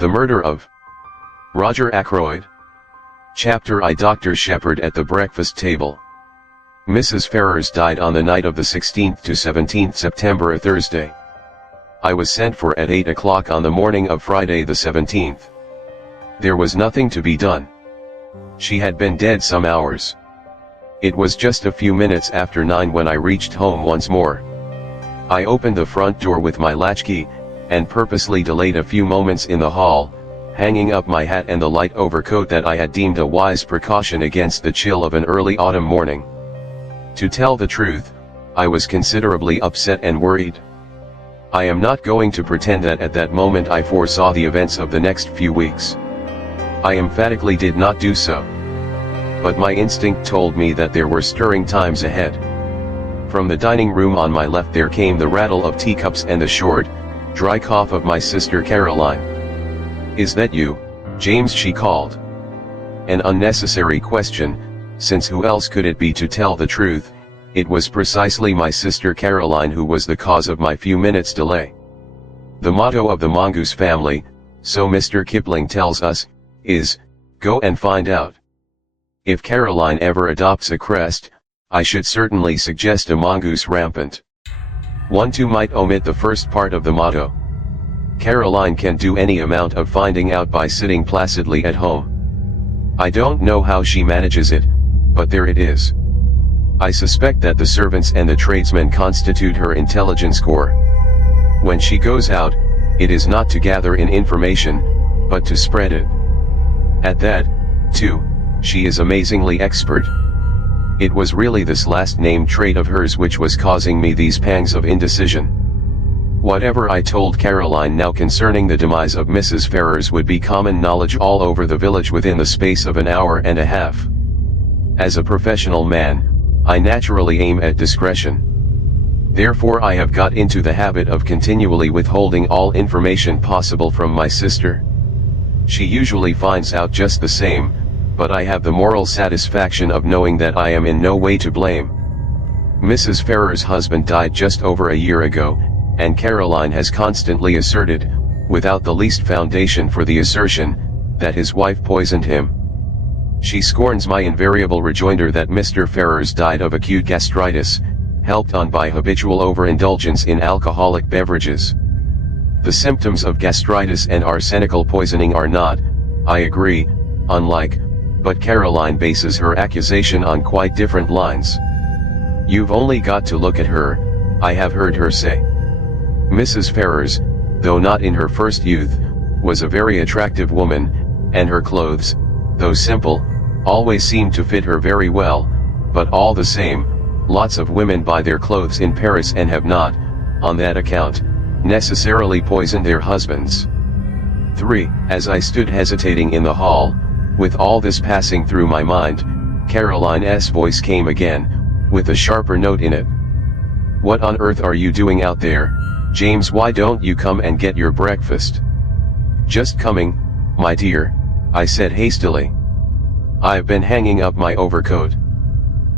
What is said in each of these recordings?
The Murder of Roger Ackroyd. Chapter I. Dr. Shepherd at the breakfast table. Mrs. Ferrars died on the night of the 16th to 17th September, a Thursday. I was sent for at 8 o'clock on the morning of Friday the 17th. There was nothing to be done. She had been dead some hours. It was just a few minutes after 9 when I reached home once more. I opened the front door with my latchkey, and purposely delayed a few moments in the hall, hanging up my hat and the light overcoat that I had deemed a wise precaution against the chill of an early autumn morning. To tell the truth, I was considerably upset and worried. I am not going to pretend that at that moment I foresaw the events of the next few weeks. I emphatically did not do so. But my instinct told me that there were stirring times ahead. From the dining room on my left there came the rattle of teacups and the short, dry cough of my sister Caroline. "Is that you, James?" she called. An unnecessary question, since who else could it be? To tell the truth, it was precisely my sister Caroline who was the cause of my few minutes' delay. The motto of the mongoose family, so Mr. Kipling tells us, is, "Go and find out." If Caroline ever adopts a crest, I should certainly suggest a mongoose rampant. One too might omit the first part of the motto. Caroline can do any amount of finding out by sitting placidly at home. I don't know how she manages it, but there it is. I suspect that the servants and the tradesmen constitute her intelligence core. When she goes out, it is not to gather in information, but to spread it. At that, too, she is amazingly expert. It was really this last named trait of hers which was causing me these pangs of indecision. Whatever I told Caroline now concerning the demise of Mrs. Ferrars would be common knowledge all over the village within the space of an hour and a half. As a professional man, I naturally aim at discretion. Therefore I have got into the habit of continually withholding all information possible from my sister. She usually finds out just the same, but I have the moral satisfaction of knowing that I am in no way to blame. Mrs. Ferrars' husband died just over a year ago, and Caroline has constantly asserted, without the least foundation for the assertion, that his wife poisoned him. She scorns my invariable rejoinder that Mr. Ferrars died of acute gastritis, helped on by habitual overindulgence in alcoholic beverages. The symptoms of gastritis and arsenical poisoning are not, I agree, unlike, but Caroline bases her accusation on quite different lines. "You've only got to look at her," I have heard her say. Mrs. Ferrars, though not in her first youth, was a very attractive woman, and her clothes, though simple, always seemed to fit her very well, but all the same, lots of women buy their clothes in Paris and have not, on that account, necessarily poisoned their husbands. 3. As I stood hesitating in the hall, with all this passing through my mind, Caroline's voice came again, with a sharper note in it. "What on earth are you doing out there, James? Why don't you come and get your breakfast?" "Just coming, my dear," I said hastily. "I've been hanging up my overcoat."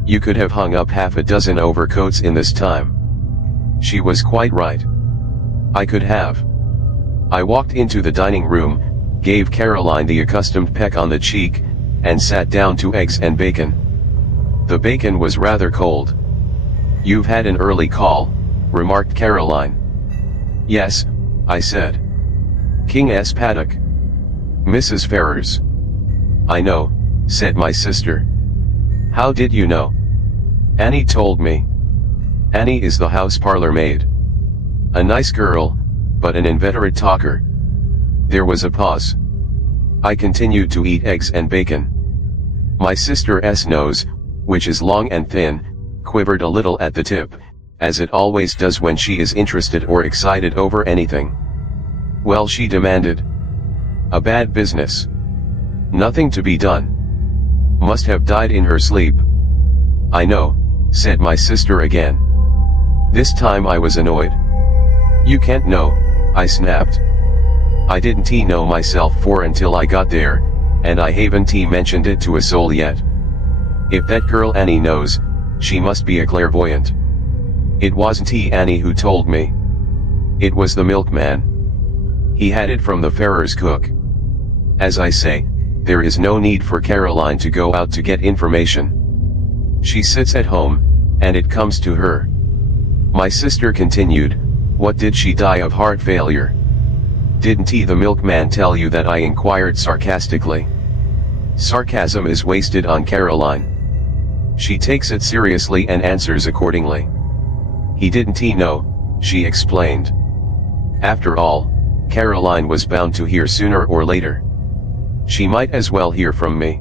"You could have hung up half a dozen overcoats in this time." She was quite right. I could have. I walked into the dining room, gave Caroline the accustomed peck on the cheek, and sat down to eggs and bacon. The bacon was rather cold. "You've had an early call," remarked Caroline. "Yes," I said. "King's paddock. Mrs. Ferrars." "I know," said my sister. "How did you know?" "Annie told me." "Annie is the house parlor maid. A nice girl, but an inveterate talker." There was a pause. I continued to eat eggs and bacon. My sister's nose, which is long and thin, quivered a little at the tip, as it always does when she is interested or excited over anything. "Well," she demanded. "A bad business?" "Nothing to be done. Must have died in her sleep." "I know," said my sister again. This time I was annoyed. "You can't know," I snapped. "I didn't know myself for until I got there, and I haven't mentioned it to a soul yet. If that girl Annie knows, she must be a clairvoyant." "It wasn't Annie who told me. It was the milkman." He had it from the Ferrers' cook. As I say, there is no need for Caroline to go out to get information. She sits at home, and it comes to her. My sister continued, "What, did she die of heart failure?" "Didn't he, the milkman, tell you that?" I inquired sarcastically. Sarcasm is wasted on Caroline. She takes it seriously and answers accordingly. "He didn't he know," she explained. After all, Caroline was bound to hear sooner or later. She might as well hear from me.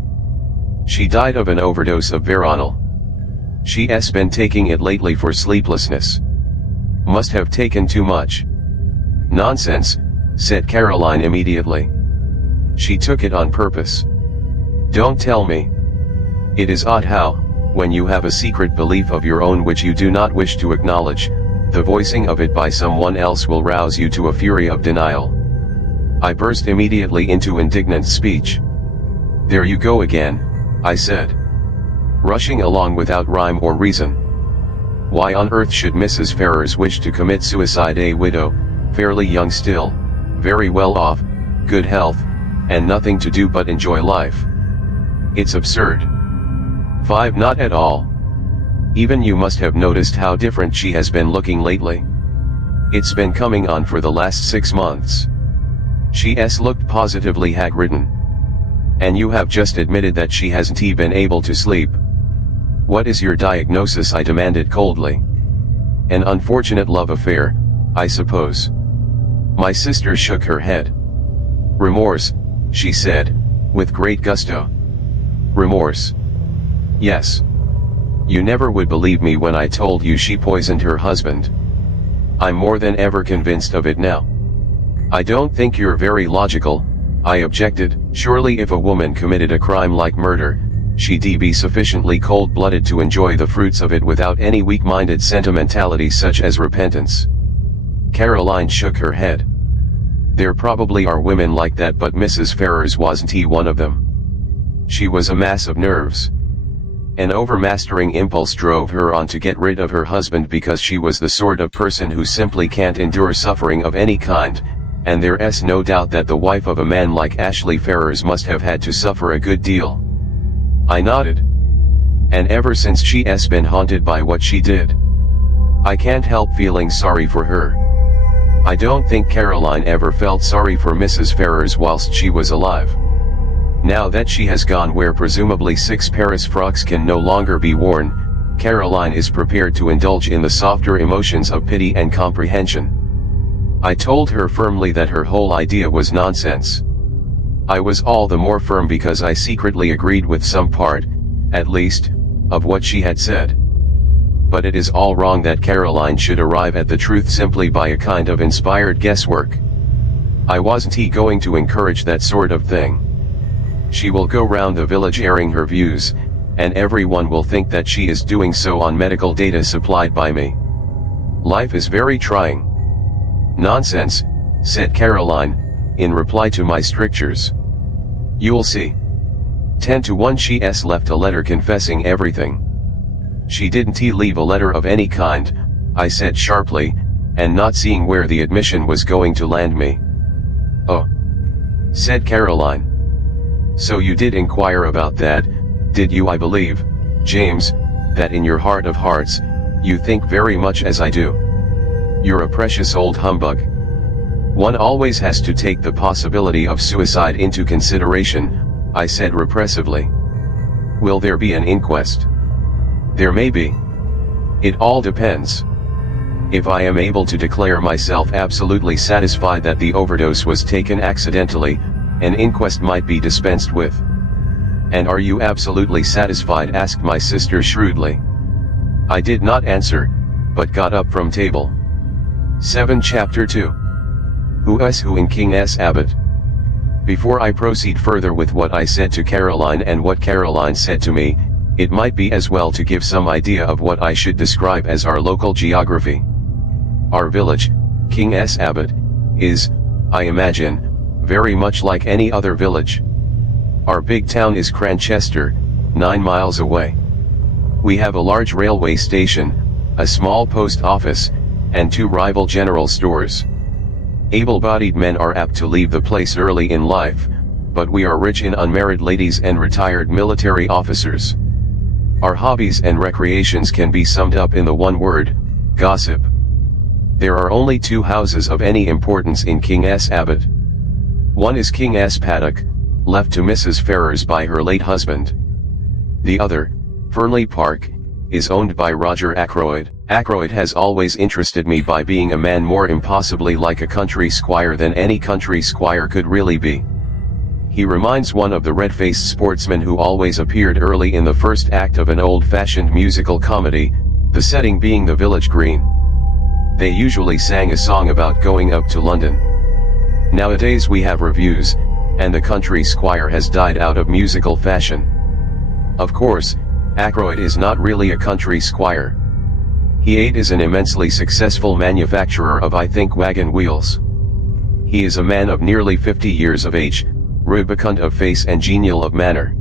She died of an overdose of Veronal. She's been taking it lately for sleeplessness. Must have taken too much. "Nonsense," said Caroline immediately. "She took it on purpose." "Don't tell me." It is odd how, when you have a secret belief of your own which you do not wish to acknowledge, the voicing of it by someone else will rouse you to a fury of denial. I burst immediately into indignant speech. "There you go again," I said. "Rushing along without rhyme or reason. Why on earth should Mrs. Ferrers wish to commit suicide, a widow, fairly young still, very well off, good health, and nothing to do but enjoy life? It's absurd." 5. Not at all. Even you must have noticed how different she has been looking lately. It's been coming on for the last 6 months. She's looked positively hag-ridden. And you have just admitted that she hasn't been able to sleep. What is your diagnosis? I demanded coldly. An unfortunate love affair, I suppose. My sister shook her head. "Remorse," she said, with great gusto. "Remorse. Yes. You never would believe me when I told you she poisoned her husband. I'm more than ever convinced of it now." "I don't think you're very logical," I objected. "Surely if a woman committed a crime like murder, she'd be sufficiently cold-blooded to enjoy the fruits of it without any weak-minded sentimentality such as repentance." Caroline shook her head. "There probably are women like that, but Mrs. Ferrers wasn't one of them. She was a mass of nerves. An overmastering impulse drove her on to get rid of her husband because she was the sort of person who simply can't endure suffering of any kind, and there's no doubt that the wife of a man like Ashley Ferrers must have had to suffer a good deal." I nodded. "And ever since she's been haunted by what she did. I can't help feeling sorry for her." I don't think Caroline ever felt sorry for Mrs. Ferrers whilst she was alive. Now that she has gone where presumably 6 Paris frocks can no longer be worn, Caroline is prepared to indulge in the softer emotions of pity and comprehension. I told her firmly that her whole idea was nonsense. I was all the more firm because I secretly agreed with some part, at least, of what she had said. But it is all wrong that Caroline should arrive at the truth simply by a kind of inspired guesswork. I wasn't going to encourage that sort of thing. She will go round the village airing her views, and everyone will think that she is doing so on medical data supplied by me. Life is very trying." "Nonsense," said Caroline, in reply to my strictures. "You'll see. 10 to 1 she's left a letter confessing everything." "She didn't leave a letter of any kind," I said sharply, and not seeing where the admission was going to land me. "Oh," said Caroline. "So you did inquire about that, did you? I believe, James, that in your heart of hearts, you think very much as I do. You're a precious old humbug. One always has to take the possibility of suicide into consideration," I said repressively. "Will there be an inquest?" "There may be. It all depends. If I am able to declare myself absolutely satisfied that the overdose was taken accidentally, an inquest might be dispensed with." "And are you absolutely satisfied?" asked my sister shrewdly. I did not answer, but got up from table. 7. Chapter 2. Who in King's Abbot. Before I proceed further with what I said to Caroline and what Caroline said to me, it might be as well to give some idea of what I should describe as our local geography. Our village, King's Abbot, is, I imagine, very much like any other village. Our big town is Cranchester, 9 miles away. We have a large railway station, a small post office, and 2 rival general stores. Able-bodied men are apt to leave the place early in life, but we are rich in unmarried ladies and retired military officers. Our hobbies and recreations can be summed up in the one word, gossip. There are only two houses of any importance in King S. Abbot. One is King S. Paddock, left to Mrs. Ferrers by her late husband. The other, Fernley Park, is owned by Roger Ackroyd. Ackroyd has always interested me by being a man more impossibly like a country squire than any country squire could really be. He reminds one of the red-faced sportsmen who always appeared early in the first act of an old-fashioned musical comedy, the setting being the village green. They usually sang a song about going up to London. Nowadays we have revues, and the country squire has died out of musical fashion. Of course, Ackroyd is not really a country squire. He is an immensely successful manufacturer of wagon wheels. He is a man of nearly 50 years of age, rubicund of face and genial of manner.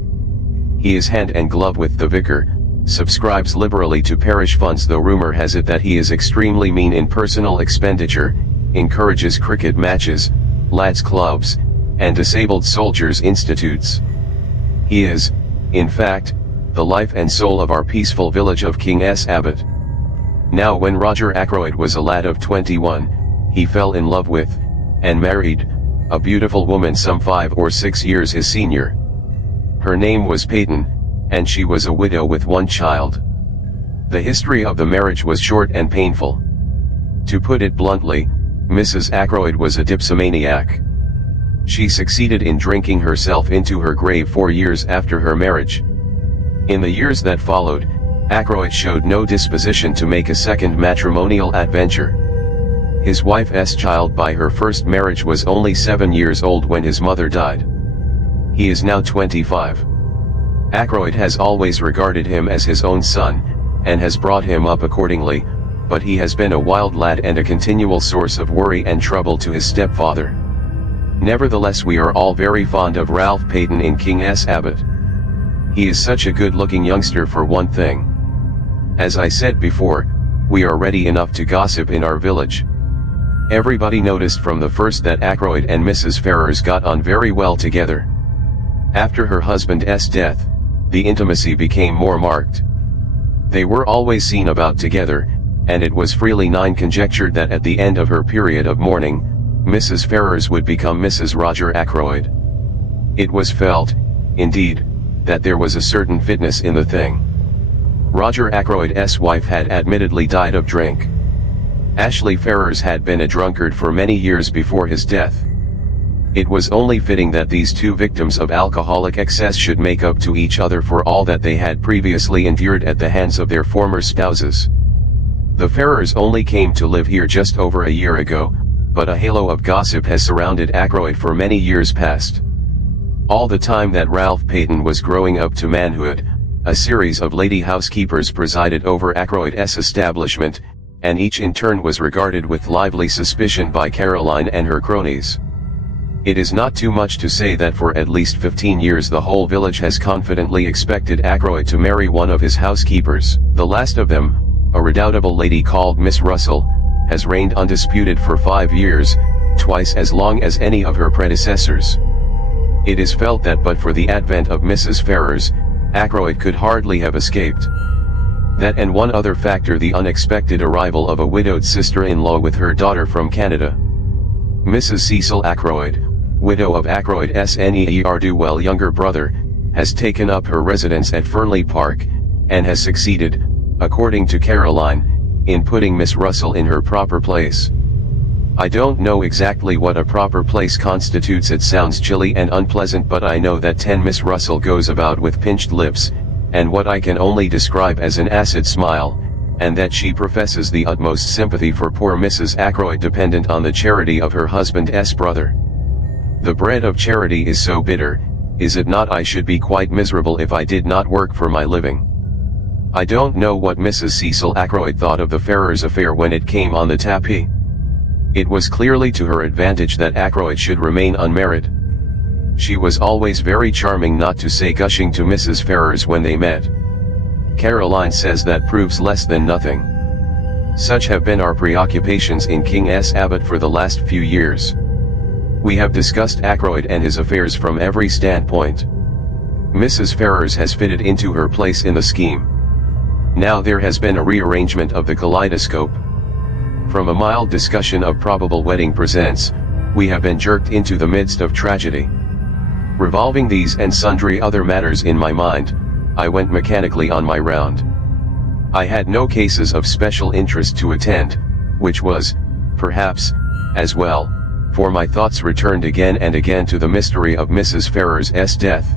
He is hand and glove with the vicar, subscribes liberally to parish funds, though rumor has it that he is extremely mean in personal expenditure, encourages cricket matches, lads' clubs, and disabled soldiers' institutes. He is, in fact, the life and soul of our peaceful village of King S. Abbot. Now when Roger Ackroyd was a lad of 21, he fell in love with, and married, a beautiful woman some 5 or 6 years his senior. Her name was Peyton, and she was a widow with 1 child. The history of the marriage was short and painful. To put it bluntly, Mrs. Ackroyd was a dipsomaniac. She succeeded in drinking herself into her grave 4 years after her marriage. In the years that followed, Ackroyd showed no disposition to make a second matrimonial adventure. His wife's child by her first marriage was only 7 years old when his mother died. He is now 25. Ackroyd has always regarded him as his own son, and has brought him up accordingly, but he has been a wild lad and a continual source of worry and trouble to his stepfather. Nevertheless, we are all very fond of Ralph Peyton in King S. Abbot. He is such a good-looking youngster for one thing. As I said before, we are ready enough to gossip in our village. Everybody noticed from the first that Ackroyd and Mrs. Ferrers got on very well together. After her husband's death, the intimacy became more marked. They were always seen about together, and it was freely conjectured that at the end of her period of mourning, Mrs. Ferrers would become Mrs. Roger Ackroyd. It was felt, indeed, that there was a certain fitness in the thing. Roger Ackroyd's wife had admittedly died of drink. Ashley Ferrers had been a drunkard for many years before his death. It was only fitting that these two victims of alcoholic excess should make up to each other for all that they had previously endured at the hands of their former spouses. The Ferrers only came to live here just over a year ago, but a halo of gossip has surrounded Ackroyd for many years past. All the time that Ralph Peyton was growing up to manhood, a series of lady housekeepers presided over Ackroyd's establishment, and each in turn was regarded with lively suspicion by Caroline and her cronies. It is not too much to say that for at least 15 years the whole village has confidently expected Ackroyd to marry one of his housekeepers. The last of them, a redoubtable lady called Miss Russell, has reigned undisputed for 5 years, twice as long as any of her predecessors. It is felt that but for the advent of Mrs. Ferrers, Ackroyd could hardly have escaped. That and one other factor, the unexpected arrival of a widowed sister-in-law with her daughter from Canada. Mrs. Cecil Ackroyd, widow of Ackroyd's ne'er-do-well younger brother, has taken up her residence at Fernley Park, and has succeeded, according to Caroline, in putting Miss Russell in her proper place. I don't know exactly what a proper place constitutes. It sounds chilly and unpleasant, but I know that Miss Russell goes about with pinched lips, and what I can only describe as an acid smile, and that she professes the utmost sympathy for poor Mrs. Ackroyd, dependent on the charity of her husband's brother. The bread of charity is so bitter, is it not? I should be quite miserable if I did not work for my living. I don't know what Mrs. Cecil Ackroyd thought of the Ferrers affair when it came on the tapis. It was clearly to her advantage that Ackroyd should remain unmarried. She was always very charming, not to say gushing, to Mrs. Ferrers when they met. Caroline says that proves less than nothing. Such have been our preoccupations in King S. Abbott for the last few years. We have discussed Ackroyd and his affairs from every standpoint. Mrs. Ferrars has fitted into her place in the scheme. Now there has been a rearrangement of the kaleidoscope. From a mild discussion of probable wedding presents, we have been jerked into the midst of tragedy. Revolving these and sundry other matters in my mind, I went mechanically on my round. I had no cases of special interest to attend, which was, perhaps, as well, for my thoughts returned again and again to the mystery of Mrs. Ferrars' death.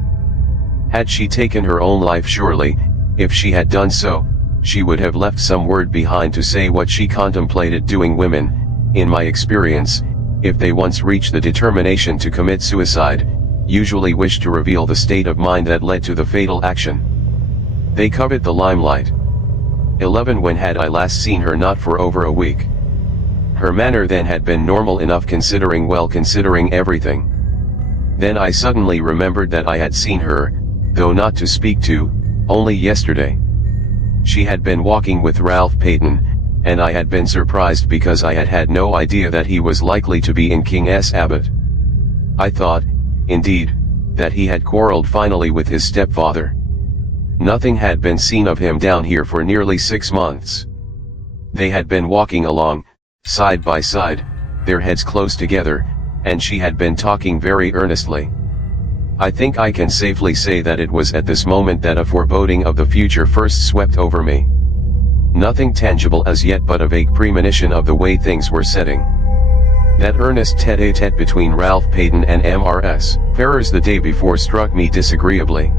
Had she taken her own life? Surely, if she had done so, she would have left some word behind to say what she contemplated doing. Women, in my experience, if they once reach the determination to commit suicide, usually wish to reveal the state of mind that led to the fatal action. They covet the limelight. 11. When had I last seen her? Not for over a week. Her manner then had been normal enough, considering everything. Then I suddenly remembered that I had seen her, though not to speak to, only yesterday. She had been walking with Ralph Peyton, and I had been surprised because I had had no idea that he was likely to be in King S. Abbott. I thought, indeed, that he had quarreled finally with his stepfather. Nothing had been seen of him down here for nearly 6 months. They had been walking along, side by side, their heads close together, and she had been talking very earnestly. I think I can safely say that it was at this moment that a foreboding of the future first swept over me. Nothing tangible as yet, but a vague premonition of the way things were setting. That earnest tete-a-tete between Ralph Peyton and Mrs. Ferrars the day before struck me disagreeably.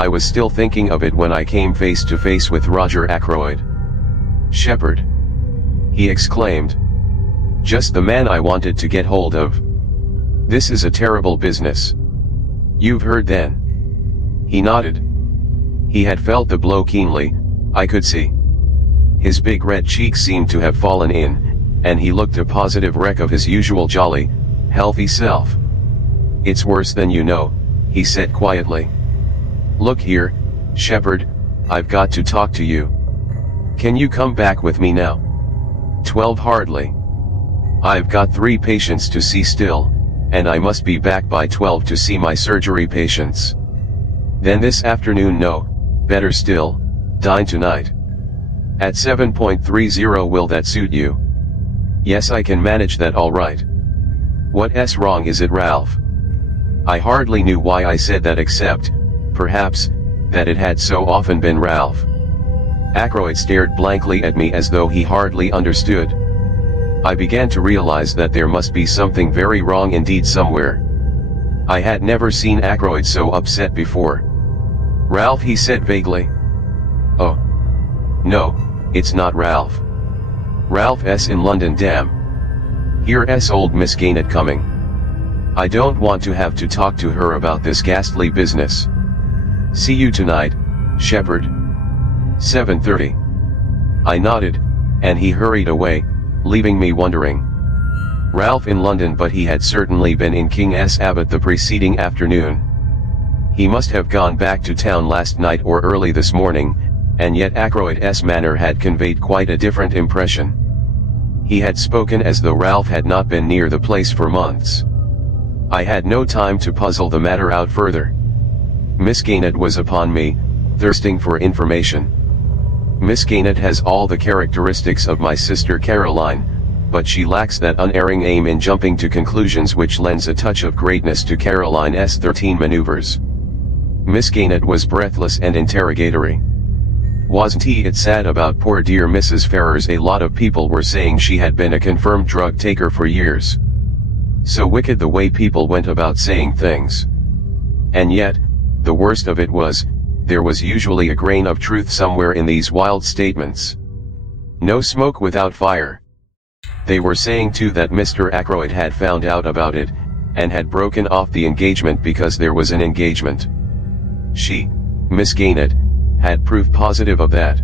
I was still thinking of it when I came face to face with Roger Ackroyd. "Shepherd!" he exclaimed. "Just the man I wanted to get hold of. This is a terrible business." "You've heard then?" He nodded. He had felt the blow keenly, I could see. His big red cheeks seemed to have fallen in, and he looked a positive wreck of his usual jolly, healthy self. "It's worse than you know," he said quietly. "Look here, Shepherd, I've got to talk to you. Can you come back with me now?" 12. Hardly. I've got 3 patients to see still, and I must be back by 12 to see my surgery patients. Then this afternoon? No, better still, dine tonight. At 7:30. Will that suit you? Yes, I can manage that all right. What's wrong? Is it Ralph? I hardly knew why I said that, except, perhaps, that it had so often been Ralph. Ackroyd stared blankly at me as though he hardly understood. I began to realize that there must be something very wrong indeed somewhere. I had never seen Ackroyd so upset before. "Ralph," he said vaguely. "Oh. No, it's not Ralph. Ralph's in London, damn. Here's old Miss Gaynett coming. I don't want to have to talk to her about this ghastly business. See you tonight, Shepherd. 7:30. I nodded, and he hurried away, leaving me wondering. Ralph in London, but he had certainly been in King S. Abbott the preceding afternoon. He must have gone back to town last night or early this morning, and yet Ackroyd's manner had conveyed quite a different impression. He had spoken as though Ralph had not been near the place for months. I had no time to puzzle the matter out further. Miss Gaynett was upon me, thirsting for information. Miss Gaynett has all the characteristics of my sister Caroline, but she lacks that unerring aim in jumping to conclusions which lends a touch of greatness to Caroline's 13 maneuvers. Miss Gaynett was breathless and interrogatory. Wasn't it sad about poor dear Mrs. Ferrars? A lot of people were saying she had been a confirmed drug taker for years. So wicked the way people went about saying things. And yet, the worst of it was, there was usually a grain of truth somewhere in these wild statements. No smoke without fire. They were saying too that Mr. Ackroyd had found out about it, and had broken off the engagement because there was an engagement. She, Miss Gaynett, had proof positive of that.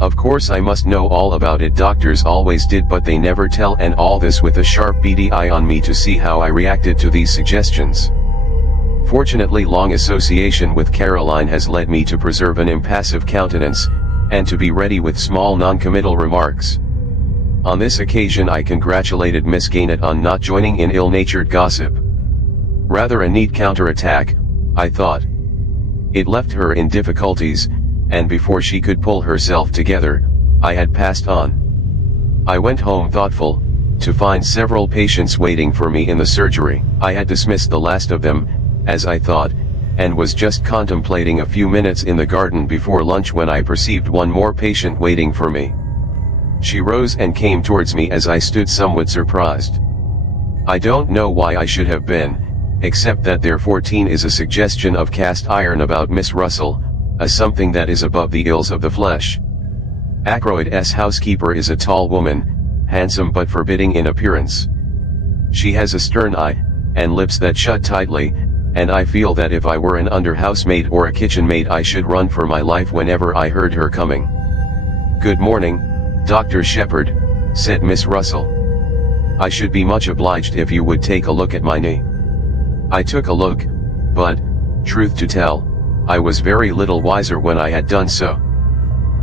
Of course I must know all about it, doctors always did, but they never tell, and all this with a sharp beady eye on me to see how I reacted to these suggestions. Fortunately, long association with Caroline has led me to preserve an impassive countenance, and to be ready with small non-committal remarks. On this occasion I congratulated Miss Gaynett on not joining in ill-natured gossip. Rather a neat counterattack, I thought. It left her in difficulties, and before she could pull herself together, I had passed on. I went home thoughtful, to find several patients waiting for me in the surgery. I had dismissed the last of them, as I thought, and was just contemplating a few minutes in the garden before lunch when I perceived one more patient waiting for me. She rose and came towards me as I stood somewhat surprised. I don't know why I should have been, except that there 14 is a suggestion of cast iron about Miss Russell, a something that is above the ills of the flesh. Ackroyd's housekeeper is a tall woman, handsome but forbidding in appearance. She has a stern eye, and lips that shut tightly, and I feel that if I were an under-housemaid or a kitchen maid I should run for my life whenever I heard her coming. "Good morning, Dr. Shepherd," said Miss Russell. "I should be much obliged if you would take a look at my knee." I took a look, but, truth to tell, I was very little wiser when I had done so.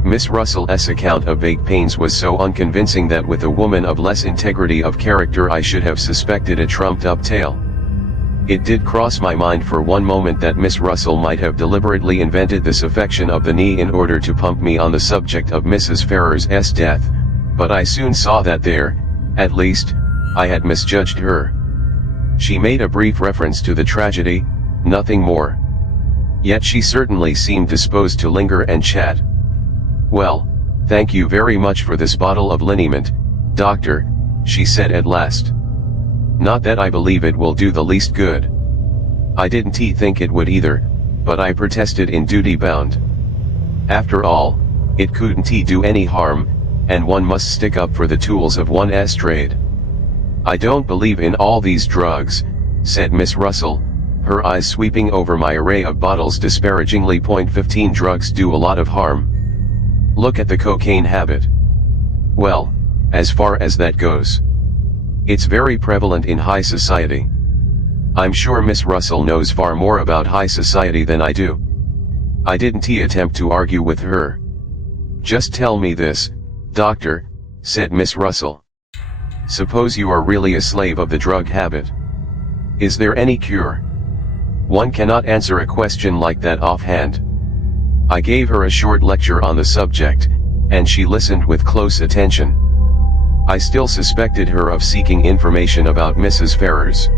Miss Russell's account of vague pains was so unconvincing that with a woman of less integrity of character I should have suspected a trumped-up tale. It did cross my mind for one moment that Miss Russell might have deliberately invented this affection of the knee in order to pump me on the subject of Mrs. Ferrars's death, but I soon saw that there, at least, I had misjudged her. She made a brief reference to the tragedy, nothing more. Yet she certainly seemed disposed to linger and chat. "Well, thank you very much for this bottle of liniment, doctor," she said at last. "Not that I believe it will do the least good." I didn't think it would either, but I protested in duty bound. After all, it couldn't do any harm, and one must stick up for the tools of one's trade. "I don't believe in all these drugs," said Miss Russell, her eyes sweeping over my array of bottles disparagingly. "15 drugs do a lot of harm. Look at the cocaine habit. Well, as far as that goes, it's very prevalent in high society. I'm sure Miss Russell knows far more about high society than I do." I didn't attempt to argue with her. "Just tell me this, doctor," said Miss Russell. "Suppose you are really a slave of the drug habit. Is there any cure?" One cannot answer a question like that offhand. I gave her a short lecture on the subject, and she listened with close attention. I still suspected her of seeking information about Mrs. Ferrars.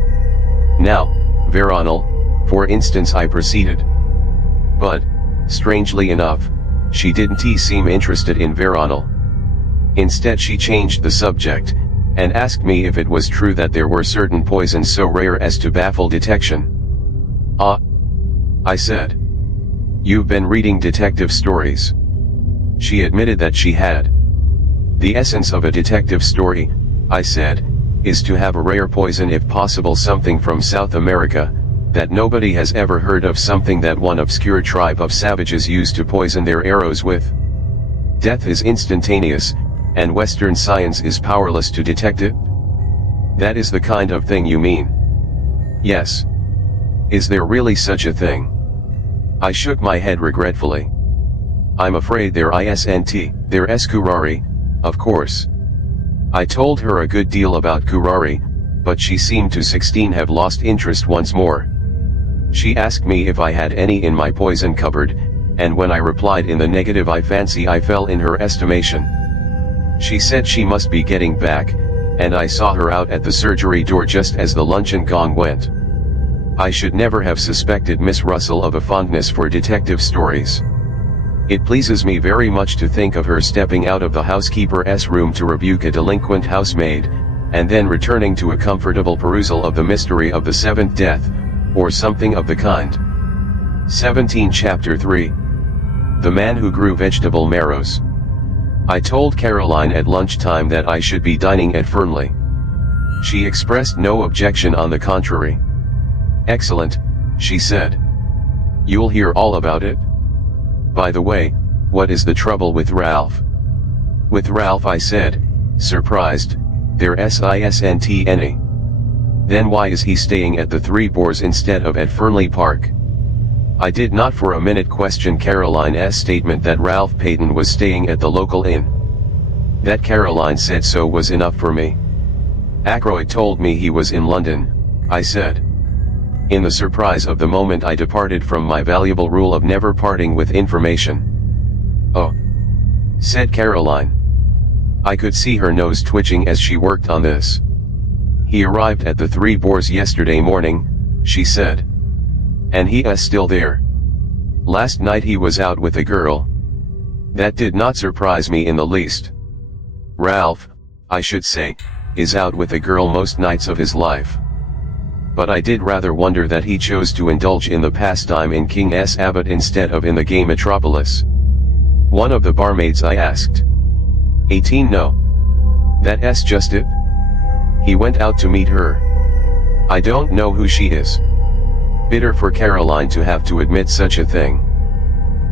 "Now, Veronal, for instance," I proceeded. But, strangely enough, she didn't seem interested in Veronal. Instead she changed the subject, and asked me if it was true that there were certain poisons so rare as to baffle detection. "Ah," I said. "You've been reading detective stories." She admitted that she had. "The essence of a detective story," I said, "is to have a rare poison, if possible something from South America, that nobody has ever heard of, something that one obscure tribe of savages used to poison their arrows with. Death is instantaneous, and Western science is powerless to detect it. That is the kind of thing you mean?" "Yes." "Is there really such a thing?" I shook my head regretfully. "I'm afraid there there's curare, of course." I told her a good deal about curare, but she seemed to have lost interest once more. She asked me if I had any in my poison cupboard, and when I replied in the negative I fancy I fell in her estimation. She said she must be getting back, and I saw her out at the surgery door just as the luncheon gong went. I should never have suspected Miss Russell of a fondness for detective stories. It pleases me very much to think of her stepping out of the housekeeper's room to rebuke a delinquent housemaid, and then returning to a comfortable perusal of the mystery of the seventh death, or something of the kind. 17 Chapter 3. The Man Who Grew Vegetable Marrows. I told Caroline at lunchtime that I should be dining at Fernley. She expressed no objection, on the contrary. "Excellent," she said. "You'll hear all about it? By the way, what is the trouble with Ralph?" "With Ralph?" I said, surprised. "There isn't any. Then why is he staying at the Three Boars instead of at Fernley Park?" I did not for a minute question Caroline's statement that Ralph Payton was staying at the local inn. That Caroline said so was enough for me. Ackroyd told me he was in London, I said. In the surprise of the moment I departed from my valuable rule of never parting with information. Oh, said Caroline. I could see her nose twitching as she worked on this. He arrived at the Three Boars yesterday morning, she said. And he is still there. Last night he was out with a girl. That did not surprise me in the least. Ralph, I should say, is out with a girl most nights of his life. But I did rather wonder that he chose to indulge in the pastime in King's Abbot instead of in the gay metropolis. One of the barmaids I asked. 18 No. That's just it. He went out to meet her. I don't know who she is. Bitter for Caroline to have to admit such a thing.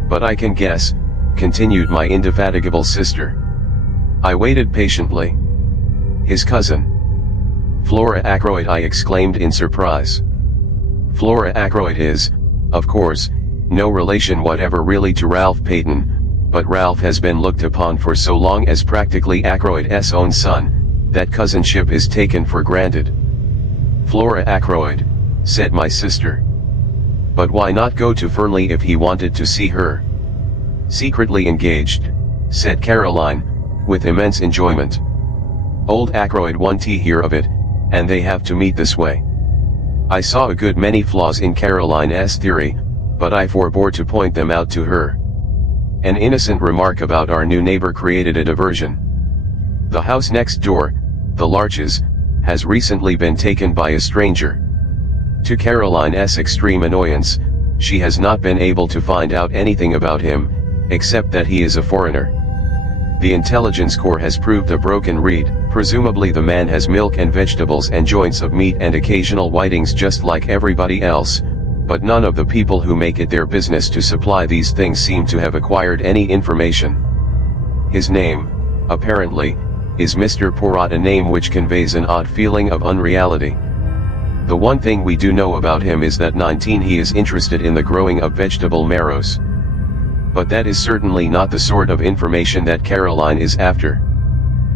But I can guess, continued my indefatigable sister. I waited patiently. His cousin. Flora Ackroyd, I exclaimed in surprise. Flora Ackroyd is, of course, no relation whatever really to Ralph Payton, but Ralph has been looked upon for so long as practically Ackroyd's own son, that cousinship is taken for granted. Flora Ackroyd, said my sister. But why not go to Fernley if he wanted to see her? Secretly engaged, said Caroline, with immense enjoyment. Old Ackroyd won't hear of it, and they have to meet this way. I saw a good many flaws in Caroline's theory, but I forbore to point them out to her. An innocent remark about our new neighbor created a diversion. The house next door, the Larches, has recently been taken by a stranger. To Caroline's extreme annoyance, she has not been able to find out anything about him, except that he is a foreigner. The intelligence corps has proved a broken reed. Presumably the man has milk and vegetables and joints of meat and occasional whitings just like everybody else, but none of the people who make it their business to supply these things seem to have acquired any information. His name, apparently, is Mr. Poirot, a name which conveys an odd feeling of unreality. The one thing we do know about him is that 19 he is interested in the growing of vegetable marrows. But that is certainly not the sort of information that Caroline is after.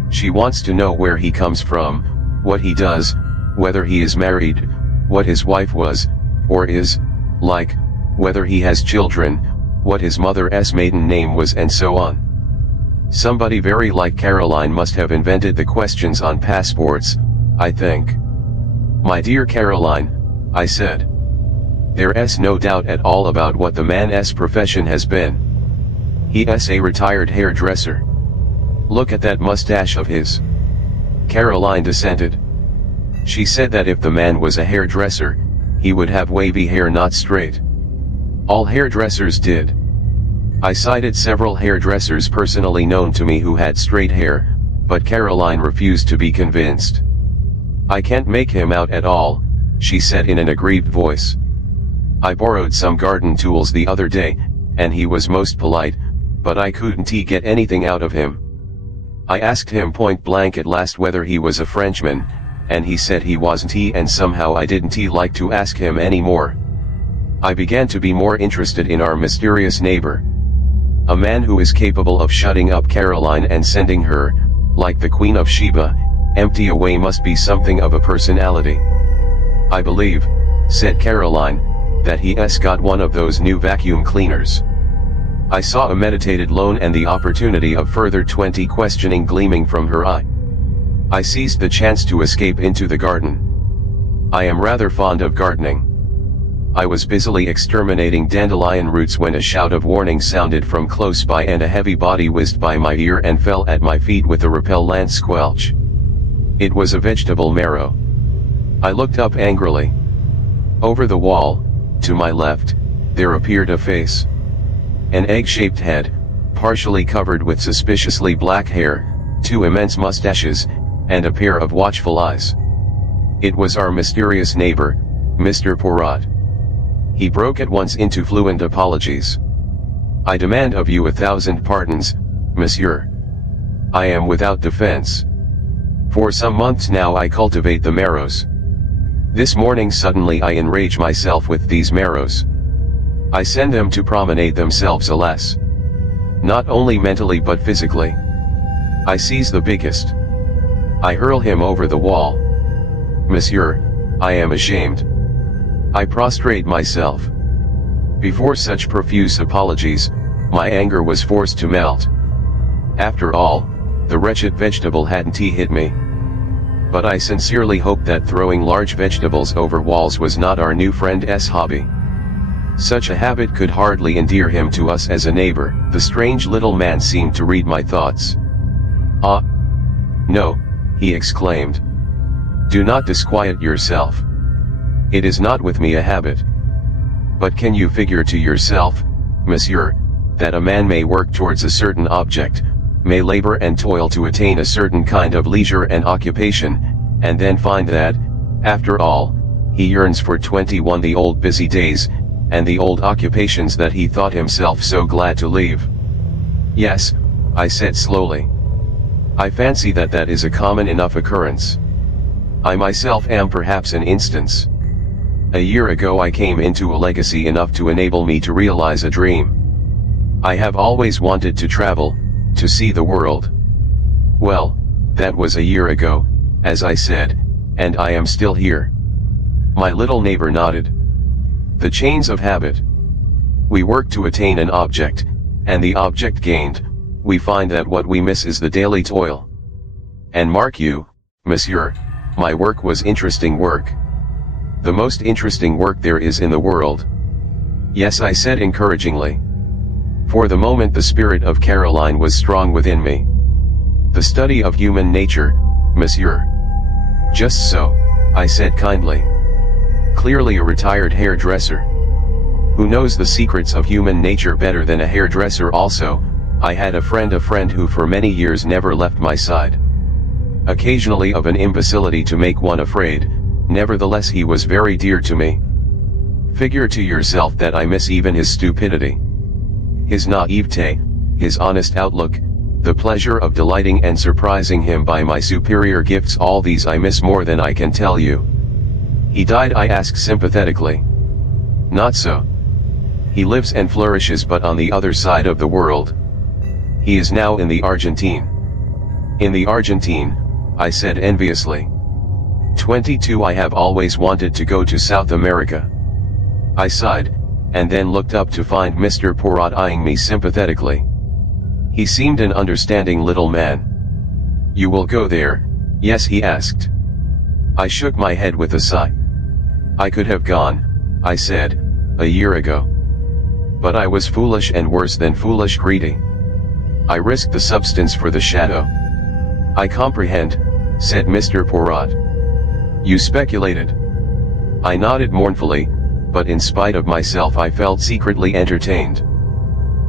She wants to know where he comes from, what he does, whether he is married, what his wife was, or is, like, whether he has children, what his mother's maiden name was, and so on. Somebody very like Caroline must have invented the questions on passports, I think. My dear Caroline, I said. There's no doubt at all about what the man's profession has been. He is a retired hairdresser. Look at that mustache of his. Caroline dissented. She said that if the man was a hairdresser, he would have wavy hair, not straight. All hairdressers did. I cited several hairdressers personally known to me who had straight hair, but Caroline refused to be convinced. I can't make him out at all, she said in an aggrieved voice. I borrowed some garden tools the other day, and he was most polite, but I couldn't get anything out of him. I asked him point blank at last whether he was a Frenchman, and he said he wasn't, and somehow I didn't like to ask him any more. I began to be more interested in our mysterious neighbor. A man who is capable of shutting up Caroline and sending her, like the Queen of Sheba, empty away must be something of a personality. I believe, said Caroline, that he's got one of those new vacuum cleaners. I saw a meditated loan and the opportunity of further 20 questioning gleaming from her eye. I seized the chance to escape into the garden. I am rather fond of gardening. I was busily exterminating dandelion roots when a shout of warning sounded from close by and a heavy body whizzed by my ear and fell at my feet with a repellent squelch. It was a vegetable marrow. I looked up angrily. Over the wall, to my left, there appeared a face. An egg-shaped head, partially covered with suspiciously black hair, 2 immense mustaches, and a pair of watchful eyes. It was our mysterious neighbor, Mr. Poirot. He broke at once into fluent apologies. I demand of you 1,000 pardons, monsieur. I am without defense. For some months now I cultivate the marrows. This morning suddenly I enrage myself with these marrows. I send them to promenade themselves alas. Not only mentally but physically. I seize the biggest. I hurl him over the wall. Monsieur, I am ashamed. I prostrate myself. Before such profuse apologies, my anger was forced to melt. After all, the wretched vegetable hadn't hit me. But I sincerely hoped that throwing large vegetables over walls was not our new friend's hobby. Such a habit could hardly endear him to us as a neighbor. The strange little man seemed to read my thoughts. Ah! No, he exclaimed. Do not disquiet yourself. It is not with me a habit. But can you figure to yourself, monsieur, that a man may work towards a certain object, may labor and toil to attain a certain kind of leisure and occupation, and then find that, after all, he yearns for 21 the old busy days, and the old occupations that he thought himself so glad to leave? Yes, I said slowly. I fancy that that is a common enough occurrence. I myself am perhaps an instance. A year ago I came into a legacy enough to enable me to realize a dream. I have always wanted to travel, to see the world. Well, that was a year ago, as I said, and I am still here. My little neighbor nodded. The chains of habit. We work to attain an object, and the object gained, we find that what we miss is the daily toil. And mark you, monsieur, my work was interesting work. The most interesting work there is in the world. Yes, I said encouragingly. For the moment the spirit of Caroline was strong within me. The study of human nature, monsieur. Just so, I said kindly. Clearly a retired hairdresser. Who knows the secrets of human nature better than a hairdresser also? I had a friend who for many years never left my side. Occasionally of an imbecility to make one afraid, nevertheless he was very dear to me. Figure to yourself that I miss even his stupidity. His naivete, his honest outlook, the pleasure of delighting and surprising him by my superior gifts, all these I miss more than I can tell you. He died, I asked sympathetically. Not so. He lives and flourishes, but on the other side of the world. He is now in the Argentine. In the Argentine, I said enviously. 22. I have always wanted to go to South America. I sighed, and then looked up to find Mr. Poirot eyeing me sympathetically. He seemed an understanding little man. You will go there, yes, he asked. I shook my head with a sigh. I could have gone, I said, a year ago. But I was foolish, and worse than foolish, greedy. I risked the substance for the shadow. I comprehend, said Mr. Poirot. You speculated. I nodded mournfully, but in spite of myself I felt secretly entertained.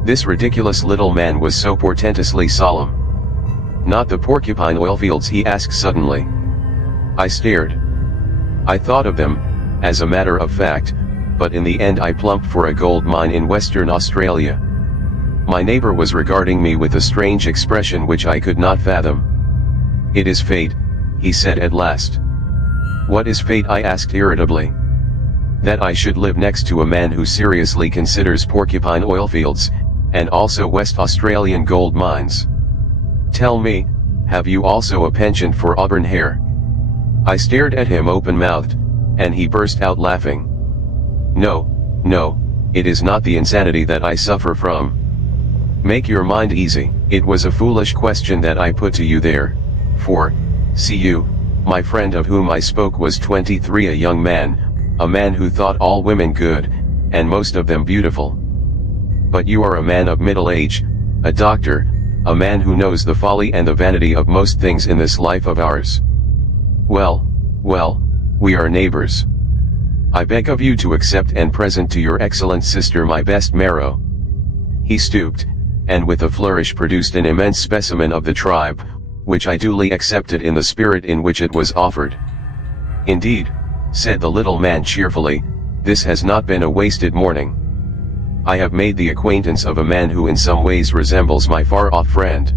This ridiculous little man was so portentously solemn. Not the porcupine oil fields, he asked suddenly. I stared. I thought of them, as a matter of fact, but in the end I plumped for a gold mine in Western Australia. My neighbor was regarding me with a strange expression which I could not fathom. It is fate, he said at last. What is fate? I asked irritably. That I should live next to a man who seriously considers porcupine oil fields, and also West Australian gold mines. Tell me, have you also a penchant for auburn hair? I stared at him open-mouthed, and he burst out laughing. No, it is not the insanity that I suffer from. Make your mind easy. It was a foolish question that I put to you there, for, see you, my friend of whom I spoke was 23, a young man, a man who thought all women good, and most of them beautiful. But you are a man of middle age, a doctor, a man who knows the folly and the vanity of most things in this life of ours. Well, we are neighbors. I beg of you to accept and present to your excellent sister my best marrow. He stooped, and with a flourish produced an immense specimen of the tribe, which I duly accepted in the spirit in which it was offered. Indeed, said the little man cheerfully, this has not been a wasted morning. I have made the acquaintance of a man who in some ways resembles my far-off friend.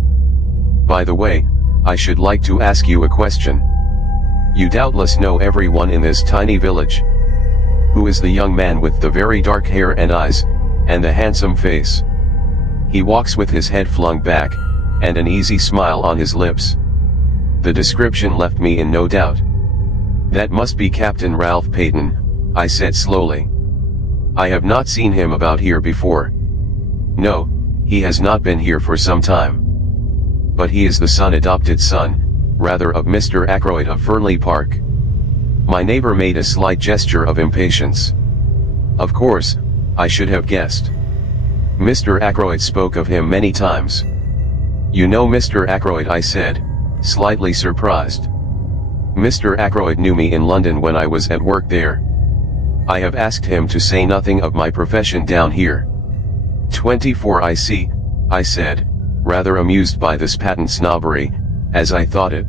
By the way, I should like to ask you a question. You doubtless know everyone in this tiny village. Who is the young man with the very dark hair and eyes, and the handsome face? He walks with his head flung back, and an easy smile on his lips. The description left me in no doubt. That must be Captain Ralph Peyton, I said slowly. I have not seen him about here before. No, he has not been here for some time. But he is the adopted son, rather, of Mr. Ackroyd of Fernley Park. My neighbor made a slight gesture of impatience. Of course, I should have guessed. Mr. Ackroyd spoke of him many times. You know Mr. Ackroyd, I said, slightly surprised. Mr. Ackroyd knew me in London when I was at work there. I have asked him to say nothing of my profession down here. 24, I see, I said, rather amused by this patent snobbery, as I thought it.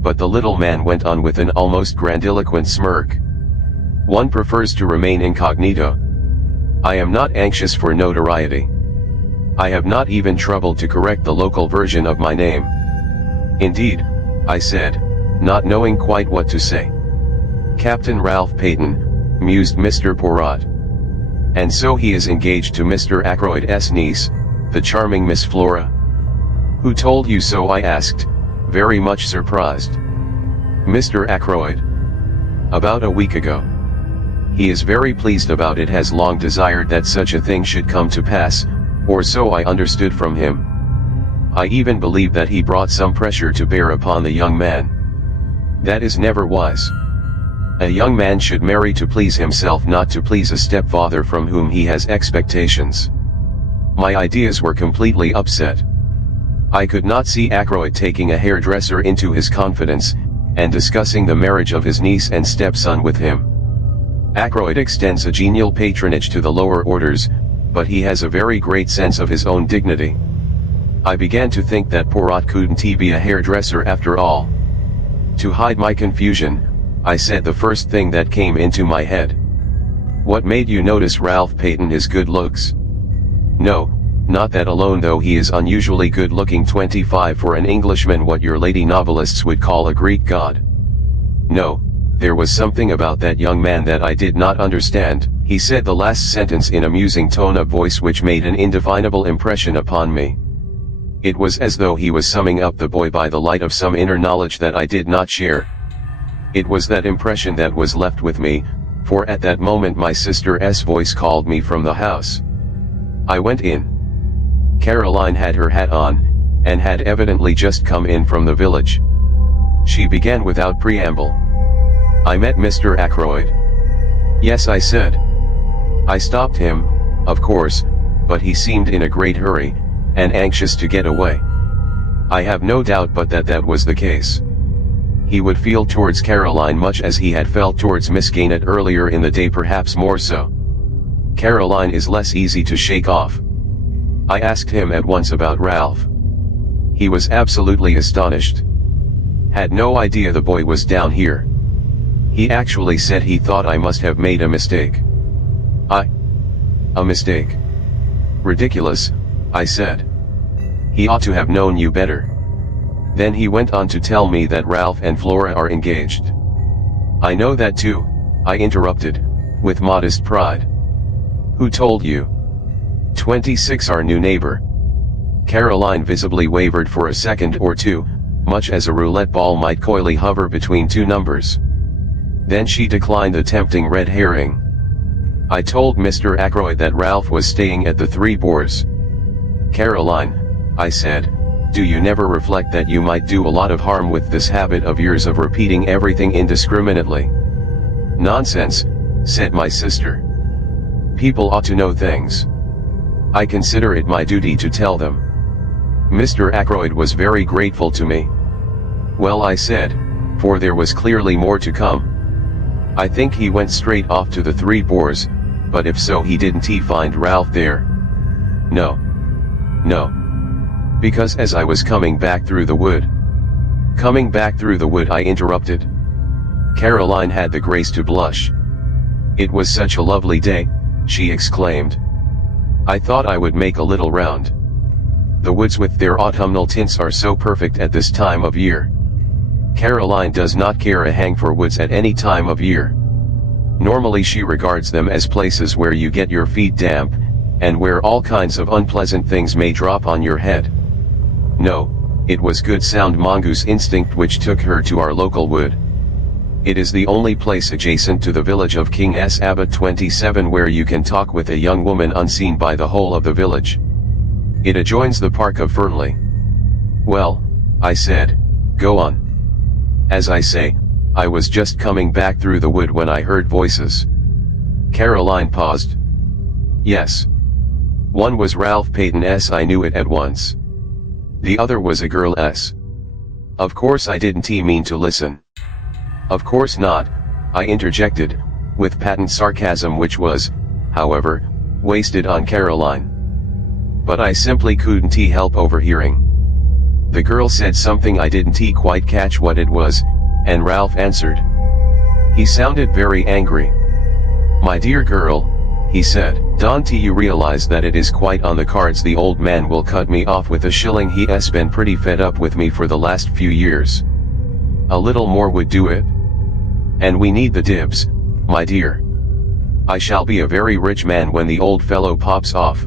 But the little man went on with an almost grandiloquent smirk. One prefers to remain incognito. I am not anxious for notoriety. I have not even troubled to correct the local version of my name. Indeed, I said, not knowing quite what to say. Captain Ralph Peyton, mused Mr. Poirot. And so he is engaged to Mr. Ackroyd's niece, the charming Miss Flora. Who told you so? I asked, very much surprised. Mr. Ackroyd. About a week ago. He is very pleased about it, has long desired that such a thing should come to pass, or so I understood from him. I even believe that he brought some pressure to bear upon the young man. That is never wise. A young man should marry to please himself, not to please a stepfather from whom he has expectations. My ideas were completely upset. I could not see Ackroyd taking a hairdresser into his confidence, and discussing the marriage of his niece and stepson with him. Ackroyd extends a genial patronage to the lower orders, but he has a very great sense of his own dignity. I began to think that Poirot couldn't be a hairdresser after all. To hide my confusion, I said the first thing that came into my head. What made you notice Ralph Peyton, his good looks? No, not that alone, though he is unusually good looking, 25 for an Englishman, what your lady novelists would call a Greek god. No, there was something about that young man that I did not understand. He said the last sentence in a musing tone of voice which made an indefinable impression upon me. It was as though he was summing up the boy by the light of some inner knowledge that I did not share. It was that impression that was left with me, for at that moment my sister's voice called me from the house. I went in. Caroline had her hat on, and had evidently just come in from the village. She began without preamble. I met Mr. Ackroyd. Yes, I said. I stopped him, of course, but he seemed in a great hurry, and anxious to get away. I have no doubt but that that was the case. He would feel towards Caroline much as he had felt towards Miss Gaynett earlier in the day, perhaps more so. Caroline is less easy to shake off. I asked him at once about Ralph. He was absolutely astonished. Had no idea the boy was down here. He actually said he thought I must have made a mistake. A mistake? Ridiculous, I said. He ought to have known you better. Then he went on to tell me that Ralph and Flora are engaged. I know that too, I interrupted, with modest pride. Who told you? 26, our new neighbor. Caroline visibly wavered for a second or two, much as a roulette ball might coyly hover between two numbers. Then she declined the tempting red herring. I told Mr. Ackroyd that Ralph was staying at the Three Boars. Caroline, I said, do you never reflect that you might do a lot of harm with this habit of yours of repeating everything indiscriminately? Nonsense, said my sister. People ought to know things. I consider it my duty to tell them. Mr. Ackroyd was very grateful to me. Well, I said, for there was clearly more to come. I think he went straight off to the Three Boars, but if so, he didn't find Ralph there. No. Because as I was coming back through the wood. Coming back through the wood, I interrupted. Caroline had the grace to blush. It was such a lovely day, she exclaimed. I thought I would make a little round. The woods with their autumnal tints are so perfect at this time of year. Caroline does not care a hang for woods at any time of year. Normally she regards them as places where you get your feet damp, and where all kinds of unpleasant things may drop on your head. No, it was good sound mongoose instinct which took her to our local wood. It is the only place adjacent to the village of King S. Abbot 27 where you can talk with a young woman unseen by the whole of the village. It adjoins the park of Fernley. Well, I said, go on. As I say, I was just coming back through the wood when I heard voices. Caroline paused. Yes. One was Ralph Payton's. I knew it at once. The other was a girl's. Of course I didn't mean to listen. Of course not, I interjected, with patent sarcasm which was, however, wasted on Caroline. But I simply couldn't help overhearing. The girl said something I didn't quite catch what it was, and Ralph answered. He sounded very angry. My dear girl, he said, don't you realize that it is quite on the cards the old man will cut me off with a shilling? He has been pretty fed up with me for the last few years. A little more would do it. And we need the dibs, my dear. I shall be a very rich man when the old fellow pops off.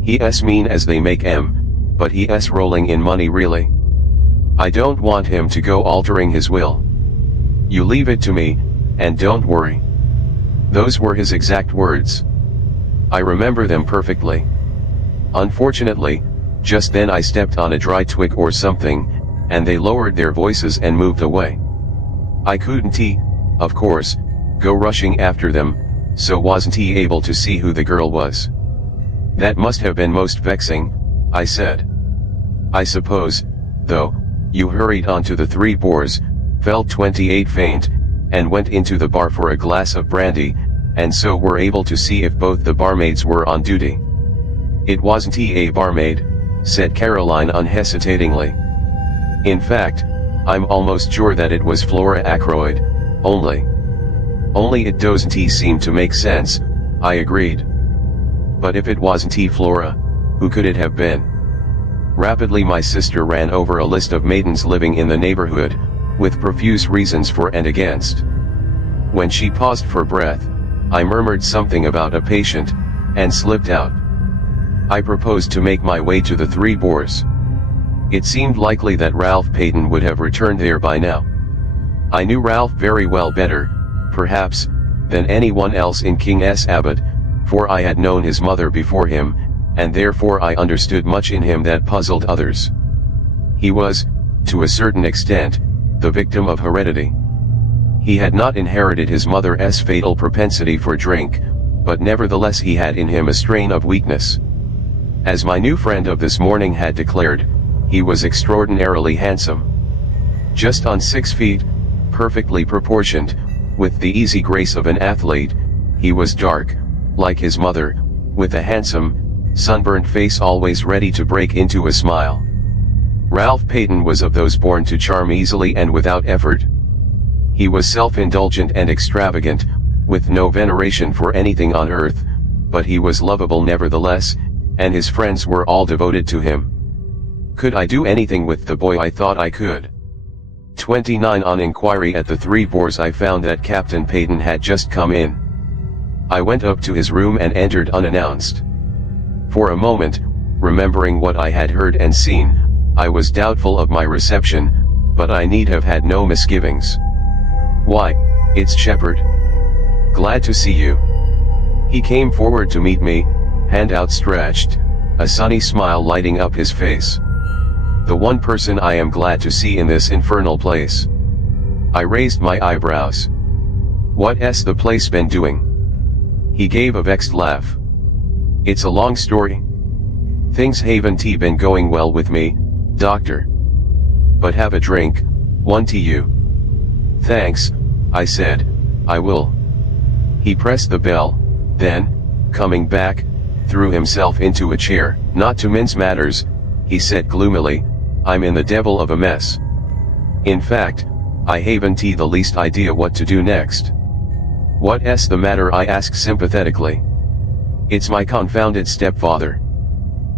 He's mean as they make 'em, but he's rolling in money really. I don't want him to go altering his will. You leave it to me, and don't worry. Those were his exact words. I remember them perfectly. Unfortunately, just then I stepped on a dry twig or something, and they lowered their voices and moved away. I couldn't, of course, go rushing after them, so wasn't able to see who the girl was. That must have been most vexing, I said. I suppose, though, you hurried on to the Three Boars, felt 28 faint, and went into the bar for a glass of brandy, and so were able to see if both the barmaids were on duty. It wasn't a barmaid, said Caroline unhesitatingly. In fact, I'm almost sure that it was Flora Ackroyd, only it doesn't seem to make sense, I agreed. But if it wasn't Flora, who could it have been? Rapidly my sister ran over a list of maidens living in the neighborhood, with profuse reasons for and against. When she paused for breath, I murmured something about a patient, and slipped out. I proposed to make my way to the Three Boars. It seemed likely that Ralph Payton would have returned there by now. I knew Ralph very well, better, perhaps, than anyone else in King S. Abbot, for I had known his mother before him, and therefore I understood much in him that puzzled others. He was, to a certain extent, the victim of heredity. He had not inherited his mother's fatal propensity for drink, but nevertheless he had in him a strain of weakness. As my new friend of this morning had declared, he was extraordinarily handsome. Just on 6 feet, perfectly proportioned, with the easy grace of an athlete, he was dark, like his mother, with a handsome, sunburnt face always ready to break into a smile. Ralph Payton was of those born to charm easily and without effort. He was self-indulgent and extravagant, with no veneration for anything on earth, but he was lovable nevertheless, and his friends were all devoted to him. Could I do anything with the boy? I thought I could. 29 On inquiry at the Three Boars I found that Captain Payton had just come in. I went up to his room and entered unannounced. For a moment, remembering what I had heard and seen, I was doubtful of my reception, but I need have had no misgivings. Why, it's Shepherd. Glad to see you. He came forward to meet me, hand outstretched, a sunny smile lighting up his face. The one person I am glad to see in this infernal place. I raised my eyebrows. What's the place been doing? He gave a vexed laugh. It's a long story. Things haven't been going well with me, doctor. But have a drink, one to you. Thanks, I said, I will. He pressed the bell, then, coming back, threw himself into a chair. Not to mince matters, he said gloomily, I'm in the devil of a mess. In fact, I haven't the least idea what to do next. What's the matter? I asked sympathetically. It's my confounded stepfather.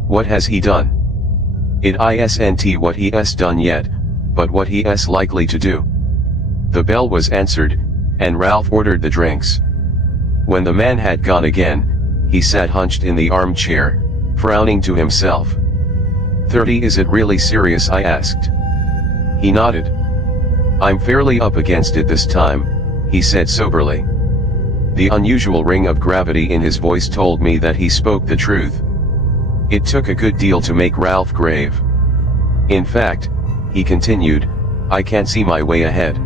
What has he done? It isn't what he's done yet, but what he's likely to do. The bell was answered, and Ralph ordered the drinks. When the man had gone again, he sat hunched in the armchair, frowning to himself. 30, is it really serious? I asked. He nodded. I'm fairly up against it this time, he said soberly. The unusual ring of gravity in his voice told me that he spoke the truth. It took a good deal to make Ralph grave. In fact, he continued, I can't see my way ahead.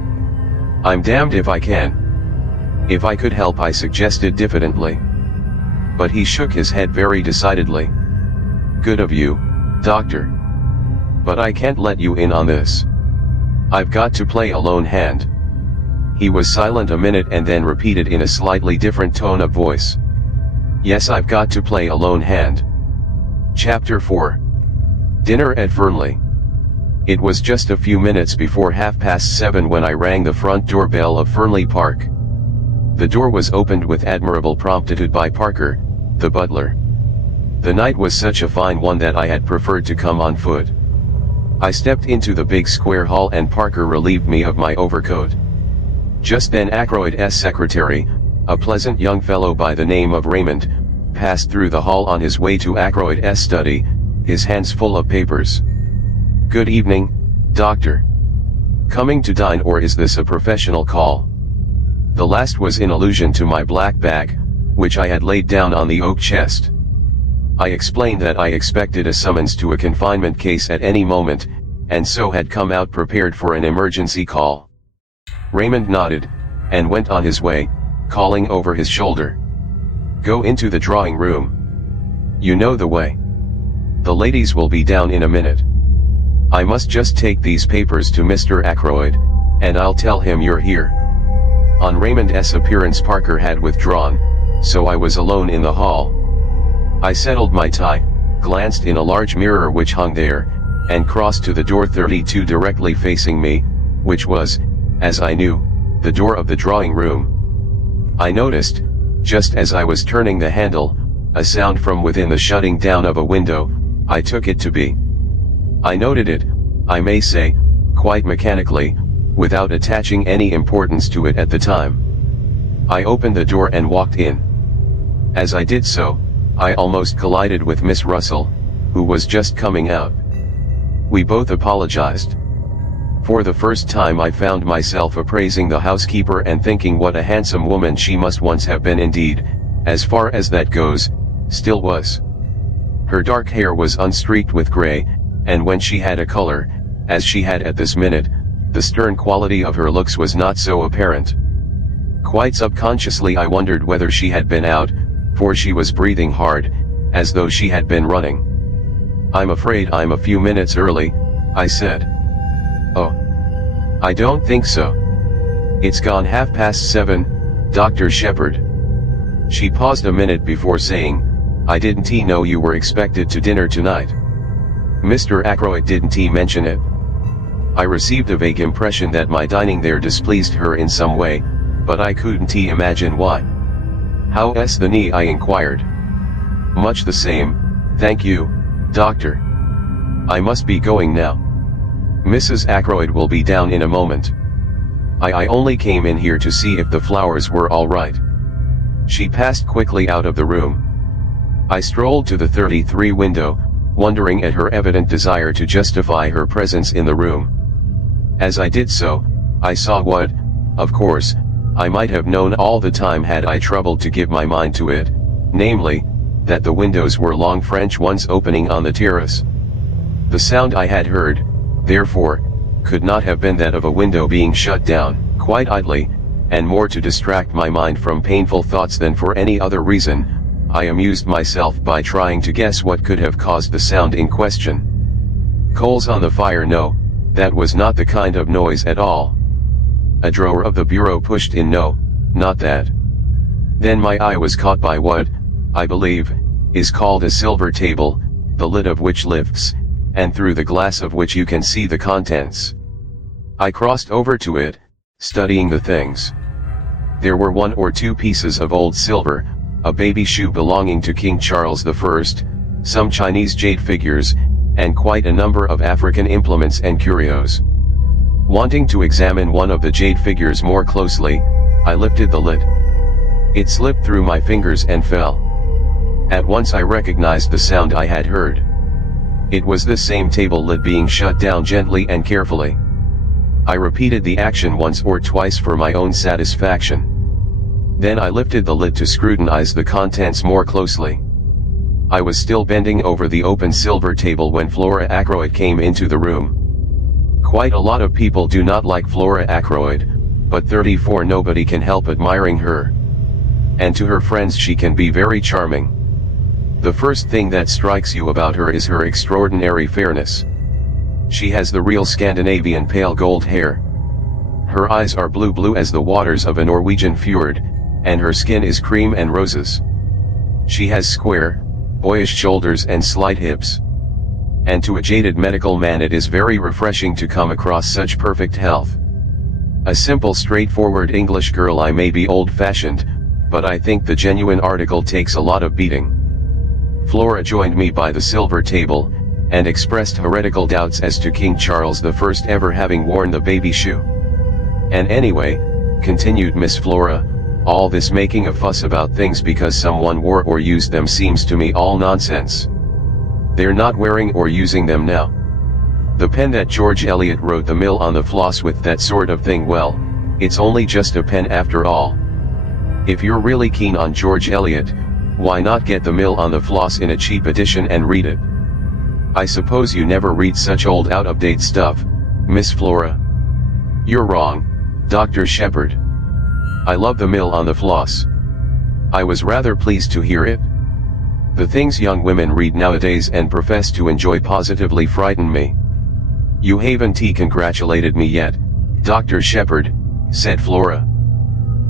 I'm damned if I can. If I could help, I suggested diffidently. But he shook his head very decidedly. Good of you, Doctor. But I can't let you in on this. I've got to play a lone hand. He was silent a minute and then repeated in a slightly different tone of voice. Yes, I've got to play a lone hand. Chapter 4. Dinner at Fernley. It was just a few minutes before 7:30 when I rang the front doorbell of Fernley Park. The door was opened with admirable promptitude by Parker, the butler. The night was such a fine one that I had preferred to come on foot. I stepped into the big square hall and Parker relieved me of my overcoat. Just then Ackroyd's secretary, a pleasant young fellow by the name of Raymond, passed through the hall on his way to Ackroyd's study, his hands full of papers. Good evening, Doctor. Coming to dine, or is this a professional call? The last was in allusion to my black bag, which I had laid down on the oak chest. I explained that I expected a summons to a confinement case at any moment, and so had come out prepared for an emergency call. Raymond nodded, and went on his way, calling over his shoulder. Go into the drawing room. You know the way. The ladies will be down in a minute. I must just take these papers to Mr. Ackroyd, and I'll tell him you're here. On Raymond's appearance, Parker had withdrawn, so I was alone in the hall. I settled my tie, glanced in a large mirror which hung there, and crossed to the door 32 directly facing me, which was, as I knew, the door of the drawing room. I noticed, just as I was turning the handle, a sound from within the shutting down of a window. I took it to be. I noted it, I may say, quite mechanically, without attaching any importance to it at the time. I opened the door and walked in. As I did so, I almost collided with Miss Russell, who was just coming out. We both apologized. For the first time I found myself appraising the housekeeper and thinking what a handsome woman she must once have been indeed, as far as that goes, still was. Her dark hair was unstreaked with gray, and when she had a color, as she had at this minute, the stern quality of her looks was not so apparent. Quite subconsciously I wondered whether she had been out, for she was breathing hard, as though she had been running. I'm afraid I'm a few minutes early, I said. Oh. I don't think so. It's gone 7:30, Dr. Shepherd. She paused a minute before saying, I didn't know you were expected to dinner tonight. Mr. Ackroyd didn't mention it. I received a vague impression that my dining there displeased her in some way, but I couldn't imagine why. How's the knee? I inquired. Much the same, thank you, Doctor. I must be going now. Mrs. Ackroyd will be down in a moment. I only came in here to see if the flowers were all right. She passed quickly out of the room. I strolled to the 33 window, wondering at her evident desire to justify her presence in the room. As I did so, I saw what, of course, I might have known all the time had I troubled to give my mind to it, namely, that the windows were long French ones opening on the terrace. The sound I had heard, therefore, could not have been that of a window being shut down, quite idly, and more to distract my mind from painful thoughts than for any other reason. I amused myself by trying to guess what could have caused the sound in question. Coals on the fire? No, that was not the kind of noise at all. A drawer of the bureau pushed in? No, not that. Then my eye was caught by what, I believe, is called a silver table, the lid of which lifts, and through the glass of which you can see the contents. I crossed over to it, studying the things. There were 1 or 2 pieces of old silver, a baby shoe belonging to King Charles I, some Chinese jade figures, and quite a number of African implements and curios. Wanting to examine one of the jade figures more closely, I lifted the lid. It slipped through my fingers and fell. At once I recognized the sound I had heard. It was the same table lid being shut down gently and carefully. I repeated the action once or twice for my own satisfaction. Then I lifted the lid to scrutinize the contents more closely. I was still bending over the open silver table when Flora Ackroyd came into the room. Quite a lot of people do not like Flora Ackroyd, but 34 nobody can help admiring her. And to her friends she can be very charming. The first thing that strikes you about her is her extraordinary fairness. She has the real Scandinavian pale gold hair. Her eyes are blue as the waters of a Norwegian fjord, and her skin is cream and roses. She has square, boyish shoulders and slight hips. And to a jaded medical man it is very refreshing to come across such perfect health. A simple straightforward English girl. I may be old-fashioned, but I think the genuine article takes a lot of beating. Flora joined me by the silver table, and expressed heretical doubts as to King Charles I ever having worn the baby shoe. And anyway, continued Miss Flora, all this making a fuss about things because someone wore or used them seems to me all nonsense. They're not wearing or using them now. The pen that George Eliot wrote the mill on the floss with, that sort of thing, well, it's only just a pen after all. If you're really keen on George Eliot, why not get the mill on the floss in a cheap edition and read it? I suppose you never read such old out-of-date stuff, Miss Flora. You're wrong, Dr. Shepherd. I love the mill on the floss. I was rather pleased to hear it. The things young women read nowadays and profess to enjoy positively frighten me. You haven't congratulated me yet, Dr. Shepherd, said Flora.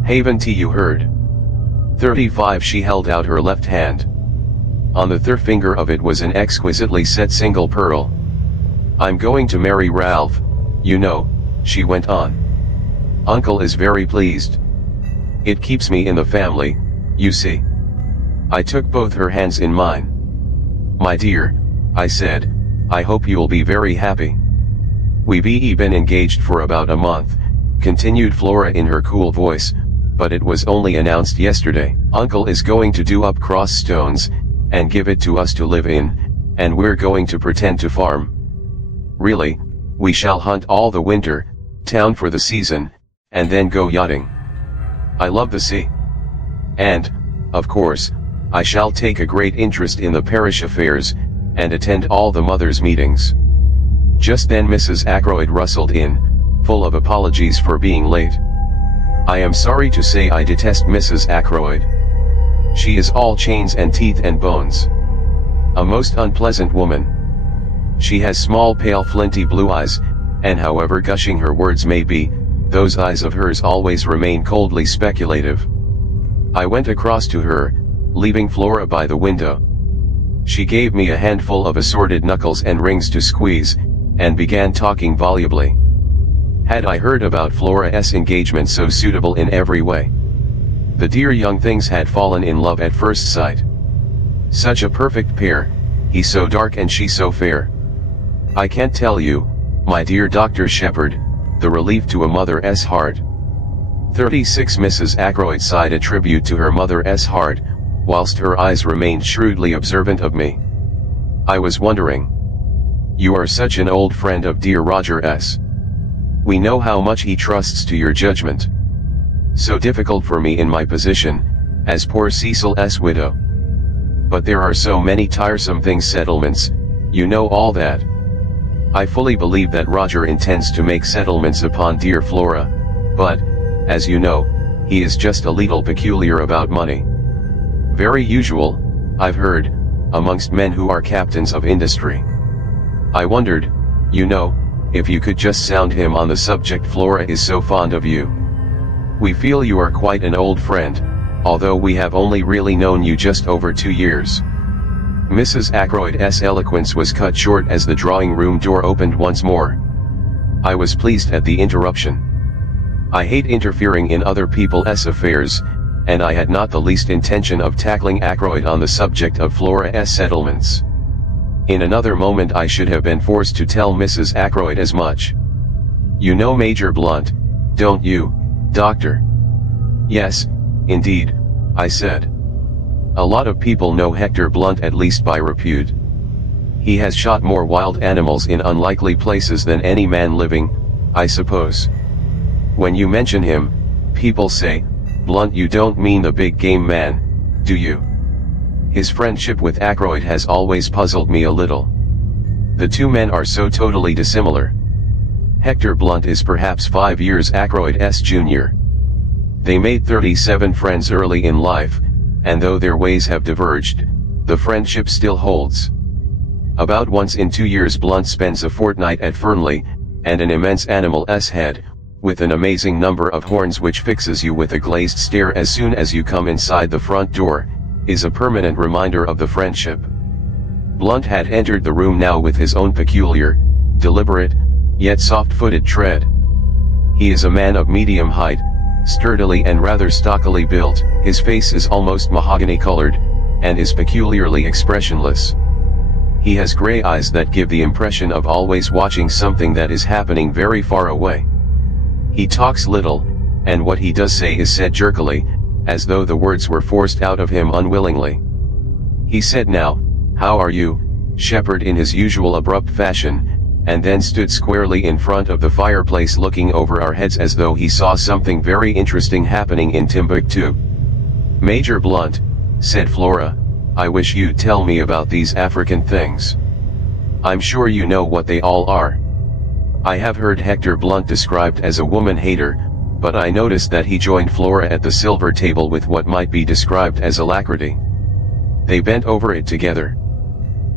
Haven't you heard? 35. She held out her left hand. On the third finger of it was an exquisitely set single pearl. I'm going to marry Ralph, you know, she went on. Uncle is very pleased. It keeps me in the family, you see. I took both her hands in mine. My dear, I said, I hope you'll be very happy. We've been engaged for about a month, continued Flora in her cool voice, but it was only announced yesterday. Uncle is going to do up cross stones, and give it to us to live in, and we're going to pretend to farm. Really, we shall hunt all the winter, town for the season, and then go yachting. I love the sea. And, of course, I shall take a great interest in the parish affairs, and attend all the mothers' meetings. Just then Mrs. Ackroyd rustled in, full of apologies for being late. I am sorry to say I detest Mrs. Ackroyd. She is all chains and teeth and bones. A most unpleasant woman. She has small pale flinty blue eyes, and however gushing her words may be, those eyes of hers always remain coldly speculative. I went across to her, leaving Flora by the window. She gave me a handful of assorted knuckles and rings to squeeze, and began talking volubly. Had I heard about Flora's engagement so suitable in every way? The dear young things had fallen in love at first sight. Such a perfect pair, he so dark and she so fair. I can't tell you, my dear Dr. Shepherd, the relief to a mother's heart. 36. Mrs. Ackroyd sighed a tribute to her mother's heart, whilst her eyes remained shrewdly observant of me. I was wondering. You are such an old friend of dear Roger S. We know how much he trusts to your judgment. So difficult for me in my position, as poor Cecil's widow. But there are so many tiresome things, settlements, you know all that. I fully believe that Roger intends to make settlements upon dear Flora, but, as you know, he is just a little peculiar about money. Very usual, I've heard, amongst men who are captains of industry. I wondered, you know, if you could just sound him on the subject. Flora is so fond of you. We feel you are quite an old friend, although we have only really known you just over 2 years. Mrs. Ackroyd's eloquence was cut short as the drawing-room door opened once more. I was pleased at the interruption. I hate interfering in other people's affairs, and I had not the least intention of tackling Ackroyd on the subject of Flora's settlements. In another moment I should have been forced to tell Mrs. Ackroyd as much. You know Major Blunt, don't you, Doctor? Yes, indeed, I said. A lot of people know Hector Blunt, at least by repute. He has shot more wild animals in unlikely places than any man living, I suppose. When you mention him, people say, "Blunt, you don't mean the big game man, do you?" His friendship with Ackroyd has always puzzled me a little. The two men are so totally dissimilar. Hector Blunt is perhaps 5 years Ackroyd's junior. They made 37 friends early in life, and though their ways have diverged, the friendship still holds. About once in 2 years Blunt spends a fortnight at Fernley, and an immense animal's head, with an amazing number of horns which fixes you with a glazed stare as soon as you come inside the front door, is a permanent reminder of the friendship. Blunt had entered the room now with his own peculiar, deliberate, yet soft-footed tread. He is a man of medium height, sturdily and rather stockily built, his face is almost mahogany-colored, and is peculiarly expressionless. He has gray eyes that give the impression of always watching something that is happening very far away. He talks little, and what he does say is said jerkily, as though the words were forced out of him unwillingly. He said now, "How are you, Shepherd," in his usual abrupt fashion, and then stood squarely in front of the fireplace looking over our heads as though he saw something very interesting happening in Timbuktu. "Major Blunt," said Flora, "I wish you'd tell me about these African things. I'm sure you know what they all are. I have heard Hector Blunt described as a woman-hater, but I noticed that he joined Flora at the silver table with what might be described as alacrity. They bent over it together.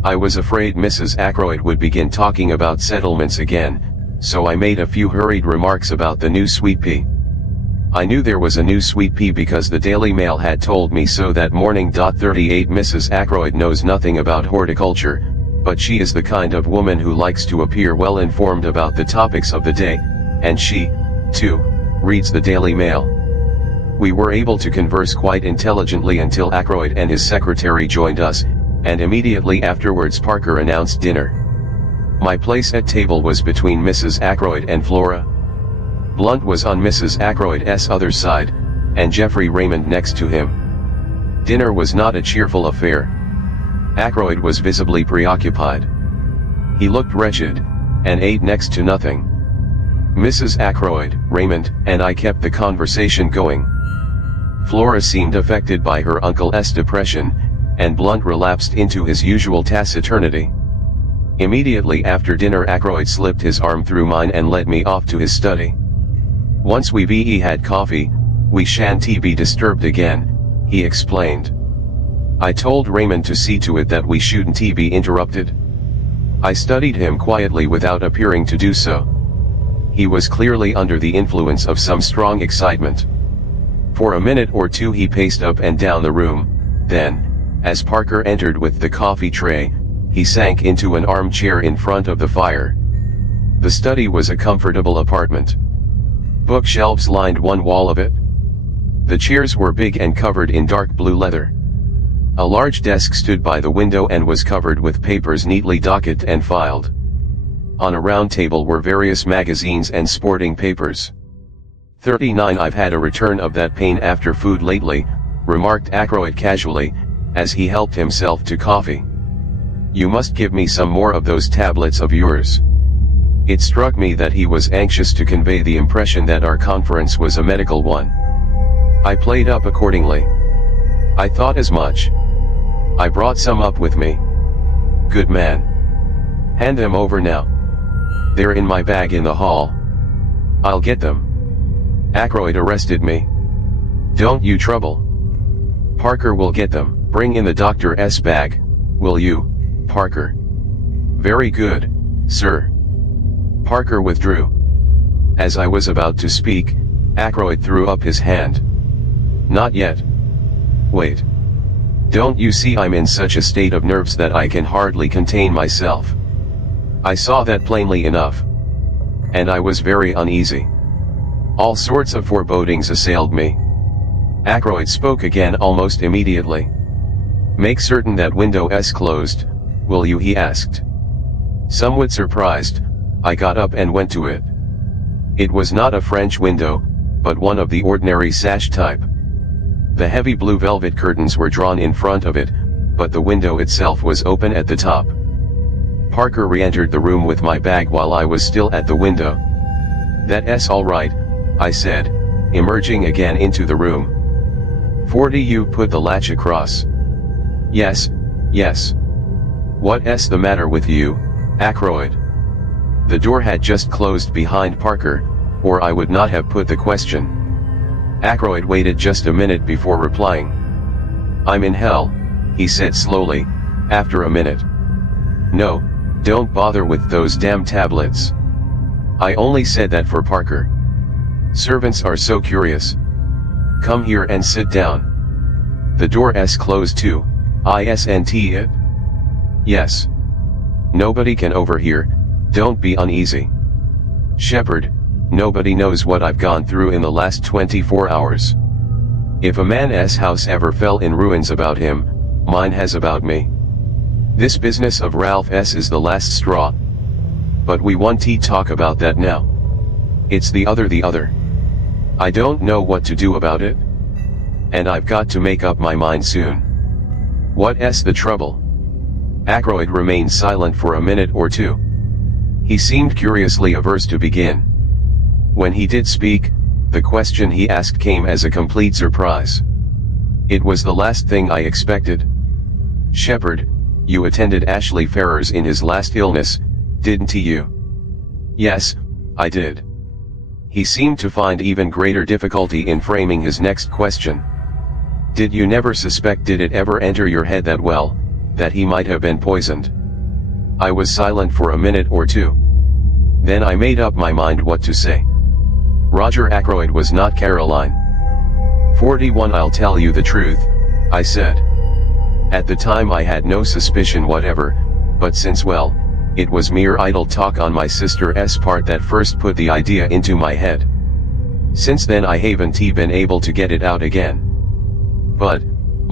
I was afraid Mrs. Ackroyd would begin talking about settlements again, so I made a few hurried remarks about the new sweet pea. I knew there was a new sweet pea because the Daily Mail had told me so that morning. 38 Mrs. Ackroyd knows nothing about horticulture, but she is the kind of woman who likes to appear well informed about the topics of the day, and she, too, reads the Daily Mail. We were able to converse quite intelligently until Ackroyd and his secretary joined us, and immediately afterwards Parker announced dinner. My place at table was between Mrs. Ackroyd and Flora. Blunt was on Mrs. Ackroyd's other side, and Geoffrey Raymond next to him. Dinner was not a cheerful affair. Ackroyd was visibly preoccupied. He looked wretched, and ate next to nothing. Mrs. Ackroyd, Raymond, and I kept the conversation going. Flora seemed affected by her uncle's depression, and Blunt relapsed into his usual taciturnity. Immediately after dinner Ackroyd slipped his arm through mine and led me off to his study. "Once we've had coffee, we shan't be disturbed again," he explained. I told Raymond to see to it that we shouldn't be interrupted. I studied him quietly without appearing to do so. He was clearly under the influence of some strong excitement. For a minute or two he paced up and down the room, then, as Parker entered with the coffee tray, he sank into an armchair in front of the fire. The study was a comfortable apartment. Bookshelves lined one wall of it. The chairs were big and covered in dark blue leather. A large desk stood by the window and was covered with papers neatly docketed and filed. On a round table were various magazines and sporting papers. 39 I've had a return of that pain after food lately, remarked Ackroyd casually, as he helped himself to coffee. You must give me some more of those tablets of yours. It struck me that he was anxious to convey the impression that our conference was a medical one. I played up accordingly. I thought as much. I brought some up with me. Good man. Hand them over now. They're in my bag in the hall. I'll get them. Ackroyd arrested me. Don't you trouble. Parker will get them. Bring in the doctor's bag, will you, Parker? Very good, sir. Parker withdrew. As I was about to speak, Ackroyd threw up his hand. Not yet. Wait. Don't you see I'm in such a state of nerves that I can hardly contain myself? I saw that plainly enough. And I was very uneasy. All sorts of forebodings assailed me. Ackroyd spoke again almost immediately. Make certain that window's closed, will you? He asked. Somewhat surprised, I got up and went to it. It was not a French window, but one of the ordinary sash type. The heavy blue velvet curtains were drawn in front of it, but the window itself was open at the top. Parker re-entered the room with my bag while I was still at the window. "That's all right," I said, emerging again into the room. 40 You put the latch across. Yes. What's the matter with you, Ackroyd?" The door had just closed behind Parker, or I would not have put the question. Ackroyd waited just a minute before replying. "I'm in hell," he said slowly, after a minute. "No, don't bother with those damn tablets." I only said that for Parker. "Servants are so curious. Come here and sit down." "The door's closed too, isn't it?" "Yes. Nobody can overhear, don't be uneasy." "Shepard, nobody knows what I've gone through in the last 24 hours. If a man's house ever fell in ruins about him, mine has about me. This business of Ralph's is the last straw. But we won't talk about that now. It's the other. I don't know what to do about it. And I've got to make up my mind soon." "What's the trouble?" Ackroyd remained silent for a minute or two. He seemed curiously averse to begin. When he did speak, the question he asked came as a complete surprise. It was the last thing I expected. "Shepard, you attended Ashley Ferrers in his last illness, didn't you?" "Yes, I did." He seemed to find even greater difficulty in framing his next question. "Did you never suspect, did it ever enter your head that he might have been poisoned?" I was silent for a minute or two. Then I made up my mind what to say. "Roger Ackroyd was not Caroline." 41 I'll tell you the truth, I said. At the time I had no suspicion whatever, but since it was mere idle talk on my sister's part that first put the idea into my head. Since then I haven't been able to get it out again. But,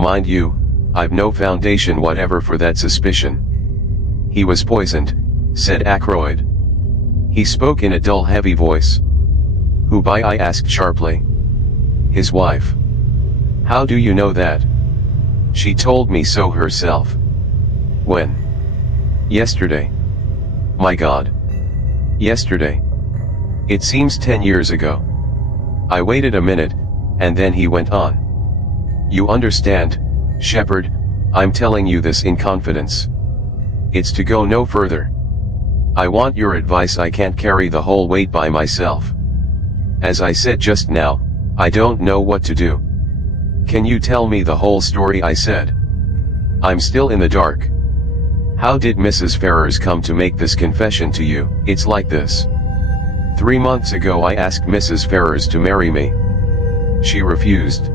mind you, I've no foundation whatever for that suspicion. "He was poisoned," said Ackroyd. He spoke in a dull heavy voice. "Who by?" I asked sharply. "His wife." "How do you know that?" "She told me so herself." "When?" "Yesterday." "My God. Yesterday. It seems 10 years ago." I waited a minute, and then he went on. "You understand, Shepard, I'm telling you this in confidence. It's to go no further. I want your advice, I can't carry the whole weight by myself. As I said just now, I don't know what to do. Can you tell me the whole story?" I said. "I'm still in the dark." "How did Mrs. Ferrers come to make this confession to you?" "It's like this. 3 months ago I asked Mrs. Ferrers to marry me. She refused.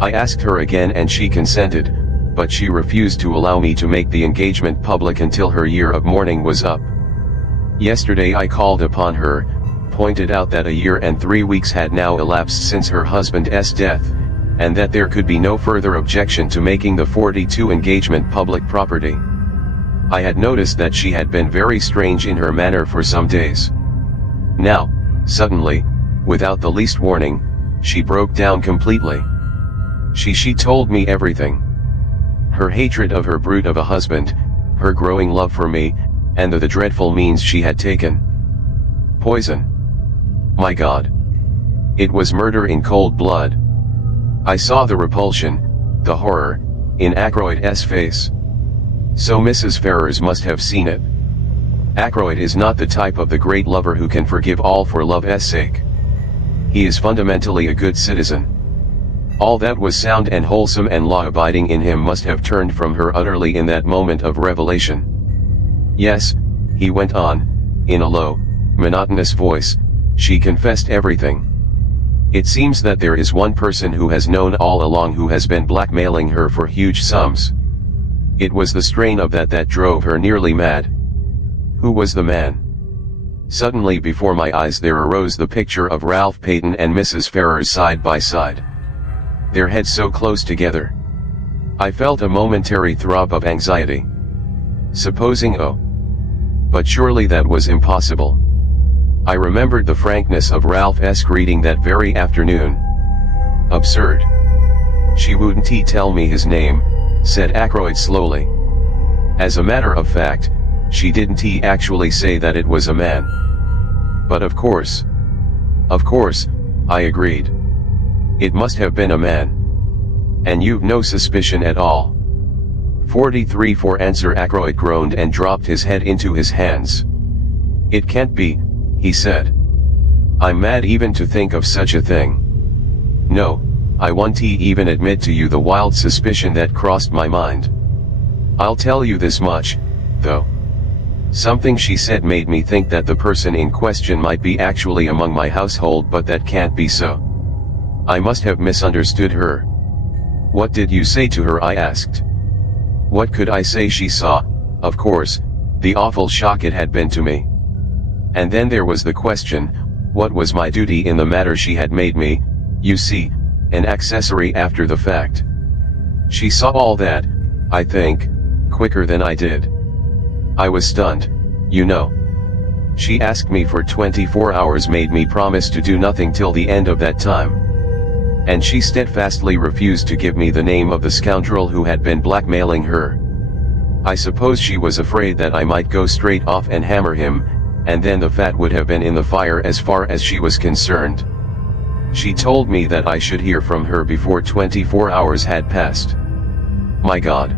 I asked her again and she consented, but she refused to allow me to make the engagement public until her year of mourning was up. Yesterday I called upon her, pointed out that a year and 3 weeks had now elapsed since her husband's death, and that there could be no further objection to making the 42 engagement public property. I had noticed that she had been very strange in her manner for some days. Now, suddenly, without the least warning, she broke down completely. She told me everything. Her hatred of her brute of a husband, her growing love for me, and the dreadful means she had taken. Poison. My God. It was murder in cold blood. I saw the repulsion, the horror, in Ackroyd's face. So Mrs. Ferrers must have seen it. Ackroyd is not the type of the great lover who can forgive all for love's sake. He is fundamentally a good citizen. All that was sound and wholesome and law-abiding in him must have turned from her utterly in that moment of revelation. Yes, he went on, in a low, monotonous voice, she confessed everything. It seems that there is one person who has known all along, who has been blackmailing her for huge sums. It was the strain of that drove her nearly mad. Who was the man? Suddenly before my eyes there arose the picture of Ralph Peyton and Mrs. Ferrers side by side. Their heads so close together. I felt a momentary throb of anxiety. Supposing but surely that was impossible. I remembered the frankness of Ralph's greeting that very afternoon. Absurd. She wouldn't tell me his name, said Ackroyd slowly. As a matter of fact, she didn't actually say that it was a man. But of course, I agreed. It must have been a man. And you've no suspicion at all? 43 for answer. Ackroyd groaned and dropped his head into his hands. It can't be, he said. I'm mad even to think of such a thing. No, I won't even admit to you the wild suspicion that crossed my mind. I'll tell you this much, though. Something she said made me think that the person in question might be actually among my household, but that can't be so. I must have misunderstood her. What did you say to her? I asked. What could I say? She saw, of course, the awful shock it had been to me. And then there was the question, what was my duty in the matter? She had made me, you see, an accessory after the fact. She saw all that, I think, quicker than I did. I was stunned, you know. She asked me for 24 hours, made me promise to do nothing till the end of that time. And she steadfastly refused to give me the name of the scoundrel who had been blackmailing her. I suppose she was afraid that I might go straight off and hammer him, and then the fat would have been in the fire as far as she was concerned. She told me that I should hear from her before 24 hours had passed. My God.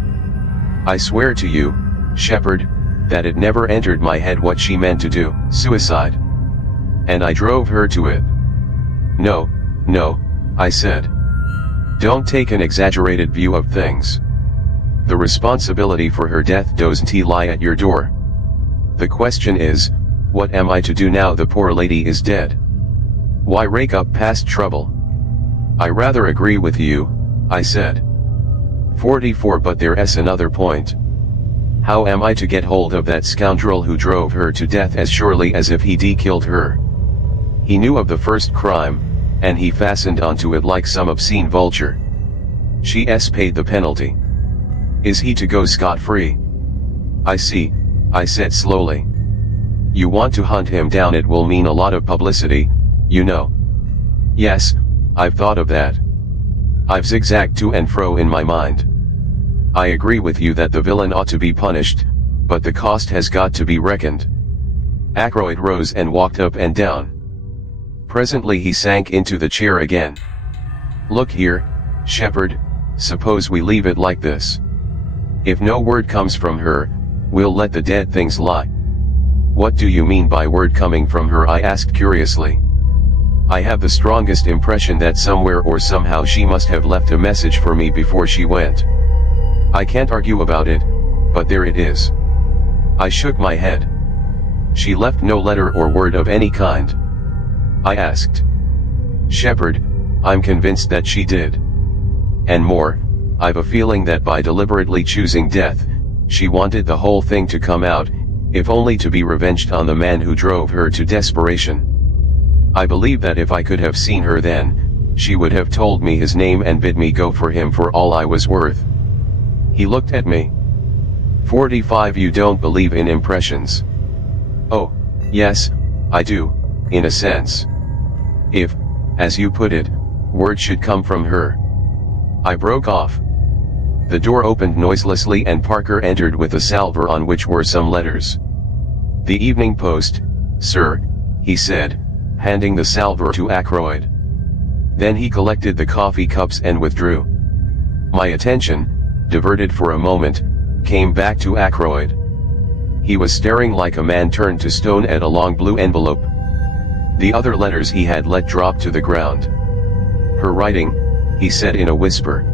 I swear to you, Shepherd, that it never entered my head what she meant to do, suicide. And I drove her to it. No, I said. Don't take an exaggerated view of things. The responsibility for her death doesn't lie at your door. The question is, what am I to do now the poor lady is dead? Why rake up past trouble? I rather agree with you, I said. 44 But there's another point. How am I to get hold of that scoundrel who drove her to death as surely as if he'd killed her? He knew of the first crime, and he fastened onto it like some obscene vulture. She's paid the penalty. Is he to go scot-free? I see, I said slowly. You want to hunt him down. It will mean a lot of publicity, you know. Yes, I've thought of that. I've zigzagged to and fro in my mind. I agree with you that the villain ought to be punished, but the cost has got to be reckoned. Ackroyd rose and walked up and down. Presently he sank into the chair again. Look here, Shepherd, suppose we leave it like this. If no word comes from her, we'll let the dead things lie. What do you mean by word coming from her? I asked curiously. I have the strongest impression that somewhere or somehow she must have left a message for me before she went. I can't argue about it, but there it is. I shook my head. She left no letter or word of any kind. I asked. Shepherd, I'm convinced that she did. And more, I've a feeling that by deliberately choosing death, she wanted the whole thing to come out, if only to be revenged on the man who drove her to desperation. I believe that if I could have seen her then, she would have told me his name and bid me go for him for all I was worth. He looked at me. 45 You don't believe in impressions? Oh, yes, I do, in a sense. If, as you put it, word should come from her. I broke off. The door opened noiselessly and Parker entered with a salver on which were some letters. The Evening Post, sir, he said, handing the salver to Ackroyd. Then he collected the coffee cups and withdrew. My attention, diverted for a moment, came back to Ackroyd. He was staring like a man turned to stone at a long blue envelope. The other letters he had let drop to the ground. Her writing, he said in a whisper.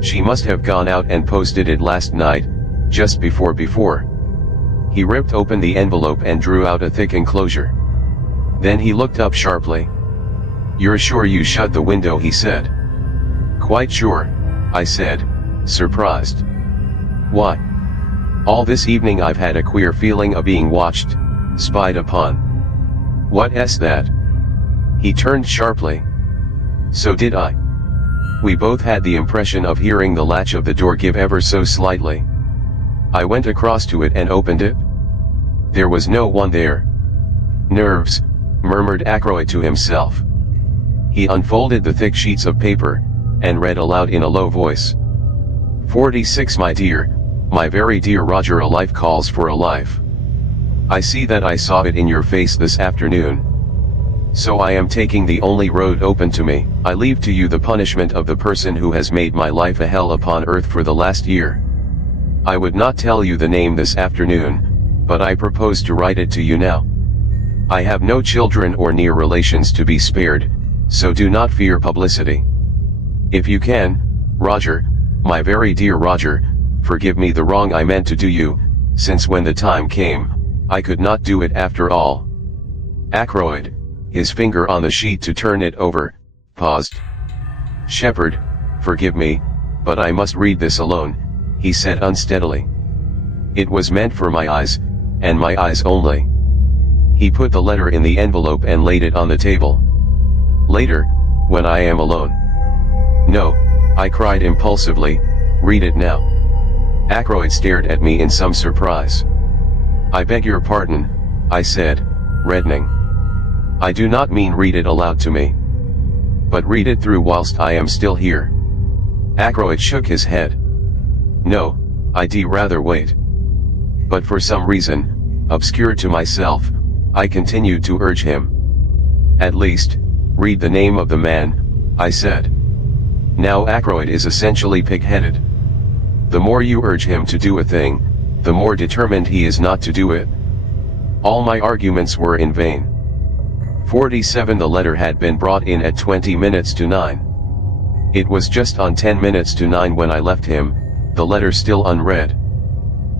She must have gone out and posted it last night, just before. He ripped open the envelope and drew out a thick enclosure. Then he looked up sharply. You're sure you shut the window? He said. Quite sure, I said, surprised. Why? All this evening I've had a queer feeling of being watched, spied upon. What's that? He turned sharply. So did I. We both had the impression of hearing the latch of the door give ever so slightly. I went across to it and opened it. There was no one there. Nerves, murmured Ackroyd to himself. He unfolded the thick sheets of paper, and read aloud in a low voice. 46 My dear, my very dear Roger, a life calls for a life. I see that I saw it in your face this afternoon. So I am taking the only road open to me. I leave to you the punishment of the person who has made my life a hell upon earth for the last year. I would not tell you the name this afternoon, but I propose to write it to you now. I have no children or near relations to be spared, so do not fear publicity. If you can, Roger, my very dear Roger, forgive me the wrong I meant to do you, since when the time came, I could not do it after all. Ackroyd, his finger on the sheet to turn it over, paused. Shepherd, forgive me, but I must read this alone, he said unsteadily. It was meant for my eyes, and my eyes only. He put the letter in the envelope and laid it on the table. Later, when I am alone. No, I cried impulsively, read it now. Ackroyd stared at me in some surprise. I beg your pardon, I said, reddening. I do not mean read it aloud to me. But read it through whilst I am still here. Ackroyd shook his head. No, I'd rather wait. But for some reason, obscure to myself, I continued to urge him. At least, read the name of the man, I said. Now Ackroyd is essentially pig-headed. The more you urge him to do a thing, the more determined he is not to do it. All my arguments were in vain. 47 The letter had been brought in at 20 minutes to 9. It was just on 10 minutes to 9 when I left him, the letter still unread.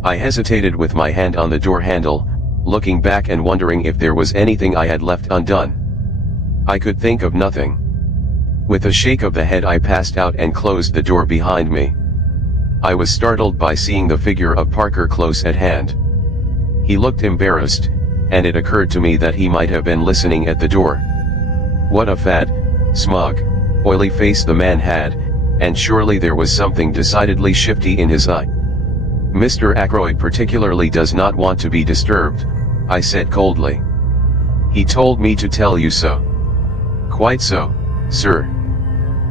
I hesitated with my hand on the door handle, looking back and wondering if there was anything I had left undone. I could think of nothing. With a shake of the head I passed out and closed the door behind me. I was startled by seeing the figure of Parker close at hand. He looked embarrassed, and it occurred to me that he might have been listening at the door. What a fat, smug, oily face the man had, and surely there was something decidedly shifty in his eye. Mr. Ackroyd particularly does not want to be disturbed, I said coldly. He told me to tell you so. Quite so, sir.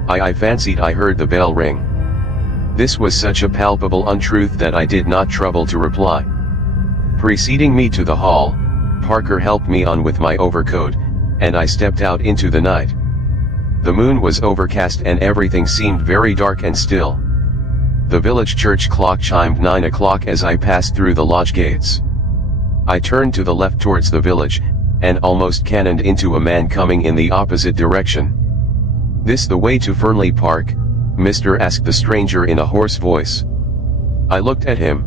I fancied I heard the bell ring. This was such a palpable untruth that I did not trouble to reply. Preceding me to the hall, Parker helped me on with my overcoat, and I stepped out into the night. The moon was overcast and everything seemed very dark and still. The village church clock chimed 9 o'clock as I passed through the lodge gates. I turned to the left towards the village, and almost cannoned into a man coming in the opposite direction. This the way to Fernley Park, mister? Asked the stranger in a hoarse voice. I looked at him.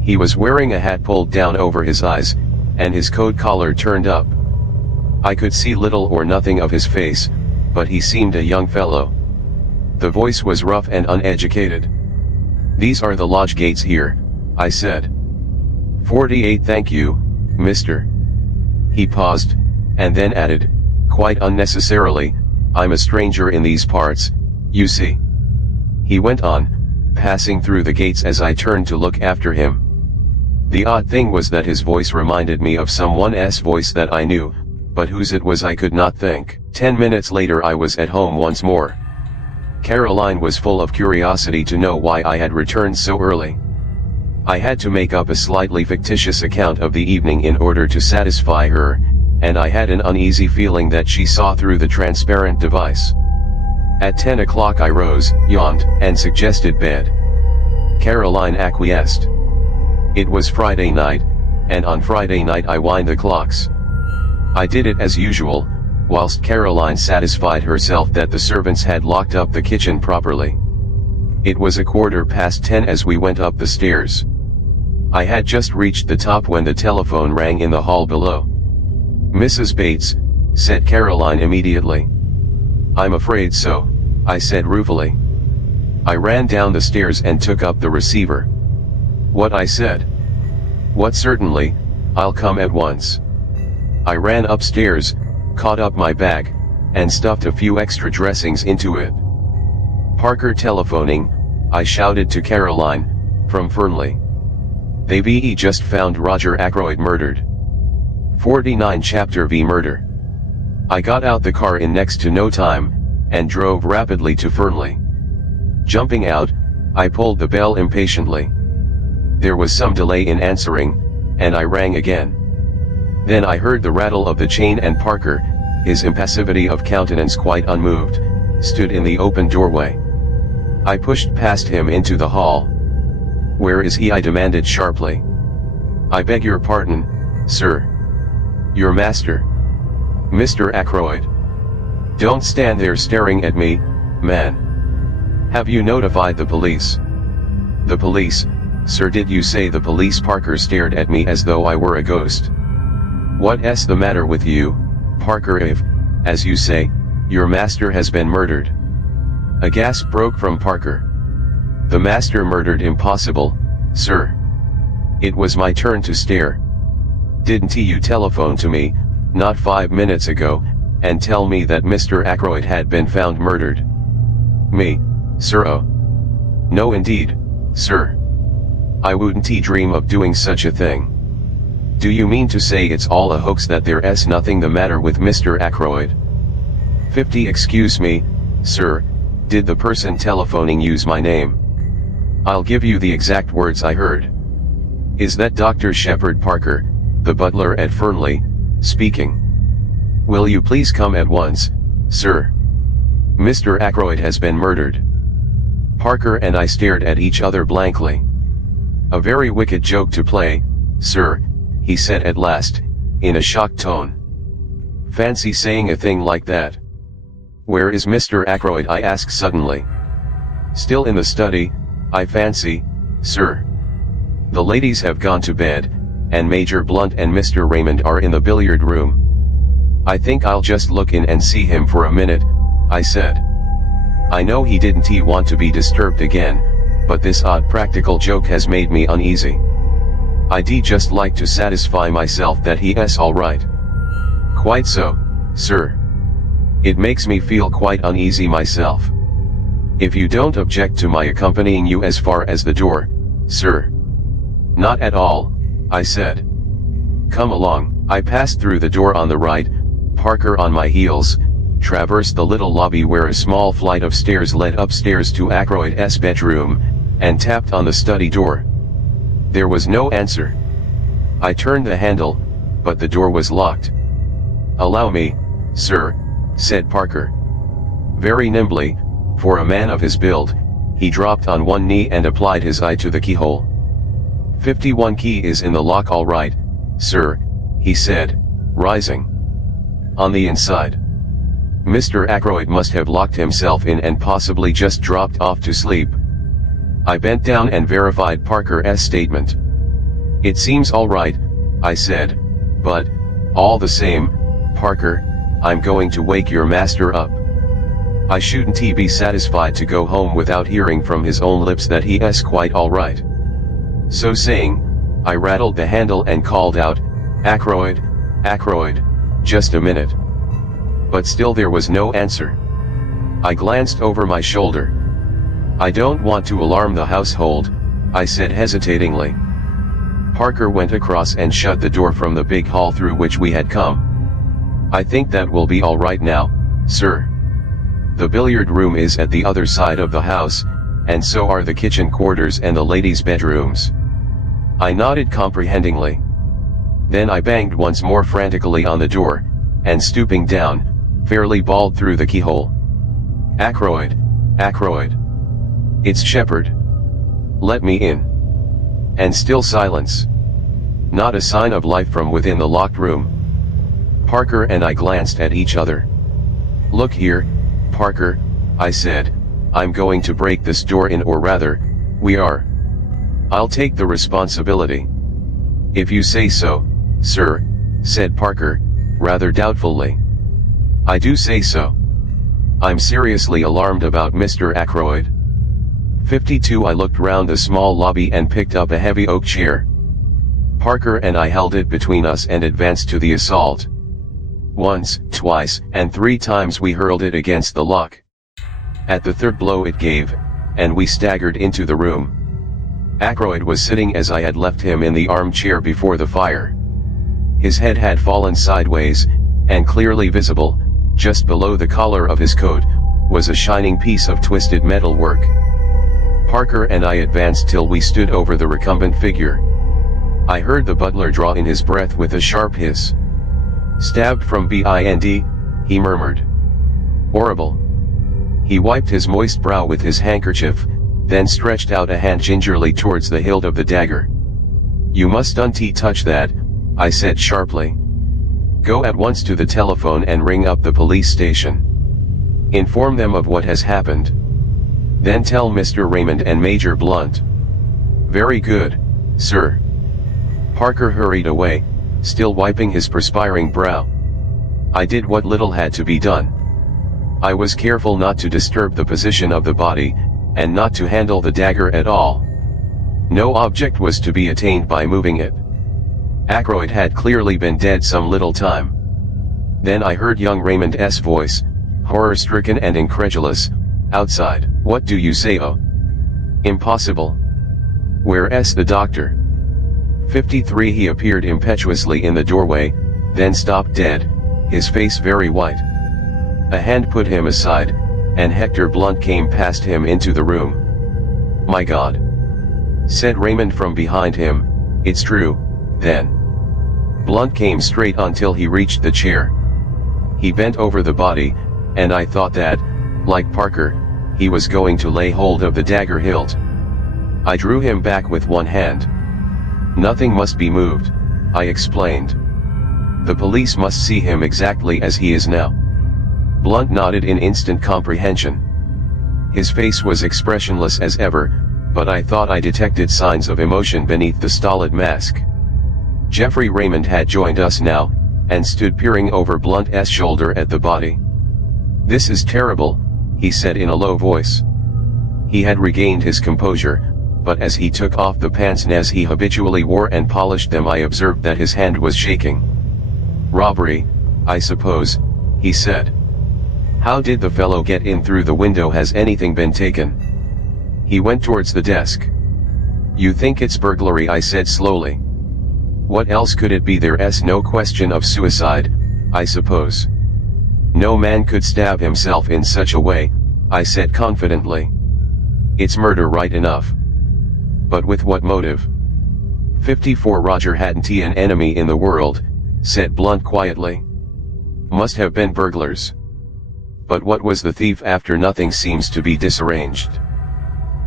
He was wearing a hat pulled down over his eyes, and his coat collar turned up. I could see little or nothing of his face, but he seemed a young fellow. The voice was rough and uneducated. These are the lodge gates here, I said. 48 Thank you, mister. He paused, and then added, quite unnecessarily, I'm a stranger in these parts, you see. He went on, passing through the gates as I turned to look after him. The odd thing was that his voice reminded me of someone's voice that I knew, but whose it was I could not think. 10 minutes later I was at home once more. Caroline was full of curiosity to know why I had returned so early. I had to make up a slightly fictitious account of the evening in order to satisfy her, and I had an uneasy feeling that she saw through the transparent device. At 10 o'clock I rose, yawned, and suggested bed. Caroline acquiesced. It was Friday night, and on Friday night I wind the clocks. I did it as usual, whilst Caroline satisfied herself that the servants had locked up the kitchen properly. It was 10:15 as we went up the stairs. I had just reached the top when the telephone rang in the hall below. Mrs. Bates, said Caroline immediately. I'm afraid so, I said ruefully. I ran down the stairs and took up the receiver. What? I said. What? Certainly, I'll come at once. I ran upstairs, caught up my bag, and stuffed a few extra dressings into it. Parker telephoning, I shouted to Caroline, from Fernley. They've just found Roger Ackroyd murdered. 49 Chapter V Murder. I got out the car in next to no time, and drove rapidly to Fernley. Jumping out, I pulled the bell impatiently. There was some delay in answering, and I rang again. Then I heard the rattle of the chain, and Parker, his impassivity of countenance quite unmoved, stood in the open doorway. I pushed past him into the hall. "Where is he?" I demanded sharply. "I beg your pardon, sir." "Your master, Mr. Ackroyd." "Don't stand there staring at me, man. Have you notified the police?" "The police, sir? Did you say the police?" Parker stared at me as though I were a ghost. "What's the matter with you, Parker? If, as you say, your master has been murdered." A gasp broke from Parker. "The master murdered? Impossible, sir." It was my turn to stare. "Didn't you telephone to me, not 5 minutes ago, and tell me that Mr. Ackroyd had been found murdered?" "Me, sir? Oh. No indeed, sir. I wouldn't dream of doing such a thing." "Do you mean to say it's all a hoax, that there's nothing the matter with Mr. Ackroyd?" 50. "Excuse me, sir, did the person telephoning use my name?" "I'll give you the exact words I heard." "Is that Dr. Shepard Parker, the butler at Fernley, speaking? Will you please come at once, sir? Mr. Ackroyd has been murdered." Parker and I stared at each other blankly. "A very wicked joke to play, sir," he said at last, in a shocked tone. "Fancy saying a thing like that." "Where is Mr. Ackroyd?" I asked suddenly. "Still in the study, I fancy, sir. The ladies have gone to bed, and Major Blunt and Mr. Raymond are in the billiard room." "I think I'll just look in and see him for a minute," I said. I know he didn't want to be disturbed again, but this odd practical joke has made me uneasy. I'd just like to satisfy myself that he's all right. "Quite so, sir. It makes me feel quite uneasy myself. If you don't object to my accompanying you as far as the door, sir." "Not at all," I said. "Come along." I passed through the door on the right, Parker on my heels, traversed the little lobby where a small flight of stairs led upstairs to Ackroyd's bedroom, and tapped on the study door. There was no answer. I turned the handle, but the door was locked. "Allow me, sir," said Parker. Very nimbly, for a man of his build, he dropped on one knee and applied his eye to the keyhole. 51 key is in the lock, all right, sir," he said, rising. "On the inside. Mr. Ackroyd must have locked himself in and possibly just dropped off to sleep." I bent down and verified Parker's statement. "It seems all right," I said, "but, all the same, Parker, I'm going to wake your master up. I shouldn't be satisfied to go home without hearing from his own lips that he's quite all right." So saying, I rattled the handle and called out, "Ackroyd, Ackroyd, just a minute." But still there was no answer. I glanced over my shoulder. "I don't want to alarm the household," I said hesitatingly. Parker went across and shut the door from the big hall through which we had come. "I think that will be all right now, sir. The billiard room is at the other side of the house, and so are the kitchen quarters and the ladies' bedrooms." I nodded comprehendingly. Then I banged once more frantically on the door, and stooping down, fairly bawled through the keyhole. "Ackroyd, Ackroyd. It's Shepard. Let me in." And still silence. Not a sign of life from within the locked room. Parker and I glanced at each other. "Look here, Parker," I said, "I'm going to break this door in, or rather, we are. I'll take the responsibility." "If you say so, sir," said Parker, rather doubtfully. "I do say so. I'm seriously alarmed about Mr. Ackroyd." 52. I looked round the small lobby and picked up a heavy oak chair. Parker and I held it between us and advanced to the assault. Once, twice, and 3 times we hurled it against the lock. At the 3rd blow it gave, and we staggered into the room. Ackroyd was sitting as I had left him in the armchair before the fire. His head had fallen sideways, and clearly visible, just below the collar of his coat, was a shining piece of twisted metalwork. Parker and I advanced till we stood over the recumbent figure. I heard the butler draw in his breath with a sharp hiss. "Stabbed from behind," he murmured. "Horrible." He wiped his moist brow with his handkerchief, then stretched out a hand gingerly towards the hilt of the dagger. "You mustn't touch that," I said sharply. "Go at once to the telephone and ring up the police station. Inform them of what has happened. Then tell Mr. Raymond and Major Blunt." "Very good, sir." Parker hurried away, still wiping his perspiring brow. I did what little had to be done. I was careful not to disturb the position of the body, and not to handle the dagger at all. No object was to be attained by moving it. Ackroyd had clearly been dead some little time. Then I heard young Raymond's voice, horror-stricken and incredulous, outside. "What do you say, oh? Impossible. Where's the doctor?" 53. He appeared impetuously in the doorway, then stopped dead, his face very white. A hand put him aside, and Hector Blunt came past him into the room. "My God," said Raymond from behind him, "it's true, then." Blunt came straight until he reached the chair. He bent over the body, and I thought that, like Parker, he was going to lay hold of the dagger hilt. I drew him back with one hand. "Nothing must be moved," I explained. "The police must see him exactly as he is now." Blunt nodded in instant comprehension. His face was expressionless as ever, but I thought I detected signs of emotion beneath the stolid mask. Geoffrey Raymond had joined us now, and stood peering over Blunt's shoulder at the body. "This is terrible," he said in a low voice. He had regained his composure, but as he took off the pince-nez he habitually wore and polished them, I observed that his hand was shaking. "Robbery, I suppose," he said. "How did the fellow get in through the window? Has anything been taken?" He went towards the desk. "You think it's burglary?" I said slowly. "What else could it be? There's no question of suicide, I suppose. No man could stab himself in such a way," I said confidently. "It's murder right enough. But with what motive?" 54. Roger hadn't an enemy in the world, said Blunt quietly. "Must have been burglars. But what was the thief after? Nothing seems to be disarranged."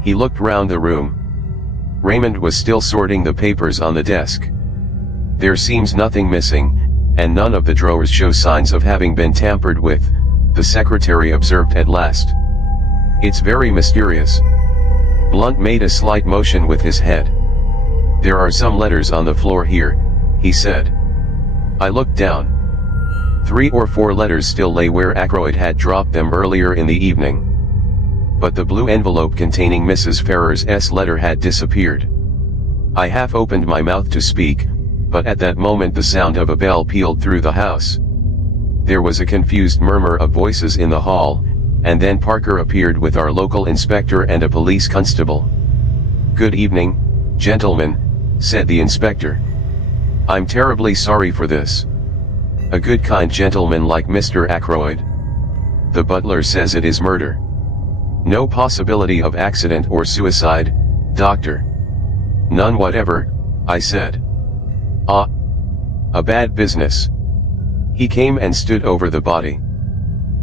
He looked round the room. Raymond was still sorting the papers on the desk. "There seems nothing missing, and none of the drawers show signs of having been tampered with," the secretary observed at last. "It's very mysterious." Blunt made a slight motion with his head. "There are some letters on the floor here," he said. I looked down. 3 or 4 letters still lay where Ackroyd had dropped them earlier in the evening. But the blue envelope containing Mrs. Ferrars' letter had disappeared. I half opened my mouth to speak, but at that moment the sound of a bell pealed through the house. There was a confused murmur of voices in the hall, and then Parker appeared with our local inspector and a police constable. "Good evening, gentlemen," said the inspector. "I'm terribly sorry for this. A good kind gentleman like Mr. Ackroyd. The butler says it is murder. No possibility of accident or suicide, doctor?" "None whatever," I said. "Ah. A bad business." He came and stood over the body.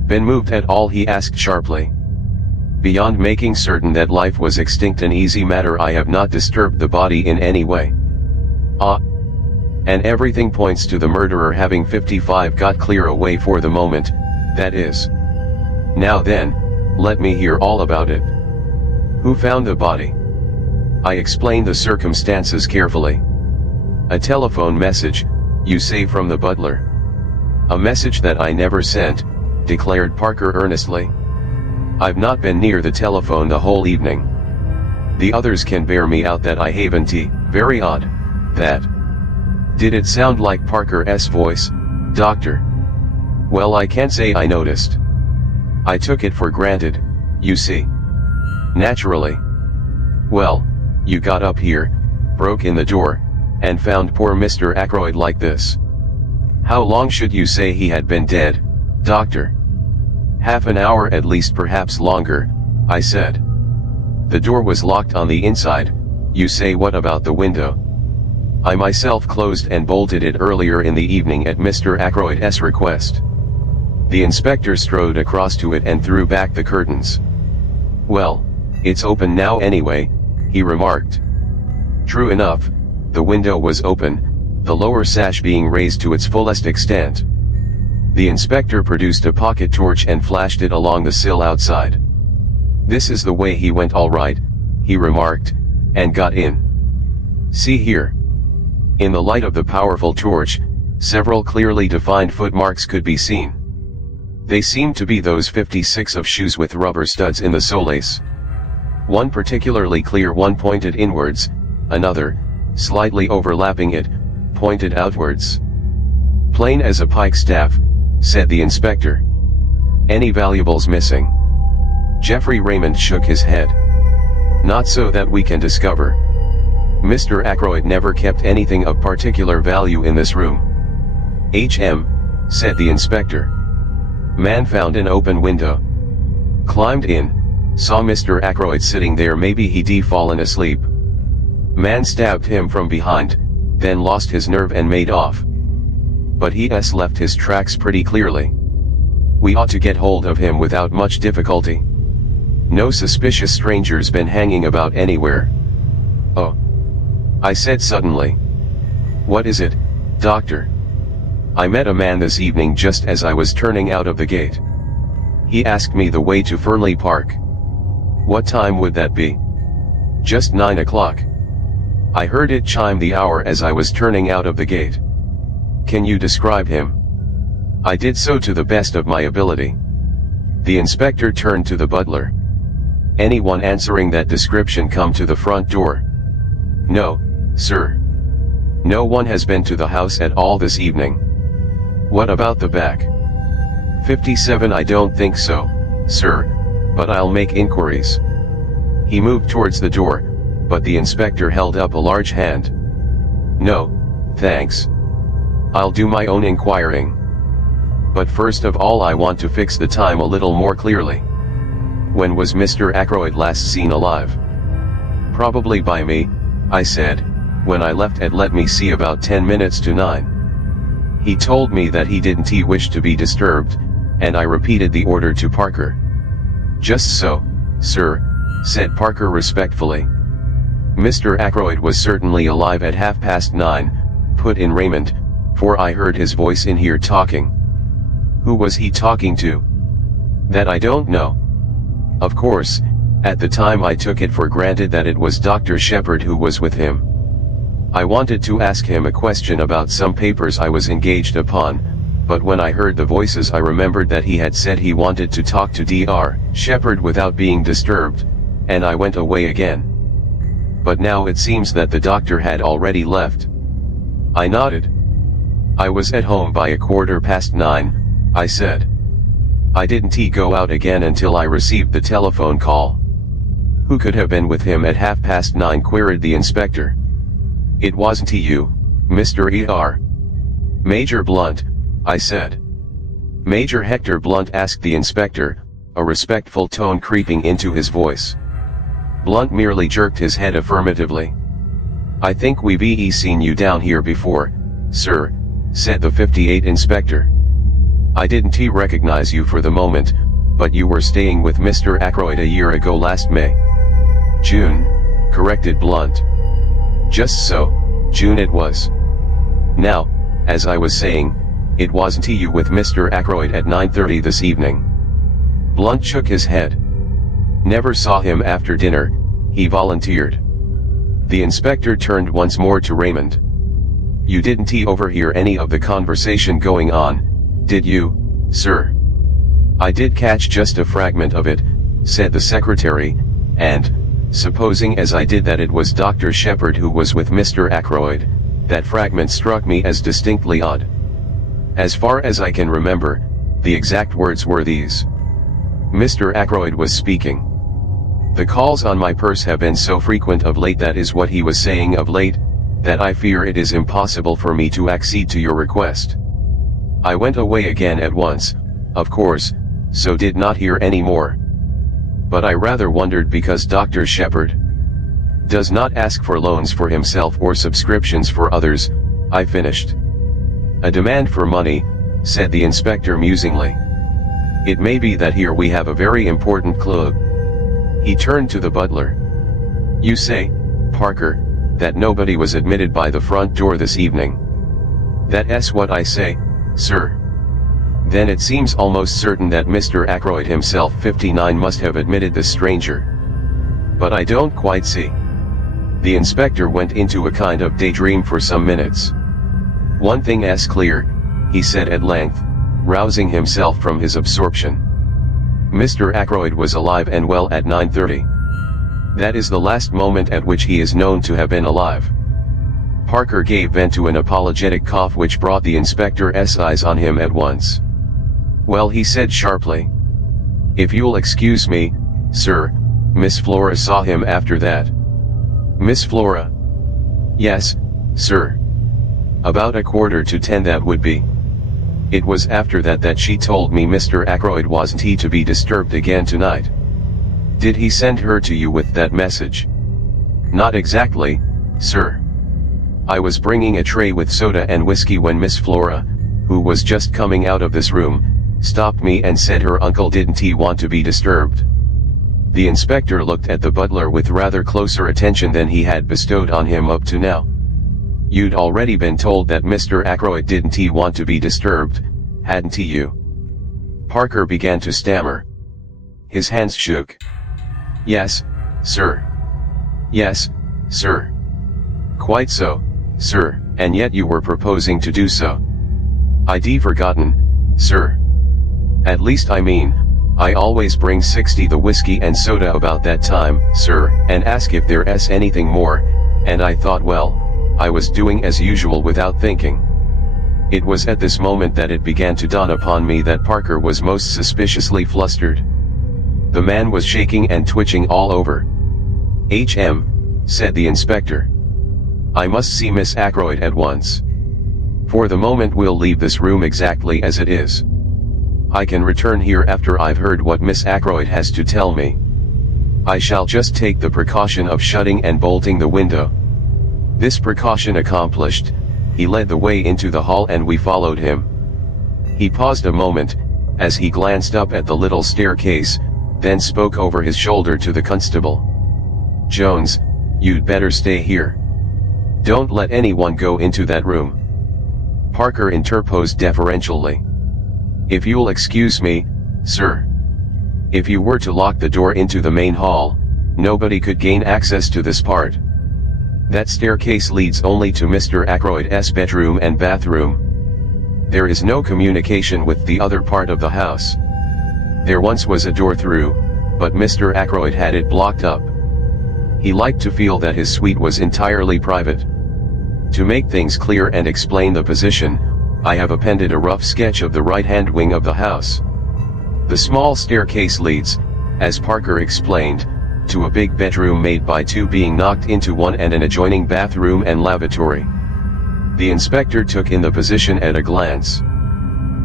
"Been moved at all?" he asked sharply. "Beyond making certain that life was extinct, an easy matter. I have not disturbed the body in any way." "Ah. And everything points to the murderer having 55 got clear away for the moment, that is. Now then, let me hear all about it. Who found the body?" I explained the circumstances carefully. "A telephone message, you say, from the butler?" "A message that I never sent," declared Parker earnestly. "I've not been near the telephone the whole evening. The others can bear me out that I haven't. Very odd, that." "Did it sound like Parker's voice, doctor?" "Well, I can't say I noticed. I took it for granted, you see." "Naturally. Well, you got up here, broke in the door, and found poor Mr. Ackroyd like this. How long should you say he had been dead, doctor? Half an hour at least, perhaps longer, I said. The door was locked on the inside. You say, what about the window? I myself closed and bolted it earlier in the evening at Mr. Ackroyd's request. The inspector strode across to it and threw back the curtains. Well, it's open now anyway, he remarked. True enough, the window was open, the lower sash being raised to its fullest extent. The inspector produced a pocket torch and flashed it along the sill outside. This is the way he went, all right, he remarked, and got in. See here. In the light of the powerful torch, several clearly defined footmarks could be seen. They seemed to be those 56 of shoes with rubber studs in the soles. One particularly clear one pointed inwards, another, slightly overlapping it, pointed outwards. Plain as a pikestaff, said the inspector. Any valuables missing? Geoffrey Raymond shook his head. Not so that we can discover. Mr. Ackroyd never kept anything of particular value in this room. Said the inspector. Man found an open window. Climbed in, saw Mr. Ackroyd sitting there, maybe he'd fallen asleep. Man stabbed him from behind, then lost his nerve and made off. But he's left his tracks pretty clearly. We ought to get hold of him without much difficulty. No suspicious strangers been hanging about anywhere. Oh, I said suddenly. What is it, doctor? I met a man this evening just as I was turning out of the gate. He asked me the way to Fernley Park. What time would that be? Just 9 o'clock. I heard it chime the hour as I was turning out of the gate. Can you describe him? I did so to the best of my ability. The inspector turned to the butler. Anyone answering that description come to the front door? No, sir. No one has been to the house at all this evening. What about the back? 57, I don't think so, sir, but I'll make inquiries. He moved towards the door, but the inspector held up a large hand. No, thanks. I'll do my own inquiring. But first of all I want to fix the time a little more clearly. When was Mr. Ackroyd last seen alive? Probably by me, I said, when I left at, let me see, about 10 minutes to 9. He told me that he didn't wish to be disturbed, and I repeated the order to Parker. Just so, sir, said Parker respectfully. Mr. Ackroyd was certainly alive at 9:30, put in Raymond, for I heard his voice in here talking. Who was he talking to? That I don't know. Of course, at the time I took it for granted that it was Dr. Shepherd who was with him. I wanted to ask him a question about some papers I was engaged upon, but when I heard the voices I remembered that he had said he wanted to talk to Dr. Shepherd without being disturbed, and I went away again. But now it seems that the doctor had already left. I nodded. I was at home by 9:15, I said. I didn't go out again until I received the telephone call. Who could have been with him at 9:30? queried the inspector. It wasn't you, Mr. E.R. Major Blunt, I said. Major Hector Blunt, asked the inspector, a respectful tone creeping into his voice. Blunt merely jerked his head affirmatively. I think we've seen you down here before, sir, said the 58 inspector. I didn't recognize you for the moment, but you were staying with Mr. Ackroyd a year ago, last May. June, corrected Blunt. Just so, June it was. Now, as I was saying, it wasn't you with Mr. Ackroyd at 9:30 this evening. Blunt shook his head. Never saw him after dinner, he volunteered. The inspector turned once more to Raymond. You didn't overhear any of the conversation going on, did you, sir? I did catch just a fragment of it, said the secretary, and, supposing as I did that it was Dr. Shepherd who was with Mr. Ackroyd, that fragment struck me as distinctly odd. As far as I can remember, the exact words were these. Mr. Ackroyd was speaking. The calls on my purse have been so frequent of late, that is what he was saying of late, that I fear it is impossible for me to accede to your request. I went away again at once, of course, so did not hear any more. But I rather wondered because Dr. Shepherd does not ask for loans for himself or subscriptions for others, I finished. A demand for money, said the inspector musingly. It may be that here we have a very important clue. He turned to the butler. You say, Parker, that nobody was admitted by the front door this evening. That's what I say, sir. Then it seems almost certain that Mr. Ackroyd himself, 59, must have admitted this stranger. But I don't quite see. The inspector went into a kind of daydream for some minutes. One thing's clear, he said at length, rousing himself from his absorption. Mr. Ackroyd was alive and well at 9:30. That is the last moment at which he is known to have been alive. Parker gave vent to an apologetic cough which brought the inspector's eyes on him at once. Well, he said sharply. If you'll excuse me, sir, Miss Flora saw him after that. Miss Flora? Yes, sir. About 9:45 that would be. It was after that she told me Mr. Ackroyd wasn't to be disturbed again tonight. Did he send her to you with that message? Not exactly, sir. I was bringing a tray with soda and whiskey when Miss Flora, who was just coming out of this room, stopped me and said her uncle didn't want to be disturbed. The inspector looked at the butler with rather closer attention than he had bestowed on him up to now. You'd already been told that Mr. Ackroyd didn't want to be disturbed, hadn't you? Parker began to stammer. His hands shook. Yes, sir. Yes, sir. Quite so, sir, and yet you were proposing to do so. I'd forgotten, sir. At least I always bring 60 the whiskey and soda about that time, sir, and ask if there's anything more, and I thought, well, I was doing as usual without thinking. It was at this moment that it began to dawn upon me that Parker was most suspiciously flustered. The man was shaking and twitching all over. Said the inspector. I must see Miss Ackroyd at once. For the moment we'll leave this room exactly as it is. I can return here after I've heard what Miss Ackroyd has to tell me. I shall just take the precaution of shutting and bolting the window. This precaution accomplished, he led the way into the hall and we followed him. He paused a moment, as he glanced up at the little staircase, then spoke over his shoulder to the constable. Jones, you'd better stay here. Don't let anyone go into that room. Parker interposed deferentially. If you'll excuse me, sir. If you were to lock the door into the main hall, nobody could gain access to this part. That staircase leads only to Mr. Ackroyd's bedroom and bathroom. There is no communication with the other part of the house. There once was a door through, but Mr. Ackroyd had it blocked up. He liked to feel that his suite was entirely private. To make things clear and explain the position, I have appended a rough sketch of the right-hand wing of the house. The small staircase leads, as Parker explained, to a big bedroom made by two being knocked into one and an adjoining bathroom and lavatory. The inspector took in the position at a glance.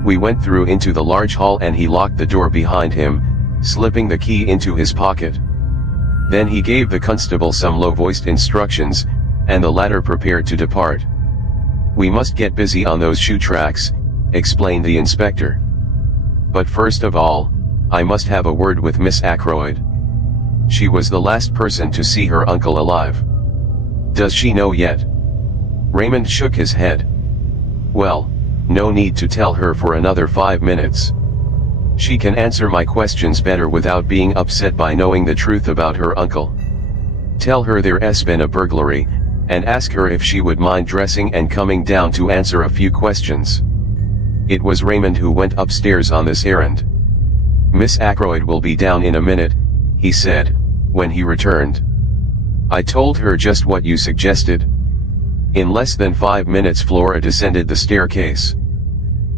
We went through into the large hall and he locked the door behind him, slipping the key into his pocket. Then he gave the constable some low-voiced instructions, and the latter prepared to depart. We must get busy on those shoe tracks, explained the inspector. But first of all, I must have a word with Miss Ackroyd. She was the last person to see her uncle alive. Does she know yet? Raymond shook his head. Well, no need to tell her for another 5 minutes. She can answer my questions better without being upset by knowing the truth about her uncle. Tell her there's been a burglary, and ask her if she would mind dressing and coming down to answer a few questions. It was Raymond who went upstairs on this errand. Miss Ackroyd will be down in a minute, he said, when he returned. I told her just what you suggested. In less than 5 minutes Flora descended the staircase.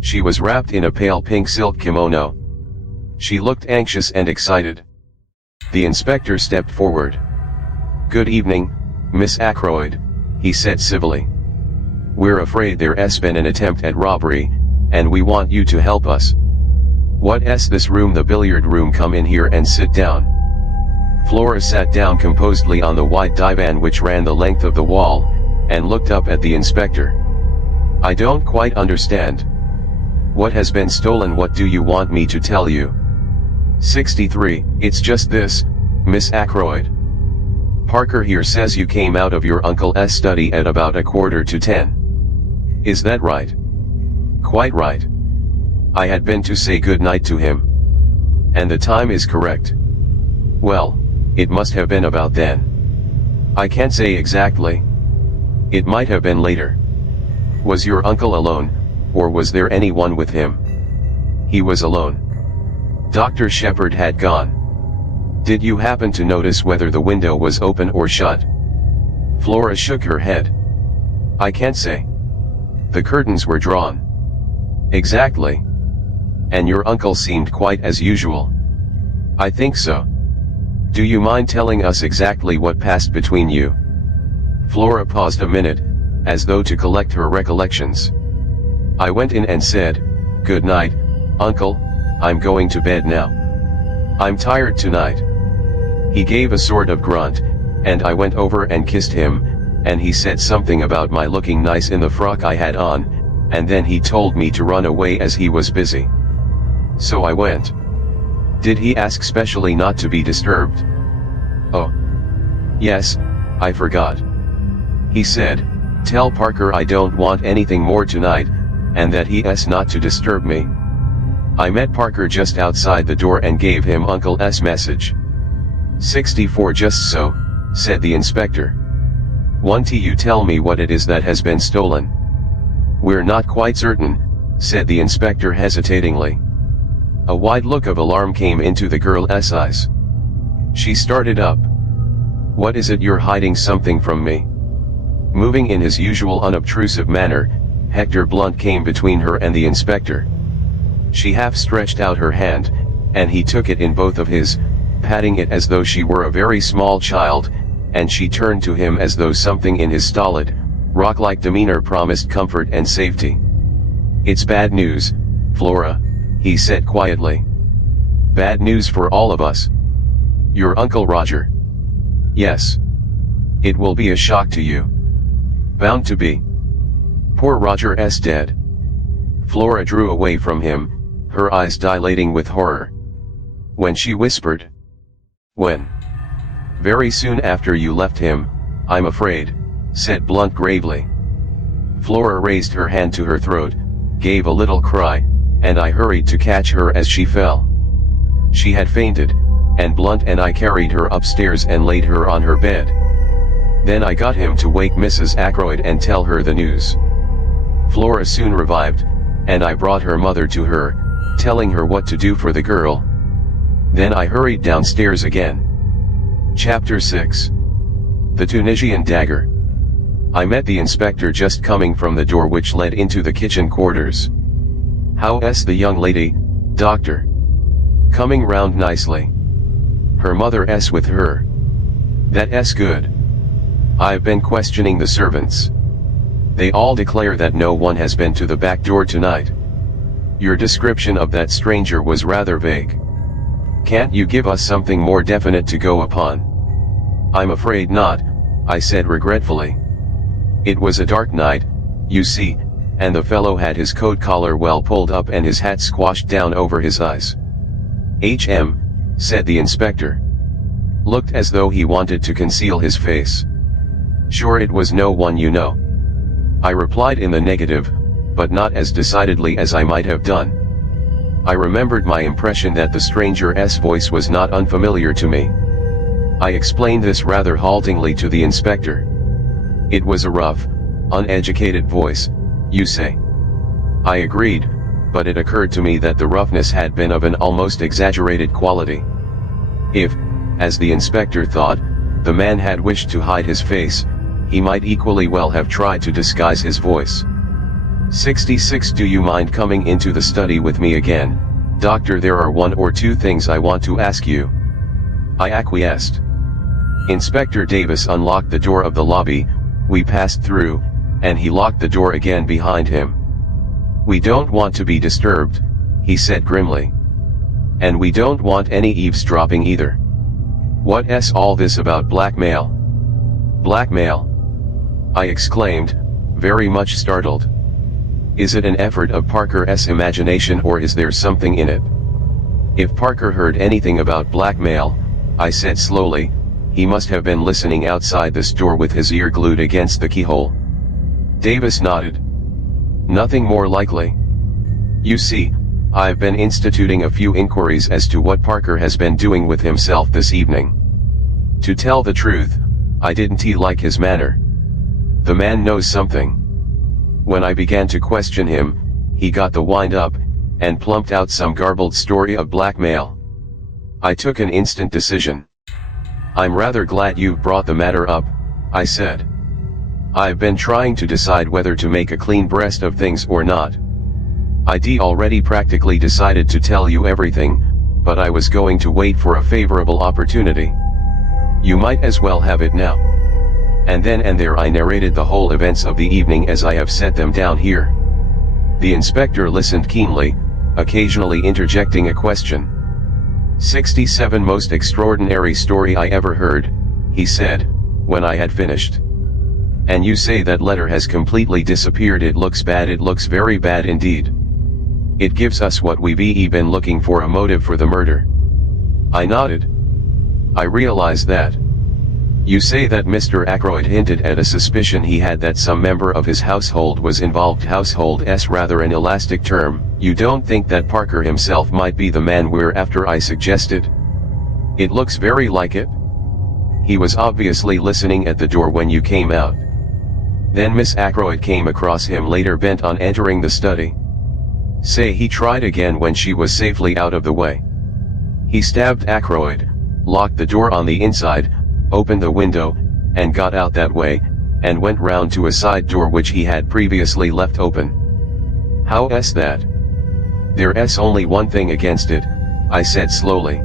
She was wrapped in a pale pink silk kimono. She looked anxious and excited. The inspector stepped forward. Good evening, Miss Ackroyd, he said civilly. We're afraid there's been an attempt at robbery, and we want you to help us. What's this room? The billiard room. Come in here and sit down. Flora sat down composedly on the wide divan which ran the length of the wall, and looked up at the inspector. I don't quite understand. What has been stolen? What do you want me to tell you? 63. It's just this, Miss Ackroyd. Parker here says you came out of your uncle's study at about 9:45. Is that right? Quite right. I had been to say good night to him. And the time is correct. Well, it must have been about then. I can't say exactly. It might have been later. Was your uncle alone, or was there anyone with him? He was alone. Dr. Shepherd had gone. Did you happen to notice whether the window was open or shut? Flora shook her head. I can't say. The curtains were drawn. Exactly. And your uncle seemed quite as usual. I think so. Do you mind telling us exactly what passed between you? Flora paused a minute, as though to collect her recollections. I went in and said, "Good night, Uncle, I'm going to bed now. I'm tired tonight." He gave a sort of grunt, and I went over and kissed him, and he said something about my looking nice in the frock I had on, and then he told me to run away as he was busy. So I went. Did he ask specially not to be disturbed? Oh. Yes, I forgot. He said, "Tell Parker I don't want anything more tonight, and that he's not to disturb me." I met Parker just outside the door and gave him Uncle's message. 64. Just so, said the inspector. Won't you tell me what it is that has been stolen? We're not quite certain, said the inspector hesitatingly. A wide look of alarm came into the girl's eyes. She started up. What is it? You're hiding something from me? Moving in his usual unobtrusive manner, Hector Blunt came between her and the inspector. She half stretched out her hand, and he took it in both of his, patting it as though she were a very small child, and she turned to him as though something in his stolid, rock-like demeanor promised comfort and safety. It's bad news, Flora, he said quietly. Bad news for all of us. Your Uncle Roger. Yes. It will be a shock to you. Bound to be. Poor Roger's dead. Flora drew away from him, her eyes dilating with horror. When she whispered. When? Very soon after you left him, I'm afraid, said Blunt gravely. Flora raised her hand to her throat, gave a little cry, and I hurried to catch her as she fell. She had fainted, and Blunt and I carried her upstairs and laid her on her bed. Then I got him to wake Mrs. Ackroyd and tell her the news. Flora soon revived, and I brought her mother to her, telling her what to do for the girl. Then I hurried downstairs again. Chapter 6. The Tunisian Dagger. I met the inspector just coming from the door which led into the kitchen quarters. How's the young lady, doctor? Coming round nicely. Her mother's with her. That's good. I've been questioning the servants. They all declare that no one has been to the back door tonight. Your description of that stranger was rather vague. Can't you give us something more definite to go upon? I'm afraid not, I said regretfully. It was a dark night, you see, and the fellow had his coat collar well pulled up and his hat squashed down over his eyes. Said the inspector. Looked as though he wanted to conceal his face. Sure it was no one you know? I replied in the negative, but not as decidedly as I might have done. I remembered my impression that the stranger's voice was not unfamiliar to me. I explained this rather haltingly to the inspector. It was a rough, uneducated voice, you say. I agreed, but it occurred to me that the roughness had been of an almost exaggerated quality. If, as the inspector thought, the man had wished to hide his face, he might equally well have tried to disguise his voice. 66. Do you mind coming into the study with me again, doctor? There are one or two things I want to ask you. I acquiesced. Inspector Davis unlocked the door of the lobby, we passed through, and he locked the door again behind him. "We don't want to be disturbed," he said grimly. "And we don't want any eavesdropping either. What's all this about blackmail?" "Blackmail?" I exclaimed, very much startled. "Is it an effort of Parker's imagination, or is there something in it?" "If Parker heard anything about blackmail," I said slowly, "he must have been listening outside this door with his ear glued against the keyhole." Davis nodded. "Nothing more likely. You see, I've been instituting a few inquiries as to what Parker has been doing with himself this evening. To tell the truth, I didn't like his manner. The man knows something. When I began to question him, he got the wind up, and plumped out some garbled story of blackmail. I took an instant decision. "I'm rather glad you brought the matter up," I said. "I've been trying to decide whether to make a clean breast of things or not. I'd already practically decided to tell you everything, but I was going to wait for a favorable opportunity. You might as well have it now." And then and there I narrated the whole events of the evening as I have set them down here. The inspector listened keenly, occasionally interjecting a question. "67 most extraordinary story I ever heard," he said, when I had finished. "And you say that letter has completely disappeared. It looks bad. It looks very bad indeed. It gives us what we've been looking for, a motive for the murder." I nodded. "I realize that. You say that Mr. Ackroyd hinted at a suspicion he had that some member of his household was involved. Household's rather an elastic term. You don't think that Parker himself might be the man we're after?" I suggested. "It looks very like it. He was obviously listening at the door when you came out. Then Miss Ackroyd came across him later, bent on entering the study. Say he tried again when she was safely out of the way. He stabbed Ackroyd, locked the door on the inside, opened the window, and got out that way, and went round to a side door which he had previously left open." "How's that?" "There's only one thing against it," I said slowly.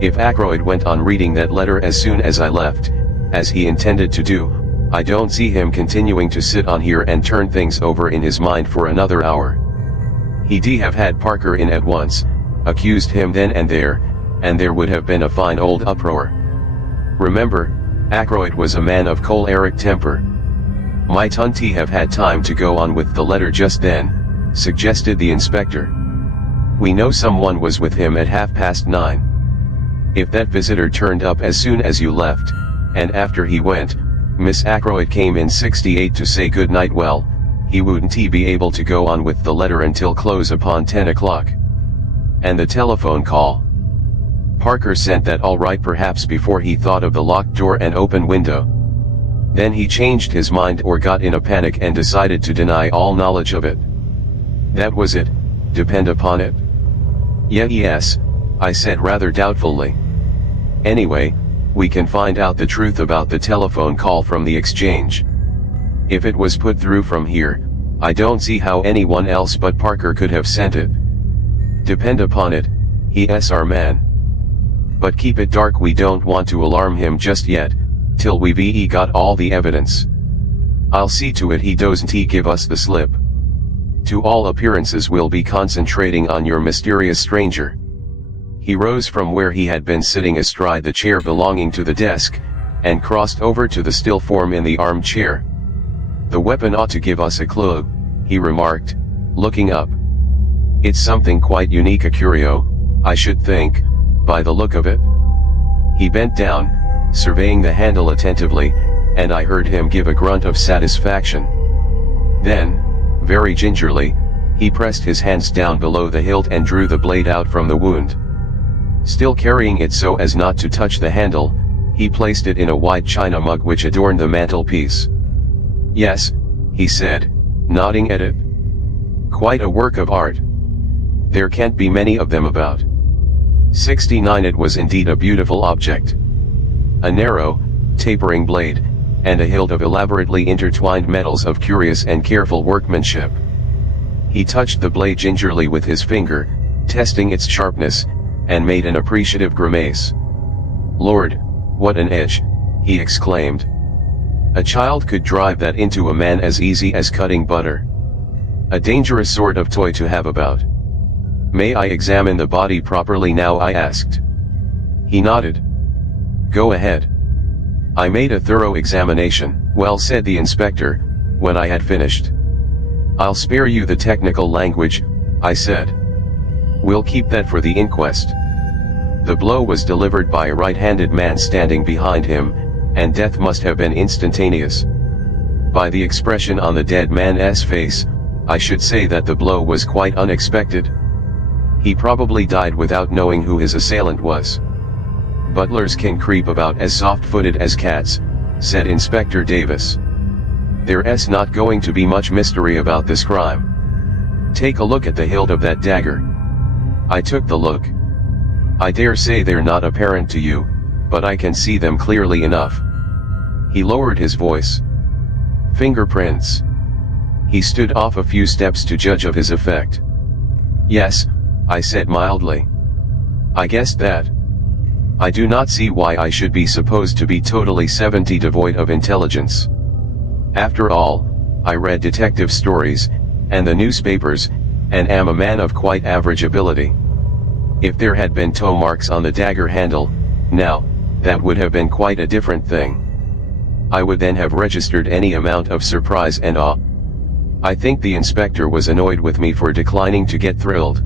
"If Ackroyd went on reading that letter as soon as I left, as he intended to do, I don't see him continuing to sit on here and turn things over in his mind for another hour. He'd have had Parker in at once, accused him then and there would have been a fine old uproar. Remember, Ackroyd was a man of choleric temper. Mightn't he have had time to go on with the letter just then?" suggested the inspector. "We know someone was with him at 9:30. If that visitor turned up as soon as you left, and after he went, Miss Ackroyd came in 68 to say good night, well, he wouldn't be able to go on with the letter until close upon 10 o'clock. And the telephone call. Parker sent that all right, perhaps before he thought of the locked door and open window. Then he changed his mind or got in a panic and decided to deny all knowledge of it. That was it, depend upon it." Yes, I said rather doubtfully. "Anyway, we can find out the truth about the telephone call from the exchange. If it was put through from here, I don't see how anyone else but Parker could have sent it. Depend upon it, he's our man. But keep it dark, we don't want to alarm him just yet, till we've got all the evidence. I'll see to it he doesn't give us the slip. To all appearances we'll be concentrating on your mysterious stranger." He rose from where he had been sitting astride the chair belonging to the desk, and crossed over to the still form in the armchair. "The weapon ought to give us a clue," he remarked, looking up. "It's something quite unique, a curio, I should think, by the look of it." He bent down, surveying the handle attentively, and I heard him give a grunt of satisfaction. Then, very gingerly, he pressed his hands down below the hilt and drew the blade out from the wound. Still carrying it so as not to touch the handle, he placed it in a white china mug which adorned the mantelpiece. "Yes," he said, nodding at it. "Quite a work of art. There can't be many of them about." 69. It was indeed a beautiful object. A narrow, tapering blade, and a hilt of elaborately intertwined metals of curious and careful workmanship. He touched the blade gingerly with his finger, testing its sharpness, and made an appreciative grimace. "Lord, what an edge," he exclaimed. "A child could drive that into a man as easy as cutting butter." A dangerous sort of toy to have about. May I examine the body properly now? I asked. He nodded. Go ahead. I made a thorough examination. Well, said the inspector, when I had finished. I'll spare you the technical language, I said. We'll keep that for the inquest. The blow was delivered by a right-handed man standing behind him, and death must have been instantaneous. By the expression on the dead man's face, I should say that the blow was quite unexpected. He probably died without knowing who his assailant was. Butlers can creep about as soft-footed as cats, said Inspector Davis. There's not going to be much mystery about this crime. Take a look at the hilt of that dagger. I took the look. I dare say they're not apparent to you, but I can see them clearly enough. He lowered his voice. Fingerprints. He stood off a few steps to judge of his effect. Yes, I said mildly. I guessed that. I do not see why I should be supposed to be totally 70 devoid of intelligence. After all, I read detective stories, and the newspapers, and am a man of quite average ability. If there had been toe marks on the dagger handle, now, that would have been quite a different thing. I would then have registered any amount of surprise and awe. I think the inspector was annoyed with me for declining to get thrilled.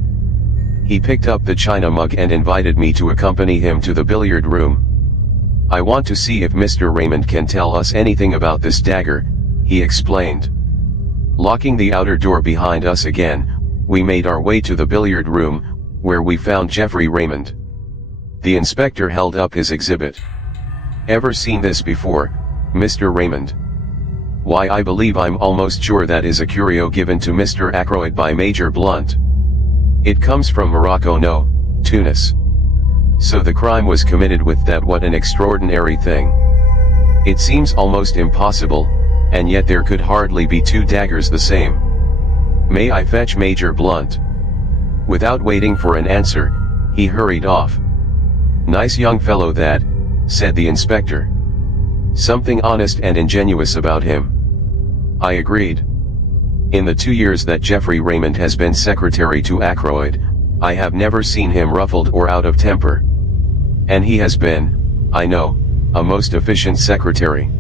He picked up the china mug and invited me to accompany him to the billiard room. I want to see if Mr. Raymond can tell us anything about this dagger, he explained. Locking the outer door behind us again, we made our way to the billiard room, where we found Geoffrey Raymond. The inspector held up his exhibit. Ever seen this before, Mr. Raymond? Why, I believe I'm almost sure that is a curio given to Mr. Ackroyd by Major Blunt. It comes from Morocco, no, Tunis. So the crime was committed with that. What an extraordinary thing. It seems almost impossible, and yet there could hardly be two daggers the same. May I fetch Major Blunt? Without waiting for an answer, he hurried off. Nice young fellow that, said the inspector. Something honest and ingenuous about him. I agreed. In the 2 years that Geoffrey Raymond has been secretary to Ackroyd, I have never seen him ruffled or out of temper. And he has been, I know, a most efficient secretary.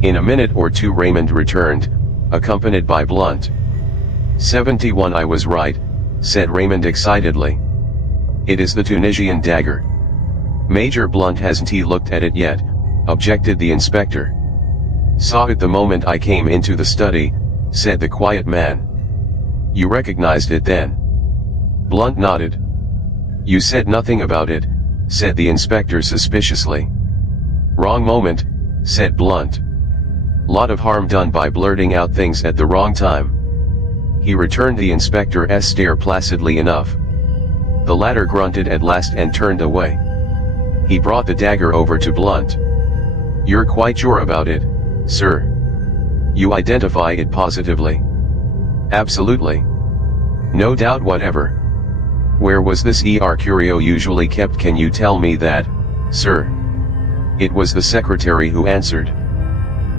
In a minute or two Raymond returned, accompanied by Blunt. 71, I was right, said Raymond excitedly. It is the Tunisian dagger. Major Blunt hasn't he looked at it yet, objected the inspector. Saw it the moment I came into the study, said the quiet man. You recognized it then? Blunt nodded. You said nothing about it, said the inspector suspiciously. Wrong moment, said Blunt. Lot of harm done by blurting out things at the wrong time. He returned the inspector's stare placidly enough. The latter grunted at last and turned away. He brought the dagger over to Blunt. You're quite sure about it, sir? You identify it positively? Absolutely. No doubt whatever. Where was this curio usually kept? Can you tell me that, sir? It was the secretary who answered.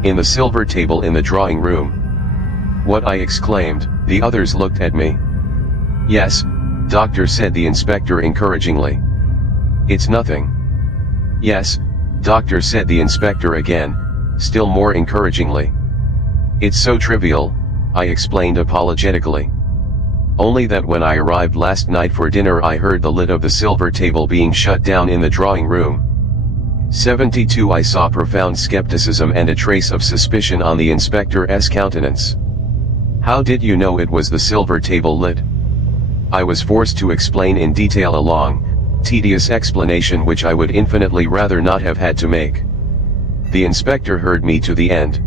In the silver table in the drawing room. What? I exclaimed. The others looked at me. Yes, doctor, said the inspector encouragingly. It's nothing. Yes, doctor, said the inspector again, still more encouragingly. It's so trivial, I explained apologetically. Only that when I arrived last night for dinner I heard the lid of the silver table being shut down in the drawing room. 72. I saw profound skepticism and a trace of suspicion on the inspector's countenance. How did you know it was the silver table lid? I was forced to explain in detail a long, tedious explanation which I would infinitely rather not have had to make. The inspector heard me to the end.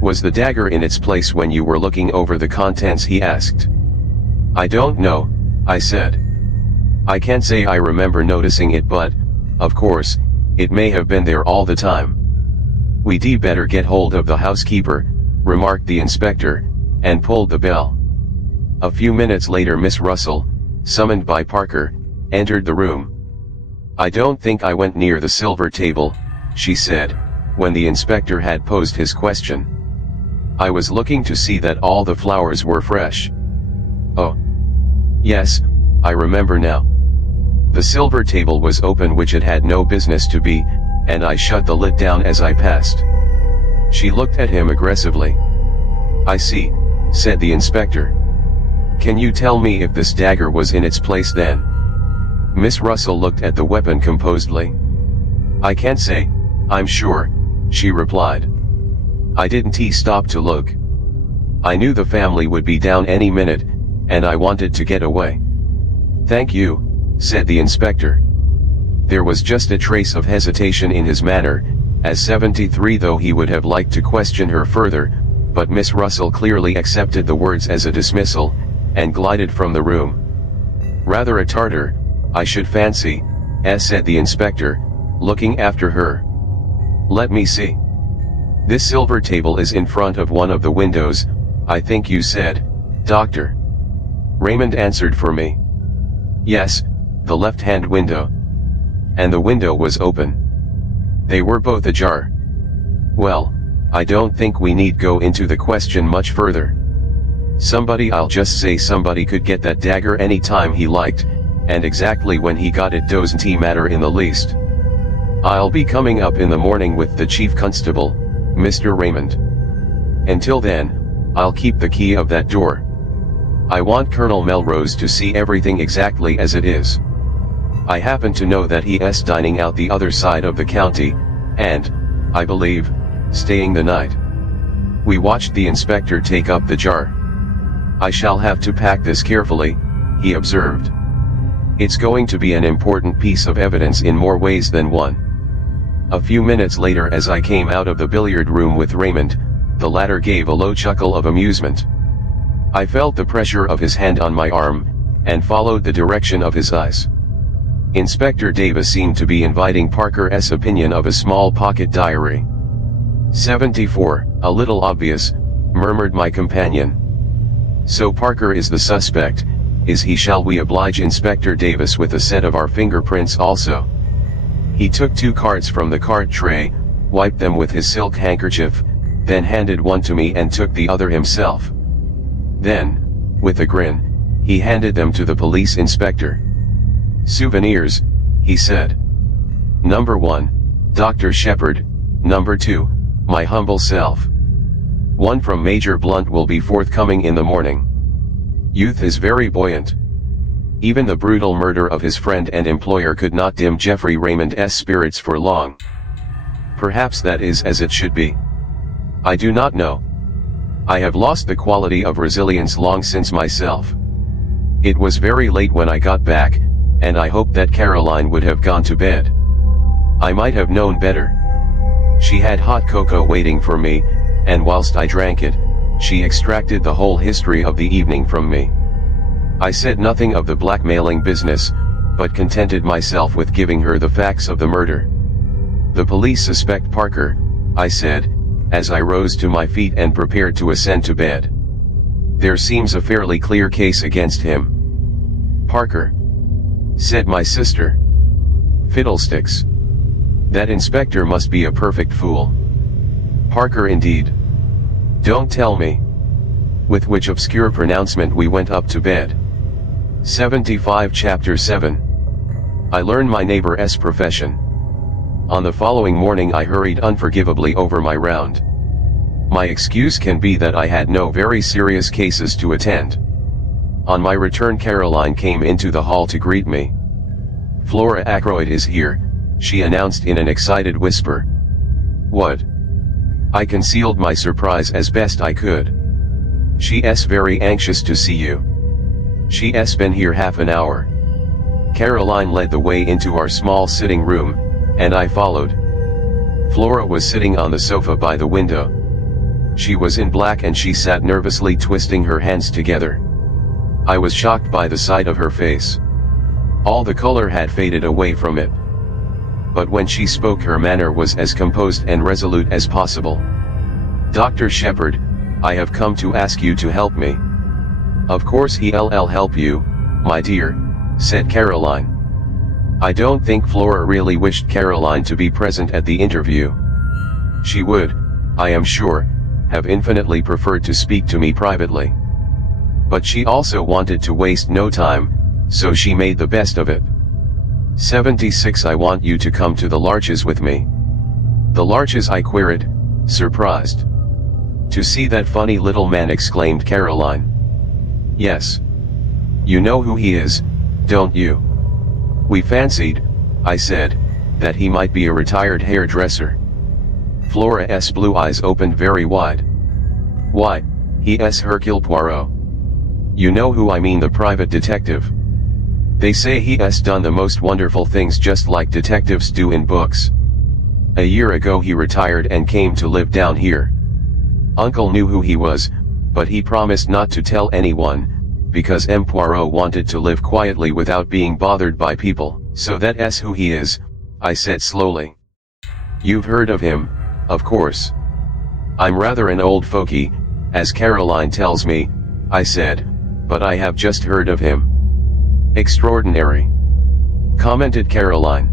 Was the dagger in its place when you were looking over the contents? He asked. I don't know, I said. I can't say I remember noticing it, but, of course, it may have been there all the time. We'd better get hold of the housekeeper, remarked the inspector, and pulled the bell. A few minutes later Miss Russell, summoned by Parker, entered the room. I don't think I went near the silver table, she said, when the inspector had posed his question. I was looking to see that all the flowers were fresh. Oh. Yes, I remember now. The silver table was open, which it had no business to be, and I shut the lid down as I passed. She looked at him aggressively. I see, said the inspector. Can you tell me if this dagger was in its place then? Miss Russell looked at the weapon composedly. I can't say, I'm sure, she replied. I didn't stop to look. I knew the family would be down any minute, and I wanted to get away. Thank you, said the inspector. There was just a trace of hesitation in his manner, as 73 though he would have liked to question her further, but Miss Russell clearly accepted the words as a dismissal, and glided from the room. Rather a Tartar, I should fancy, said the inspector, looking after her. Let me see. This silver table is in front of one of the windows, I think you said, Doctor. Raymond answered for me. Yes, the left-hand window. And the window was open. They were both ajar. Well, I don't think we need go into the question much further. I'll just say somebody could get that dagger any time he liked, and exactly when he got it doesn't matter in the least. I'll be coming up in the morning with the chief constable, Mr. Raymond. Until then, I'll keep the key of that door. I want Colonel Melrose to see everything exactly as it is. I happen to know that he's dining out the other side of the county, and, I believe, staying the night. We watched the inspector take up the jar. I shall have to pack this carefully, he observed. It's going to be an important piece of evidence in more ways than one. A few minutes later, as I came out of the billiard room with Raymond, the latter gave a low chuckle of amusement. I felt the pressure of his hand on my arm, and followed the direction of his eyes. Inspector Davis seemed to be inviting Parker's opinion of a small pocket diary. 74, a little obvious, murmured my companion. So Parker is the suspect, is he? Shall we oblige Inspector Davis with a set of our fingerprints also? He took 2 cards from the card tray, wiped them with his silk handkerchief, then handed one to me and took the other himself. Then, with a grin, he handed them to the police inspector. Souvenirs, he said. Number 1, Dr. Shepard, number 2, my humble self. One from Major Blunt will be forthcoming in the morning. Youth is very buoyant. Even the brutal murder of his friend and employer could not dim Geoffrey Raymond's spirits for long. Perhaps that is as it should be. I do not know. I have lost the quality of resilience long since myself. It was very late when I got back, and I hoped that Caroline would have gone to bed. I might have known better. She had hot cocoa waiting for me, and whilst I drank it, she extracted the whole history of the evening from me. I said nothing of the blackmailing business, but contented myself with giving her the facts of the murder. The police suspect Parker, I said, as I rose to my feet and prepared to ascend to bed. There seems a fairly clear case against him. Parker, said my sister. Fiddlesticks. That inspector must be a perfect fool. Parker indeed. Don't tell me. With which obscure pronouncement we went up to bed. 75 Chapter 7. I learned my neighbor's profession. On the following morning I hurried unforgivably over my round. My excuse can be that I had no very serious cases to attend. On my return Caroline came into the hall to greet me. Flora Ackroyd is here, she announced in an excited whisper. What? I concealed my surprise as best I could. She's very anxious to see you. She's been here half an hour. Caroline led the way into our small sitting room, and I followed. Flora was sitting on the sofa by the window. She was in black and she sat nervously twisting her hands together. I was shocked by the sight of her face. All the color had faded away from it. But when she spoke her manner was as composed and resolute as possible. Dr. Shepard, I have come to ask you to help me. Of course he'll help you, my dear, said Caroline. I don't think Flora really wished Caroline to be present at the interview. She would, I am sure, have infinitely preferred to speak to me privately. But she also wanted to waste no time, so she made the best of it. 76 I want you to come to the Larches with me. The Larches, I queried, surprised. To see that funny little man, exclaimed Caroline. Yes. You know who he is, don't you? We fancied, I said, that he might be a retired hairdresser. Flora's blue eyes opened very wide. Why, he's Hercule Poirot. You know who I mean, the private detective. They say he's done the most wonderful things, just like detectives do in books. A year ago he retired and came to live down here. Uncle knew who he was, but he promised not to tell anyone, because M. Poirot wanted to live quietly without being bothered by people. So that's who he is, I said slowly. You've heard of him, of course. I'm rather an old fogey, as Caroline tells me, I said, but I have just heard of him. Extraordinary, commented Caroline.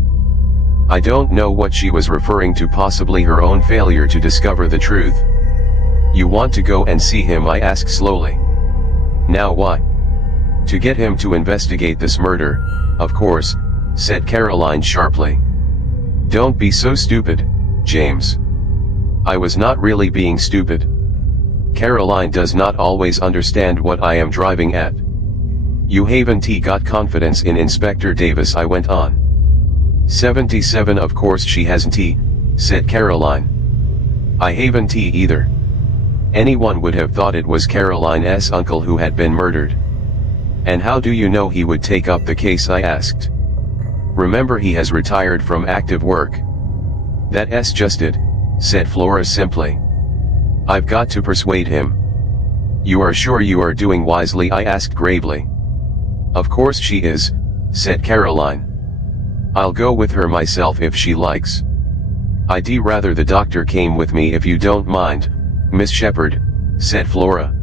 I don't know what she was referring to, possibly her own failure to discover the truth. You want to go and see him? I asked slowly. Now why? To get him to investigate this murder, of course, said Caroline sharply. Don't be so stupid, James. I was not really being stupid. Caroline does not always understand what I am driving at. You haven't got confidence in Inspector Davis, I went on. 77 Of course she hasn't, said Caroline. I haven't either. Anyone would have thought it was Caroline's uncle who had been murdered. And how do you know he would take up the case? I asked. Remember, he has retired from active work. That's just it, said Flora simply. I've got to persuade him. You are sure you are doing wisely? I asked gravely. Of course she is, said Caroline. I'll go with her myself if she likes. I'd rather the doctor came with me, if you don't mind, Miss Shepherd, said Flora.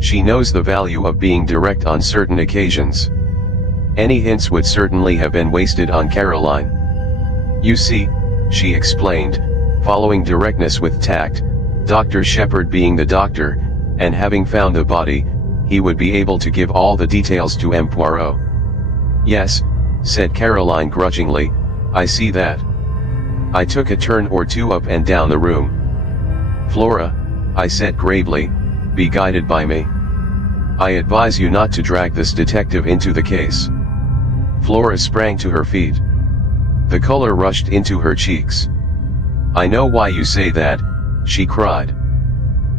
She knows the value of being direct on certain occasions. Any hints would certainly have been wasted on Caroline. You see, she explained, following directness with tact, Dr. Shepherd being the doctor, and having found the body, he would be able to give all the details to M. Poirot. Yes, said Caroline grudgingly, I see that. I took a turn or two up and down the room. Flora, I said gravely, be guided by me. I advise you not to drag this detective into the case. Flora sprang to her feet. The color rushed into her cheeks. I know why you say that, she cried.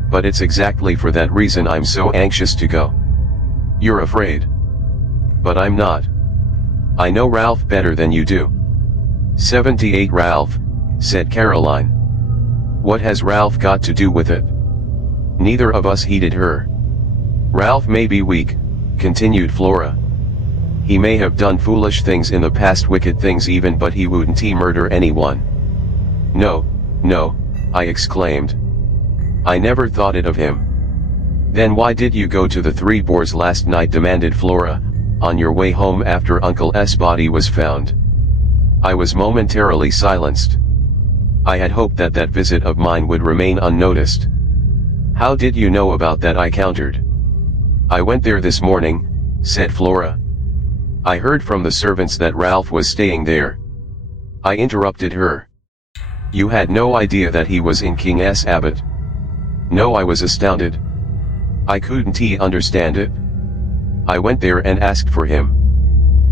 But it's exactly for that reason I'm so anxious to go. You're afraid. But I'm not. I know Ralph better than you do. 78 Ralph, said Caroline. What has Ralph got to do with it? Neither of us heeded her. Ralph may be weak, continued Flora. He may have done foolish things in the past, wicked things even, but he wouldn't murder anyone. No, no, I exclaimed. I never thought it of him. Then why did you go to the Three Boars last night, demanded Flora, on your way home after Uncle's body was found? I was momentarily silenced. I had hoped that that visit of mine would remain unnoticed. How did you know about that? I countered. I went there this morning, said Flora. I heard from the servants that Ralph was staying there. I interrupted her. You had no idea that he was in King's Abbot? No, I was astounded. I couldn't understand it. I went there and asked for him.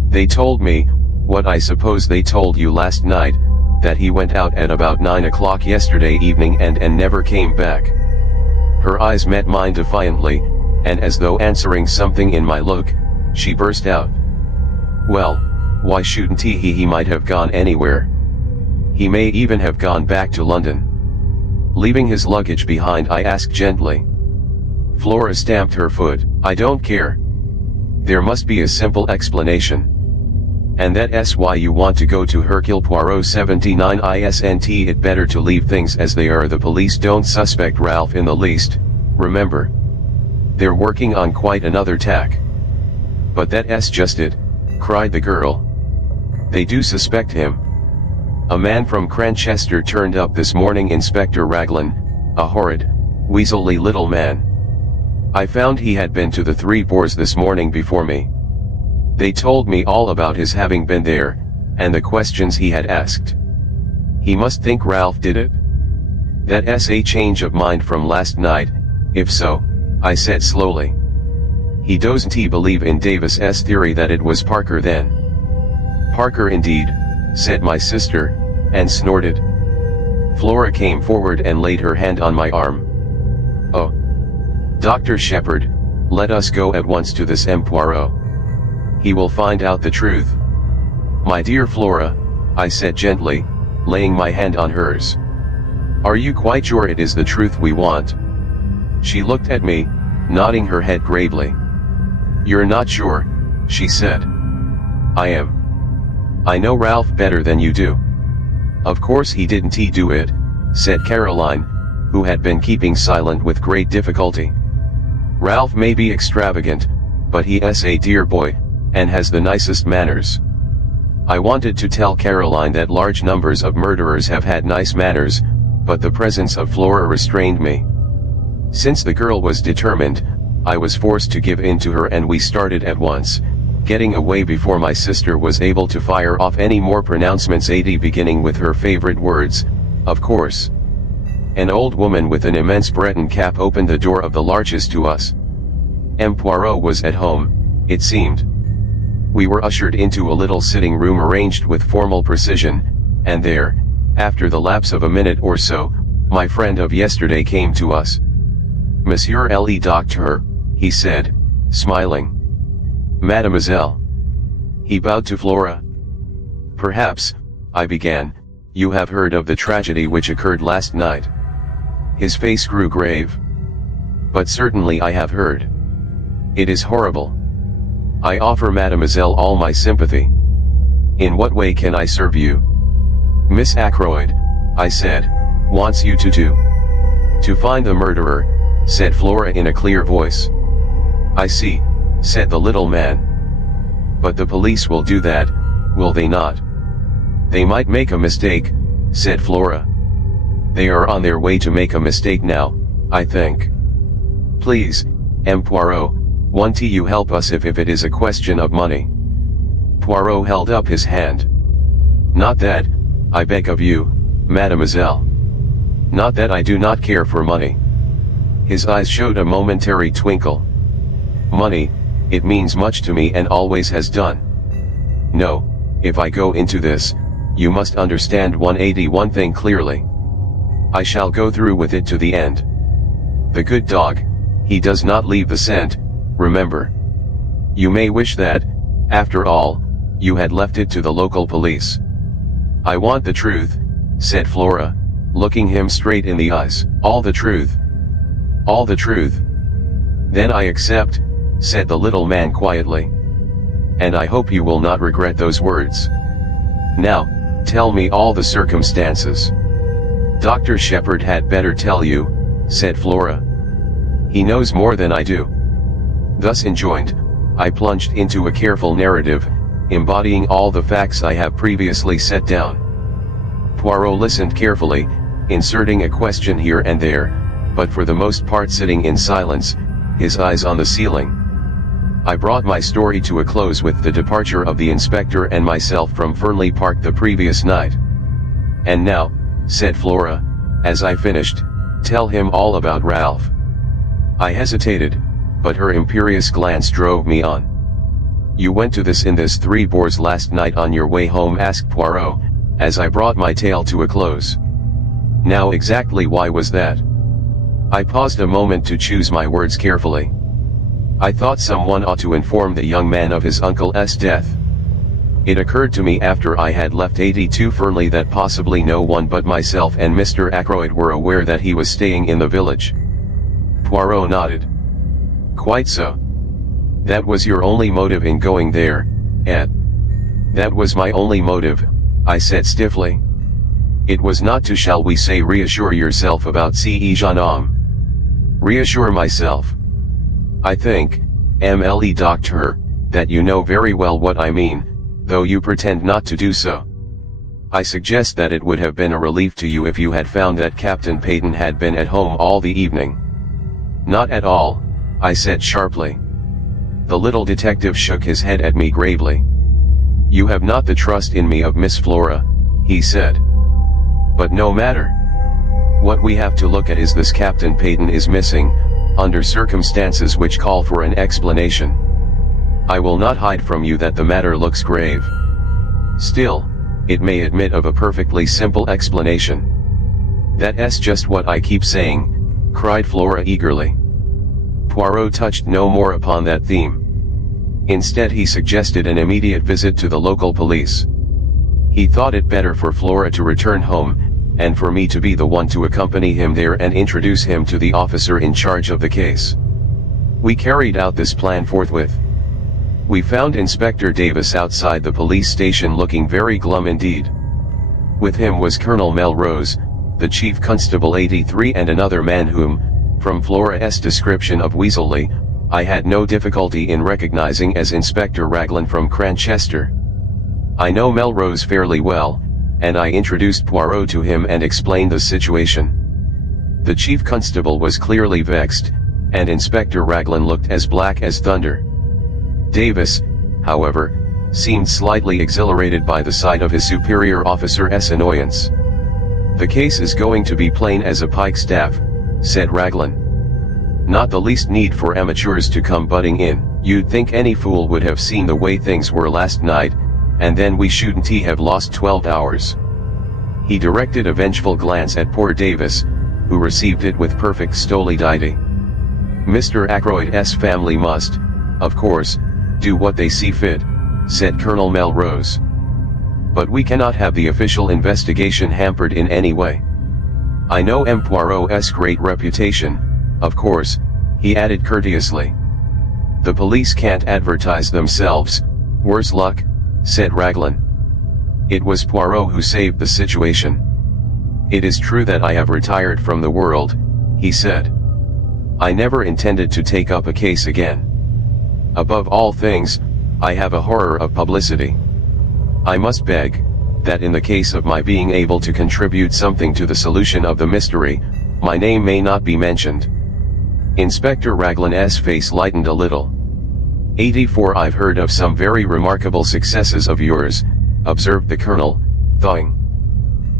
They told me, what I suppose they told you last night, that he went out at about 9 o'clock yesterday evening and never came back. Her eyes met mine defiantly, and as though answering something in my look, she burst out. Well, why shouldn't he? He might have gone anywhere. He may even have gone back to London. Leaving his luggage behind? I asked gently. Flora stamped her foot. I don't care. There must be a simple explanation. And that's why you want to go to Hercule Poirot. 79 Isn't it better to leave things as they are? The police don't suspect Ralph in the least, remember. They're working on quite another tack. But that's just it, cried the girl. They do suspect him. A man from Cranchester turned up this morning, Inspector Raglan, a horrid, weaselly little man. I found he had been to the Three Boars this morning before me. They told me all about his having been there, and the questions he had asked. He must think Ralph did it? That's a change of mind from last night, if so, I said slowly. He doesn't believe in Davis's theory that it was Parker then? Parker indeed, said my sister, and snorted. Flora came forward and laid her hand on my arm. Oh. Dr. Shepherd, let us go at once to this M. Poirot. He will find out the truth. My dear Flora, I said gently, laying my hand on hers. Are you quite sure it is the truth we want? She looked at me, nodding her head gravely. You're not sure, she said. I am. I know Ralph better than you do. Of course he didn't do it, said Caroline, who had been keeping silent with great difficulty. Ralph may be extravagant, but he is a dear boy, and has the nicest manners. I wanted to tell Caroline that large numbers of murderers have had nice manners, but the presence of Flora restrained me. Since the girl was determined, I was forced to give in to her, and we started at once, getting away before my sister was able to fire off any more pronouncements, beginning with her favorite words, of course. An old woman with an immense Breton cap opened the door of the largest to us. M. Poirot was at home, it seemed. We were ushered into a little sitting room arranged with formal precision, and there, after the lapse of a minute or so, my friend of yesterday came to us. Monsieur le Docteur, he said, smiling. Mademoiselle. He bowed to Flora. Perhaps, I began, you have heard of the tragedy which occurred last night. His face grew grave. But certainly I have heard. It is horrible. I offer Mademoiselle all my sympathy. In what way can I serve you? Miss Ackroyd, I said, wants you to do. To find the murderer, said Flora in a clear voice. I see, said the little man. But the police will do that, will they not? They might make a mistake, said Flora. They are on their way to make a mistake now, I think. Please, M. Poirot, won't you help us if it is a question of money? Poirot held up his hand. Not that, I beg of you, mademoiselle. Not that I do not care for money. His eyes showed a momentary twinkle. Money, it means much to me and always has done. No, if I go into this, you must understand 181 thing clearly. I shall go through with it to the end. The good dog, he does not leave the scent, remember. You may wish that, after all, you had left it to the local police. I want the truth, said Flora, looking him straight in the eyes. All the truth. All the truth. Then I accept, said the little man quietly. And I hope you will not regret those words. Now, tell me all the circumstances. Dr. Shepherd had better tell you, said Flora. He knows more than I do. Thus enjoined, I plunged into a careful narrative, embodying all the facts I have previously set down. Poirot listened carefully, inserting a question here and there, but for the most part sitting in silence, his eyes on the ceiling. I brought my story to a close with the departure of the inspector and myself from Fernley Park the previous night. And now, said Flora, as I finished, tell him all about Ralph. I hesitated, but her imperious glance drove me on. You went to this Three Boars last night on your way home, asked Poirot, as I brought my tale to a close. Now exactly why was that? I paused a moment to choose my words carefully. I thought someone ought to inform the young man of his uncle's death. It occurred to me after I had left 82 Fernley that possibly no one but myself and Mr. Ackroyd were aware that he was staying in the village. Poirot nodded. Quite so. That was your only motive in going there, Ed? That was my only motive, I said stiffly. It was not to, shall we say, reassure yourself about ce jeune homme. Reassure myself. I think, M.L.E. Docteur, that you know very well what I mean, though you pretend not to do so. I suggest that it would have been a relief to you if you had found that Captain Peyton had been at home all the evening. Not at all, I said sharply. The little detective shook his head at me gravely. You have not the trust in me of Miss Flora, he said. But no matter. What we have to look at is this: Captain Peyton is missing, under circumstances which call for an explanation. I will not hide from you that the matter looks grave. Still, it may admit of a perfectly simple explanation. That's just what I keep saying, cried Flora eagerly. Poirot touched no more upon that theme. Instead, he suggested an immediate visit to the local police. He thought it better for Flora to return home, and for me to be the one to accompany him there and introduce him to the officer in charge of the case. We carried out this plan forthwith. We found Inspector Davis outside the police station looking very glum indeed. With him was Colonel Melrose, the Chief Constable 83, and another man whom, from Flora's description of Weasley, I had no difficulty in recognizing as Inspector Raglan from Cranchester. I know Melrose fairly well, and I introduced Poirot to him and explained the situation. The Chief Constable was clearly vexed, and Inspector Raglan looked as black as thunder. Davis, however, seemed slightly exhilarated by the sight of his superior officer's annoyance. The case is going to be plain as a pikestaff, said Raglan. Not the least need for amateurs to come butting in. You'd think any fool would have seen the way things were last night, and then we shouldn't have lost 12 hours. He directed a vengeful glance at poor Davis, who received it with perfect stolidity. Mr. Ackroyd's family must, of course, do what they see fit, said Colonel Melrose. But we cannot have the official investigation hampered in any way. I know M. Poirot's great reputation, of course, he added courteously. The police can't advertise themselves, worse luck, said Raglan. It was Poirot who saved the situation. It is true that I have retired from the world, he said. I never intended to take up a case again. Above all things, I have a horror of publicity. I must beg, that in the case of my being able to contribute something to the solution of the mystery, my name may not be mentioned. Inspector Raglan's face lightened a little. 84 I've heard of some very remarkable successes of yours, observed the Colonel, thawing.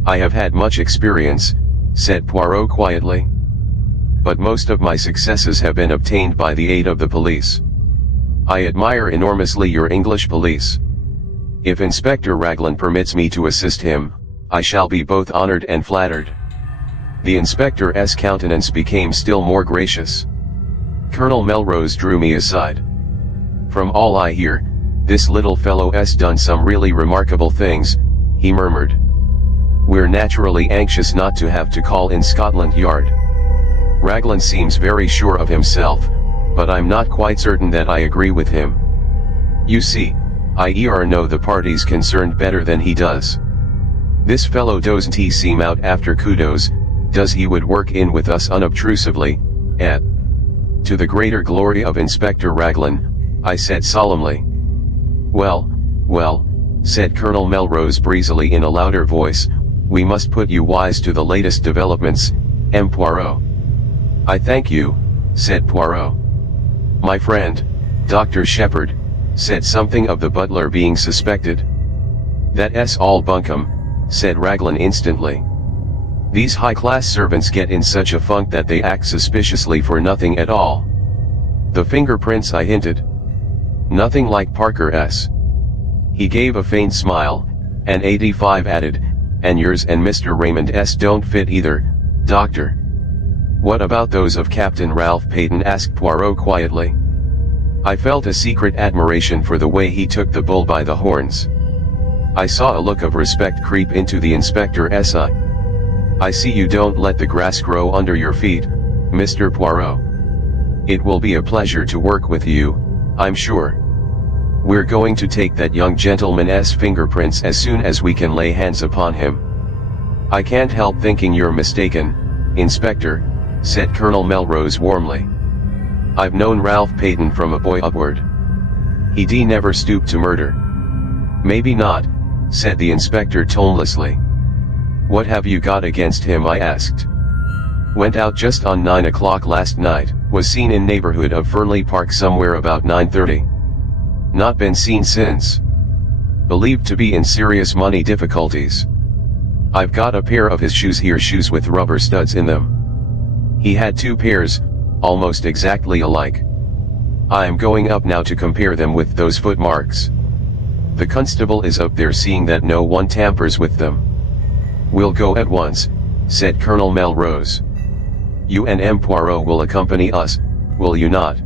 I have had much experience, said Poirot quietly. But most of my successes have been obtained by the aid of the police. I admire enormously your English police. If Inspector Raglan permits me to assist him, I shall be both honored and flattered. The inspector's countenance became still more gracious. Colonel Melrose drew me aside. From all I hear, this little fellow's done some really remarkable things, he murmured. We're naturally anxious not to have to call in Scotland Yard. Raglan seems very sure of himself, but I'm not quite certain that I agree with him. You see, I know the parties concerned better than he does. This fellow doesn't seem out after kudos, does he? Would work in with us unobtrusively, to the greater glory of Inspector Raglan, I said solemnly. Well, said Colonel Melrose breezily in a louder voice, we must put you wise to the latest developments, M. Poirot. I thank you, said Poirot. My friend, Dr. Shepherd, said something of the butler being suspected. That's all bunkum, said Raglan instantly. These high-class servants get in such a funk that they act suspiciously for nothing at all. The fingerprints, I hinted. Nothing like Parker's. He gave a faint smile, and 85 added, and yours and Mr. Raymond's don't fit either, Doctor. What about those of Captain Ralph Peyton? Asked Poirot quietly. I felt a secret admiration for the way he took the bull by the horns. I saw a look of respect creep into the inspector's eye. I see you don't let the grass grow under your feet, Mr. Poirot. It will be a pleasure to work with you, I'm sure. We're going to take that young gentleman's fingerprints as soon as we can lay hands upon him. I can't help thinking you're mistaken, Inspector, said Colonel Melrose warmly. I've known Ralph Peyton from a boy upward. He never stooped to murder. Maybe not, said the inspector tonelessly. "What have you got against him?" I asked. "Went out just on 9 o'clock last night, was seen in neighborhood of Fernley Park somewhere about 9:30. Not been seen since. Believed to be in serious money difficulties. I've got a pair of his shoes here, shoes with rubber studs in them. He had 2 pairs, almost exactly alike. I am going up now to compare them with those footmarks. The constable is up there seeing that no one tampers with them." "We'll go at once," said Colonel Melrose. "You and M. Poirot will accompany us, will you not?"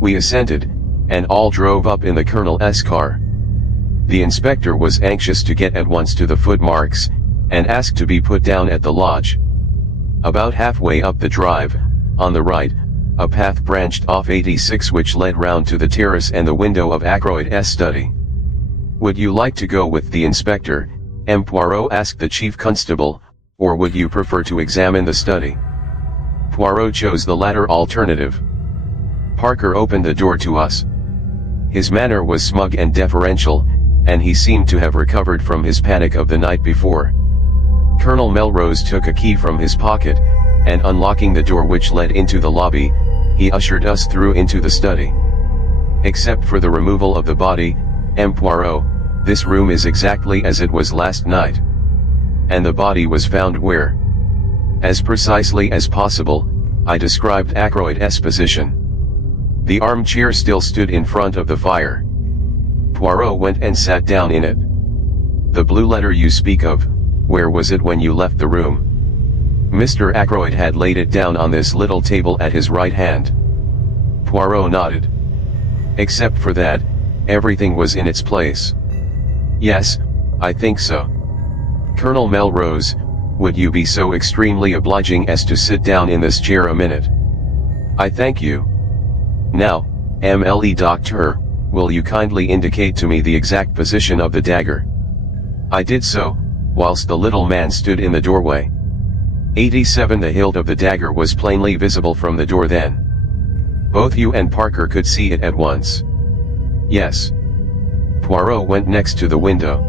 We assented, and all drove up in the Colonel's car. The inspector was anxious to get at once to the footmarks, and asked to be put down at the lodge. About halfway up the drive, on the right, a path branched off 86 which led round to the terrace and the window of Ackroyd's study. "Would you like to go with the inspector?" M. Poirot asked the chief constable, "or would you prefer to examine the study?" Poirot chose the latter alternative. Parker opened the door to us. His manner was smug and deferential, and he seemed to have recovered from his panic of the night before. Colonel Melrose took a key from his pocket, and unlocking the door which led into the lobby, he ushered us through into the study. "Except for the removal of the body, M. Poirot, this room is exactly as it was last night." "And the body was found where?" As precisely as possible, I described Ackroyd's position. The armchair still stood in front of the fire. Poirot went and sat down in it. "The blue letter you speak of, where was it when you left the room?" "Mr. Ackroyd had laid it down on this little table at his right hand." Poirot nodded. "Except for that, everything was in its place." "Yes, I think so." "Colonel Melrose, would you be so extremely obliging as to sit down in this chair a minute?" "I thank you. Now, MLE Doctor, will you kindly indicate to me the exact position of the dagger?" I did so, whilst the little man stood in the doorway. 87 The hilt of the dagger was plainly visible from the door then. Both you and Parker could see it at once. "Yes." Poirot went next to the window.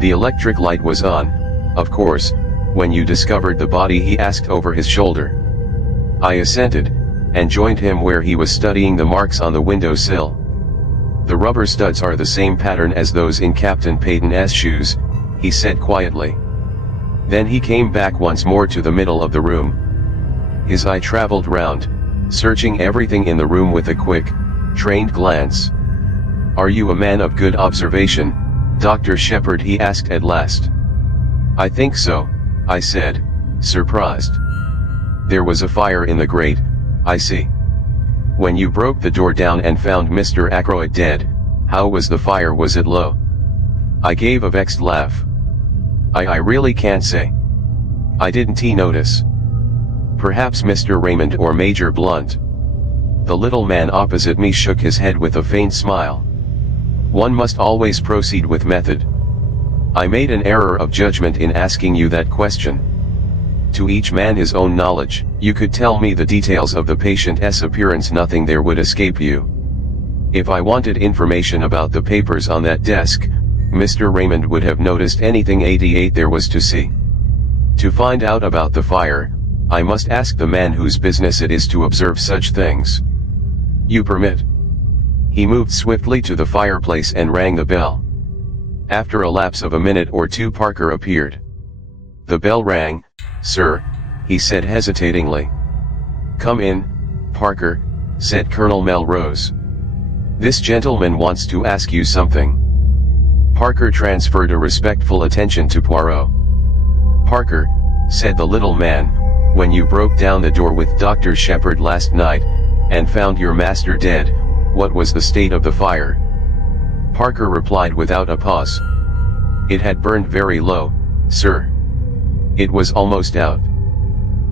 "The electric light was on, of course, when you discovered the body?" he asked over his shoulder. I assented, and joined him where he was studying the marks on the window sill. "The rubber studs are the same pattern as those in Captain Peyton's shoes," he said quietly. Then he came back once more to the middle of the room. His eye traveled round, searching everything in the room with a quick, trained glance. "Are you a man of good observation, Dr. Shepherd?" he asked at last. "I think so," I said, surprised. "There was a fire in the grate, I see. When you broke the door down and found Mr. Ackroyd dead, how was the fire? Was it low?" I gave a vexed laugh. I really can't say. I didn't notice. Perhaps Mr. Raymond or Major Blunt." The little man opposite me shook his head with a faint smile. "One must always proceed with method. I made an error of judgment in asking you that question. To each man his own knowledge. You could tell me the details of the patient's appearance, nothing there would escape you. If I wanted information about the papers on that desk, Mr. Raymond would have noticed anything 88 there was to see. To find out about the fire, I must ask the man whose business it is to observe such things. You permit?" He moved swiftly to the fireplace and rang the bell. After a lapse of a minute or two Parker appeared. "The bell rang, sir," he said hesitatingly. "Come in, Parker," said Colonel Melrose. "This gentleman wants to ask you something." Parker transferred a respectful attention to Poirot. "Parker," said the little man, "when you broke down the door with Dr. Shepherd last night, and found your master dead, what was the state of the fire?" Parker replied without a pause. "It had burned very low, sir. It was almost out."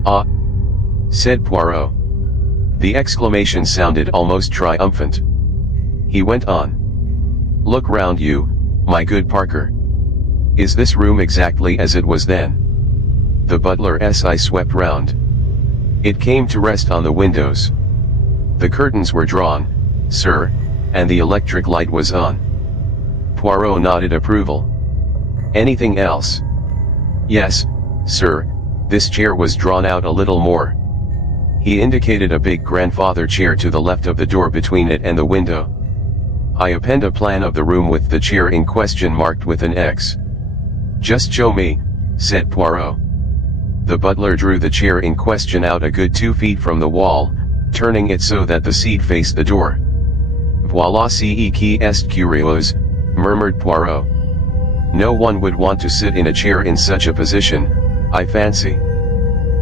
"Ah," said Poirot. The exclamation sounded almost triumphant. He went on. "Look round you, my good Parker. Is this room exactly as it was then?" The butler's eye swept round. It came to rest on the windows. "The curtains were drawn, sir, and the electric light was on." Poirot nodded approval. Anything else? Yes, sir, this chair was drawn out a little more. He indicated a big grandfather chair to the left of the door between it and the window. I append a plan of the room with the chair in question marked with an X. Just show me, said Poirot. The butler drew the chair in question out a good 2 feet from the wall, turning it so that the seat faced the door. Voilà ce qui est curieux, murmured Poirot. No one would want to sit in a chair in such a position, I fancy.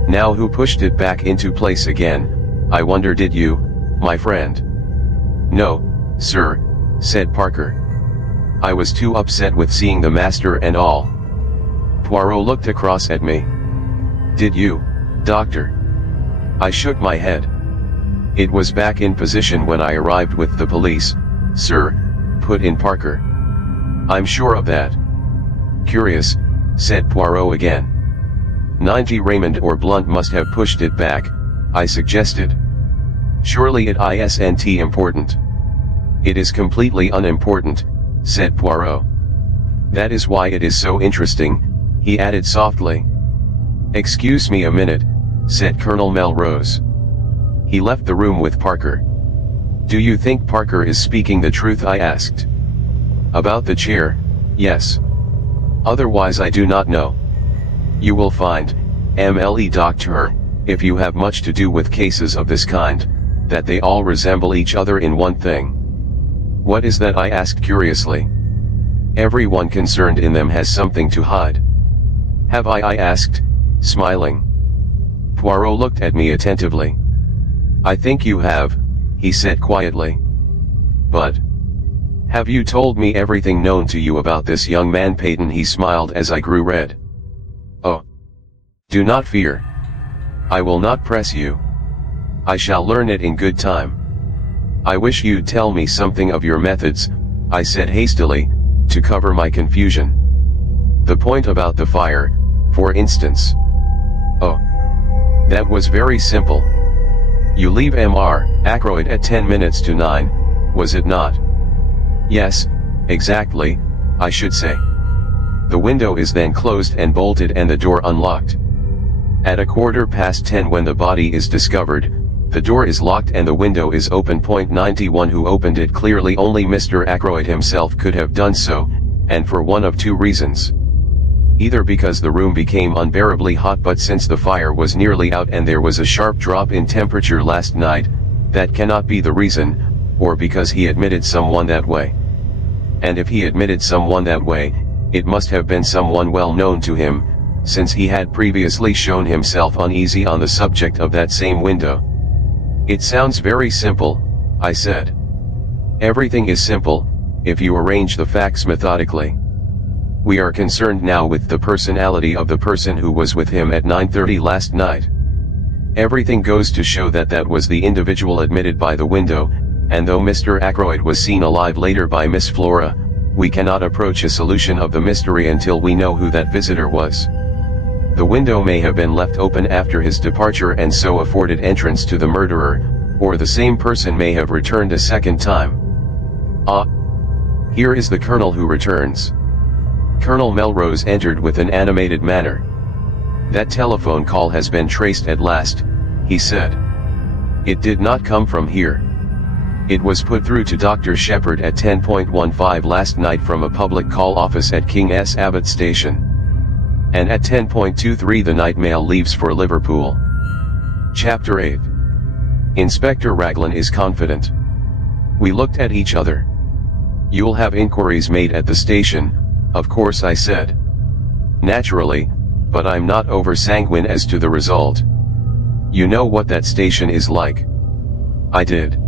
Now who pushed it back into place again, I wonder? Did you, my friend? No, sir, said Parker. I was too upset with seeing the master and all. Poirot looked across at me. Did you, doctor? I shook my head. It was back in position when I arrived with the police, sir, put in Parker. I'm sure of that. Curious, said Poirot again. 90 Raymond or Blunt must have pushed it back, I suggested. Surely it isn't important. It is completely unimportant, said Poirot. That is why it is so interesting, he added softly. Excuse me a minute, said Colonel Melrose. He left the room with Parker. Do you think Parker is speaking the truth? I asked. About the chair, yes. Otherwise I do not know. You will find, MLE Doctor, if you have much to do with cases of this kind, that they all resemble each other in one thing. What is that? I asked curiously. Everyone concerned in them has something to hide. Have I asked, smiling. Poirot looked at me attentively. I think you have, he said quietly. But have you told me everything known to you about this young man Peyton? He smiled as I grew red. Oh. Do not fear. I will not press you. I shall learn it in good time. I wish you'd tell me something of your methods, I said hastily, to cover my confusion. The point about the fire, for instance. Oh. That was very simple. You leave Mr. Ackroyd at 10 minutes to 9, was it not? Yes, exactly, I should say. The window is then closed and bolted and the door unlocked. At 10:15 when the body is discovered, the door is locked and the window is open. 91 Who opened it? Clearly only Mr. Ackroyd himself could have done so, and for one of two reasons. Either because the room became unbearably hot, but since the fire was nearly out and there was a sharp drop in temperature last night, that cannot be the reason, or because he admitted someone that way. And if he admitted someone that way, it must have been someone well known to him, since he had previously shown himself uneasy on the subject of that same window. It sounds very simple, I said. Everything is simple, if you arrange the facts methodically. We are concerned now with the personality of the person who was with him at 9:30 last night. Everything goes to show that that was the individual admitted by the window, and though Mr. Ackroyd was seen alive later by Miss Flora, we cannot approach a solution of the mystery until we know who that visitor was. The window may have been left open after his departure and so afforded entrance to the murderer, or the same person may have returned a second time. Ah! Here is the Colonel who returns. Colonel Melrose entered with an animated manner. That telephone call has been traced at last, he said. It did not come from here. It was put through to Dr. Shepherd at 10:15 last night from a public call office at King's Abbot Station. And at 10:23 the night mail leaves for Liverpool. Chapter 8. Inspector Raglan is confident. We looked at each other. You'll have inquiries made at the station, of course, I said. Naturally, but I'm not over-sanguine as to the result. You know what that station is like. I did.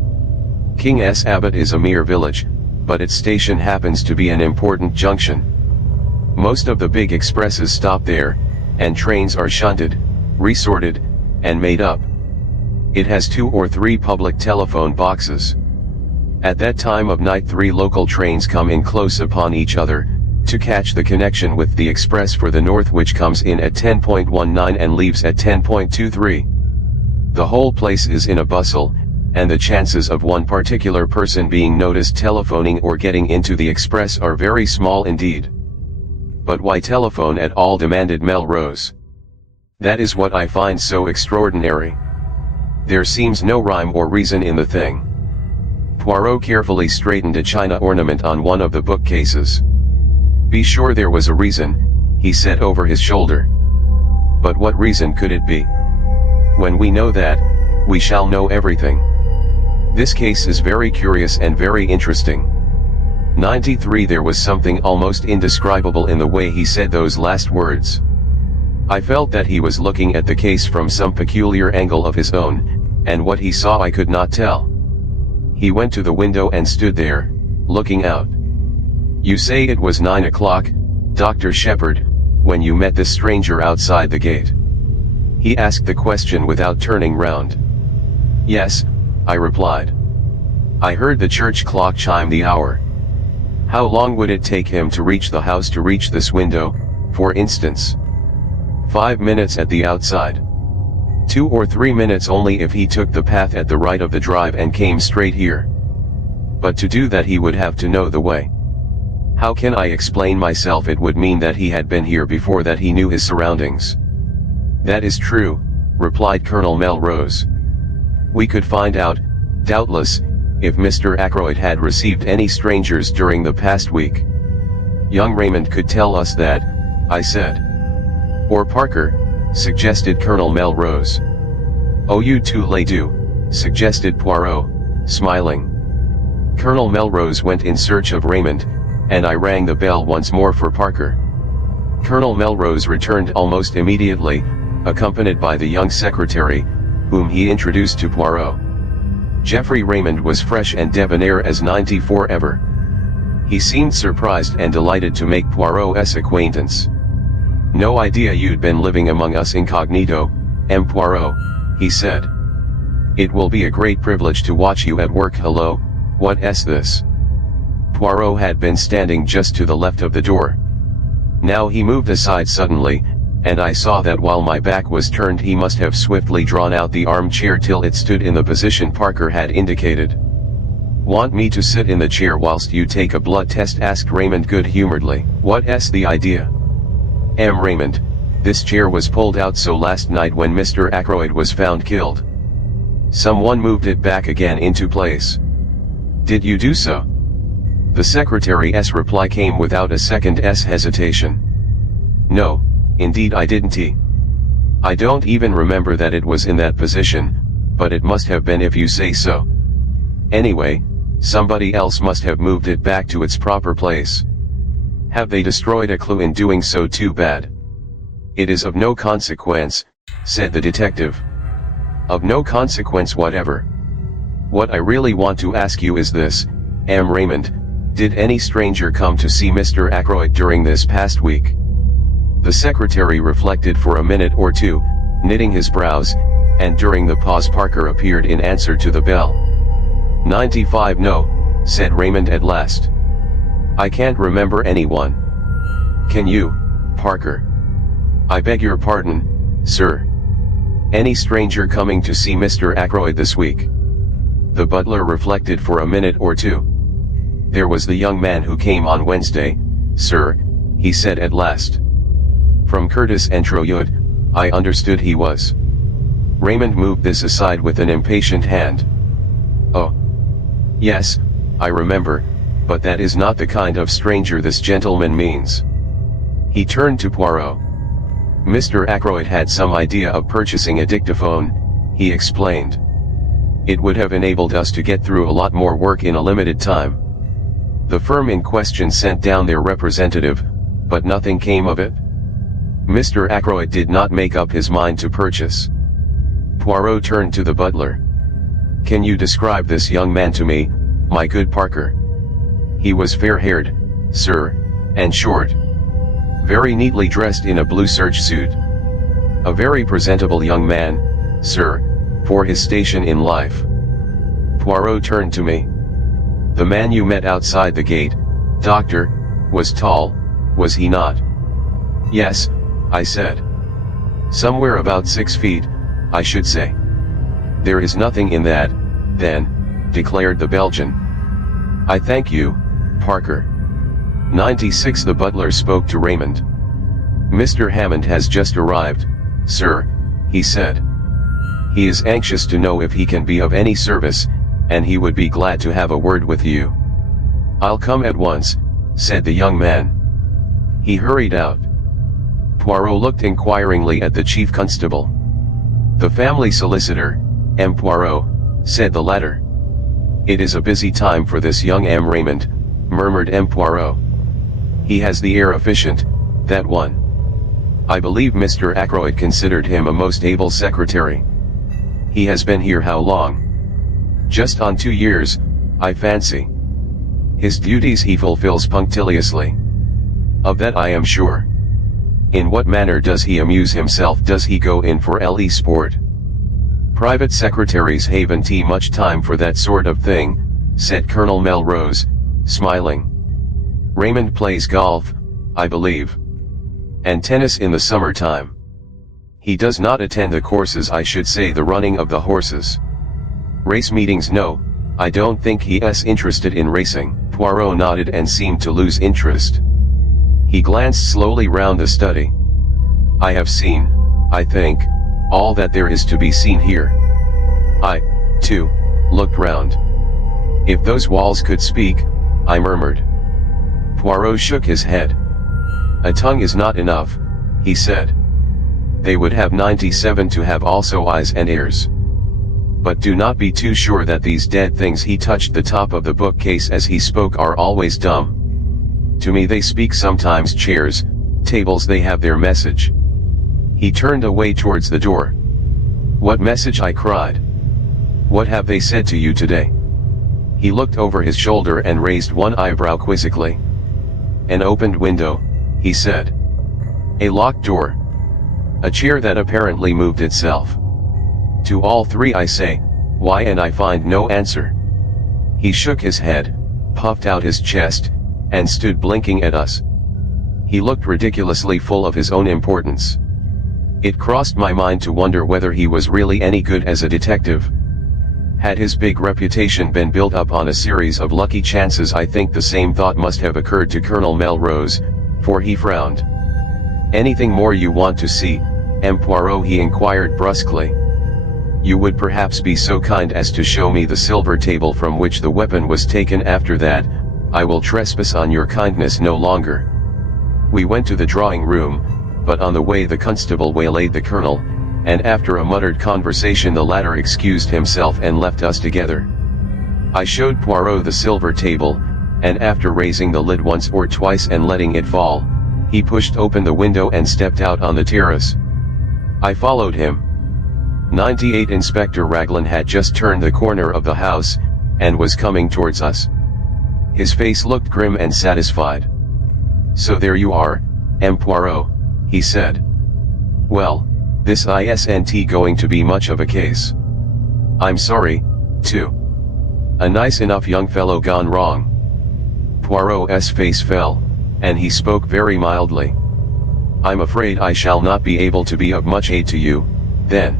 King's Abbot is a mere village, but its station happens to be an important junction. Most of the big expresses stop there, and trains are shunted, resorted, and made up. It has 2 or 3 public telephone boxes. At that time of night 3 local trains come in close upon each other, to catch the connection with the express for the north, which comes in at 10:19 and leaves at 10:23. The whole place is in a bustle, and the chances of one particular person being noticed telephoning or getting into the express are very small indeed. "But why telephone at all?" demanded Melrose. "That is what I find so extraordinary. There seems no rhyme or reason in the thing." Poirot carefully straightened a china ornament on one of the bookcases. "Be sure there was a reason," he said over his shoulder. "But what reason could it be? When we know that, we shall know everything. This case is very curious and very interesting." 93 There was something almost indescribable in the way he said those last words. I felt that he was looking at the case from some peculiar angle of his own, and what he saw I could not tell. He went to the window and stood there, looking out. "You say it was 9 o'clock, Dr. Shepherd, when you met this stranger outside the gate?" He asked the question without turning round. "Yes," I replied. "I heard the church clock chime the hour." "How long would it take him to reach the house, to reach this window, for instance?" 5 minutes at the outside. 2 or 3 minutes only if he took the path at the right of the drive and came straight here. But to do that he would have to know the way. How can I explain myself? It would mean that he had been here before, that he knew his surroundings." "That is true," replied Colonel Melrose. "We could find out, doubtless, if Mr. Ackroyd had received any strangers during the past week." "Young Raymond could tell us that," I said. "Or Parker," suggested Colonel Melrose. "Oh, you two lay do," suggested Poirot, smiling. Colonel Melrose went in search of Raymond, and I rang the bell once more for Parker. Colonel Melrose returned almost immediately, accompanied by the young secretary, whom he introduced to Poirot. Geoffrey Raymond was fresh and debonair as 94 ever. He seemed surprised and delighted to make Poirot's acquaintance. "No idea you'd been living among us incognito, M. Poirot," he said. "It will be a great privilege to watch you at work. Hello, what's this?" Poirot had been standing just to the left of the door. Now he moved aside suddenly, and I saw that while my back was turned he must have swiftly drawn out the armchair till it stood in the position Parker had indicated. "Want me to sit in the chair whilst you take a blood test?" asked Raymond good-humoredly. "What's the idea?" "M. Raymond, this chair was pulled out so last night when Mr. Ackroyd was found killed. Someone moved it back again into place." "Did you do so?" The secretary's reply came without a second's hesitation. "No, indeed I didn't. I don't even remember that it was in that position, but it must have been if you say so. Anyway, somebody else must have moved it back to its proper place. Have they destroyed a clue in doing so? Too bad." "It is of no consequence," said the detective. "Of no consequence whatever. What I really want to ask you is this, M. Raymond, did any stranger come to see Mr. Ackroyd during this past week?" The secretary reflected for a minute or two, knitting his brows, and during the pause Parker appeared in answer to the bell. 95 No, said Raymond at last. "I can't remember anyone." "Can you, Parker?" "I beg your pardon, sir. Any stranger coming to see Mr. Ackroyd this week?" The butler reflected for a minute or two. "There was the young man who came on Wednesday, sir," he said at last. "From Curtis and Troywood, I understood he was." Raymond moved this aside with an impatient hand. "Oh. Yes, I remember, but that is not the kind of stranger this gentleman means." He turned to Poirot. "Mr. Ackroyd had some idea of purchasing a dictaphone," he explained. "It would have enabled us to get through a lot more work in a limited time. The firm in question sent down their representative, but nothing came of it. Mr. Ackroyd did not make up his mind to purchase." Poirot turned to the butler. "Can you describe this young man to me, my good Parker?" "He was fair-haired, sir, and short. Very neatly dressed in a blue serge suit. A very presentable young man, sir, for his station in life." Poirot turned to me. "The man you met outside the gate, doctor, was tall, was he not?" "Yes," I said. "Somewhere about 6 feet, I should say." "There is nothing in that, then," declared the Belgian. "I thank you, Parker. 96. The butler spoke to Raymond. "Mr. Hammond has just arrived, sir," he said. "He is anxious to know if he can be of any service, and he would be glad to have a word with you." "I'll come at once," said the young man. He hurried out. Poirot looked inquiringly at the chief constable. "The family solicitor, M. Poirot," said the latter. "It is a busy time for this young M. Raymond," murmured M. Poirot. "He has the air efficient, that one. I believe Mr. Ackroyd considered him a most able secretary. He has been here how long? Just on 2 years, I fancy. His duties he fulfills punctiliously. Of that I am sure. In what manner does he amuse himself? Does he go in for le sport? Private secretaries haven't much time for that sort of thing," said Colonel Melrose, smiling. "Raymond plays golf, I believe. And tennis in the summertime. He does not attend the courses, I should say the running of the horses. Race meetings, no, I don't think he is interested in racing." Poirot nodded and seemed to lose interest. He glanced slowly round the study. "I have seen, I think, all that there is to be seen here." I, too, looked round. "If those walls could speak," I murmured. Poirot shook his head. "A tongue is not enough," he said. "They would have 97 to have also eyes and ears. But do not be too sure that these dead things," he touched the top of the bookcase as he spoke, "are always dumb. To me they speak sometimes. Chairs, tables, they have their message." He turned away towards the door. "What message?" I cried. "What have they said to you today?" He looked over his shoulder and raised one eyebrow quizzically. "An opened window," he said. "A locked door. A chair that apparently moved itself. To all three I say, why, and I find no answer." He shook his head, puffed out his chest, and stood blinking at us. He looked ridiculously full of his own importance. It crossed my mind to wonder whether he was really any good as a detective. Had his big reputation been built up on a series of lucky chances? I think the same thought must have occurred to Colonel Melrose, for he frowned. "Anything more you want to see, M. Poirot?" he inquired brusquely. "You would perhaps be so kind as to show me the silver table from which the weapon was taken. After that, I will trespass on your kindness no longer." We went to the drawing room, but on the way the constable waylaid the colonel, and after a muttered conversation the latter excused himself and left us together. I showed Poirot the silver table, and after raising the lid once or twice and letting it fall, he pushed open the window and stepped out on the terrace. I followed him. 98 Inspector Raglan had just turned the corner of the house, and was coming towards us. His face looked grim and satisfied. "So there you are, M. Poirot," he said. "Well, this isn't going to be much of a case. I'm sorry, too. A nice enough young fellow gone wrong." Poirot's face fell, and he spoke very mildly. "I'm afraid I shall not be able to be of much aid to you, then."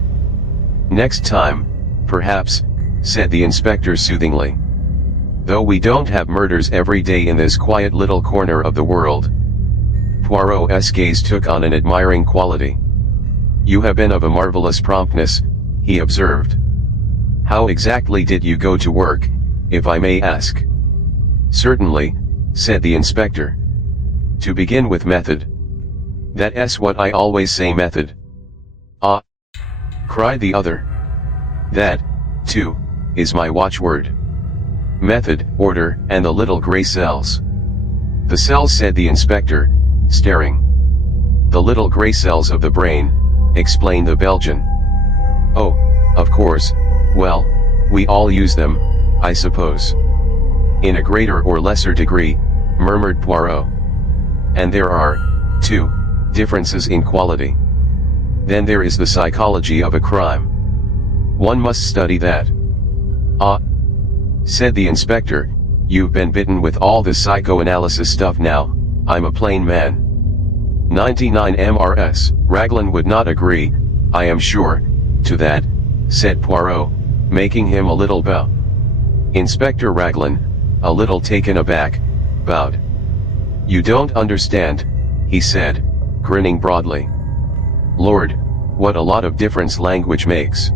"Next time, perhaps," said the inspector soothingly. "Though we don't have murders every day in this quiet little corner of the world." Poirot's gaze took on an admiring quality. "You have been of a marvelous promptness," he observed. "How exactly did you go to work, if I may ask?" "Certainly," said the inspector. "To begin with, method. That's what I always say, method." "Ah!" cried the other. "That, too, is my watchword. Method, order, and the little gray cells." "The cells," said the inspector, staring. "The little gray cells of the brain," explained the Belgian. "Oh, of course. Well, we all use them, I suppose." "In a greater or lesser degree," murmured Poirot. "And there are, too, differences in quality. Then there is the psychology of a crime. One must study that." "Ah," said the inspector, "you've been bitten with all the psychoanalysis stuff now. I'm a plain man." 99 MRS. Raglan would not agree, I am sure, to that, said Poirot, making him a little bow. Inspector Raglan, a little taken aback, bowed. "You don't understand," he said, grinning broadly. "Lord, what a lot of difference language makes.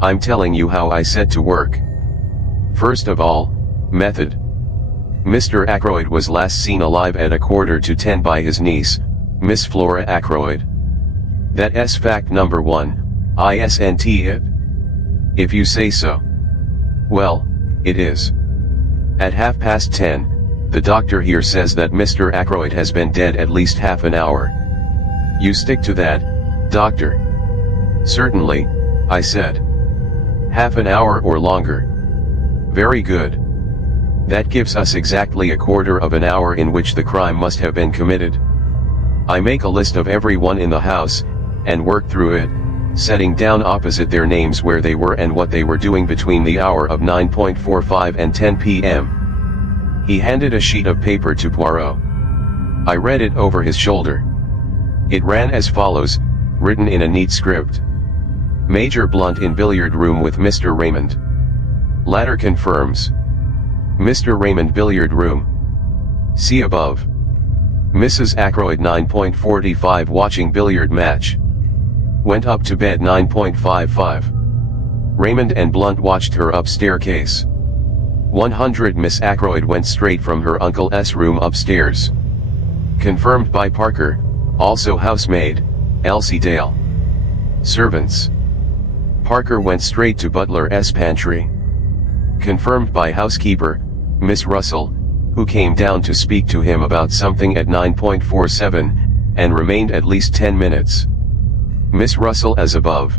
I'm telling you how I set to work. First of all, method. Mr. Ackroyd was last seen alive at 9:45 by his niece, Miss Flora Ackroyd. That's fact number 1, isn't it? If you say so. Well, it is. At 10:30, the doctor here says that Mr. Ackroyd has been dead at least half an hour. You stick to that, doctor?" "Certainly," I said. "Half an hour or longer." "Very good. That gives us exactly a quarter of an hour in which the crime must have been committed. I make a list of everyone in the house, and work through it, setting down opposite their names where they were and what they were doing between the hour of 9:45 and 10 p.m. He handed a sheet of paper to Poirot. I read it over his shoulder. It ran as follows, written in a neat script. "Major Blunt in billiard room with Mr. Raymond. Latter confirms. Mr. Raymond billiard room. See above. Mrs. Ackroyd 9:45 watching billiard match. Went up to bed 9:55. Raymond and Blunt watched her up staircase. 100 Miss Ackroyd went straight from her uncle's room upstairs. Confirmed by Parker, also housemaid, Elsie Dale. Servants. Parker went straight to butler's pantry. Confirmed by housekeeper, Miss Russell, who came down to speak to him about something at 9:47, and remained at least 10 minutes. Miss Russell as above.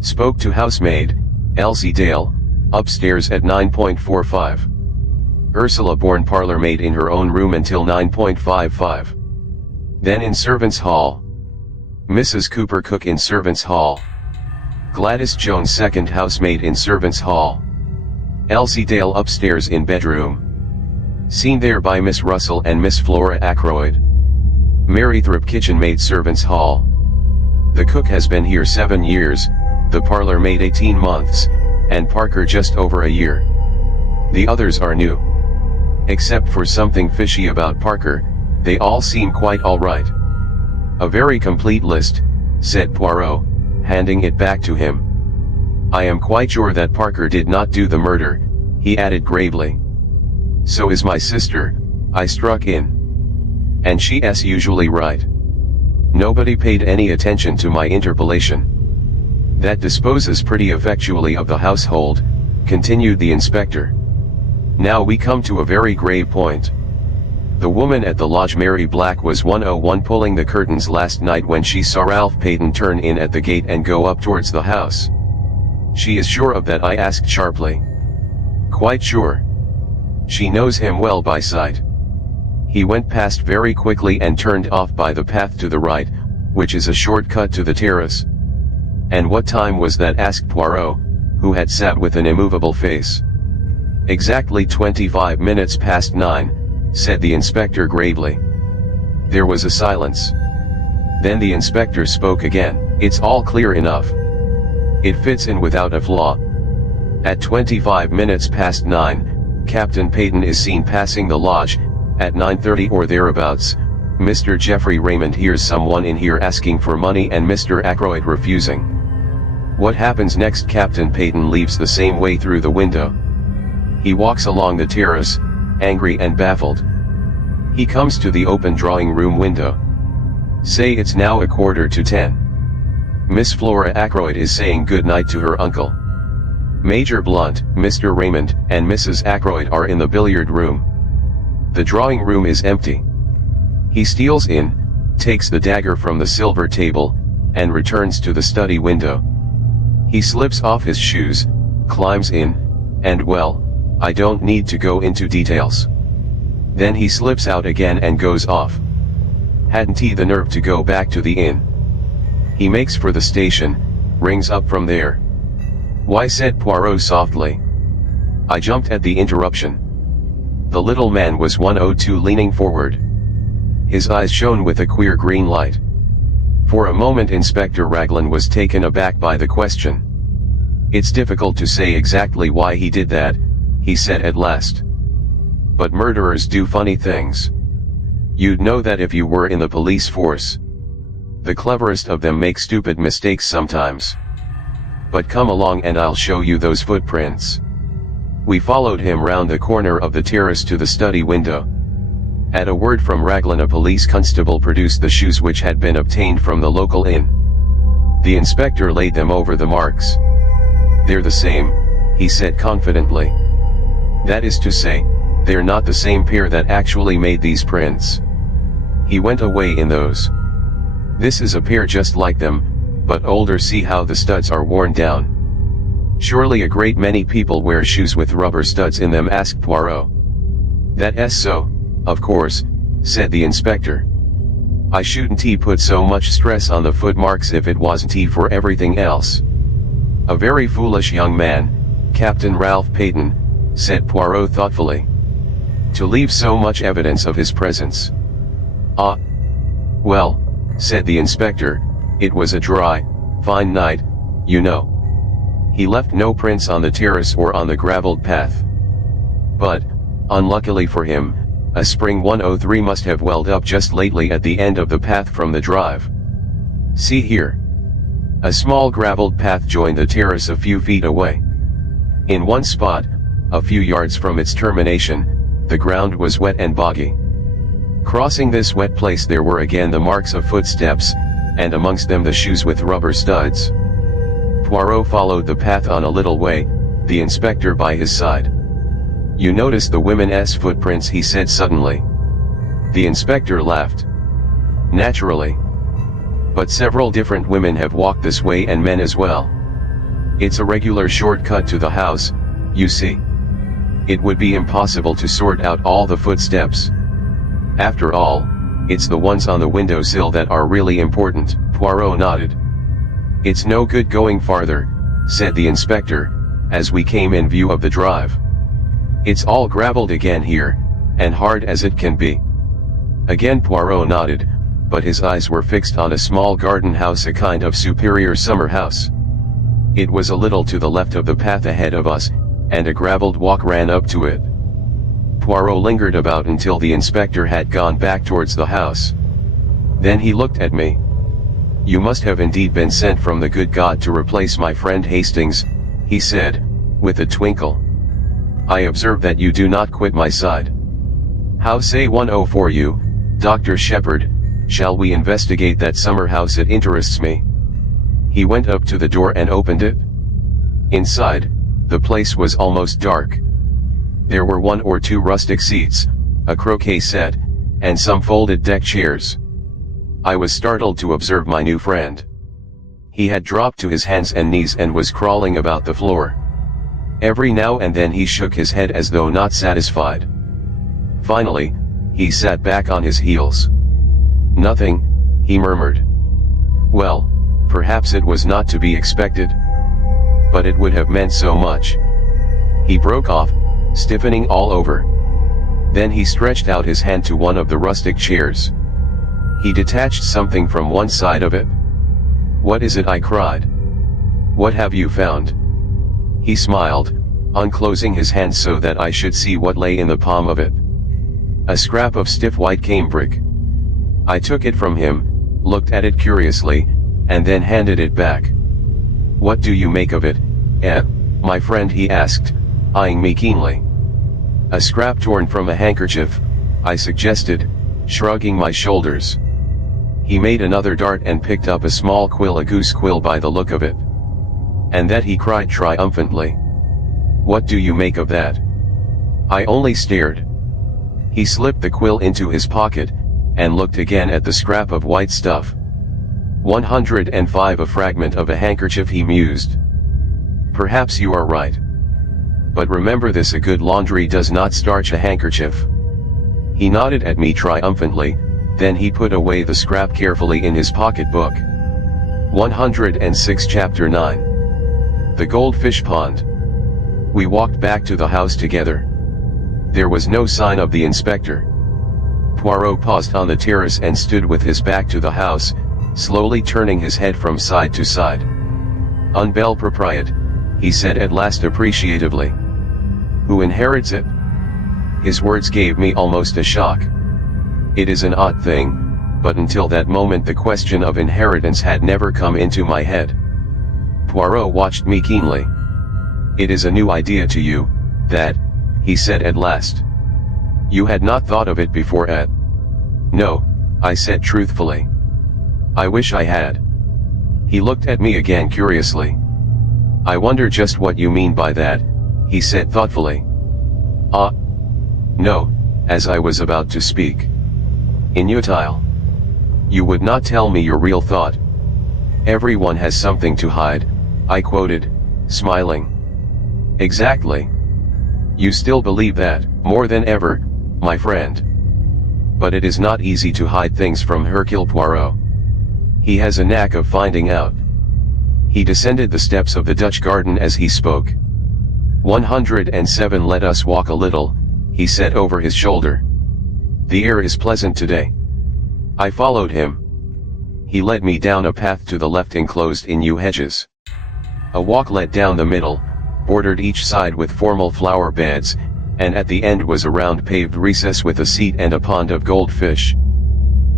Spoke to housemaid, Elsie Dale, upstairs at 9:45. Ursula Bourne parlour-maid in her own room until 9:55. Then in servants' hall. Mrs. Cooper cook in servants' hall. Gladys Jones second housemaid in servants' hall. Elsie Dale upstairs in bedroom. Seen there by Miss Russell and Miss Flora Ackroyd. Mary Thrupp kitchen maid servants' hall. The cook has been here 7 years, the parlour maid 18 months, and Parker just over a year. The others are new. Except for something fishy about Parker, they all seem quite alright. A very complete list, said Poirot, handing it back to him. I am quite sure that Parker did not do the murder, he added gravely. So is my sister, I struck in. And she's usually right. Nobody paid any attention to my interpolation. That disposes pretty effectually of the household, continued the inspector. Now we come to a very grave point. The woman at the lodge, Mary Black, was 101 pulling the curtains last night when she saw Ralph Payton turn in at the gate and go up towards the house. She is sure of that, I asked sharply. Quite sure. She knows him well by sight. He went past very quickly and turned off by the path to the right, which is a short cut to the terrace. And what time was that? Asked Poirot, who had sat with an immovable face. Exactly 25 minutes past 9, said the inspector gravely. There was a silence. Then the inspector spoke again. It's all clear enough. It fits in without a flaw. At 25 minutes past 9, Captain Payton is seen passing the lodge. At 9:30 or thereabouts, Mr. Geoffrey Raymond hears someone in here asking for money and Mr. Ackroyd refusing. What happens next? Captain Payton leaves the same way through the window. He walks along the terrace, angry and baffled. He comes to the open drawing room window. Say it's now 9:45. Miss Flora Ackroyd is saying good night to her uncle. Major Blunt, Mr. Raymond, and Mrs. Ackroyd are in the billiard room. The drawing room is empty. He steals in, takes the dagger from the silver table, and returns to the study window. He slips off his shoes, climbs in, and well, I don't need to go into details. Then he slips out again and goes off. Hadn't he the nerve to go back to the inn? He makes for the station, rings up from there. Why, said Poirot softly. I jumped at the interruption. The little man was 102, leaning forward. His eyes shone with a queer green light. For a moment Inspector Raglan was taken aback by the question. It's difficult to say exactly why he did that, he said at last. But murderers do funny things. You'd know that if you were in the police force. The cleverest of them make stupid mistakes sometimes. But come along and I'll show you those footprints. We followed him round the corner of the terrace to the study window. At a word from Raglan, a police constable produced the shoes which had been obtained from the local inn. The inspector laid them over the marks. They're the same, he said confidently. That is to say, they're not the same pair that actually made these prints. He went away in those. This is a pair just like them, but older. See how the studs are worn down. Surely a great many people wear shoes with rubber studs in them, asked Poirot. That's so, of course, said the inspector. I shouldn't put so much stress on the footmarks if it wasn't for everything else. A very foolish young man, Captain Ralph Peyton, said Poirot thoughtfully. To leave so much evidence of his presence. Ah. Well, said the inspector, it was a dry, fine night, you know. He left no prints on the terrace or on the gravelled path. But, unluckily for him, a spring 103 must have welled up just lately at the end of the path from the drive. See here. A small gravelled path joined the terrace a few feet away. In one spot, a few yards from its termination, the ground was wet and boggy. Crossing this wet place there were again the marks of footsteps, and amongst them the shoes with rubber studs. Poirot followed the path on a little way, the inspector by his side. You notice the women's footprints, he said suddenly. The inspector laughed. Naturally. But several different women have walked this way and men as well. It's a regular shortcut to the house, you see. It would be impossible to sort out all the footsteps. After all, it's the ones on the windowsill that are really important. Poirot nodded. It's no good going farther, said the inspector, as we came in view of the drive. It's all gravelled again here, and hard as it can be. Again Poirot nodded, but his eyes were fixed on a small garden house, a kind of superior summer house. It was a little to the left of the path ahead of us, and a gravelled walk ran up to it. Poirot lingered about until the inspector had gone back towards the house. Then he looked at me. You must have indeed been sent from the good God to replace my friend Hastings, he said, with a twinkle. I observe that you do not quit my side. How say 104 you, Dr. Shepherd, shall we investigate that summer house? It interests me. He went up to the door and opened it. Inside, the place was almost dark. There were 1 or 2 rustic seats, a croquet set, and some folded deck chairs. I was startled to observe my new friend. He had dropped to his hands and knees and was crawling about the floor. Every now and then he shook his head as though not satisfied. Finally, he sat back on his heels. Nothing, he murmured. Well, perhaps it was not to be expected. But it would have meant so much. He broke off, stiffening all over. Then he stretched out his hand to one of the rustic chairs. He detached something from one side of it. What is it? I cried. What have you found? He smiled, unclosing his hand so that I should see what lay in the palm of it. A scrap of stiff white cambric. I took it from him, looked at it curiously, and then handed it back. What do you make of it, my friend? He asked, eyeing me keenly. A scrap torn from a handkerchief, I suggested, shrugging my shoulders. He made another dart and picked up a small quill, a goose quill by the look of it. And that, he cried triumphantly. What do you make of that? I only stared. He slipped the quill into his pocket, and looked again at the scrap of white stuff. 105, a fragment of a handkerchief, he mused. Perhaps you are right. But remember this, a good laundry does not starch a handkerchief. He nodded at me triumphantly, then he put away the scrap carefully in his pocketbook. 106, Chapter 9. The Goldfish Pond. We walked back to the house together. There was no sign of the inspector. Poirot paused on the terrace and stood with his back to the house, slowly turning his head from side to side. Un bel propriété, he said at last appreciatively. Who inherits it? His words gave me almost a shock. It is an odd thing, but until that moment the question of inheritance had never come into my head. Poirot watched me keenly. It is a new idea to you, that, he said at last. You had not thought of it before, Ed? No, I said truthfully. I wish I had. He looked at me again curiously. I wonder just what you mean by that, he said thoughtfully. No, as I was about to speak. Inutile. You would not tell me your real thought. Everyone has something to hide, I quoted, smiling. Exactly. You still believe that, more than ever, my friend. But it is not easy to hide things from Hercule Poirot. He has a knack of finding out. He descended the steps of the Dutch garden as he spoke. 107. Let us walk a little, he said over his shoulder. The air is pleasant today. I followed him. He led me down a path to the left enclosed in yew hedges. A walk led down the middle, bordered each side with formal flower beds, and at the end was a round paved recess with a seat and a pond of goldfish.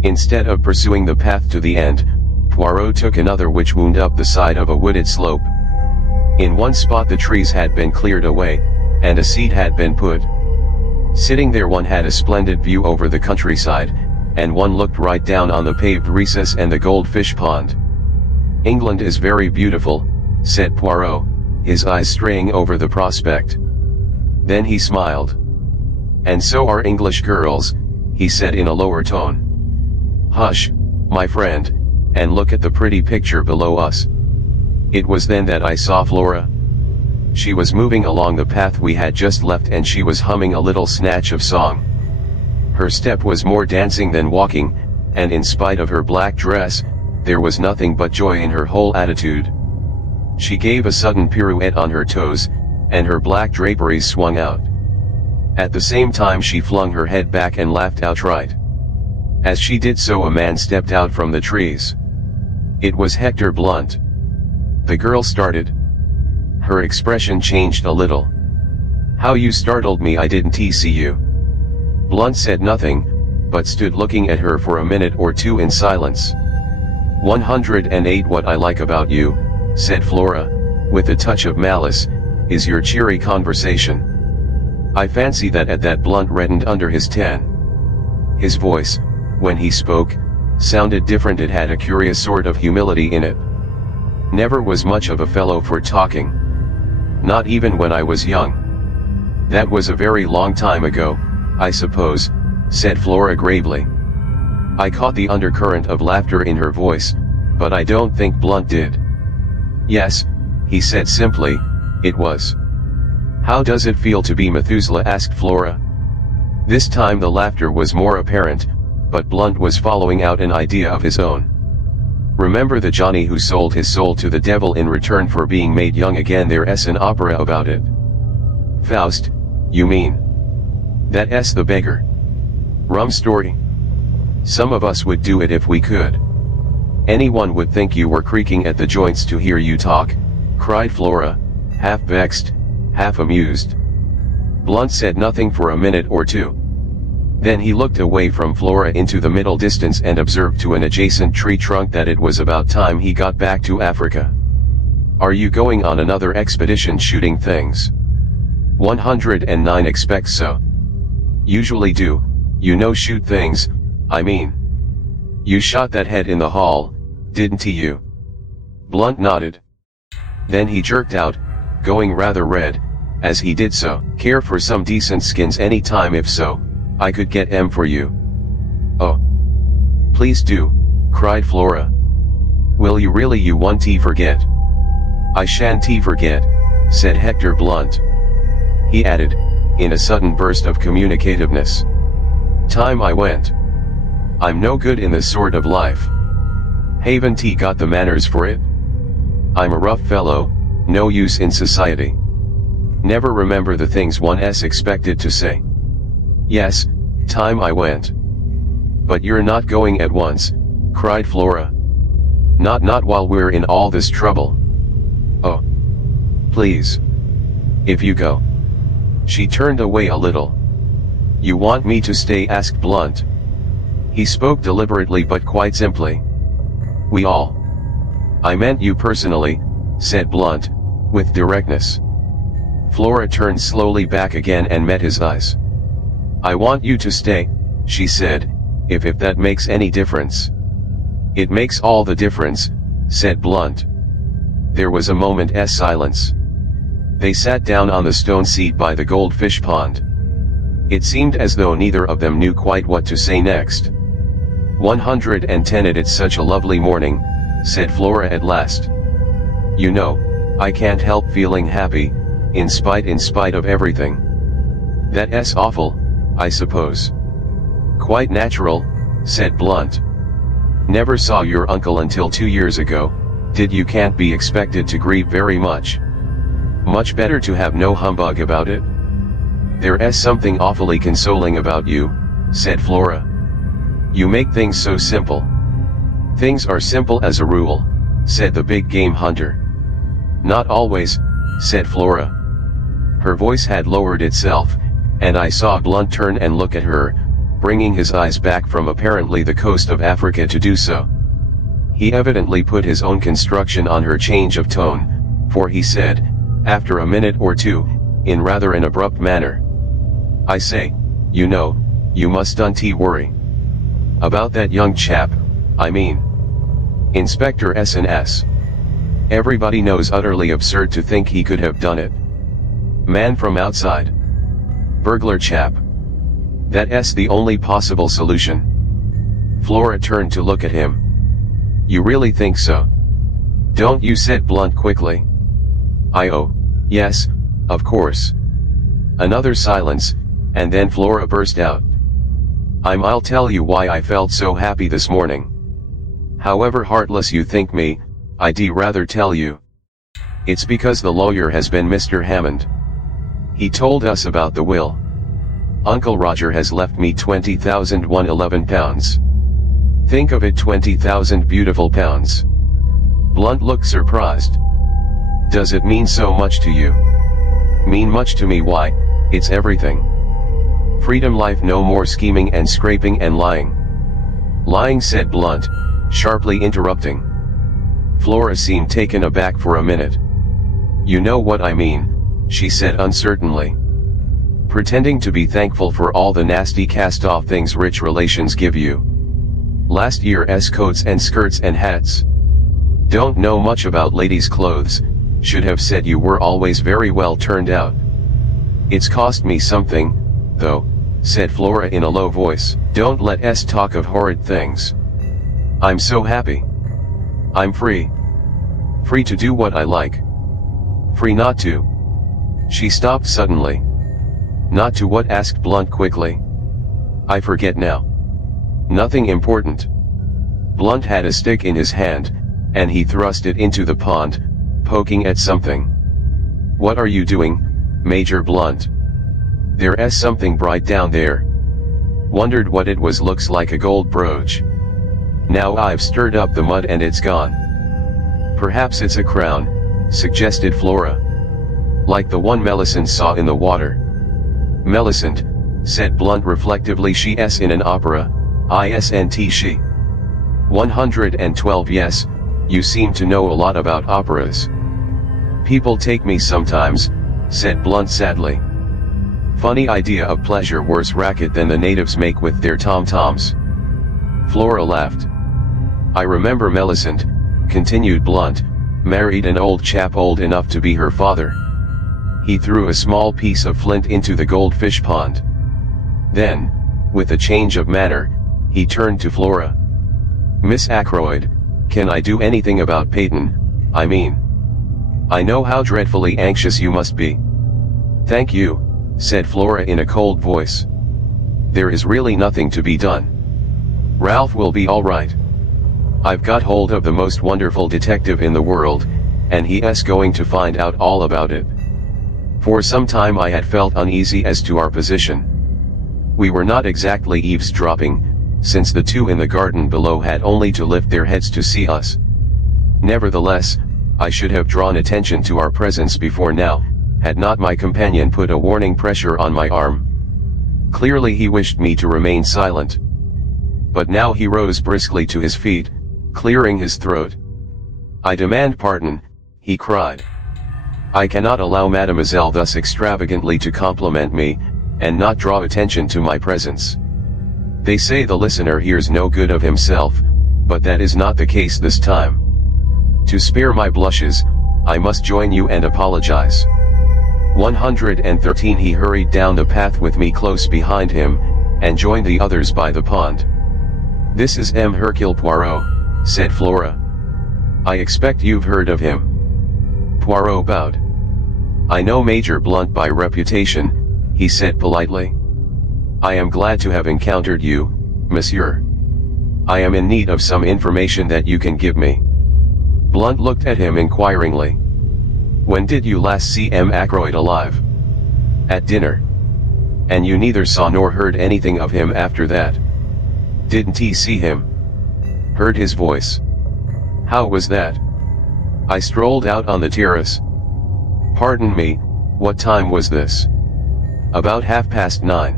Instead of pursuing the path to the end, Poirot took another which wound up the side of a wooded slope. In one spot the trees had been cleared away, and a seat had been put. Sitting there one had a splendid view over the countryside, and one looked right down on the paved recess and the goldfish pond. England is very beautiful, said Poirot, his eyes straying over the prospect. Then he smiled. And so are English girls, he said in a lower tone. Hush, my friend, and look at the pretty picture below us. It was then that I saw Flora. She was moving along the path we had just left and she was humming a little snatch of song. Her step was more dancing than walking, and in spite of her black dress, there was nothing but joy in her whole attitude. She gave a sudden pirouette on her toes, and her black draperies swung out. At the same time she flung her head back and laughed outright. As she did so a man stepped out from the trees. It was Hector Blunt. The girl started. Her expression changed a little. How you startled me, I didn't see you. Blunt said nothing, but stood looking at her for a minute or two in silence. 108. What I like about you, said Flora, with a touch of malice, is your cheery conversation. I fancy that at that Blunt reddened under his tan. His voice, when he spoke, sounded different. It had a curious sort of humility in it. Never was much of a fellow for talking. Not even when I was young. That was a very long time ago, I suppose, said Flora gravely. I caught the undercurrent of laughter in her voice, but I don't think Blunt did. Yes, he said simply, it was. How does it feel to be Methuselah, asked Flora. This time the laughter was more apparent, but Blunt was following out an idea of his own. Remember the Johnny who sold his soul to the devil in return for being made young again? There's an opera about it. Faust, you mean? That's the beggar. Rum story. Some of us would do it if we could. Anyone would think you were creaking at the joints to hear you talk, cried Flora, half vexed, half amused. Blunt said nothing for a minute or two. Then he looked away from Flora into the middle distance and observed to an adjacent tree trunk that it was about time he got back to Africa. Are you going on another expedition shooting things? 109. Expect so. Usually do, you know, shoot things, I mean. You shot that head in the hall, didn't you? Blunt nodded. Then he jerked out, going rather red, as he did so. Care for some decent skins any time? If so, I could get 'em for you. Oh. Please do, cried Flora. Will you really? You won't forget. I shan't forget, said Hector Blunt. He added, in a sudden burst of communicativeness. Time I went. I'm no good in this sort of life. Haven't got the manners for it? I'm a rough fellow, no use in society. Never remember the things one's expected to say. Yes, time I went. But you're not going at once, cried Flora. Not while we're in all this trouble. Oh. Please. If you go. She turned away a little. You want me to stay? Asked Blunt. He spoke deliberately but quite simply. We all. I meant you personally, said Blunt, with directness. Flora turned slowly back again and met his eyes. I want you to stay, she said, if that makes any difference. It makes all the difference, said Blunt. There was a moment's silence. They sat down on the stone seat by the goldfish pond. It seemed as though neither of them knew quite what to say next. 110. It's such a lovely morning, said Flora at last. You know, I can't help feeling happy, in spite of everything. That's awful, I suppose. Quite natural, said Blunt. Never saw your uncle until 2 years ago, did you? Can't be expected to grieve very much. Much better to have no humbug about it. There's something awfully consoling about you, said Flora. You make things so simple. Things are simple as a rule, said the big game hunter. Not always, said Flora. Her voice had lowered itself, and I saw Blunt turn and look at her, bringing his eyes back from apparently the coast of Africa to do so. He evidently put his own construction on her change of tone, for he said, after a minute or two, in rather an abrupt manner. I say, you know, you mustn't worry. About that young chap, I mean. Inspector S&S. Everybody knows utterly absurd to think he could have done it. Man from outside. Burglar chap. That's the only possible solution. Flora turned to look at him. You really think so? Don't you? Said Blunt quickly. Oh, yes, of course. Another silence, and then Flora burst out. I'll tell you why I felt so happy this morning. However heartless you think me, I'd rather tell you. It's because the lawyer has been Mr. Hammond. He told us about the will. Uncle Roger has left me 20,111 pounds. Think of it, 20,000 beautiful pounds. Blunt looked surprised. Does it mean so much to you? Mean much to me? Why, it's everything. Freedom, life, no more scheming and scraping and lying. Lying, said Blunt, sharply interrupting. Flora seemed taken aback for a minute. You know what I mean, she said uncertainly. Pretending to be thankful for all the nasty cast-off things rich relations give you. Last year's coats and skirts and hats. Don't know much about ladies' clothes, should have said you were always very well turned out. It's cost me something, though, said Flora in a low voice. Don't let us talk of horrid things. I'm so happy. I'm free. Free to do what I like. Free not to. She stopped suddenly. Not to what? Asked Blunt quickly. I forget now. Nothing important. Blunt had a stick in his hand, and he thrust it into the pond, poking at something. What are you doing, Major Blunt? There's something bright down there. Wondered what it was. Looks like a gold brooch. Now I've stirred up the mud and it's gone. Perhaps it's a crown, suggested Flora. Like the one Melisande saw in the water. Melisande, said Blunt reflectively. She's in an opera, isn't she? 112. Yes, you seem to know a lot about operas. People take me sometimes, said Blunt sadly. Funny idea of pleasure, worse racket than the natives make with their tom-toms. Flora laughed. I remember Melisande, continued Blunt, married an old chap old enough to be her father. He threw a small piece of flint into the goldfish pond. Then, with a change of manner, he turned to Flora. Miss Ackroyd, can I do anything about Peyton? I mean, I know how dreadfully anxious you must be. Thank you, said Flora in a cold voice. There is really nothing to be done. Ralph will be all right. I've got hold of the most wonderful detective in the world, and he's going to find out all about it. For some time I had felt uneasy as to our position. We were not exactly eavesdropping, since the two in the garden below had only to lift their heads to see us. Nevertheless, I should have drawn attention to our presence before now, had not my companion put a warning pressure on my arm. Clearly he wished me to remain silent. But now he rose briskly to his feet, clearing his throat. "I demand pardon," he cried. "I cannot allow Mademoiselle thus extravagantly to compliment me, and not draw attention to my presence. They say the listener hears no good of himself, but that is not the case this time. To spare my blushes, I must join you and apologize." 113 He hurried down the path with me close behind him, and joined the others by the pond. "This is M. Hercule Poirot," said Flora. "I expect you've heard of him." Poirot bowed. "I know Major Blunt by reputation," he said politely. "I am glad to have encountered you, monsieur. I am in need of some information that you can give me." Blunt looked at him inquiringly. "When did you last see M. Ackroyd alive?" "At dinner." "And you neither saw nor heard anything of him after that?" "Didn't he see him?" "Heard his voice." "How was that?" "I strolled out on the terrace." "Pardon me, what time was this?" "About 9:30.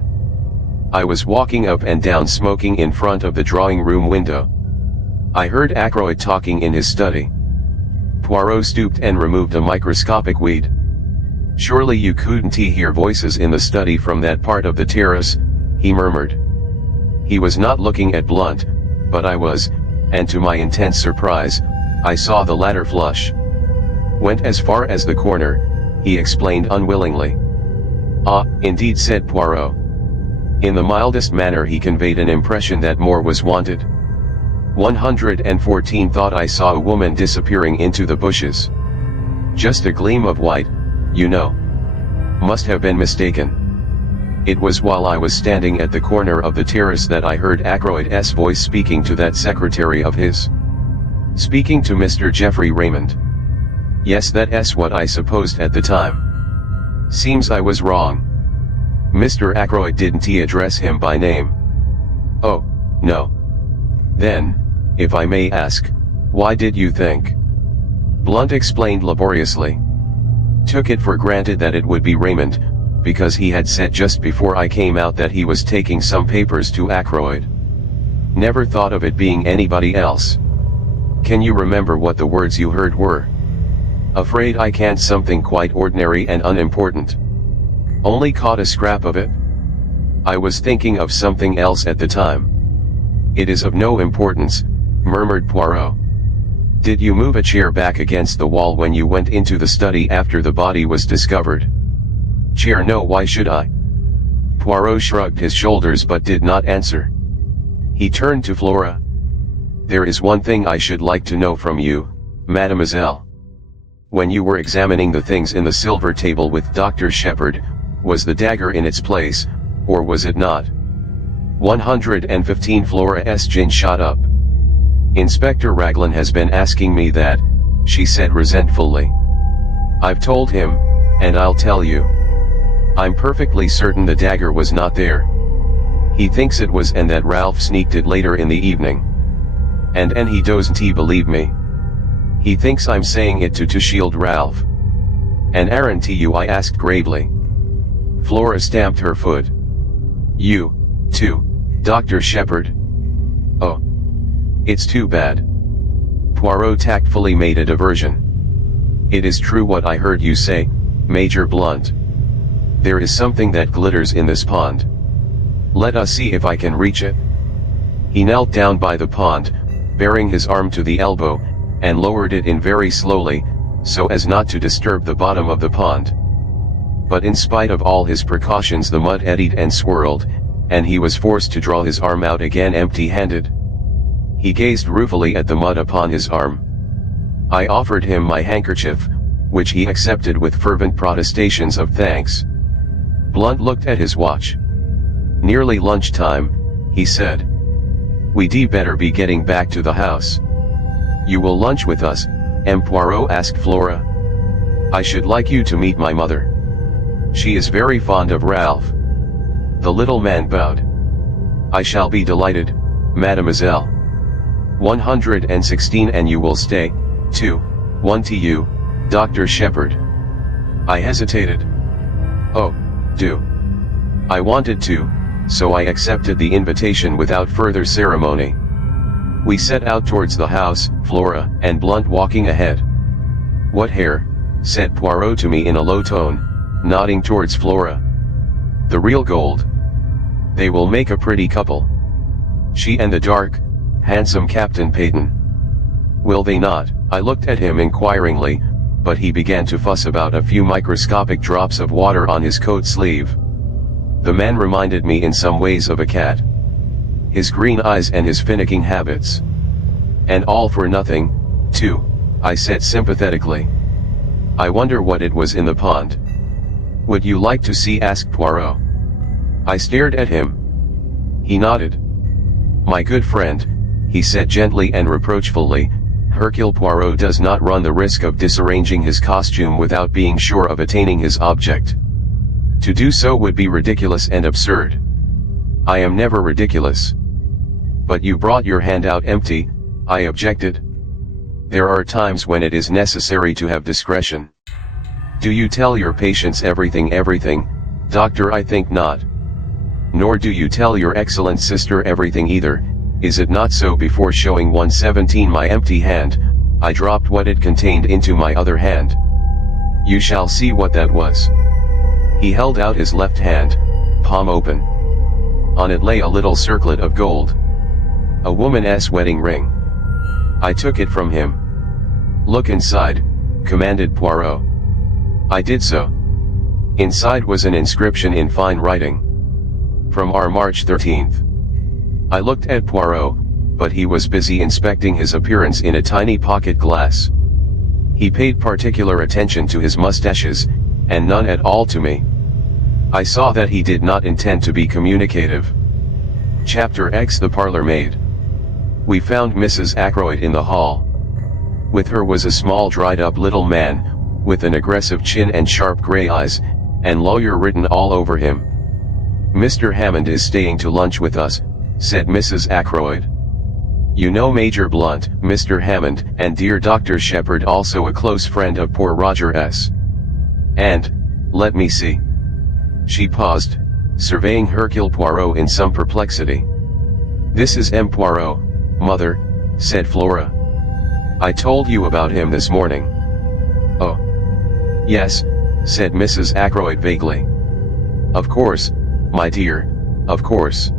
I was walking up and down smoking in front of the drawing room window. I heard Ackroyd talking in his study." Poirot stooped and removed a microscopic weed. "Surely you couldn't hear voices in the study from that part of the terrace," he murmured. He was not looking at Blunt, but I was, and to my intense surprise, I saw the latter flush. "Went as far as the corner," he explained unwillingly. "Ah, indeed," said Poirot. In the mildest manner he conveyed an impression that more was wanted. 114 Thought I saw a woman disappearing into the bushes. Just a gleam of white, you know. Must have been mistaken. It was while I was standing at the corner of the terrace that I heard Ackroyd's voice speaking to that secretary of his. Speaking to Mr. Geoffrey Raymond. Yes, that's what I supposed at the time. Seems I was wrong. Mr. Ackroyd didn't address him by name?" "Oh, no." "Then, if I may ask, why did you think?" Blunt explained laboriously. "Took it for granted that it would be Raymond, because he had said just before I came out that he was taking some papers to Ackroyd. Never thought of it being anybody else." "Can you remember what the words you heard were?" "Afraid I can't. Something quite ordinary and unimportant. Only caught a scrap of it. I was thinking of something else at the time." "It is of no importance," murmured Poirot. "Did you move a chair back against the wall when you went into the study after the body was discovered?" "Chair? No, why should I?" Poirot shrugged his shoulders but did not answer. He turned to Flora. "There is one thing I should like to know from you, mademoiselle. When you were examining the things in the silver table with Dr. Shepherd, was the dagger in its place, or was it not?" 115 Flora's chin shot up. "Inspector Raglan has been asking me that," she said resentfully. "I've told him, and I'll tell you. I'm perfectly certain the dagger was not there. He thinks it was and that Ralph sneaked it later in the evening. And he doesn't believe me. He thinks I'm saying it to shield Ralph." "And aren't you?" I asked gravely. Flora stamped her foot. "You, too, Dr. Shepherd? Oh. It's too bad." Poirot tactfully made a diversion. "It is true what I heard you say, Major Blunt. There is something that glitters in this pond. Let us see if I can reach it." He knelt down by the pond, baring his arm to the elbow, and lowered it in very slowly, so as not to disturb the bottom of the pond. But in spite of all his precautions the mud eddied and swirled, and he was forced to draw his arm out again empty-handed. He gazed ruefully at the mud upon his arm. I offered him my handkerchief, which he accepted with fervent protestations of thanks. Blunt looked at his watch. "Nearly lunchtime," he said. "We'd better be getting back to the house." "You will lunch with us, M. Poirot?" asked Flora. "I should like you to meet my mother. She is very fond of Ralph." The little man bowed. "I shall be delighted, mademoiselle." 116 And you will stay, too, won't you, Dr. Shepherd? I hesitated. "Oh, do. I wanted to," so I accepted the invitation without further ceremony. We set out towards the house, Flora and Blunt walking ahead. "What hair?" said Poirot to me in a low tone, nodding towards Flora. "The real gold. They will make a pretty couple. She and the dark, handsome Captain Peyton. Will they not?" I looked at him inquiringly, but he began to fuss about a few microscopic drops of water on his coat sleeve. The man reminded me in some ways of a cat. His green eyes and his finicking habits. "And all for nothing, too," I said sympathetically. "I wonder what it was in the pond." "Would you like to see?" asked Poirot. I stared at him. He nodded. "My good friend," he said gently and reproachfully, "Hercule Poirot does not run the risk of disarranging his costume without being sure of attaining his object. To do so would be ridiculous and absurd." "I am never ridiculous." "But you brought your hand out empty," I objected. "There are times when it is necessary to have discretion." "Do you tell your patients everything, doctor?" "I think not." "Nor do you tell your excellent sister everything either, is it not so?" Before showing 117 my empty hand, I dropped what it contained into my other hand. "You shall see what that was." He held out his left hand, palm open. On it lay a little circlet of gold. A woman's wedding ring. I took it from him. "Look inside," commanded Poirot. I did so. Inside was an inscription in fine writing. "From our March 13th. I looked at Poirot, but he was busy inspecting his appearance in a tiny pocket glass. He paid particular attention to his mustaches, and none at all to me. I saw that he did not intend to be communicative. Chapter X. The parlor maid. We found Mrs. Ackroyd in the hall. With her was a small dried-up little man, with an aggressive chin and sharp gray eyes, and lawyer written all over him. "Mr. Hammond is staying to lunch with us," said Mrs. Ackroyd. "You know Major Blunt, Mr. Hammond, and dear Dr. Shepherd, also a close friend of poor Roger S. And, let me see." She paused, surveying Hercule Poirot in some perplexity. "This is M. Poirot, mother," said Flora. "I told you about him this morning." "Oh. Yes," said Mrs. Ackroyd vaguely. "Of course, my dear, of course.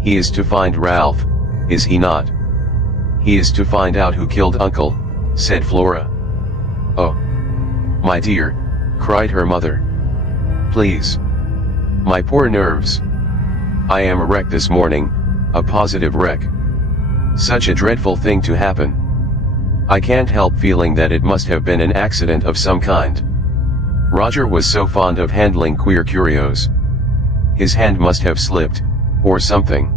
He is to find Ralph, is he not?" "He is to find out who killed Uncle," said Flora. "Oh. My dear," cried her mother. "Please. My poor nerves. I am a wreck this morning, a positive wreck. Such a dreadful thing to happen. I can't help feeling that it must have been an accident of some kind. Roger was so fond of handling queer curios. His hand must have slipped, or something."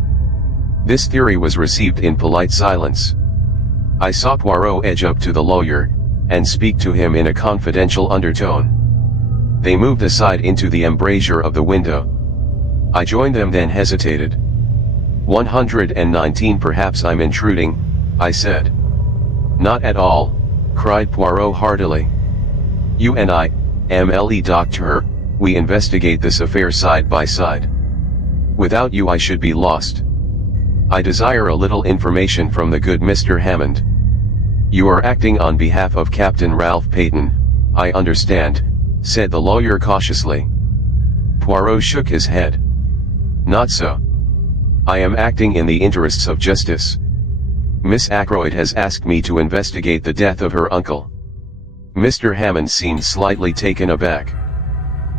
This theory was received in polite silence. I saw Poirot edge up to the lawyer, and speak to him in a confidential undertone. They moved aside into the embrasure of the window. I joined them, then hesitated. 119 Perhaps I'm intruding," I said. "Not at all," cried Poirot heartily. "You and I, MLE Doctor, we investigate this affair side by side. Without you I should be lost. I desire a little information from the good Mr. Hammond. You are acting on behalf of Captain Ralph Peyton, I understand," said the lawyer cautiously. Poirot shook his head. "Not so. I am acting in the interests of justice. Miss Ackroyd has asked me to investigate the death of her uncle." Mr. Hammond seemed slightly taken aback.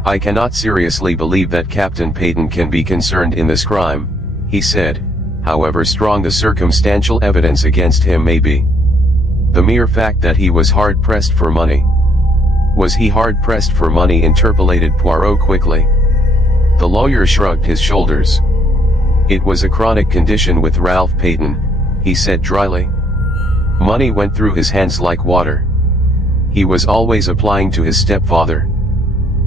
"I cannot seriously believe that Captain Peyton can be concerned in this crime," he said, "however strong the circumstantial evidence against him may be. The mere fact that he was hard-pressed for money." "Was he hard-pressed for money?" interpolated Poirot quickly. The lawyer shrugged his shoulders. "It was a chronic condition with Ralph Peyton," he said dryly. "Money went through his hands like water. He was always applying to his stepfather.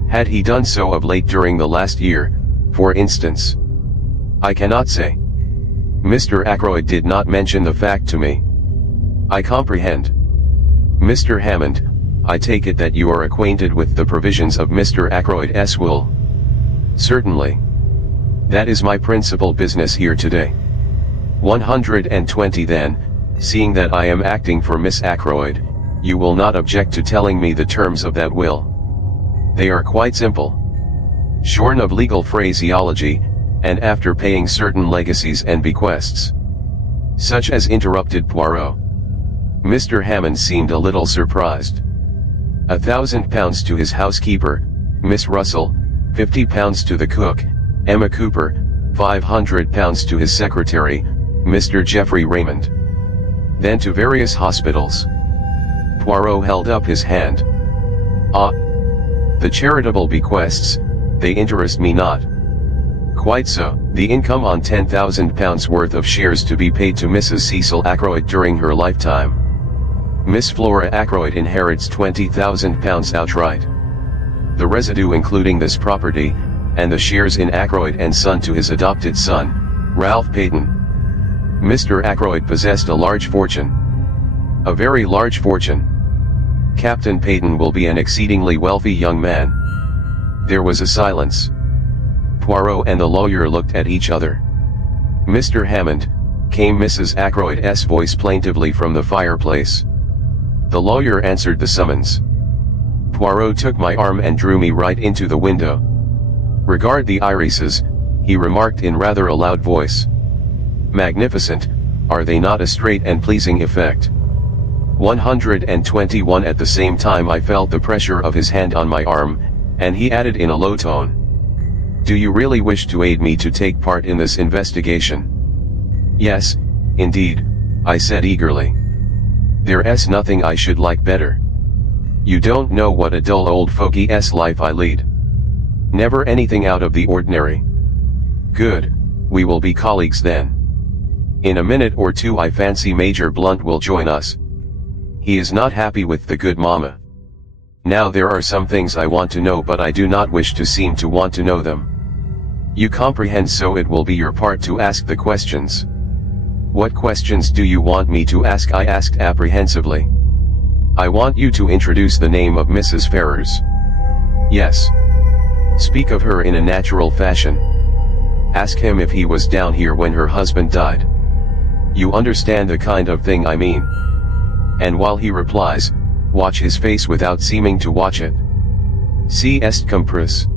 Had he done so of late during the last year, for instance? I cannot say. Mr. Ackroyd did not mention the fact to me." "I comprehend. Mr. Hammond, I take it that you are acquainted with the provisions of Mr. Ackroyd's will?" "Certainly. That is my principal business here today. 120 Then, seeing that I am acting for Miss Ackroyd, you will not object to telling me the terms of that will. They are quite simple. Shorn of legal phraseology, and after paying certain legacies and bequests. Such as interrupted Poirot. Mr. Hammond seemed a little surprised. £1,000 to his housekeeper, Miss Russell, £50 to the cook, Emma Cooper, £500 to his secretary, Mr. Geoffrey Raymond. Then to various hospitals. Poirot held up his hand. Ah! The charitable bequests, they interest me not. Quite so. The income on £10,000 worth of shares to be paid to Mrs. Cecil Ackroyd during her lifetime. Miss Flora Ackroyd inherits £20,000 outright. The residue including this property, and the shares in Ackroyd and Son to his adopted son, Ralph Peyton. Mr. Ackroyd possessed a large fortune. A very large fortune. Captain Peyton will be an exceedingly wealthy young man. There was a silence. Poirot and the lawyer looked at each other. Mr. Hammond, came Mrs. Ackroyd's voice plaintively from the fireplace. The lawyer answered the summons. Poirot took my arm and drew me right into the window. Regard the irises, he remarked in rather a loud voice. Magnificent, are they not a straight and pleasing effect? 121 At the same time I felt the pressure of his hand on my arm, and he added in a low tone. Do you really wish to aid me to take part in this investigation? Yes, indeed, I said eagerly. There's nothing I should like better. You don't know what a dull old fogey's life I lead. Never anything out of the ordinary. Good, we will be colleagues then. In a minute or two I fancy Major Blunt will join us. He is not happy with the good mamma. Now there are some things I want to know but I do not wish to seem to want to know them. You comprehend, so it will be your part to ask the questions. What questions do you want me to ask? I asked apprehensively. I want you to introduce the name of Mrs. Ferrars. Yes. Speak of her in a natural fashion. Ask him if he was down here when her husband died. You understand the kind of thing I mean. And while he replies, watch his face without seeming to watch it. Si est compris.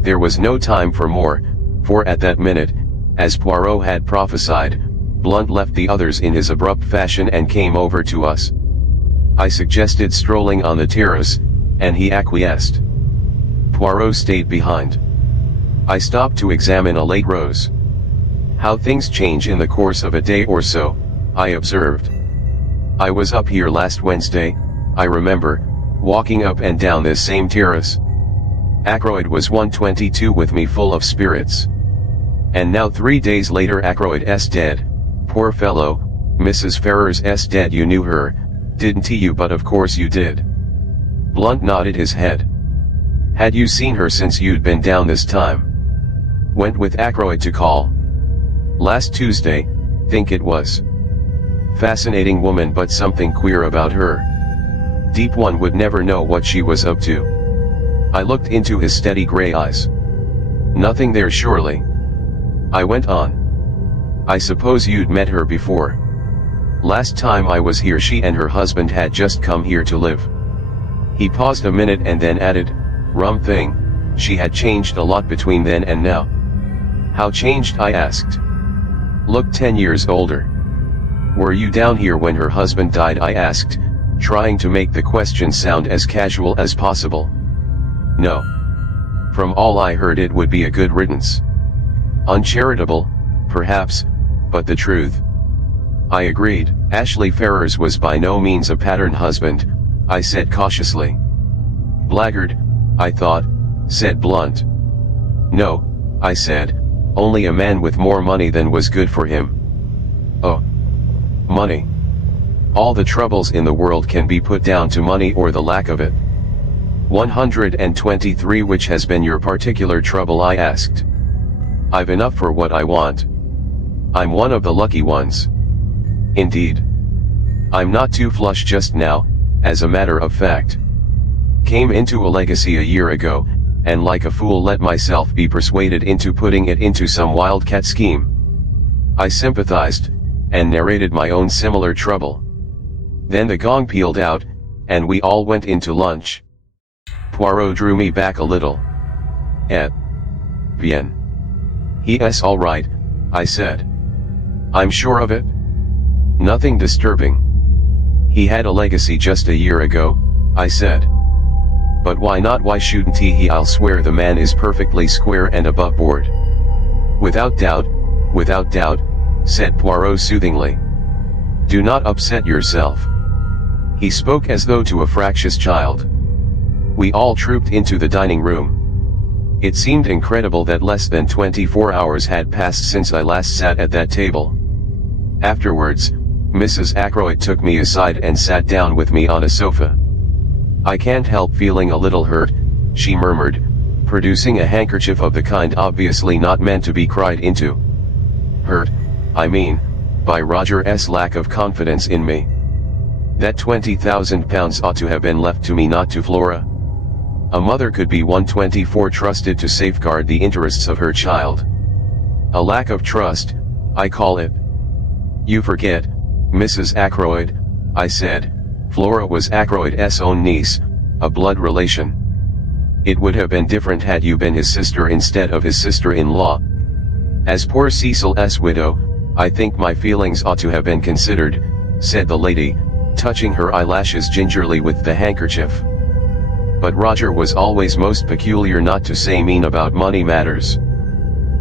There was no time for more, for at that minute, as Poirot had prophesied, Blunt left the others in his abrupt fashion and came over to us. I suggested strolling on the terrace, and he acquiesced. Poirot stayed behind. I stopped to examine a late rose. How things change in the course of a day or so, I observed. I was up here last Wednesday, I remember, walking up and down this same terrace. Ackroyd was 122 with me, full of spirits. And now 3 days later Ackroyd's dead. Poor fellow, Mrs. Ferrars' dead. You knew her, didn't you? But of course you did. Blunt nodded his head. Had you seen her since you'd been down this time? Went with Ackroyd to call. Last Tuesday, think it was. Fascinating woman, but something queer about her. Deep, one would never know what she was up to. I looked into his steady gray eyes. Nothing there surely. I went on. I suppose you'd met her before. Last time I was here she and her husband had just come here to live. He paused a minute and then added, rum thing, she had changed a lot between then and now. How changed? I asked. Looked 10 years older. Were you down here when her husband died? I asked, trying to make the question sound as casual as possible. No. From all I heard it would be a good riddance. Uncharitable, perhaps, but the truth. I agreed. Ashley Ferrars was by no means a pattern husband, I said cautiously. Blackguard, I thought, said Blunt. No, I said, only a man with more money than was good for him. Oh. Money. All the troubles in the world can be put down to money or the lack of it. 123 Which has been your particular trouble? I asked. I've enough for what I want. I'm one of the lucky ones. Indeed. I'm not too flush just now, as a matter of fact. Came into a legacy a year ago, and like a fool let myself be persuaded into putting it into some wildcat scheme. I sympathized, and narrated my own similar trouble. Then the gong pealed out, and we all went into lunch. Poirot drew me back a little. Bien. Yes, all right, I said. I'm sure of it. Nothing disturbing. He had a legacy just a year ago, I said. But why not? Why shouldn't he? I'll swear the man is perfectly square and above board. Without doubt, said Poirot soothingly. Do not upset yourself. He spoke as though to a fractious child. We all trooped into the dining room. It seemed incredible that less than 24 hours had passed since I last sat at that table. Afterwards, Mrs. Ackroyd took me aside and sat down with me on a sofa. I can't help feeling a little hurt, she murmured, producing a handkerchief of the kind obviously not meant to be cried into. Hurt, I mean, by Roger's lack of confidence in me. That £20,000 ought to have been left to me, not to Flora. A mother could be 124 trusted to safeguard the interests of her child. A lack of trust, I call it. You forget, Mrs. Ackroyd, I said, Flora was Ackroyd's own niece, a blood relation. It would have been different had you been his sister instead of his sister-in-law. As poor Cecil's widow, I think my feelings ought to have been considered, said the lady, touching her eyelashes gingerly with the handkerchief. But Roger was always most peculiar, not to say mean, about money matters.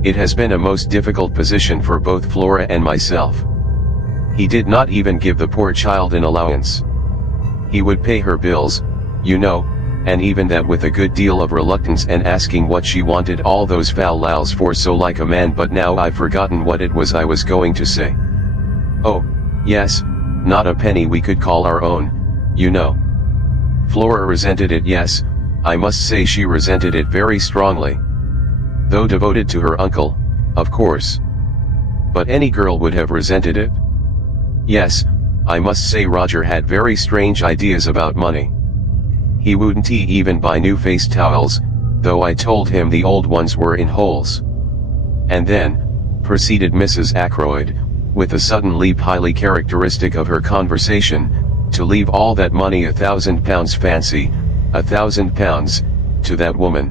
It has been a most difficult position for both Flora and myself. He did not even give the poor child an allowance. He would pay her bills, you know, and even that with a good deal of reluctance and asking what she wanted all those fal-lals for, so like a man. But now I've forgotten what it was I was going to say. Oh, yes, not a penny we could call our own, you know. Flora resented it, yes, I must say she resented it very strongly. Though devoted to her uncle, of course. But any girl would have resented it. Yes, I must say Roger had very strange ideas about money. He wouldn't even buy new face towels, though I told him the old ones were in holes. And then, proceeded Mrs. Ackroyd, with a sudden leap highly characteristic of her conversation, to leave all that money, £1,000, fancy, £1,000, to that woman.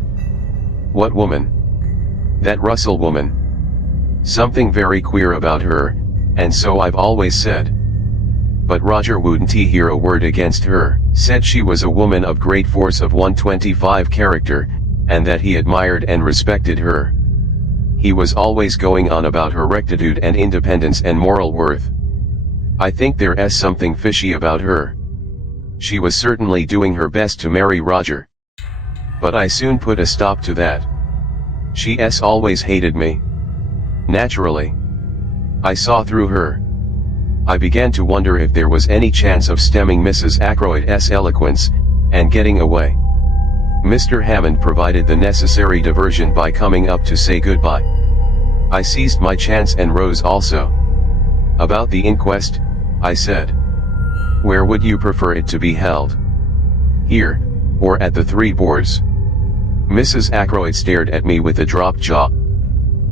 What woman? That Russell woman. Something very queer about her, and so I've always said. But Roger wouldn't hear a word against her, said she was a woman of great force of 125 character, and that he admired and respected her. He was always going on about her rectitude and independence and moral worth. I think there's something fishy about her. She was certainly doing her best to marry Roger. But I soon put a stop to that. She's always hated me. Naturally. I saw through her. I began to wonder if there was any chance of stemming Mrs. Ackroyd's eloquence, and getting away. Mr. Hammond provided the necessary diversion by coming up to say goodbye. I seized my chance and rose also. About the inquest, I said. Where would you prefer it to be held? Here, or at the Three Boars? Mrs. Ackroyd stared at me with a dropped jaw.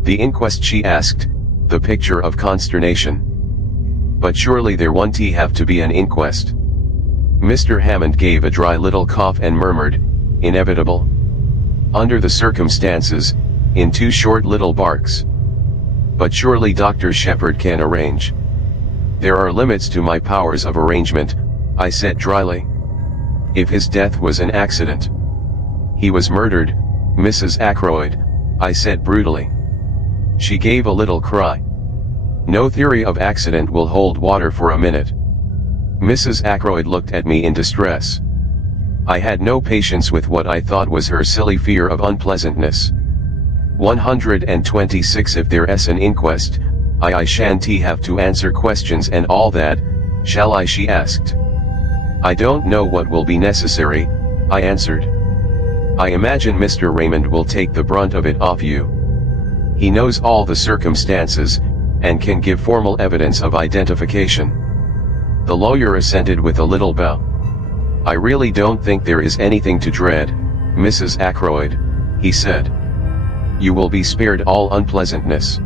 The inquest, she asked, the picture of consternation. But surely there won't have to be an inquest. Mr. Hammond gave a dry little cough and murmured, inevitable. Under the circumstances, in two short little barks. But surely Dr. Shepherd can arrange. There are limits to my powers of arrangement, I said dryly. If his death was an accident. He was murdered, Mrs. Ackroyd, I said brutally. She gave a little cry. No theory of accident will hold water for a minute. Mrs. Ackroyd looked at me in distress. I had no patience with what I thought was her silly fear of unpleasantness. 126 If there's an inquest, I shan't have to answer questions and all that, shall I? She asked. I don't know what will be necessary, I answered. I imagine Mr. Raymond will take the brunt of it off you. He knows all the circumstances, and can give formal evidence of identification. The lawyer assented with a little bow. I really don't think there is anything to dread, Mrs. Ackroyd, he said. "You will be spared all unpleasantness.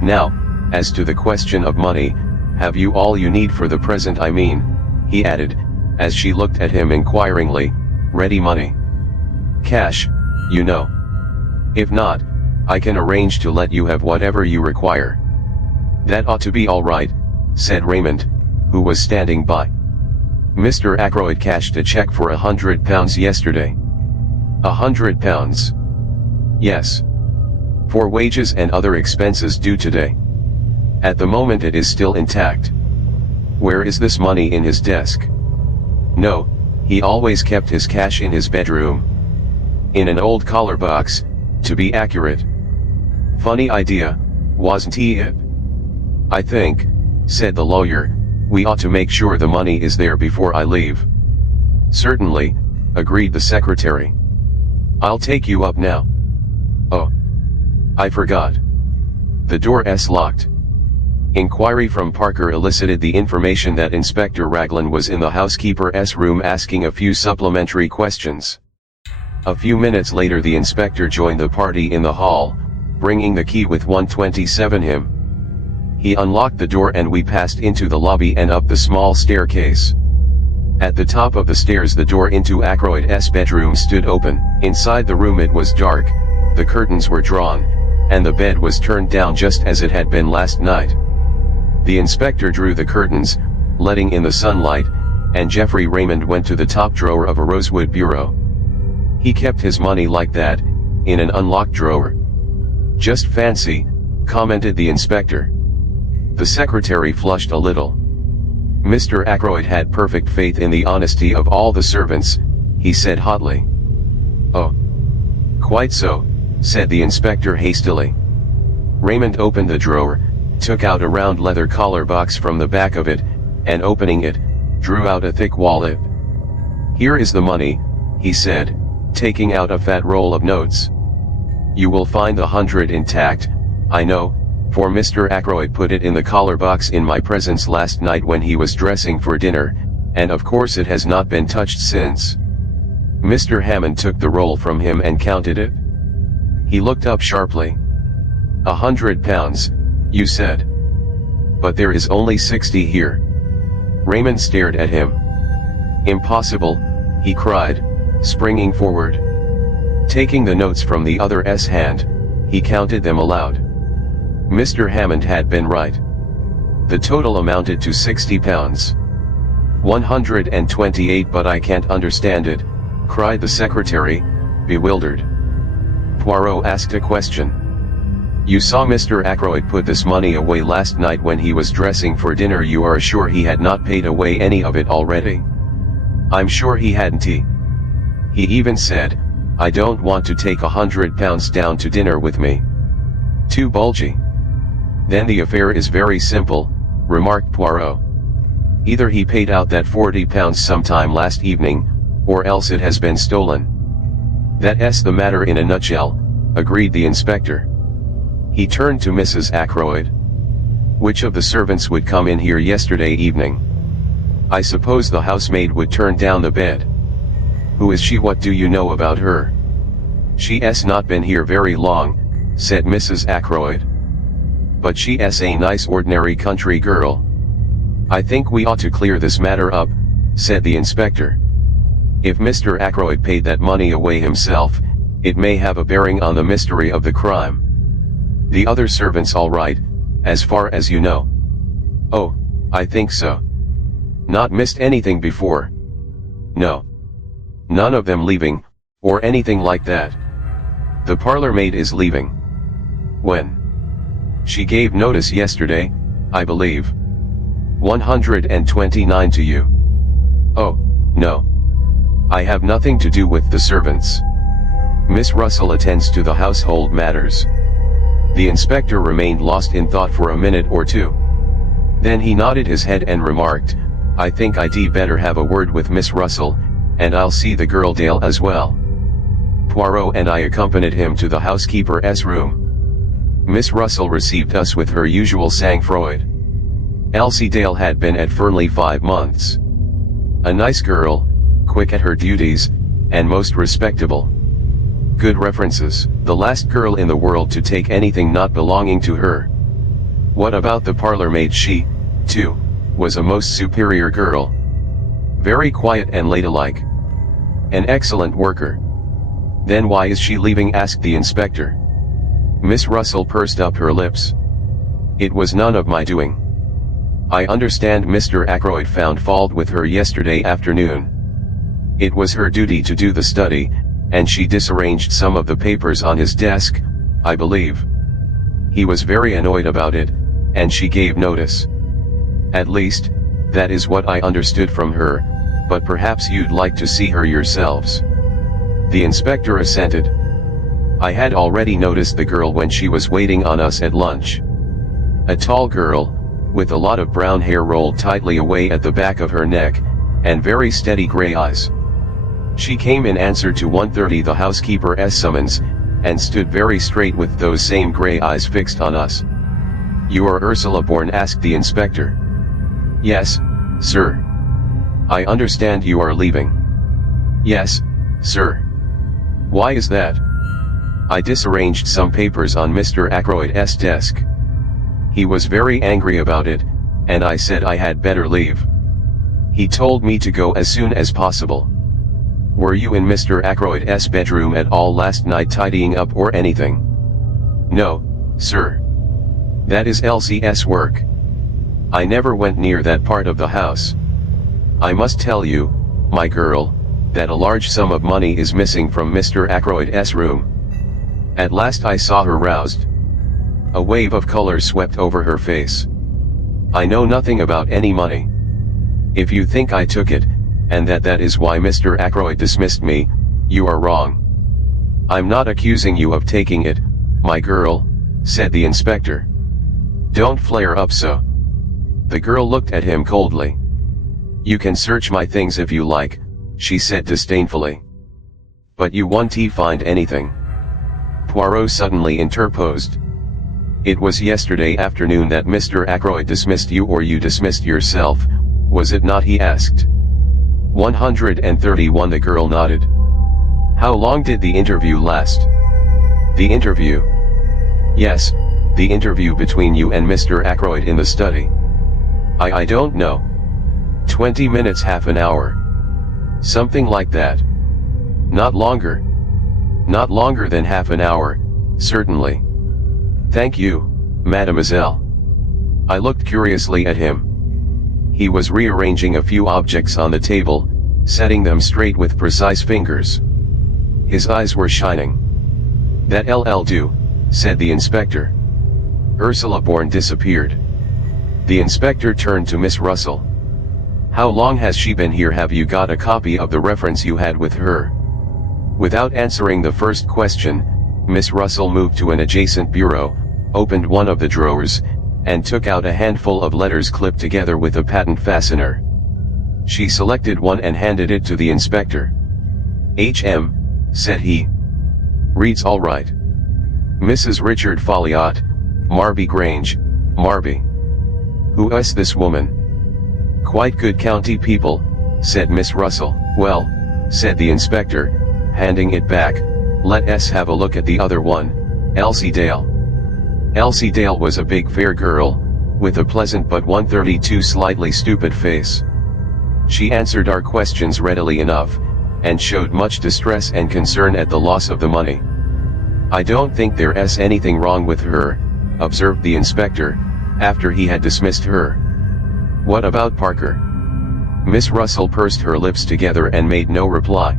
Now, as to the question of money, have you all you need for the present? I mean," he added, as she looked at him inquiringly, "ready money? Cash, you know. If not, I can arrange to let you have whatever you require." "That ought to be all right," said Raymond, who was standing by. "Mr. Ackroyd cashed a check for £100 yesterday." £100? "Yes. For wages and other expenses due today. At the moment it is still intact." "Where is this money? In his desk?" "No, he always kept his cash in his bedroom. In an old collar box, to be accurate." "Funny idea, wasn't it?" "I think," said the lawyer, "we ought to make sure the money is there before I leave." "Certainly," agreed the secretary. "I'll take you up now. Oh, I forgot. The door's locked." Inquiry from Parker elicited the information that Inspector Raglan was in the housekeeper's room asking a few supplementary questions. A few minutes later the inspector joined the party in the hall, bringing the key with 127 him. He unlocked the door and we passed into the lobby and up the small staircase. At the top of the stairs the door into Ackroyd's bedroom stood open. Inside the room it was dark, the curtains were drawn, and the bed was turned down just as it had been last night. The inspector drew the curtains, letting in the sunlight, and Geoffrey Raymond went to the top drawer of a rosewood bureau. He kept his money like that, in an unlocked drawer. "Just fancy," commented the inspector. The secretary flushed a little. Mr. Ackroyd had perfect faith in the honesty of all the servants, he said hotly. "Oh, quite so," said the inspector hastily. Raymond opened the drawer, took out a round leather collar box from the back of it, and opening it, drew out a thick wallet. "Here is the money," he said, taking out a fat roll of notes. "You will find the 100 intact, I know, for Mr. Ackroyd put it in the collar box in my presence last night when he was dressing for dinner, and of course it has not been touched since." Mr. Hammond took the roll from him and counted it. He looked up sharply. £100, you said? But there is only 60 here." Raymond stared at him. "Impossible," he cried, springing forward. Taking the notes from the other's hand, he counted them aloud. Mr. Hammond had been right. The total amounted to £60. "128, but I can't understand it," cried the secretary, bewildered. Poirot asked a question. "You saw Mr. Ackroyd put this money away last night when he was dressing for dinner. You are sure he had not paid away any of it already?" "I'm sure he hadn't. He even said, 'I don't want to take £100 down to dinner with me. Too bulgy.'" "Then the affair is very simple," remarked Poirot. "Either he paid out that £40 sometime last evening, or else it has been stolen." "That's the matter in a nutshell," agreed the inspector. He turned to Mrs. Ackroyd. "Which of the servants would come in here yesterday evening? I suppose the housemaid would turn down the bed." "Who is she? What do you know about her?" "She's not been here very long," said Mrs. Ackroyd. "But she's a nice ordinary country girl." "I think we ought to clear this matter up," said the inspector. "If Mr. Ackroyd paid that money away himself, it may have a bearing on the mystery of the crime. The other servants all right, as far as you know?" "Oh, I think so." "Not missed anything before?" "No. None of them leaving, or anything like that?" "The parlor maid is leaving." "When?" "She gave notice yesterday, I believe." 129 to you?" "Oh, no. I have nothing to do with the servants. Miss Russell attends to the household matters." The inspector remained lost in thought for a minute or two. Then he nodded his head and remarked, "I think I'd better have a word with Miss Russell, and I'll see the girl Dale as well." Poirot and I accompanied him to the housekeeper's room. Miss Russell received us with her usual sang-froid. Elsie Dale had been at Fernley 5 months. A nice girl, quick at her duties, and most respectable. good references, the last girl in the world to take anything not belonging to her. What about the parlor maid? She, too, was a most superior girl. Very quiet and ladylike. An excellent worker. Then why is she leaving? Asked the inspector. Miss Russell pursed up her lips. It was none of my doing. I understand Mr. Ackroyd found fault with her yesterday afternoon. It was her duty to do the study, and she disarranged some of the papers on his desk, I believe. He was very annoyed about it, and she gave notice. At least, that is what I understood from her, but perhaps you'd like to see her yourselves. The inspector assented. I had already noticed the girl when she was waiting on us at lunch. A tall girl, with a lot of brown hair rolled tightly away at the back of her neck, and very steady gray eyes. She came in answer to 1:30 the housekeeper's summons, and stood very straight with those same gray eyes fixed on us. You are Ursula Bourne? Asked the inspector. Yes, sir. I understand you are leaving. Yes, sir. Why is that? I disarranged some papers on Mr. Ackroyd's desk. He was very angry about it, and I said I had better leave. He told me to go as soon as possible. Were you in Mr. Ackroyd's bedroom at all last night tidying up or anything? No, sir. That is Elsie's work. I never went near that part of the house. I must tell you, my girl, that a large sum of money is missing from Mr. Ackroyd's room. At last I saw her roused. A wave of color swept over her face. I know nothing about any money. If you think I took it, and that is why Mr. Ackroyd dismissed me, you are wrong. I'm not accusing you of taking it, my girl, said the inspector. Don't flare up so. The girl looked at him coldly. You can search my things if you like, she said disdainfully. But you won't find anything. Poirot suddenly interposed. It was yesterday afternoon that Mr. Ackroyd dismissed you, or you dismissed yourself, was it not? He asked. 131. The girl nodded. How long did the interview last? The interview? Yes, the interview between you and Mr. Ackroyd in the study. I don't know. 20 minutes, half an hour. Something like that. Not longer. Not longer than half an hour, certainly. Thank you, mademoiselle. I looked curiously at him. He was rearranging a few objects on the table, setting them straight with precise fingers. His eyes were shining. That'll do, said the inspector. Ursula Bourne disappeared. The inspector turned to Miss Russell. How long has she been here? Have you got a copy of the reference you had with her? Without answering the first question, Miss Russell moved to an adjacent bureau, opened one of the drawers, and took out a handful of letters clipped together with a patent fastener. She selected one and handed it to the inspector. "H.M.," said he. "Reads all right. Mrs. Richard Folliot, Marby Grange, Marby. Who is this woman?" "Quite good county people," said Miss Russell. "Well," said the inspector, handing it back, "let us have a look at the other one, Elsie Dale." Elsie Dale was a big fair girl, with a pleasant but 132 slightly stupid face. She answered our questions readily enough, and showed much distress and concern at the loss of the money. "I don't think there's anything wrong with her," observed the inspector, after he had dismissed her. "What about Parker?" Miss Russell pursed her lips together and made no reply.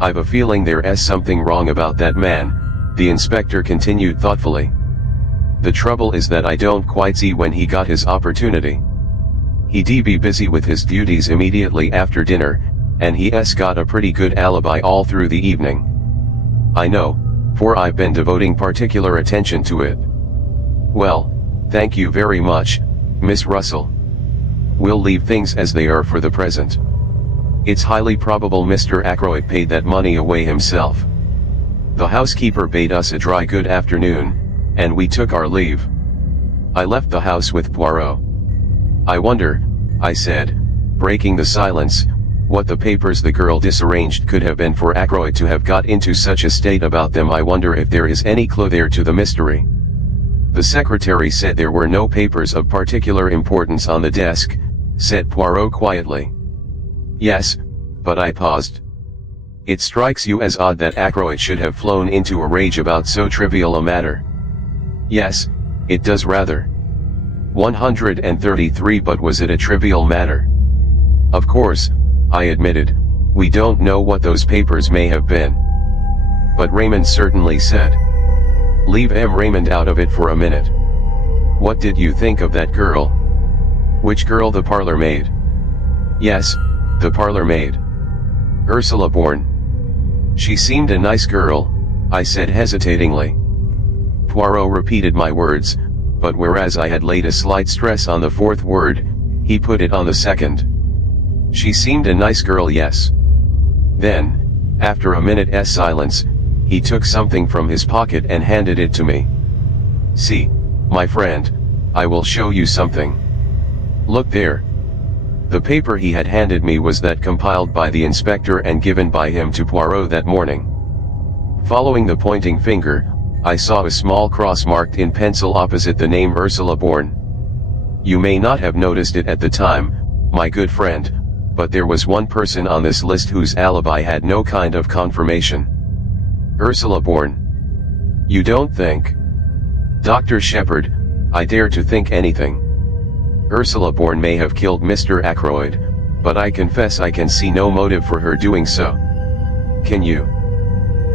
"I've a feeling there's something wrong about that man," the inspector continued thoughtfully. "The trouble is that I don't quite see when he got his opportunity. He'd be busy with his duties immediately after dinner, and he's got a pretty good alibi all through the evening. I know, for I've been devoting particular attention to it." "Well, thank you very much, Miss Russell. We'll leave things as they are for the present. It's highly probable Mr. Ackroyd paid that money away himself." The housekeeper bade us a dry good afternoon, and we took our leave. I left the house with Poirot. "I wonder," I said, breaking the silence, What the papers the girl disarranged could have been for Ackroyd to have got into such a state about them. I wonder if there is any clue there to the mystery. The secretary said there were no papers of particular importance on the desk, said Poirot quietly. Yes, but I paused. It strikes you as odd that Ackroyd should have flown into a rage about so trivial a matter. Yes, it does rather. 133. But was it a trivial matter? Of course, I admitted, we don't know what those papers may have been. But Raymond certainly said. Leave Raymond out of it for a minute. What did you think of that girl? Which girl? The parlor maid. Yes, the parlor maid. Ursula Bourne. She seemed a nice girl, I said hesitatingly. Poirot repeated my words, but whereas I had laid a slight stress on the fourth word, he put it on the second. She seemed a nice girl, yes. Then, after a minute's silence, he took something from his pocket and handed it to me. See, my friend, I will show you something. Look there. The paper he had handed me was that compiled by the inspector and given by him to Poirot that morning. Following the pointing finger, I saw a small cross marked in pencil opposite the name Ursula Bourne. You may not have noticed it at the time, my good friend, but there was one person on this list whose alibi had no kind of confirmation. Ursula Bourne. You don't think? Dr. Shepherd, I dare to think anything. Ursula Bourne may have killed Mr. Ackroyd, but I confess I can see no motive for her doing so. Can you?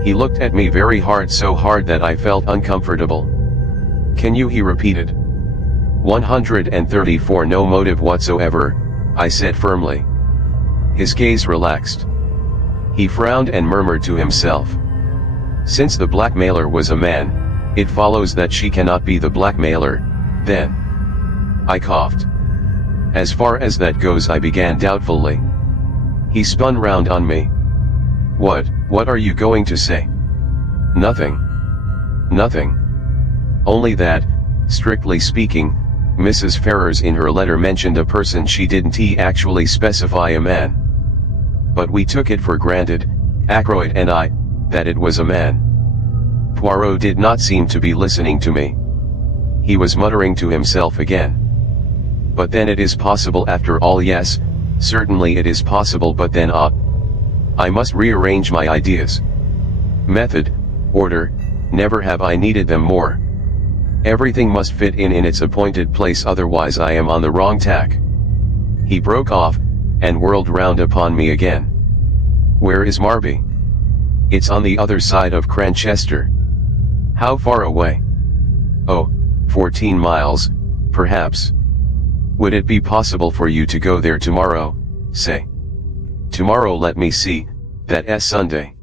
He looked at me very hard, so hard that I felt uncomfortable. Can you? He repeated. 134. No motive whatsoever, I said firmly. His gaze relaxed. He frowned and murmured to himself. Since the blackmailer was a man, it follows that she cannot be the blackmailer, then. I coughed. As far as that goes, I began doubtfully. He spun round on me. What are you going to say? Nothing. Nothing. Only that, strictly speaking, Mrs. Ferrars in her letter mentioned a person. She didn't actually specify a man. But we took it for granted, Ackroyd and I, that it was a man. Poirot did not seem to be listening to me. He was muttering to himself again. But then it is possible after all. Yes, certainly it is possible, but then I must rearrange my ideas. Method, order, never have I needed them more. Everything must fit in its appointed place, otherwise I am on the wrong tack. He broke off, and whirled round upon me again. Where is Marby? It's on the other side of Cranchester. How far away? Oh, 14 miles, perhaps. Would it be possible for you to go there tomorrow, say? Tomorrow, let me see, that's Sunday.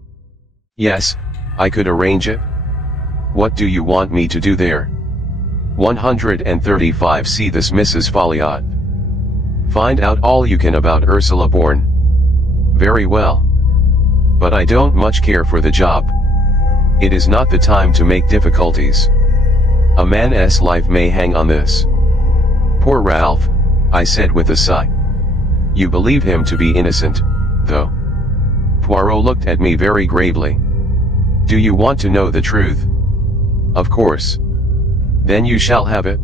Yes, I could arrange it. What do you want me to do there? 135. See this Mrs. Folliot. Find out all you can about Ursula Bourne. Very well. But I don't much care for the job. It is not the time to make difficulties. A man's life may hang on this. Poor Ralph, I said with a sigh. You believe him to be innocent, though? Poirot looked at me very gravely. Do you want to know the truth? Of course. Then you shall have it.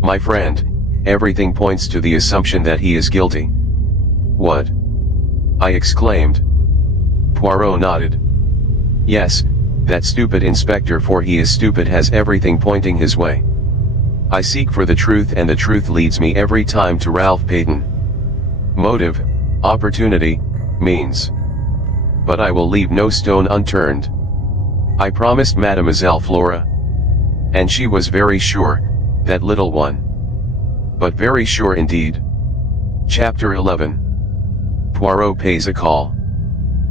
My friend, everything points to the assumption that he is guilty. What? I exclaimed. Poirot nodded. Yes, that stupid inspector, for he is stupid, has everything pointing his way. I seek for the truth, and the truth leads me every time to Ralph Peyton. Motive, opportunity, means. But I will leave no stone unturned. I promised Mademoiselle Flora. And she was very sure, that little one. But very sure indeed. Chapter 11. Poirot pays a call.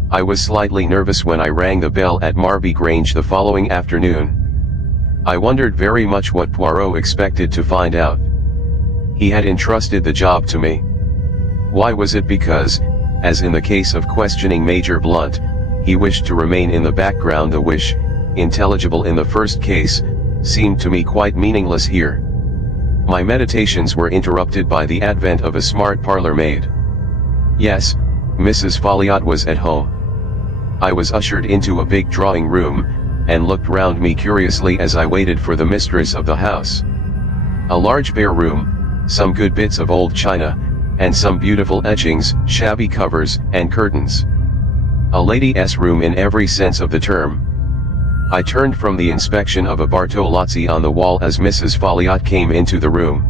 I was slightly nervous when I rang the bell at Marby Grange the following afternoon. I wondered very much what Poirot expected to find out. He had entrusted the job to me. Why was it? Because, as in the case of questioning Major Blunt, he wished to remain in the background. The wish, intelligible in the first case, seemed to me quite meaningless here. My meditations were interrupted by the advent of a smart parlour maid. Yes, Mrs. Folliot was at home. I was ushered into a big drawing room, and looked round me curiously as I waited for the mistress of the house. A large bare room, some good bits of old china, and some beautiful etchings, shabby covers, and curtains. A lady's room in every sense of the term. I turned from the inspection of a Bartolozzi on the wall as Mrs. Folliot came into the room.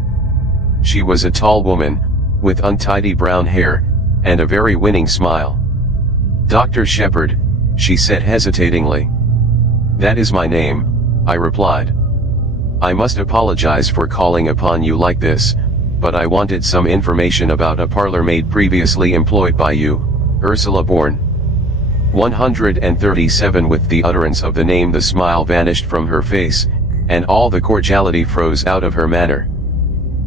She was a tall woman, with untidy brown hair, and a very winning smile. "Dr. Shepherd," she said hesitatingly. "That is my name," I replied. "I must apologize for calling upon you like this, but I wanted some information about a parlor maid previously employed by you, Ursula Bourne." 137. With the utterance of the name the smile vanished from her face, and all the cordiality froze out of her manner.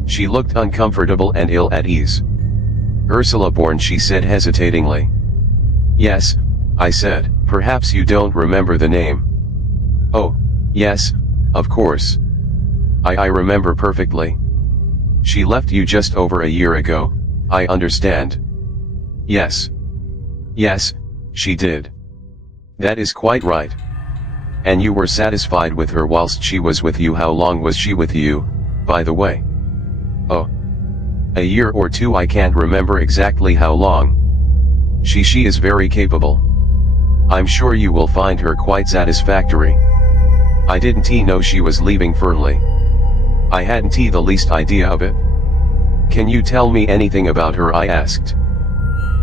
She looked uncomfortable and ill at ease. "Ursula Bourne," she said hesitatingly. "Yes," I said. "Perhaps you don't remember the name." "Oh, yes, of course. I remember perfectly. She left you just over a year ago, I understand." "Yes. Yes, she did. That is quite right. And you were satisfied with her whilst she was with you. How long was she with you, by the way?" "Oh, a year or two. I can't remember exactly how long. She is very capable. I'm sure you will find her quite satisfactory." I didn't know she was leaving Fernley. I hadn't the least idea of it. "Can you tell me anything about her?" I asked.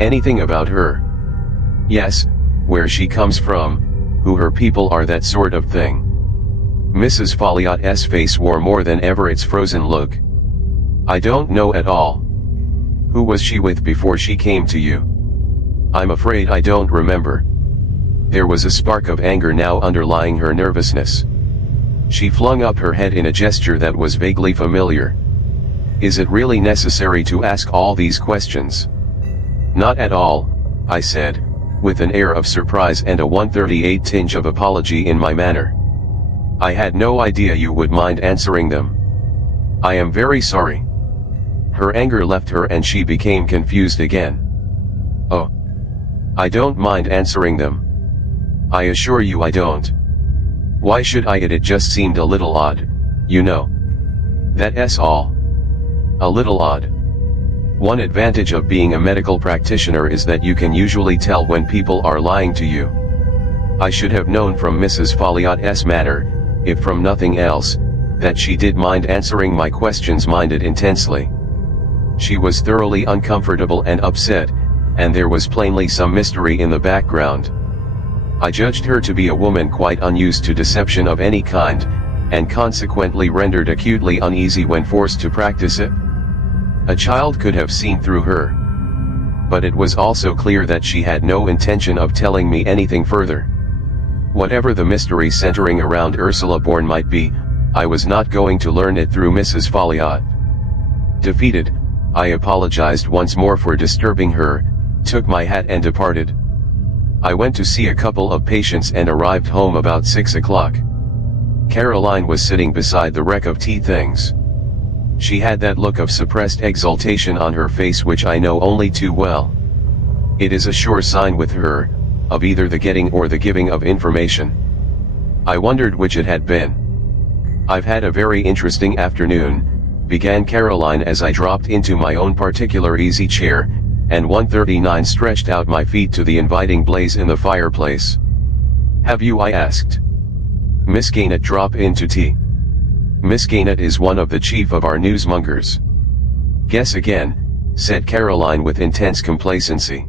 "Anything about her?" "Yes, where she comes from, who her people are, that sort of thing." Mrs. Folliot's face wore more than ever its frozen look. "I don't know at all. Who was she with before she came to you?" "I'm afraid I don't remember." There was a spark of anger now underlying her nervousness. She flung up her head in a gesture that was vaguely familiar. "Is it really necessary to ask all these questions?" "Not at all," I said, with an air of surprise and a 138 tinge of apology in my manner. "I had no idea you would mind answering them. I am very sorry." Her anger left her and she became confused again. "Oh, I don't mind answering them. I assure you I don't. Why should I? It just seemed a little odd, you know. That's all. A little odd. One advantage of being a medical practitioner is that you can usually tell when people are lying to you. I should have known from Mrs. Folliot's manner, if from nothing else, that she did mind answering my questions, minded intensely. She was thoroughly uncomfortable and upset, and there was plainly some mystery in the background. I judged her to be a woman quite unused to deception of any kind, and consequently rendered acutely uneasy when forced to practice it. A child could have seen through her. But it was also clear that she had no intention of telling me anything further. Whatever the mystery centering around Ursula Bourne might be, I was not going to learn it through Mrs. Folliot. Defeated, I apologized once more for disturbing her, took my hat and departed. I went to see a couple of patients and arrived home about 6 o'clock. Caroline was sitting beside the wreck of tea things. She had that look of suppressed exultation on her face which I know only too well. It is a sure sign with her, of either the getting or the giving of information. I wondered which it had been. "I've had a very interesting afternoon," began Caroline as I dropped into my own particular easy chair, and 139 stretched out my feet to the inviting blaze in the fireplace. "Have you?" I asked. "Miss Gaynett drop in to tea?" "Miss Gaynett is one of the chief of our newsmongers." "Guess again," said Caroline with intense complacency.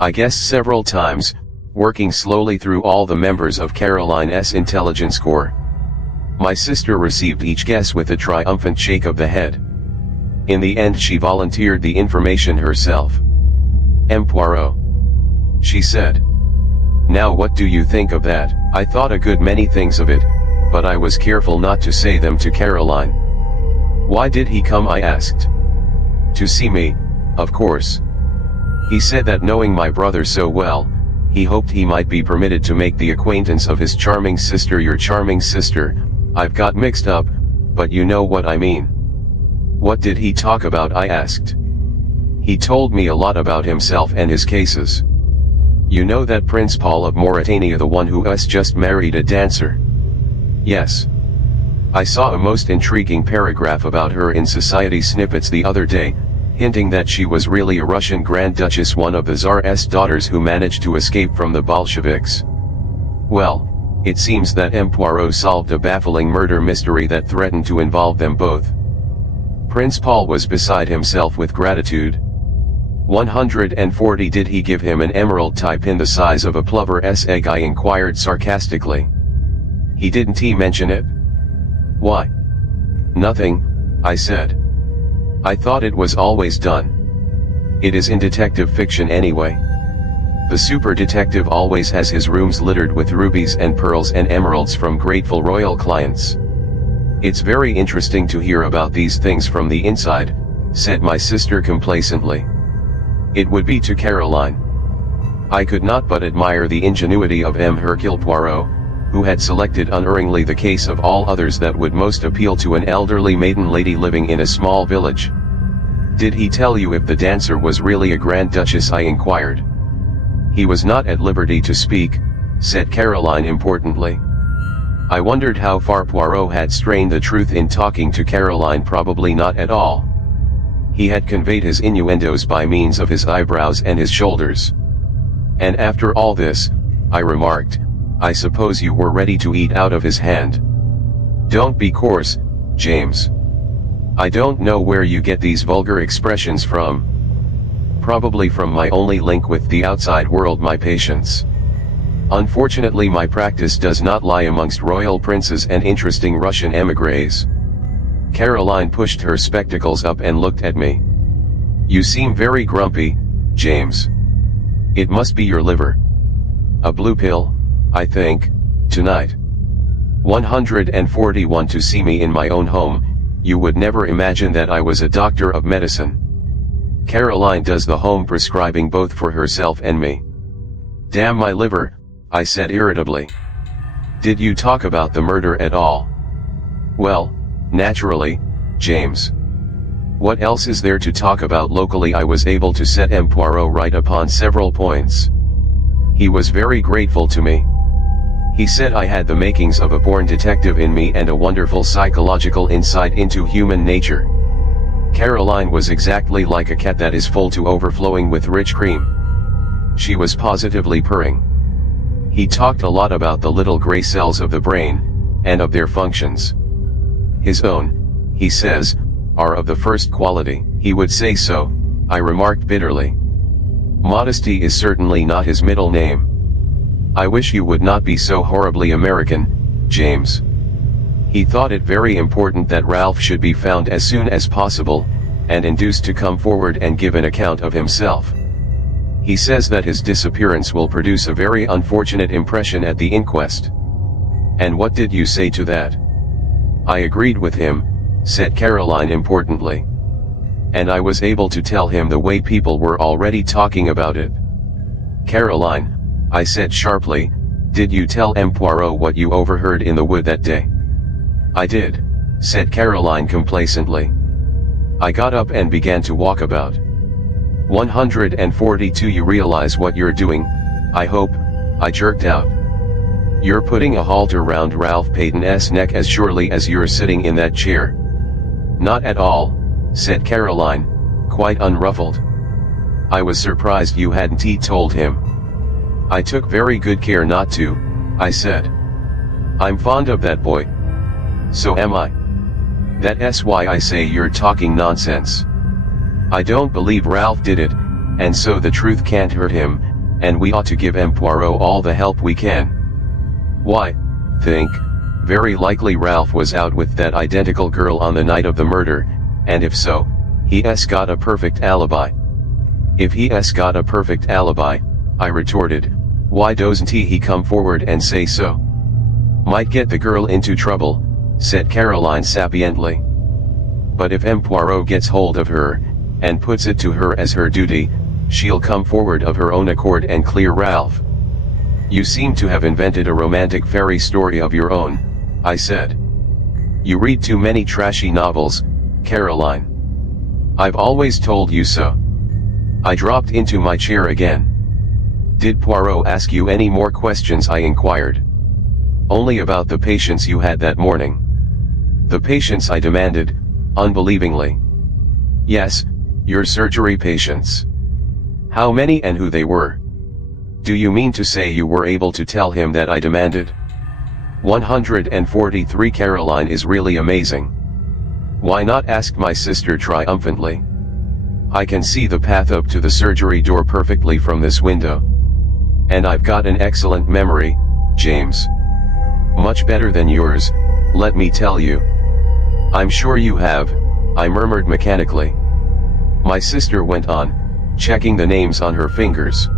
I guessed several times, working slowly through all the members of Caroline's intelligence corps. My sister received each guess with a triumphant shake of the head. In the end she volunteered the information herself. "M. Poirot," she said. "Now what do you think of that?" I thought a good many things of it, but I was careful not to say them to Caroline. "Why did he come?" I asked. "To see me, of course. He said that knowing my brother so well, he hoped he might be permitted to make the acquaintance of his charming sister." "Your charming sister?" I've got mixed up, but you know what I mean. "What did he talk about?" I asked. He told me a lot about himself and his cases. You know that Prince Paul of Mauritania, the one who just married a dancer? Yes. I saw a most intriguing paragraph about her in Society Snippets the other day, hinting that she was really a Russian Grand Duchess, one of the Tsar's daughters who managed to escape from the Bolsheviks. Well, it seems that M. Poirot solved a baffling murder mystery that threatened to involve them both. Prince Paul was beside himself with gratitude. 140. Did he give him an emerald-type pin the size of a plover's egg? I inquired sarcastically. He didn't he mention it? Why? Nothing, I said. I thought it was always done. It is in detective fiction anyway. The super detective always has his rooms littered with rubies and pearls and emeralds from grateful royal clients. It's very interesting to hear about these things from the inside, said my sister complacently. It would be to Caroline. I could not but admire the ingenuity of M. Hercule Poirot, who had selected unerringly the case of all others that would most appeal to an elderly maiden lady living in a small village. Did he tell you if the dancer was really a Grand Duchess? I inquired. He was not at liberty to speak, said Caroline importantly. I wondered how far Poirot had strained the truth in talking to Caroline. Probably not at all. He had conveyed his innuendos by means of his eyebrows and his shoulders. And after all this, I remarked, I suppose you were ready to eat out of his hand. Don't be coarse, James. I don't know where you get these vulgar expressions from. Probably from my only link with the outside world, my patients. Unfortunately, my practice does not lie amongst royal princes and interesting Russian émigrés. Caroline pushed her spectacles up and looked at me. You seem very grumpy, James. It must be your liver. A blue pill, I think, tonight. 141. To see me in my own home, you would never imagine that I was a doctor of medicine. Caroline does the home prescribing both for herself and me. Damn my liver, I said irritably. Did you talk about the murder at all? Well, naturally, James. What else is there to talk about locally? I was able to set M. Poirot right upon several points. He was very grateful to me. He said I had the makings of a born detective in me and a wonderful psychological insight into human nature. Caroline was exactly like a cat that is full to overflowing with rich cream. She was positively purring. He talked a lot about the little gray cells of the brain, and of their functions. His own, he says, are of the first quality. He would say so, I remarked bitterly. Modesty is certainly not his middle name. I wish you would not be so horribly American, James. He thought it very important that Ralph should be found as soon as possible, and induced to come forward and give an account of himself. He says that his disappearance will produce a very unfortunate impression at the inquest. And what did you say to that? I agreed with him, said Caroline importantly. And I was able to tell him the way people were already talking about it. Caroline, I said sharply, did you tell M. Poirot what you overheard in the wood that day? I did, said Caroline complacently. I got up and began to walk about. 142. You realize what you're doing, I hope, I jerked out. You're putting a halter round Ralph Payton's neck as surely as you're sitting in that chair. Not at all, said Caroline, quite unruffled. I was surprised you hadn't told him. I took very good care not to, I said. I'm fond of that boy. So am I. That's why I say you're talking nonsense. I don't believe Ralph did it, and so the truth can't hurt him, and we ought to give M. Poirot all the help we can. Why, think, very likely Ralph was out with that identical girl on the night of the murder, and if so, he's got a perfect alibi. If he's got a perfect alibi, I retorted, why doesn't he come forward and say so? Might get the girl into trouble, said Caroline sapiently. But if M. Poirot gets hold of her, and puts it to her as her duty, she'll come forward of her own accord and clear Ralph. You seem to have invented a romantic fairy story of your own, I said. You read too many trashy novels, Caroline. I've always told you so. I dropped into my chair again. "Did Poirot ask you any more questions?" I inquired. "Only about the patients you had that morning." "The patients?" I demanded, unbelievingly. "Yes, your surgery patients." "How many and who they were?" "Do you mean to say you were able to tell him that?" I demanded. 143. Caroline is really amazing. "Why not?" asked my sister triumphantly. "I can see the path up to the surgery door perfectly from this window. And I've got an excellent memory, James. Much better than yours, let me tell you." "I'm sure you have," I murmured mechanically. My sister went on, checking the names on her fingers.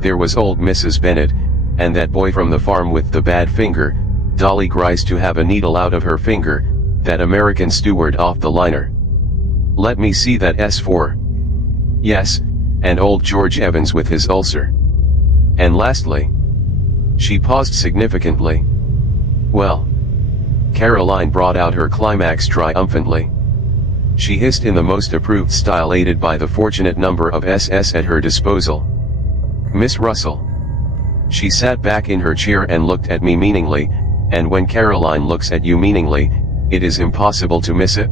There was old Mrs. Bennet, and that boy from the farm with the bad finger, Dolly Grice to have a needle out of her finger, that American steward off the liner. "Let me see that S4. "Yes, and old George Evans with his ulcer. And lastly..." She paused significantly. "Well..." Caroline brought out her climax triumphantly. She hissed in the most approved style, aided by the fortunate number of SS at her disposal. "Miss Russell." She sat back in her chair and looked at me meaningly, and when Caroline looks at you meaningly, it is impossible to miss it.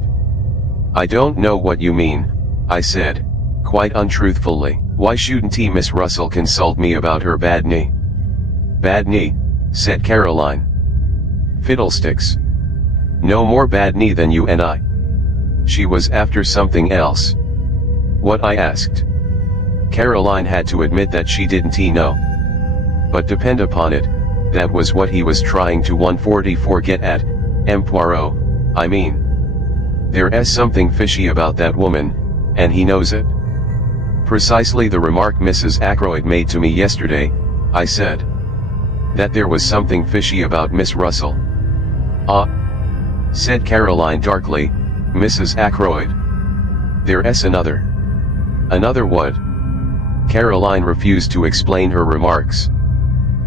"I don't know what you mean," I said, quite untruthfully. "Why shouldn't Miss Russell consult me about her bad knee?" "Bad knee," said Caroline. "Fiddlesticks. No more bad knee than you and I." She was after something else. "What?" I asked. Caroline had to admit that she didn't know. But depend upon it, that was what he was trying to 144 get at, M. Poirot, I mean. There's something fishy about that woman, and he knows it. "Precisely the remark Mrs. Ackroyd made to me yesterday," I said. "That there was something fishy about Miss Russell." "Ah," said Caroline darkly, "Mrs. Ackroyd. There's another." "Another what?" Caroline refused to explain her remarks.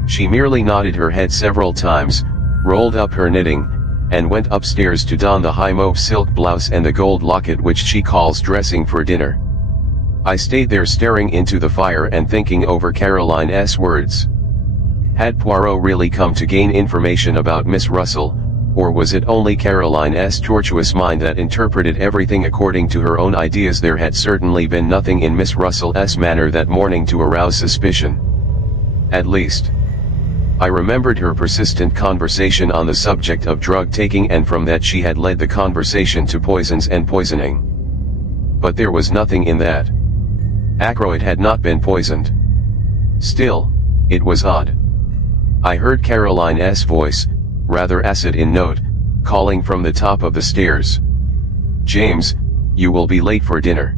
She merely nodded her head several times, rolled up her knitting, and went upstairs to don the high mauve silk blouse and the gold locket which she calls dressing for dinner. I stayed there staring into the fire and thinking over Caroline's words. Had Poirot really come to gain information about Miss Russell, or was it only Caroline's tortuous mind that interpreted everything according to her own ideas? There had certainly been nothing in Miss Russell's manner that morning to arouse suspicion. At least, I remembered her persistent conversation on the subject of drug taking, and from that she had led the conversation to poisons and poisoning. But there was nothing in that. Ackroyd had not been poisoned. Still, it was odd. I heard Caroline's voice, rather acid in note, calling from the top of the stairs. "James, you will be late for dinner."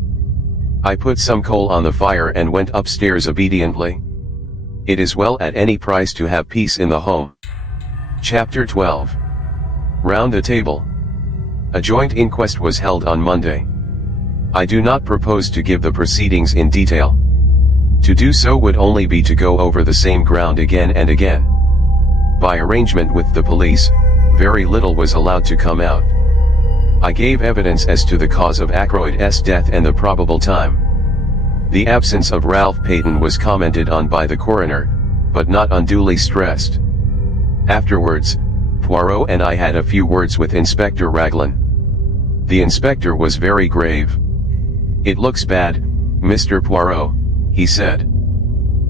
I put some coal on the fire and went upstairs obediently. It is well at any price to have peace in the home. Chapter 12. Round the table. A joint inquest was held on Monday. I do not propose to give the proceedings in detail. To do so would only be to go over the same ground again and again. By arrangement with the police, very little was allowed to come out. I gave evidence as to the cause of Ackroyd's death and the probable time. The absence of Ralph Peyton was commented on by the coroner, but not unduly stressed. Afterwards, Poirot and I had a few words with Inspector Raglan. The inspector was very grave. "It looks bad, Mr. Poirot," he said.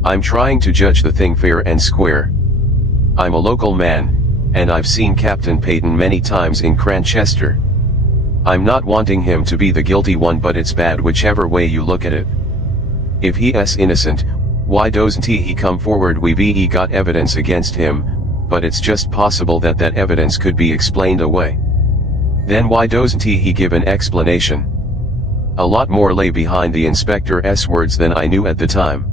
"I'm trying to judge the thing fair and square. I'm a local man, and I've seen Captain Peyton many times in Cranchester. I'm not wanting him to be the guilty one, but it's bad whichever way you look at it. If he's innocent, why doesn't he come forward? We've got evidence against him, but it's just possible that that evidence could be explained away. Then why doesn't he give an explanation?" A lot more lay behind the inspector's words than I knew at the time.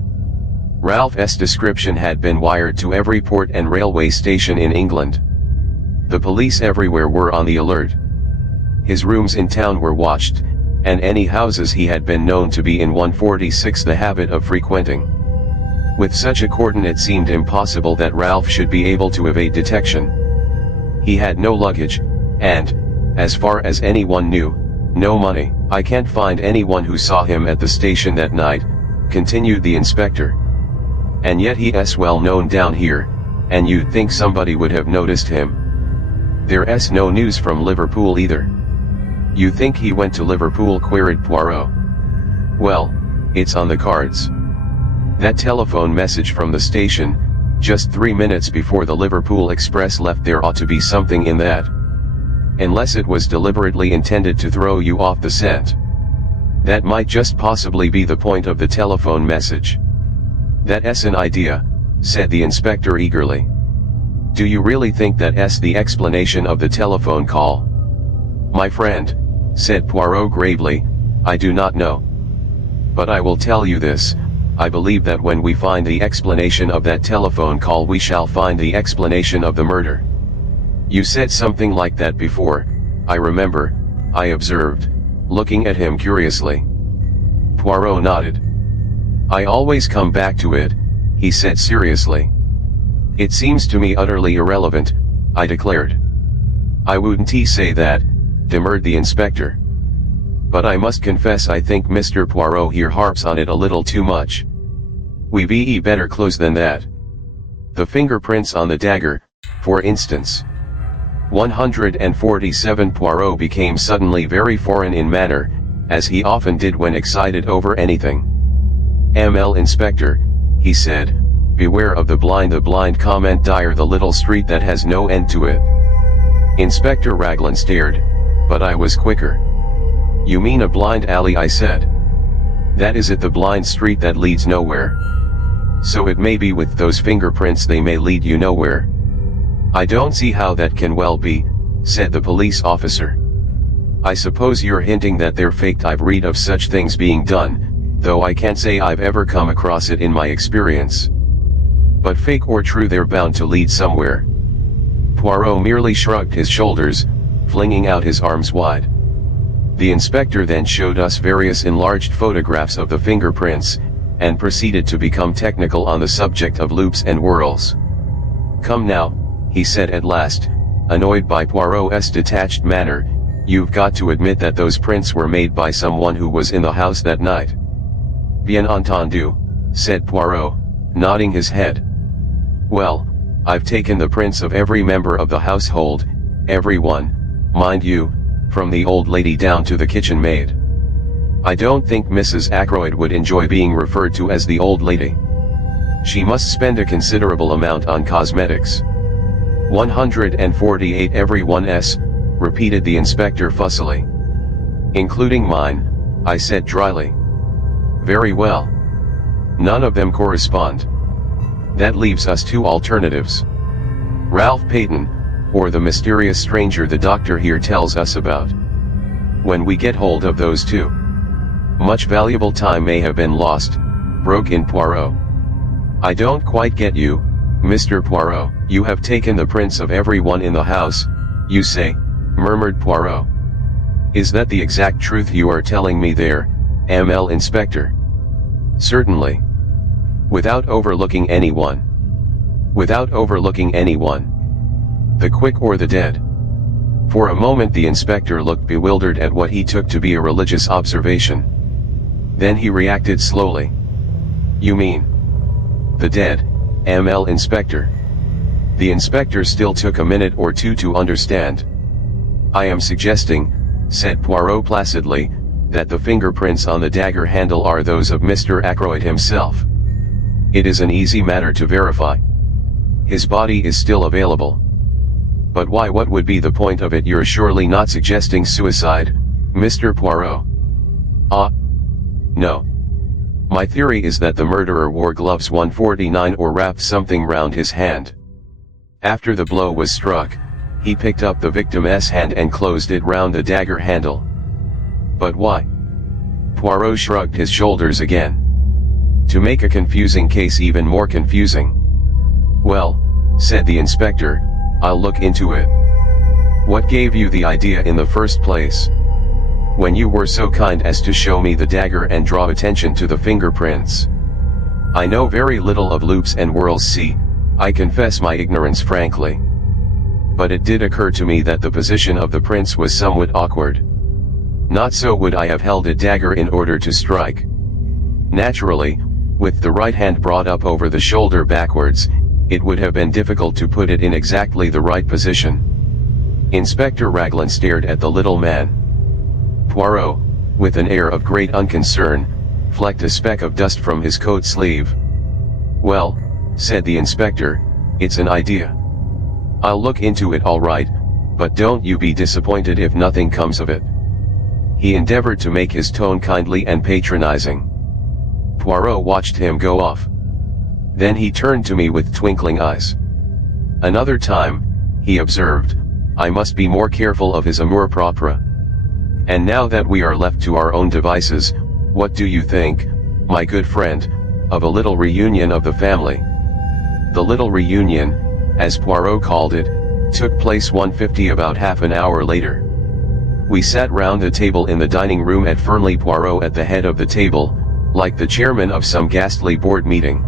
Ralph's description had been wired to every port and railway station in England. The police everywhere were on the alert. His rooms in town were watched, and any houses he had been known to be in 146 the habit of frequenting. With such a cordon it seemed impossible that Ralph should be able to evade detection. He had no luggage, and, as far as anyone knew, no money. I can't find anyone who saw him at the station that night, continued the inspector. And yet he's well known down here, and you'd think somebody would have noticed him. There's no news from Liverpool either. You think he went to Liverpool? Queried Poirot. Well, it's on the cards. That telephone message from the station, just 3 minutes before the Liverpool Express left, there ought to be something in that. Unless it was deliberately intended to throw you off the scent. That might just possibly be the point of the telephone message. That's an idea, said the inspector eagerly. Do you really think that's the explanation of the telephone call? My friend, said Poirot gravely, I do not know. But I will tell you this, I believe that when we find the explanation of that telephone call we shall find the explanation of the murder. You said something like that before, I remember, I observed, looking at him curiously. Poirot nodded. I always come back to it, he said seriously. It seems to me utterly irrelevant, I declared. I wouldn't say that, demurred the inspector. But I must confess I think Mr. Poirot here harps on it a little too much. We be better clues than that. The fingerprints on the dagger, for instance. 147. Poirot became suddenly very foreign in manner, as he often did when excited over anything. Inspector, he said, beware of the blind comment dire the little street that has no end to it. Inspector Raglan stared, but I was quicker. You mean a blind alley? I said. That is it, the blind street that leads nowhere. So it may be with those fingerprints they may lead you nowhere. I don't see how that can well be, said the police officer. I suppose you're hinting that they're faked. I've read of such things being done, though I can't say I've ever come across it in my experience. But fake or true, they're bound to lead somewhere. Poirot merely shrugged his shoulders, flinging out his arms wide. The inspector then showed us various enlarged photographs of the fingerprints, and proceeded to become technical on the subject of loops and whorls. Come now, he said at last, annoyed by Poirot's detached manner, you've got to admit that those prints were made by someone who was in the house that night. Bien entendu, said Poirot, nodding his head. Well, I've taken the prints of every member of the household, everyone, mind you, from the old lady down to the kitchen maid. I don't think Mrs. Ackroyd would enjoy being referred to as the old lady. She must spend a considerable amount on cosmetics. 148 everyone's, repeated the inspector fussily. Including mine, I said dryly. Very well. None of them correspond. That leaves us two alternatives. Ralph Peyton, or the mysterious stranger the doctor here tells us about. When we get hold of those two, much valuable time may have been lost, broke in Poirot. I don't quite get you, Mr. Poirot. You have taken the prints of everyone in the house, you say, murmured Poirot. Is that the exact truth you are telling me there, Inspector? Certainly. Without overlooking anyone. Without overlooking anyone. The quick or the dead? For a moment the inspector looked bewildered at what he took to be a religious observation. Then he reacted slowly. You mean the dead, Inspector? The inspector still took a minute or two to understand. I am suggesting, said Poirot placidly, that the fingerprints on the dagger handle are those of Mr. Ackroyd himself. It is an easy matter to verify. His body is still available. But why? What would be the point of it? You're surely not suggesting suicide, Mr. Poirot? No. My theory is that the murderer wore gloves 149 or wrapped something round his hand. After the blow was struck, he picked up the victim's hand and closed it round the dagger handle. But why? Poirot shrugged his shoulders again. To make a confusing case even more confusing. Well, said the inspector, I'll look into it. What gave you the idea in the first place? When you were so kind as to show me the dagger and draw attention to the fingerprints. I know very little of loops and whorls. See, I confess my ignorance frankly. But it did occur to me that the position of the prints was somewhat awkward. Not so would I have held a dagger in order to strike. Naturally, with the right hand brought up over the shoulder backwards, it would have been difficult to put it in exactly the right position. Inspector Raglan stared at the little man. Poirot, with an air of great unconcern, flecked a speck of dust from his coat sleeve. "Well," said the inspector, "it's an idea. I'll look into it all right, but don't you be disappointed if nothing comes of it." He endeavored to make his tone kindly and patronizing. Poirot watched him go off. Then he turned to me with twinkling eyes. "Another time," he observed, "I must be more careful of his amour propre. And now that we are left to our own devices, what do you think, my good friend, of a little reunion of the family?" The little reunion, as Poirot called it, took place 1:50 about half an hour later. We sat round the table in the dining room at Fernley, Poirot at the head of the table, like the chairman of some ghastly board meeting.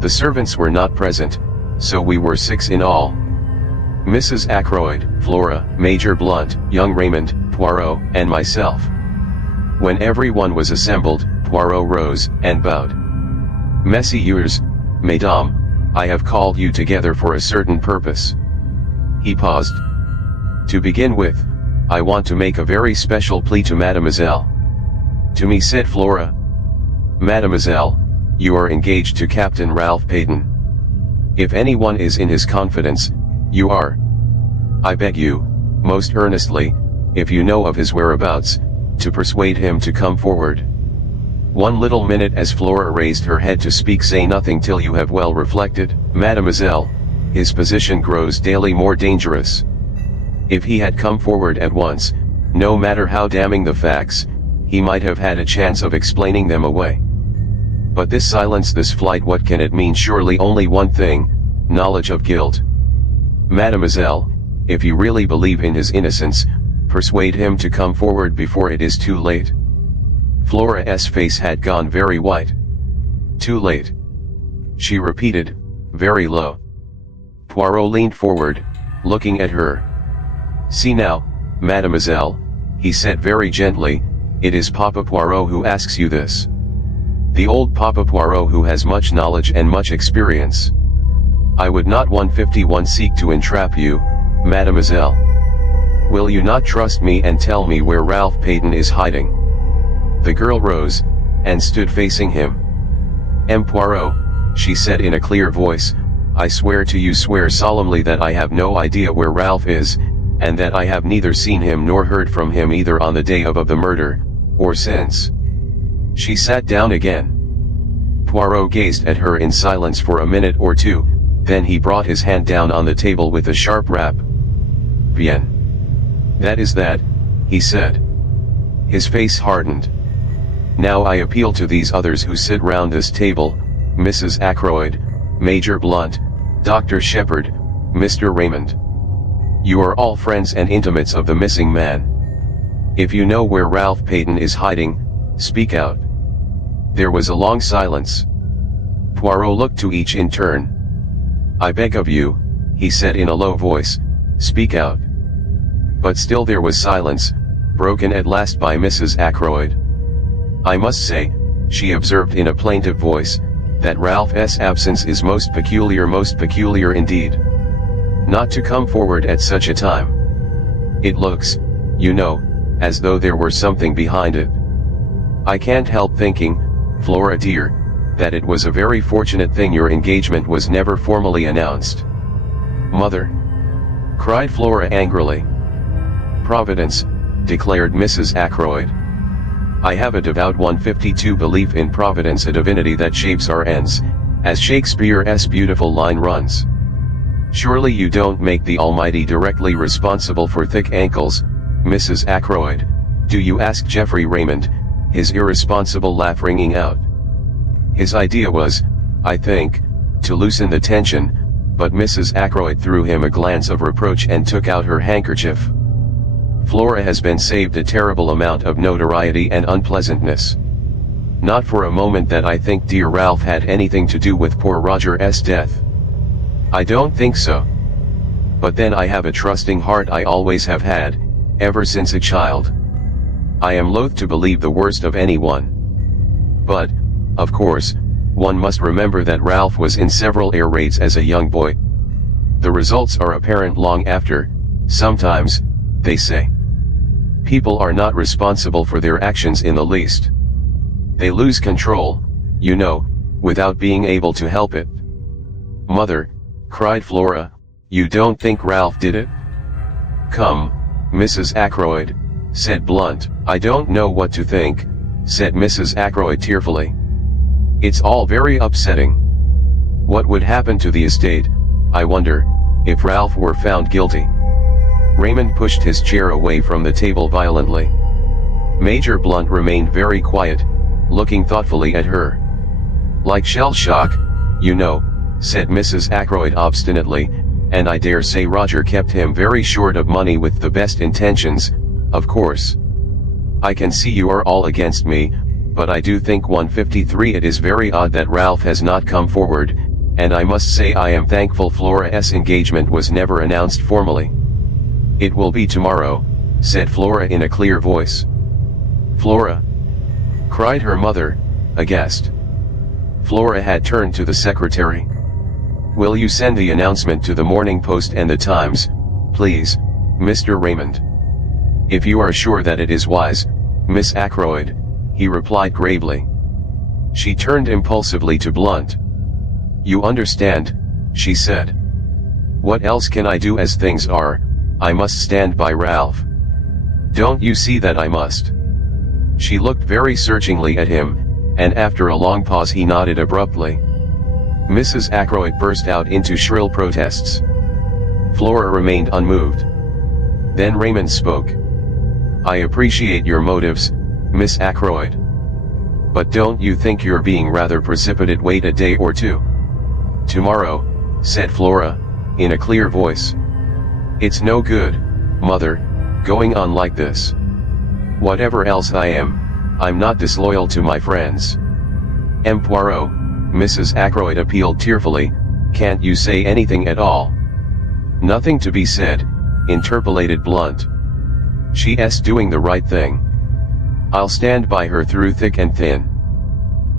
The servants were not present, so we were 6 in all. Mrs. Ackroyd, Flora, Major Blunt, young Raymond, Poirot, and myself. When everyone was assembled, Poirot rose, and bowed. "Messieurs, Mesdames, I have called you together for a certain purpose." He paused. "To begin with, I want to make a very special plea to Mademoiselle." "To me," said Flora. "Mademoiselle, you are engaged to Captain Ralph Peyton. If anyone is in his confidence, you are. I beg you, most earnestly, if you know of his whereabouts, to persuade him to come forward." "One little minute," as Flora raised her head to speak. "Say nothing till you have well reflected, Mademoiselle. His position grows daily more dangerous. If he had come forward at once, no matter how damning the facts, he might have had a chance of explaining them away. But this silence, this flight, what can it mean? Surely only one thing: knowledge of guilt. Mademoiselle, if you really believe in his innocence, persuade him to come forward before it is too late." Flora's face had gone very white. "Too late?" she repeated, very low. Poirot leaned forward, looking at her. "See now, Mademoiselle," he said very gently, "it is Papa Poirot who asks you this. The old Papa Poirot, who has much knowledge and much experience. I would not 151 seek to entrap you, Mademoiselle. Will you not trust me and tell me where Ralph Peyton is hiding?" The girl rose, and stood facing him. "M. Poirot," she said in a clear voice, "I swear to you, swear solemnly, that I have no idea where Ralph is, and that I have neither seen him nor heard from him either on the day of the murder, or since." She sat down again. Poirot gazed at her in silence for a minute or two, then he brought his hand down on the table with a sharp rap. "Bien. That is that," he said. His face hardened. "Now I appeal to these others who sit round this table, Mrs. Ackroyd, Major Blunt, Dr. Shepherd, Mr. Raymond. You are all friends and intimates of the missing man. If you know where Ralph Peyton is hiding, speak out." There was a long silence. Poirot looked to each in turn. "I beg of you," he said in a low voice, "speak out." But still there was silence, broken at last by Mrs. Ackroyd. "I must say," she observed in a plaintive voice, "that Ralph's absence is most peculiar indeed. Not to come forward at such a time. It looks, you know, as though there were something behind it. I can't help thinking, Flora dear, that it was a very fortunate thing your engagement was never formally announced." "Mother!" cried Flora angrily. "Providence," declared Mrs. Ackroyd. "I have a devout 152 belief in Providence, a divinity that shapes our ends, as Shakespeare's beautiful line runs. Surely you don't make the Almighty directly responsible for thick ankles, Mrs. Ackroyd, do you?" asked Geoffrey Raymond, his irresponsible laugh ringing out. His idea was, I think, to loosen the tension, but Mrs. Ackroyd threw him a glance of reproach and took out her handkerchief. "Flora has been saved a terrible amount of notoriety and unpleasantness. Not for a moment that I think dear Ralph had anything to do with poor Roger's death. I don't think so. But then I have a trusting heart, I always have had, ever since a child. I am loath to believe the worst of anyone. But, Of course, one must remember that Ralph was in several air raids as a young boy. The results are apparent long after. Sometimes, they say, people are not responsible for their actions in the least. They lose control, you know, without being able to help it. Mother, cried Flora, you don't think Ralph did it? Come, Mrs. Ackroyd, said Blunt. I don't know what to think, said Mrs. Ackroyd tearfully. It's all very upsetting. What would happen to the estate, I wonder, if Ralph were found guilty? Raymond pushed his chair away from the table violently. Major Blunt remained very quiet, looking thoughtfully at her. Like shell shock, you know, said Mrs. Ackroyd obstinately, and I dare say Roger kept him very short of money with the best intentions, of course. I can see you are all against me, but I do think 153 it is very odd that Ralph has not come forward, and I must say I am thankful Flora's engagement was never announced formally. It will be tomorrow, said Flora in a clear voice. Flora? Cried her mother, aghast. Flora had turned to the secretary. Will you send the announcement to the Morning Post and the Times, please, Mr. Raymond? If you are sure that it is wise, Miss Ackroyd, he replied gravely. She turned impulsively to Blunt. You understand, she said. What else can I do as things are? I must stand by Ralph. Don't you see that I must? She looked very searchingly at him, and after a long pause he nodded abruptly. Mrs. Ackroyd burst out into shrill protests. Flora remained unmoved. Then Raymond spoke. I appreciate your motives, Miss Ackroyd. But don't you think you're being rather precipitate? Wait a day or two. Tomorrow, said Flora, in a clear voice. It's no good, Mother, going on like this. Whatever else I am, I'm not disloyal to my friends. M. Poirot, Mrs. Ackroyd appealed tearfully, can't you say anything at all? Nothing to be said, interpolated Blunt. She's doing the right thing. I'll stand by her through thick and thin.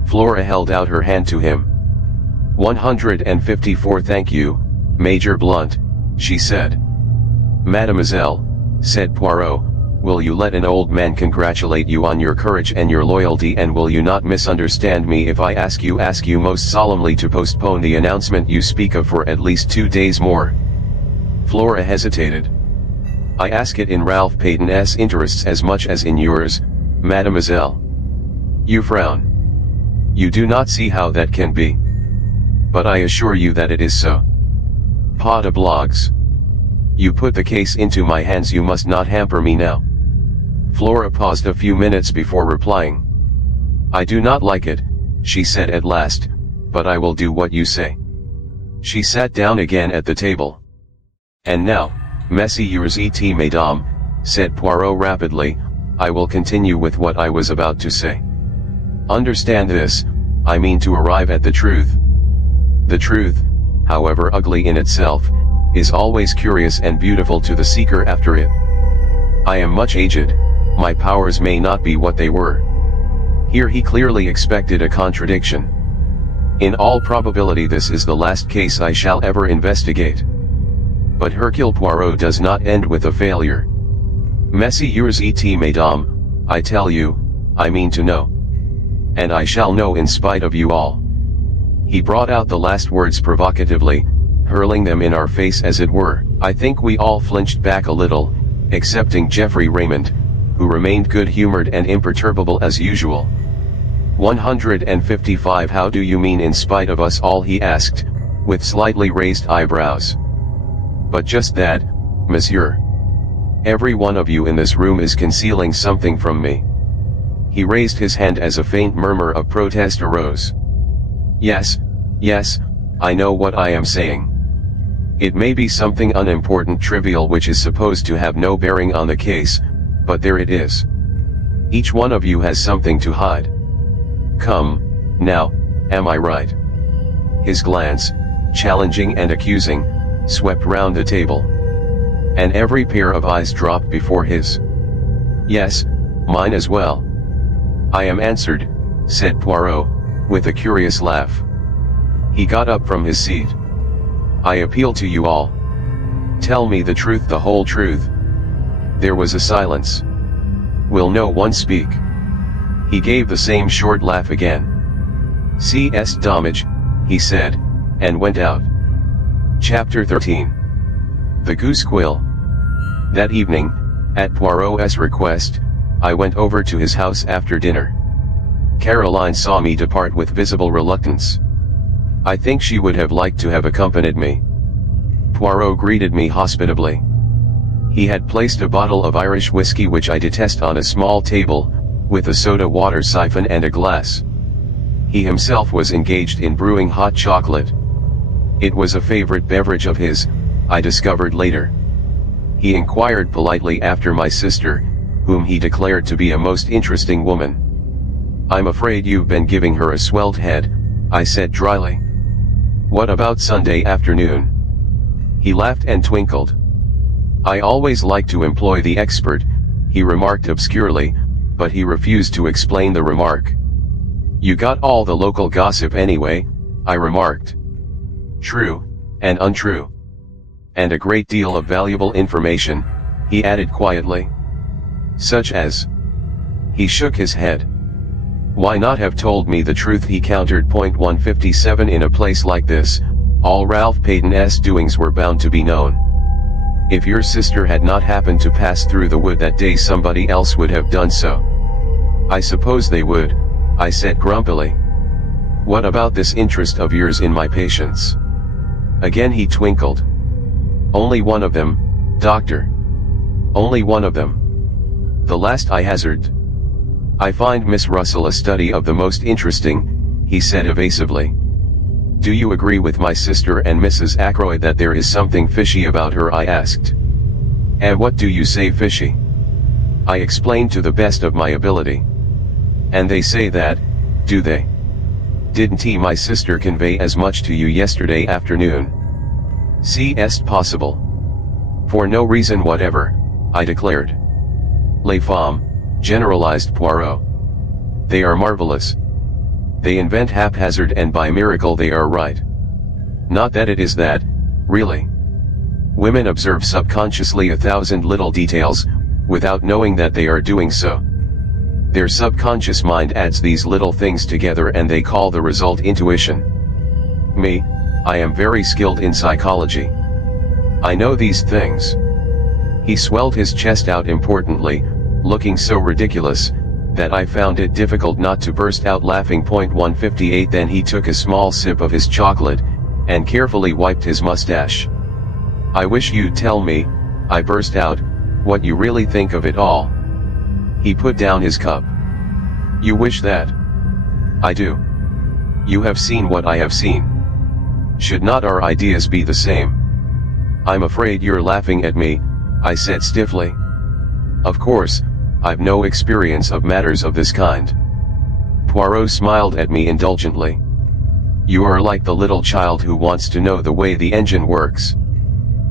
Flora held out her hand to him. 154. Thank you, Major Blunt, she said. Mademoiselle, said Poirot, will you let an old man congratulate you on your courage and your loyalty, and will you not misunderstand me if I ask you most solemnly to postpone the announcement you speak of for at least 2 days more? Flora hesitated. I ask it in Ralph Peyton's interests as much as in yours, mademoiselle. You frown. You do not see how that can be. But I assure you that it is so. Pas de blogs. You put the case into my hands, you must not hamper me now. Flora paused a few minutes before replying. I do not like it, she said at last, but I will do what you say. She sat down again at the table. And now, Messieurs et Mesdames, said Poirot rapidly, I will continue with what I was about to say. Understand this, I mean to arrive at the truth. The truth, however ugly in itself, is always curious and beautiful to the seeker after it. I am much aged, my powers may not be what they were. Here he clearly expected a contradiction. In all probability this is the last case I shall ever investigate. But Hercule Poirot does not end with a failure. Messieurs et Mesdames, I tell you, I mean to know. And I shall know in spite of you all. He brought out the last words provocatively, hurling them in our face as it were. I think we all flinched back a little, excepting Geoffrey Raymond, who remained good-humored and imperturbable as usual. 155. How do you mean in spite of us all? He asked, with slightly raised eyebrows. But just that, monsieur. Every one of you in this room is concealing something from me. He raised his hand as a faint murmur of protest arose. Yes, I know what I am saying. It may be something unimportant, trivial, which is supposed to have no bearing on the case, but there it is. Each one of you has something to hide. Come, now, am I right? His glance, challenging and accusing, swept round the table. And every pair of eyes dropped before his. Yes, mine as well. I am answered, said Poirot, with a curious laugh. He got up from his seat. "I appeal to you all. Tell me the truth, the whole truth." There was a silence. "Will no one speak?" He gave the same short laugh again. "C.S. Damage," he said, and went out. Chapter 13. The Goose Quill. That evening, at Poirot's request, I went over to his house after dinner. Caroline saw me depart with visible reluctance. I think she would have liked to have accompanied me. Poirot greeted me hospitably. He had placed a bottle of Irish whiskey, which I detest, on a small table, with a soda water siphon and a glass. He himself was engaged in brewing hot chocolate. It was a favorite beverage of his, I discovered later. He inquired politely after my sister, whom he declared to be a most interesting woman. "I'm afraid you've been giving her a swelled head," I said dryly. "What about Sunday afternoon?" He laughed and twinkled. "I always like to employ the expert," he remarked obscurely, but he refused to explain the remark. "You got all the local gossip anyway," I remarked. "True, and untrue. And a great deal of valuable information," he added quietly. "Such as?" He shook his head. "Why not have told me the truth?" he countered. Point 157. In a place like this, all Ralph Payton's doings were bound to be known. If your sister had not happened to pass through the wood that day, somebody else would have done so. "I suppose they would," I said grumpily. "What about this interest of yours in my patients?" Again he twinkled. "Only one of them, Doctor. Only one of them. The last," I hazarded. "I find Miss Russell a study of the most interesting," he said evasively. "Do you agree with my sister and Mrs. Ackroyd that there is something fishy about her?" I asked. "And what do you say, fishy?" I explained to the best of my ability. "And they say that, do they? Didn't my sister convey as much to you yesterday afternoon?" "C'est possible. For no reason whatever," I declared. "Les femmes," generalized Poirot. "They are marvelous. They invent haphazard, and by miracle they are right. Not that it is that, really. Women observe subconsciously 1,000 little details, without knowing that they are doing so. Their subconscious mind adds these little things together and they call the result intuition. Me, I am very skilled in psychology. I know these things." He swelled his chest out importantly, looking so ridiculous, that I found it difficult not to burst out laughing. Point 158. Then he took a small sip of his chocolate, and carefully wiped his mustache. "I wish you'd tell me," I burst out, "what you really think of it all." He put down his cup. "You wish that?" "I do. You have seen what I have seen. Should not our ideas be the same?" "I'm afraid you're laughing at me," I said stiffly. "Of course, I've no experience of matters of this kind." Poirot smiled at me indulgently. "You are like the little child who wants to know the way the engine works.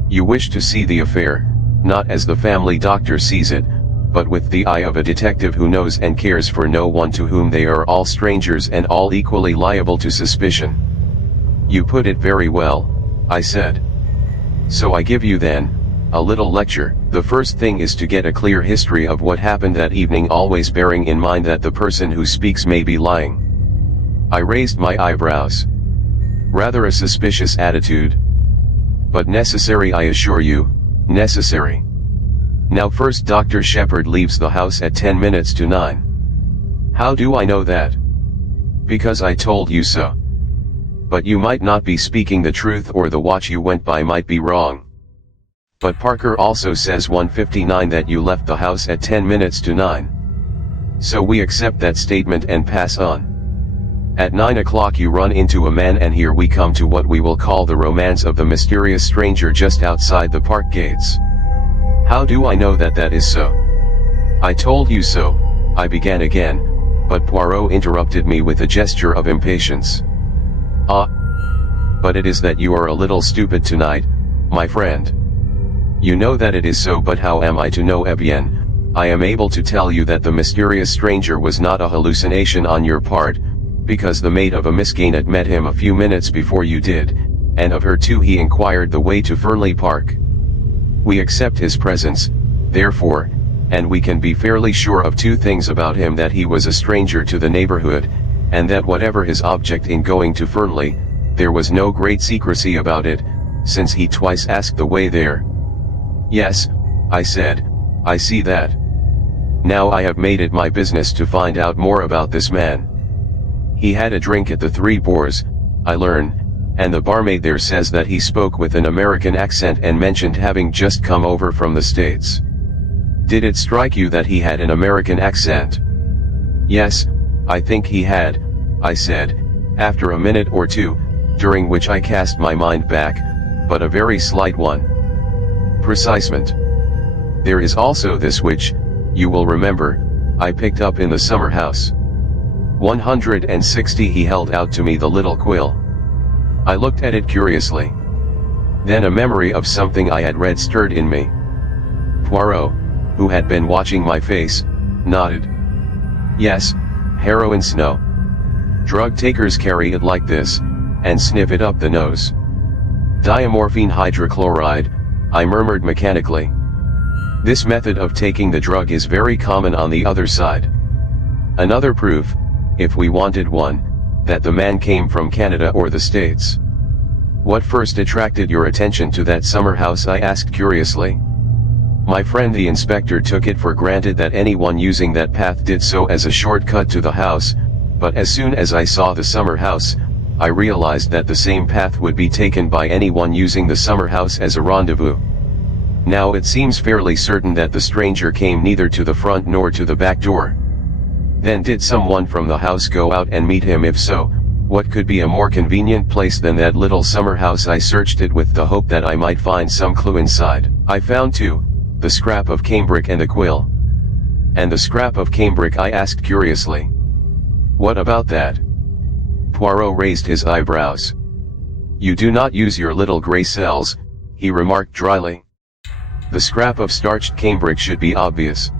You wish to see the affair, not as the family doctor sees it, but with the eye of a detective who knows and cares for no one, to whom they are all strangers and all equally liable to suspicion." "You put it very well," I said. "So I give you then a little lecture. The first thing is to get a clear history of what happened that evening, always bearing in mind that the person who speaks may be lying." I raised my eyebrows. Rather a suspicious attitude. "But necessary, I assure you, necessary. Now first, Dr. Shepherd leaves the house at 10 minutes to 9. "How do I know that?" "Because I told you so." "But you might not be speaking the truth, or the watch you went by might be wrong." "But Parker also says 1:59 that you left the house at 10 minutes to 9. So we accept that statement and pass on. At 9 o'clock you run into a man, and here we come to what we will call the romance of the mysterious stranger just outside the park gates. How do I know that that is so?" "I told you so," I began again, but Poirot interrupted me with a gesture of impatience. "Ah, but it is that you are a little stupid tonight, my friend. You know that it is so, but how am I to know? Eh bien, I am able to tell you that the mysterious stranger was not a hallucination on your part, because the maid of a Miss Gainet met him a few minutes before you did, and of her too he inquired the way to Fernley Park. We accept his presence, therefore, and we can be fairly sure of two things about him: that he was a stranger to the neighborhood, and that whatever his object in going to Fernley, there was no great secrecy about it, since he twice asked the way there. Yes, I said, I see that. Now I have made it my business to find out more about this man. He had a drink at the Three Boars, I learn, and the barmaid there says that he spoke with an American accent and mentioned having just come over from the States. Did it strike you that he had an American accent? Yes, I think he had, I said, after a minute or two, during which I cast my mind back, but a very slight one. Precisement. There is also this which, you will remember, I picked up in the summer house. 160. He held out to me the little quill. I looked at it curiously. Then a memory of something I had read stirred in me. Poirot, who had been watching my face, nodded. Yes, heroin snow. Drug takers carry it like this, and sniff it up the nose. Diamorphine hydrochloride, I murmured mechanically. This method of taking the drug is very common on the other side. Another proof, if we wanted one, that the man came from Canada or the States. What first attracted your attention to that summer house? I asked curiously. My friend the inspector took it for granted that anyone using that path did so as a shortcut to the house, but as soon as I saw the summer house, I realized that the same path would be taken by anyone using the summer house as a rendezvous. Now it seems fairly certain that the stranger came neither to the front nor to the back door. Then did someone from the house go out and meet him? If so, what could be a more convenient place than that little summer house? I searched it with the hope that I might find some clue inside. I found two, the scrap of cambric and the quill. And the scrap of cambric? I asked curiously. What about that? Poirot raised his eyebrows. You do not use your little grey cells, he remarked dryly. The scrap of starched cambric should be obvious.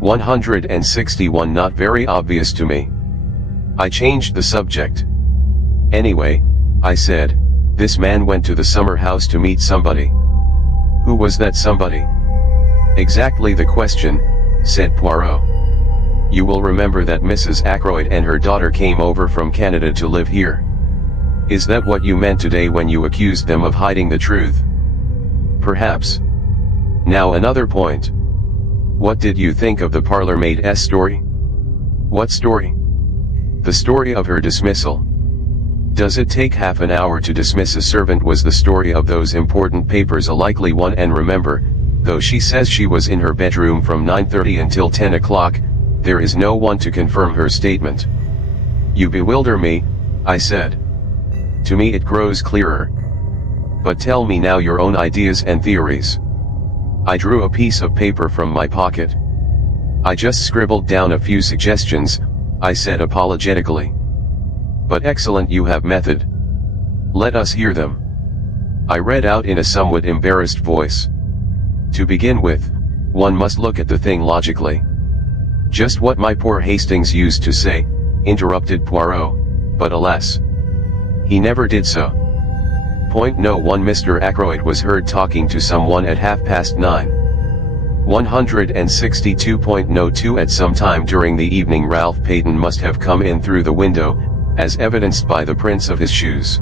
161. Not very obvious to me. I changed the subject. Anyway, I said, this man went to the summer house to meet somebody. Who was that somebody? Exactly the question, said Poirot. You will remember that Mrs. Ackroyd and her daughter came over from Canada to live here. Is that what you meant today when you accused them of hiding the truth? Perhaps. Now another point. What did you think of the parlour-maid's story? What story? The story of her dismissal. Does it take half an hour to dismiss a servant? Was the story of those important papers a likely one? And remember, though she says she was in her bedroom from 9:30 until 10 o'clock, there is no one to confirm her statement. You bewilder me, I said. To me it grows clearer. But tell me now your own ideas and theories. I drew a piece of paper from my pocket. I just scribbled down a few suggestions, I said apologetically. But excellent, you have method. Let us hear them. I read out in a somewhat embarrassed voice. To begin with, one must look at the thing logically. Just what my poor Hastings used to say, interrupted Poirot, but alas, he never did so. Point no. 1. Mr. Ackroyd was heard talking to someone at 9:30. 162.02. At some time during the evening Ralph Payton must have come in through the window, as evidenced by the prints of his shoes.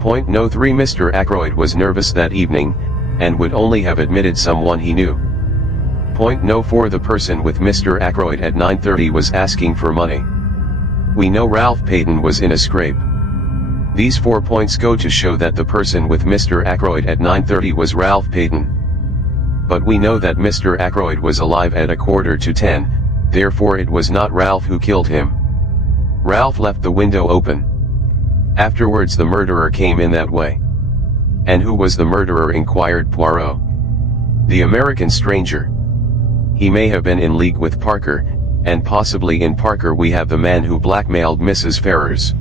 Point no. 3. Mr. Ackroyd was nervous that evening, and would only have admitted someone he knew. Point no. 4. The person with Mr. Ackroyd at 9:30 was asking for money. We know Ralph Payton was in a scrape. These 4 points go to show that the person with Mr. Ackroyd at 9:30 was Ralph Payton. But we know that Mr. Ackroyd was alive at 9:45, therefore it was not Ralph who killed him. Ralph left the window open. Afterwards the murderer came in that way. And who was the murderer? Inquired Poirot. The American stranger. He may have been in league with Parker, and possibly in Parker we have the man who blackmailed Mrs. Ferrars.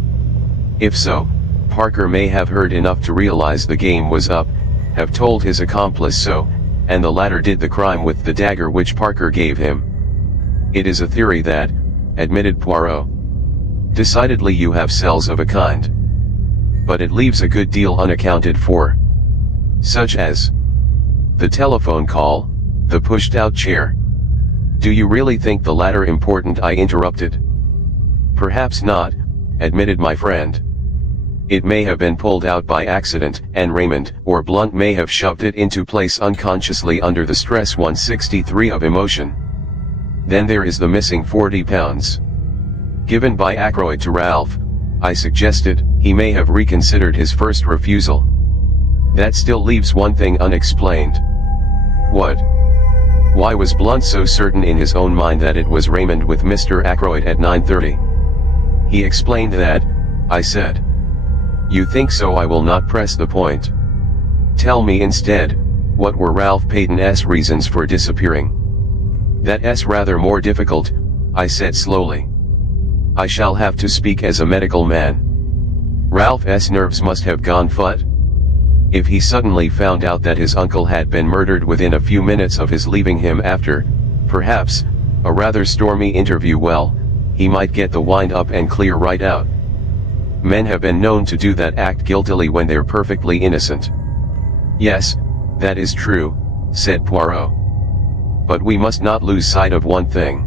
If so, Parker may have heard enough to realize the game was up, have told his accomplice so, and the latter did the crime with the dagger which Parker gave him. It is a theory that, admitted Poirot. Decidedly you have cells of a kind. But it leaves a good deal unaccounted for. Such as the telephone call, the pushed-out chair. Do you really think the latter important? I interrupted. Perhaps not, admitted my friend. It may have been pulled out by accident, and Raymond or Blunt may have shoved it into place unconsciously under the stress 163 of emotion. Then there is the missing 40 pounds. Given by Ackroyd to Ralph, I suggested. He may have reconsidered his first refusal. That still leaves one thing unexplained. What? Why was Blunt so certain in his own mind that it was Raymond with Mr. Ackroyd at 9:30? He explained that, I said. You think so? I will not press the point. Tell me instead, what were Ralph Payton's reasons for disappearing? That's rather more difficult, I said slowly. I shall have to speak as a medical man. Ralph's nerves must have gone fut. If he suddenly found out that his uncle had been murdered within a few minutes of his leaving him after, perhaps, a rather stormy interview, well, he might get the wind up and clear right out. Men have been known to do that, act guiltily when they're perfectly innocent. Yes, that is true, said Poirot. But we must not lose sight of one thing.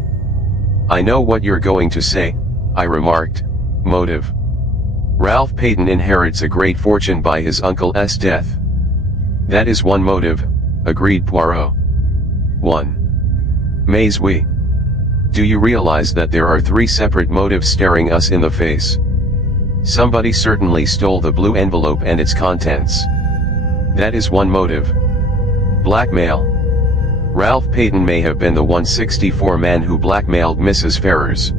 I know what you're going to say, I remarked. Motive. Ralph Payton inherits a great fortune by his uncle's death. That is one motive, agreed Poirot. 1. Mais oui. Do you realize that there are 3 separate motives staring us in the face? Somebody certainly stole the blue envelope and its contents. That is one motive. Blackmail. Ralph Payton may have been the 164 man who blackmailed Mrs. Ferrars.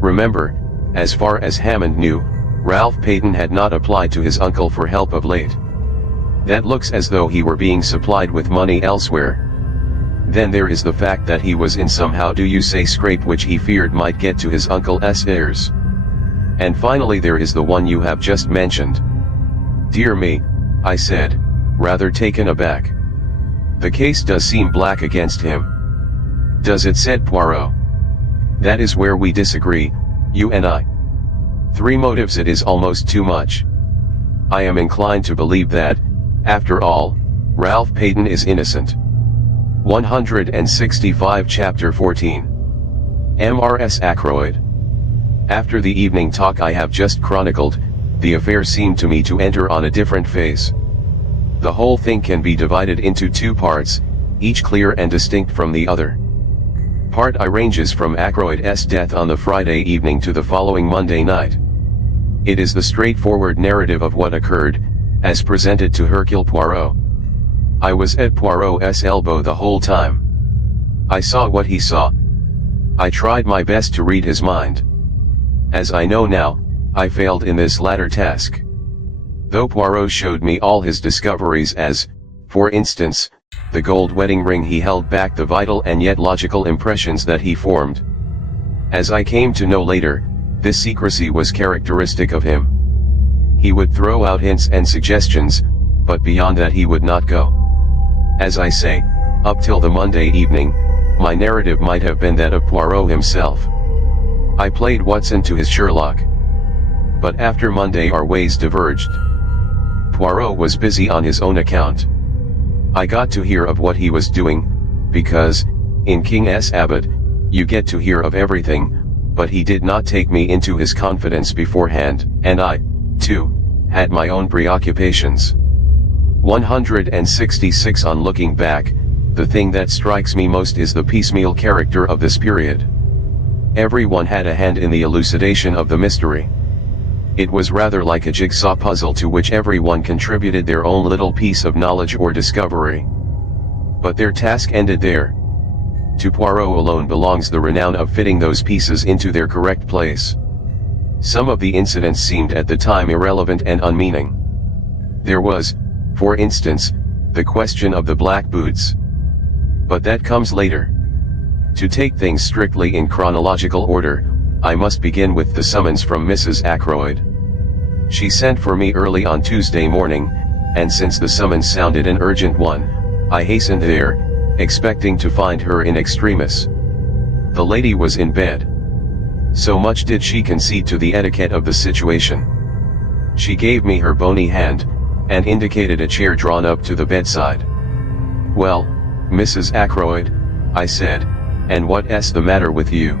Remember, as far as Hammond knew, Ralph Payton had not applied to his uncle for help of late. That looks as though he were being supplied with money elsewhere. Then there is the fact that he was in some scrape which he feared might get to his uncle's heirs. And finally there is the one you have just mentioned. Dear me, I said, rather taken aback. The case does seem black against him. Does it? Said Poirot. That is where we disagree, you and I. 3 motives, it is almost too much. I am inclined to believe that, after all, Ralph Payton is innocent. 165 Chapter 14. Mrs. Ackroyd. After the evening talk I have just chronicled, the affair seemed to me to enter on a different phase. The whole thing can be divided into 2 parts, each clear and distinct from the other. Part I ranges from Ackroyd's death on the Friday evening to the following Monday night. It is the straightforward narrative of what occurred, as presented to Hercule Poirot. I was at Poirot's elbow the whole time. I saw what he saw. I tried my best to read his mind. As I know now, I failed in this latter task. Though Poirot showed me all his discoveries, as, for instance, the gold wedding ring, he held back the vital and yet logical impressions that he formed. As I came to know later, this secrecy was characteristic of him. He would throw out hints and suggestions, but beyond that he would not go. As I say, up till the Monday evening, my narrative might have been that of Poirot himself. I played Watson to his Sherlock. But after Monday our ways diverged. Poirot was busy on his own account. I got to hear of what he was doing, because, in King's Abbot, you get to hear of everything, but he did not take me into his confidence beforehand, and I, too, had my own preoccupations. 166 On looking back, the thing that strikes me most is the piecemeal character of this period. Everyone had a hand in the elucidation of the mystery. It was rather like a jigsaw puzzle to which everyone contributed their own little piece of knowledge or discovery. But their task ended there. To Poirot alone belongs the renown of fitting those pieces into their correct place. Some of the incidents seemed at the time irrelevant and unmeaning. There was, for instance, the question of the black boots. But that comes later. To take things strictly in chronological order, I must begin with the summons from Mrs. Ackroyd. She sent for me early on Tuesday morning, and since the summons sounded an urgent one, I hastened there, expecting to find her in extremis. The lady was in bed. So much did she concede to the etiquette of the situation. She gave me her bony hand, and indicated a chair drawn up to the bedside. "Well, Mrs. Ackroyd," I said, "and what's the matter with you?"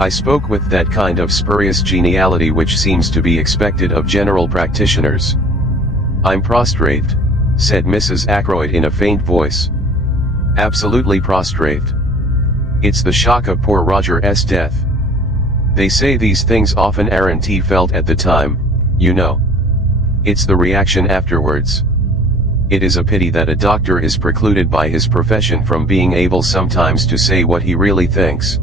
I spoke with that kind of spurious geniality which seems to be expected of general practitioners. "I'm prostrate," said Mrs. Ackroyd in a faint voice. "Absolutely prostrate. It's the shock of poor Roger's death. They say these things often aren't felt at the time, you know. It's the reaction afterwards. It is a pity that a doctor is precluded by his profession from being able sometimes to say what he really thinks.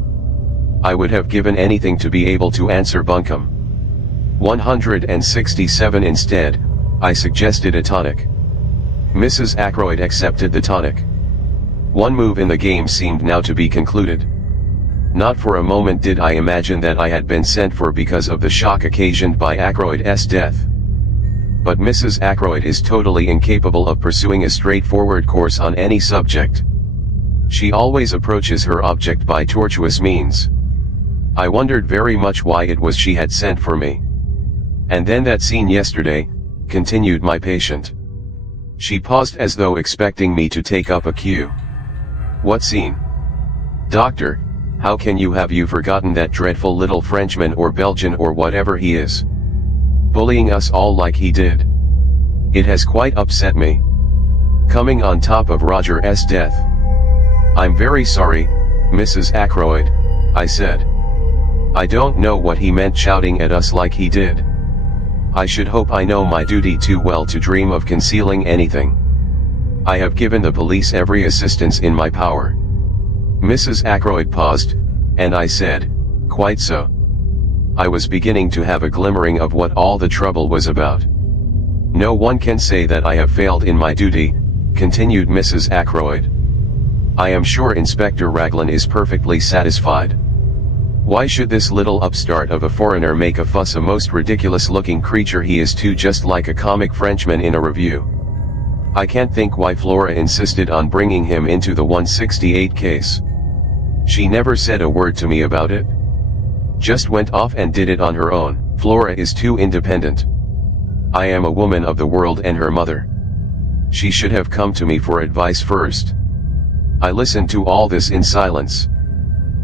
I would have given anything to be able to answer bunkum." 167 instead, I suggested a tonic. Mrs. Ackroyd accepted the tonic. One move in the game seemed now to be concluded. Not for a moment did I imagine that I had been sent for because of the shock occasioned by Ackroyd's death. But Mrs. Ackroyd is totally incapable of pursuing a straightforward course on any subject. She always approaches her object by tortuous means. I wondered very much why it was she had sent for me. "And then that scene yesterday," continued my patient. She paused as though expecting me to take up a cue. "What scene?" "Doctor, how can you forgotten that dreadful little Frenchman or Belgian or whatever he is? Bullying us all like he did. It has quite upset me. Coming on top of Roger's death." "I'm very sorry, Mrs. Ackroyd," I said. "I don't know what he meant shouting at us like he did. I should hope I know my duty too well to dream of concealing anything. I have given the police every assistance in my power." Mrs. Ackroyd paused, and I said, "Quite so." I was beginning to have a glimmering of what all the trouble was about. "No one can say that I have failed in my duty," continued Mrs. Ackroyd. "I am sure Inspector Raglan is perfectly satisfied. Why should this little upstart of a foreigner make a fuss? A most ridiculous-looking creature he is too, just like a comic Frenchman in a review. I can't think why Flora insisted on bringing him into the 168 case. She never said a word to me about it. Just went off and did it on her own. Flora is too independent. I am a woman of the world and her mother. She should have come to me for advice first." I listened to all this in silence.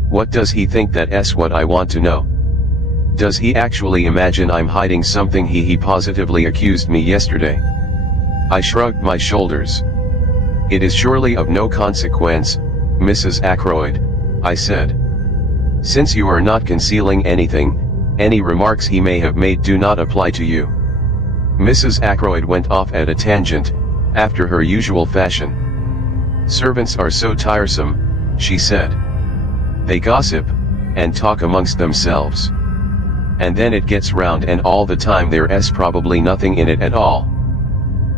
What does he think that's what I want to know? Does he actually imagine I'm hiding something? He positively accused me yesterday. I shrugged my shoulders. "It is surely of no consequence, Mrs. Ackroyd," I said. "Since you are not concealing anything, any remarks he may have made do not apply to you." Mrs. Ackroyd went off at a tangent, after her usual fashion. "Servants are so tiresome," she said. "They gossip, and talk amongst themselves. And then it gets round and all the time there's probably nothing in it at all."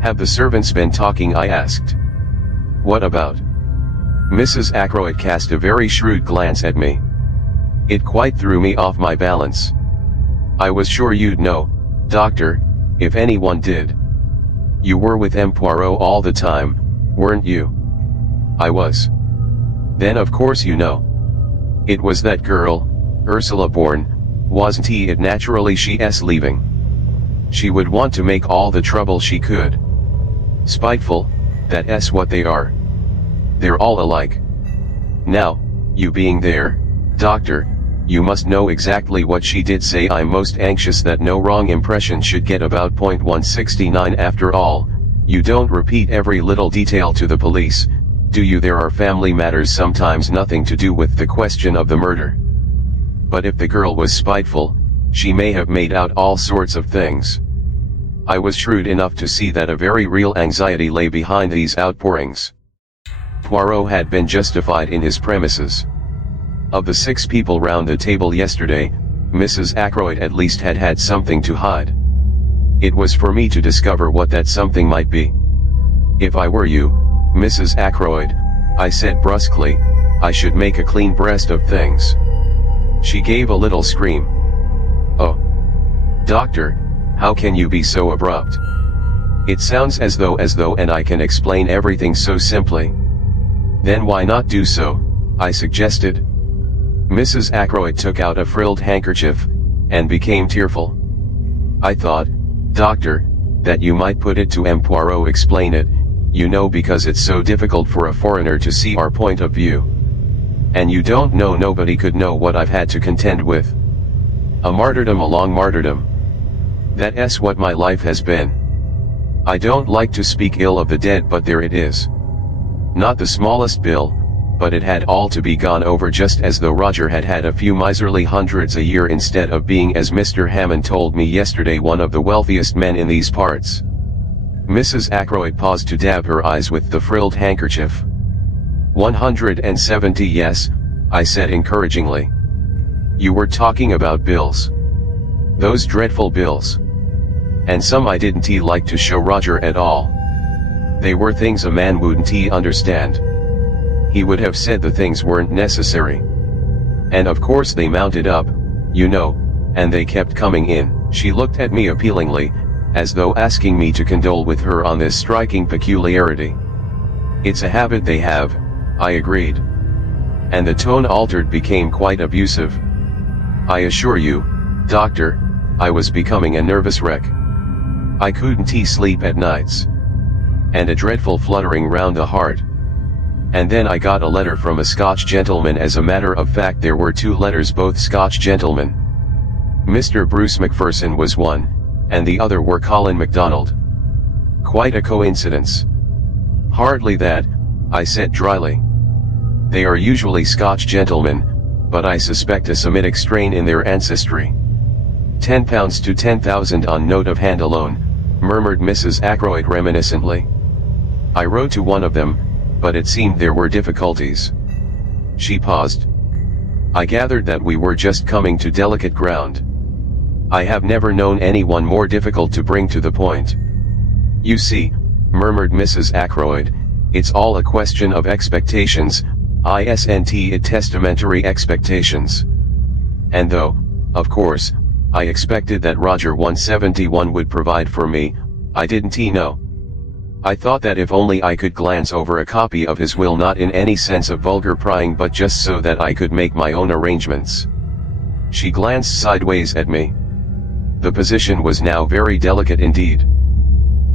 "Have the servants been talking?" I asked. "What about?" Mrs. Ackroyd cast a very shrewd glance at me. It quite threw me off my balance. "I was sure you'd know, Doctor, if anyone did. You were with M. Poirot all the time, weren't you?" "I was." "Then of course you know. It was that girl, Ursula Bourne, wasn't it? Naturally she's leaving. She would want to make all the trouble she could. Spiteful, that's what they are. They're all alike. Now, you being there, Doctor, you must know exactly what she did say. I'm most anxious that no wrong impression should get about. 169 After all, you don't repeat every little detail to the police, do you? There are family matters sometimes nothing to do with the question of the murder. But if the girl was spiteful, she may have made out all sorts of things." I was shrewd enough to see that a very real anxiety lay behind these outpourings. Poirot had been justified in his premises. Of the 6 people round the table yesterday, Mrs. Ackroyd at least had something to hide. It was for me to discover what that something might be. "If I were you, Mrs. Ackroyd," I said brusquely, "I should make a clean breast of things." She gave a little scream. "Oh! Doctor, how can you be so abrupt? It sounds as though and I can explain everything so simply." "Then why not do so?" I suggested. Mrs. Ackroyd took out a frilled handkerchief, and became tearful. I thought, Doctor, that you might put it to M. Poirot explain it, you know, because it's so difficult for a foreigner to see our point of view. And you don't know, nobody could know what I've had to contend with. A martyrdom, a long martyrdom. That's what my life has been. I don't like to speak ill of the dead, but there it is. Not the smallest bill, but it had all to be gone over, just as though Roger had had a few miserly hundreds a year instead of being, as Mr. Hammond told me yesterday, one of the wealthiest men in these parts. Mrs. Ackroyd paused to dab her eyes with the frilled handkerchief. 170, yes, I said encouragingly. You were talking about bills. Those dreadful bills. And some I didn't like to show Roger at all. They were things a man wouldn't understand. He would have said the things weren't necessary. And of course they mounted up, you know, and they kept coming in. She looked at me appealingly, as though asking me to condole with her on this striking peculiarity. It's a habit they have, I agreed. And the tone altered, became quite abusive. I assure you, Doctor, I was becoming a nervous wreck. I couldn't sleep at nights. And a dreadful fluttering round the heart. And then I got a letter from a Scotch gentleman. As a matter of fact, there were 2 letters, both Scotch gentlemen. Mr. Bruce Macpherson was one, and the other were Colin MacDonald. Quite a coincidence. Hardly that, I said dryly. They are usually Scotch gentlemen, but I suspect a Semitic strain in their ancestry. £10 to 10,000 on note of hand alone, murmured Mrs. Ackroyd reminiscently. I wrote to one of them, but it seemed there were difficulties. She paused. I gathered that we were just coming to delicate ground. I have never known anyone more difficult to bring to the point. You see, murmured Mrs. Ackroyd, it's all a question of expectations, testamentary expectations. And though, of course, I expected that Roger 171 would provide for me, I didn't know. I thought that if only I could glance over a copy of his will, not in any sense of vulgar prying, but just so that I could make my own arrangements. She glanced sideways at me. The position was now very delicate indeed.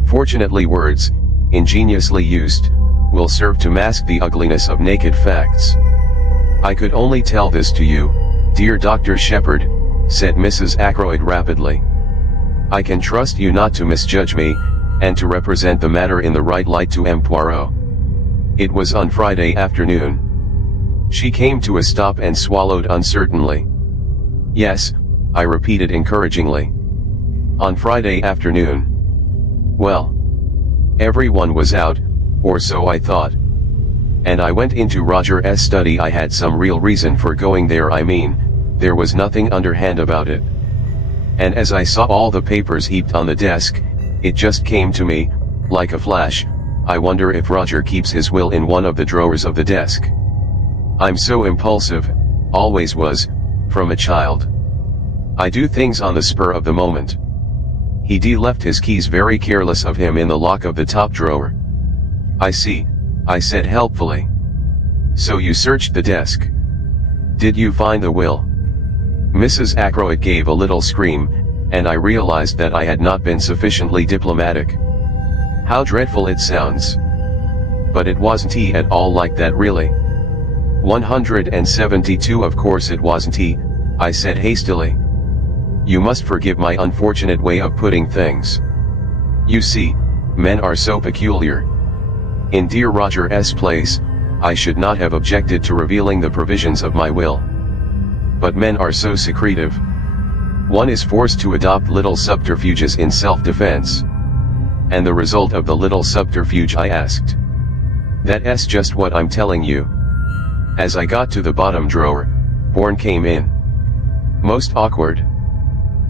Fortunately, words, ingeniously used, will serve to mask the ugliness of naked facts. I could only tell this to you, dear Dr. Shepherd, said Mrs. Ackroyd rapidly. I can trust you not to misjudge me, and to represent the matter in the right light to M. Poirot. It was on Friday afternoon. She came to a stop and swallowed uncertainly. Yes, I repeated encouragingly. On Friday afternoon. Well, everyone was out, or so I thought. And I went into Roger's study. I had some real reason for going there, I mean, there was nothing underhand about it. And as I saw all the papers heaped on the desk, it just came to me, like a flash, I wonder if Roger keeps his will in one of the drawers of the desk. I'm so impulsive, always was, from a child. I do things on the spur of the moment. He left his keys, very careless of him, in the lock of the top drawer. I see, I said helpfully. So you searched the desk. Did you find the will? Mrs. Ackroyd gave a little scream, and I realized that I had not been sufficiently diplomatic. How dreadful it sounds. But it wasn't at all like that, really. 172, of course it wasn't, I said hastily. You must forgive my unfortunate way of putting things. You see, men are so peculiar. In dear Roger's place, I should not have objected to revealing the provisions of my will. But men are so secretive. One is forced to adopt little subterfuges in self-defense. And the result of the little subterfuge, I asked. That's just what I'm telling you. As I got to the bottom drawer, Bourne came in. Most awkward.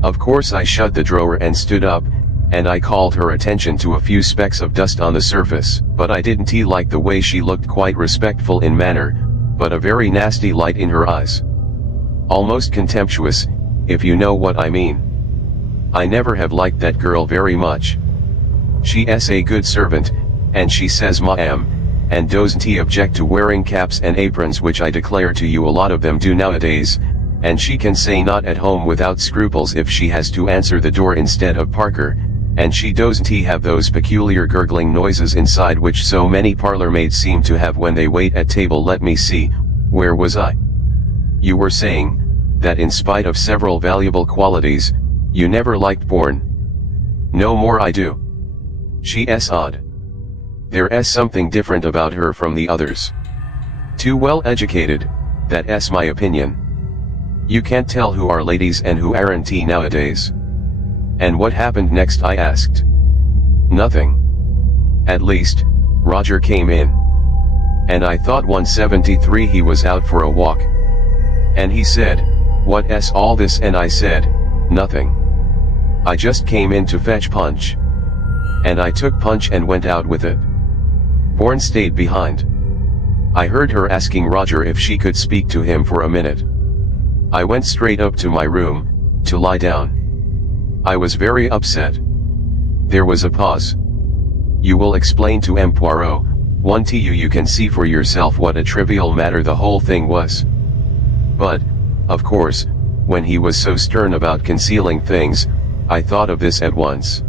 Of course I shut the drawer and stood up, and I called her attention to a few specks of dust on the surface, but I didn't like the way she looked, quite respectful in manner, but a very nasty light in her eyes. Almost contemptuous, if you know what I mean. I never have liked that girl very much. She's a good servant, and she says ma'am, and doesn't he object to wearing caps and aprons, which I declare to you a lot of them do nowadays, and she can say not at home without scruples if she has to answer the door instead of Parker, and she doesn't he have those peculiar gurgling noises inside which so many parlor maids seem to have when they wait at table. Let me see, where was I? You were saying, that in spite of several valuable qualities, you never liked Bourne. No more I do. She's odd. There's something different about her from the others. Too well educated, that's my opinion. You can't tell who are ladies and who aren't nowadays. And what happened next? I asked. Nothing. At least, Roger came in. And I thought 173 he was out for a walk. And he said, "What's all this?" And I said, "Nothing. I just came in to fetch punch." And I took punch and went out with it. Bourne stayed behind. I heard her asking Roger if she could speak to him for a minute. I went straight up to my room, to lie down. I was very upset. There was a pause. "You will explain to M. Poirot, won't you? You can see for yourself what a trivial matter the whole thing was." But, of course, when he was so stern about concealing things, I thought of this at once.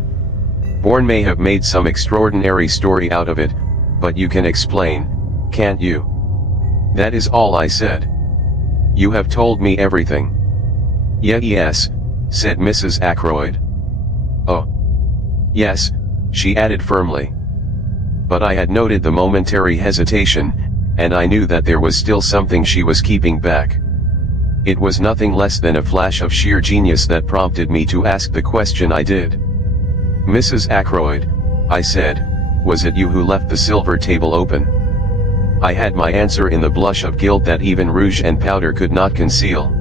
Bourne may have made some extraordinary story out of it, but you can explain, can't you? That is all I said. You have told me everything. Yes, said Mrs. Ackroyd. Oh. Yes, she added firmly. But I had noted the momentary hesitation, and I knew that there was still something she was keeping back. It was nothing less than a flash of sheer genius that prompted me to ask the question I did. "Mrs. Ackroyd," I said, "was it you who left the silver table open?" I had my answer in the blush of guilt that even rouge and powder could not conceal.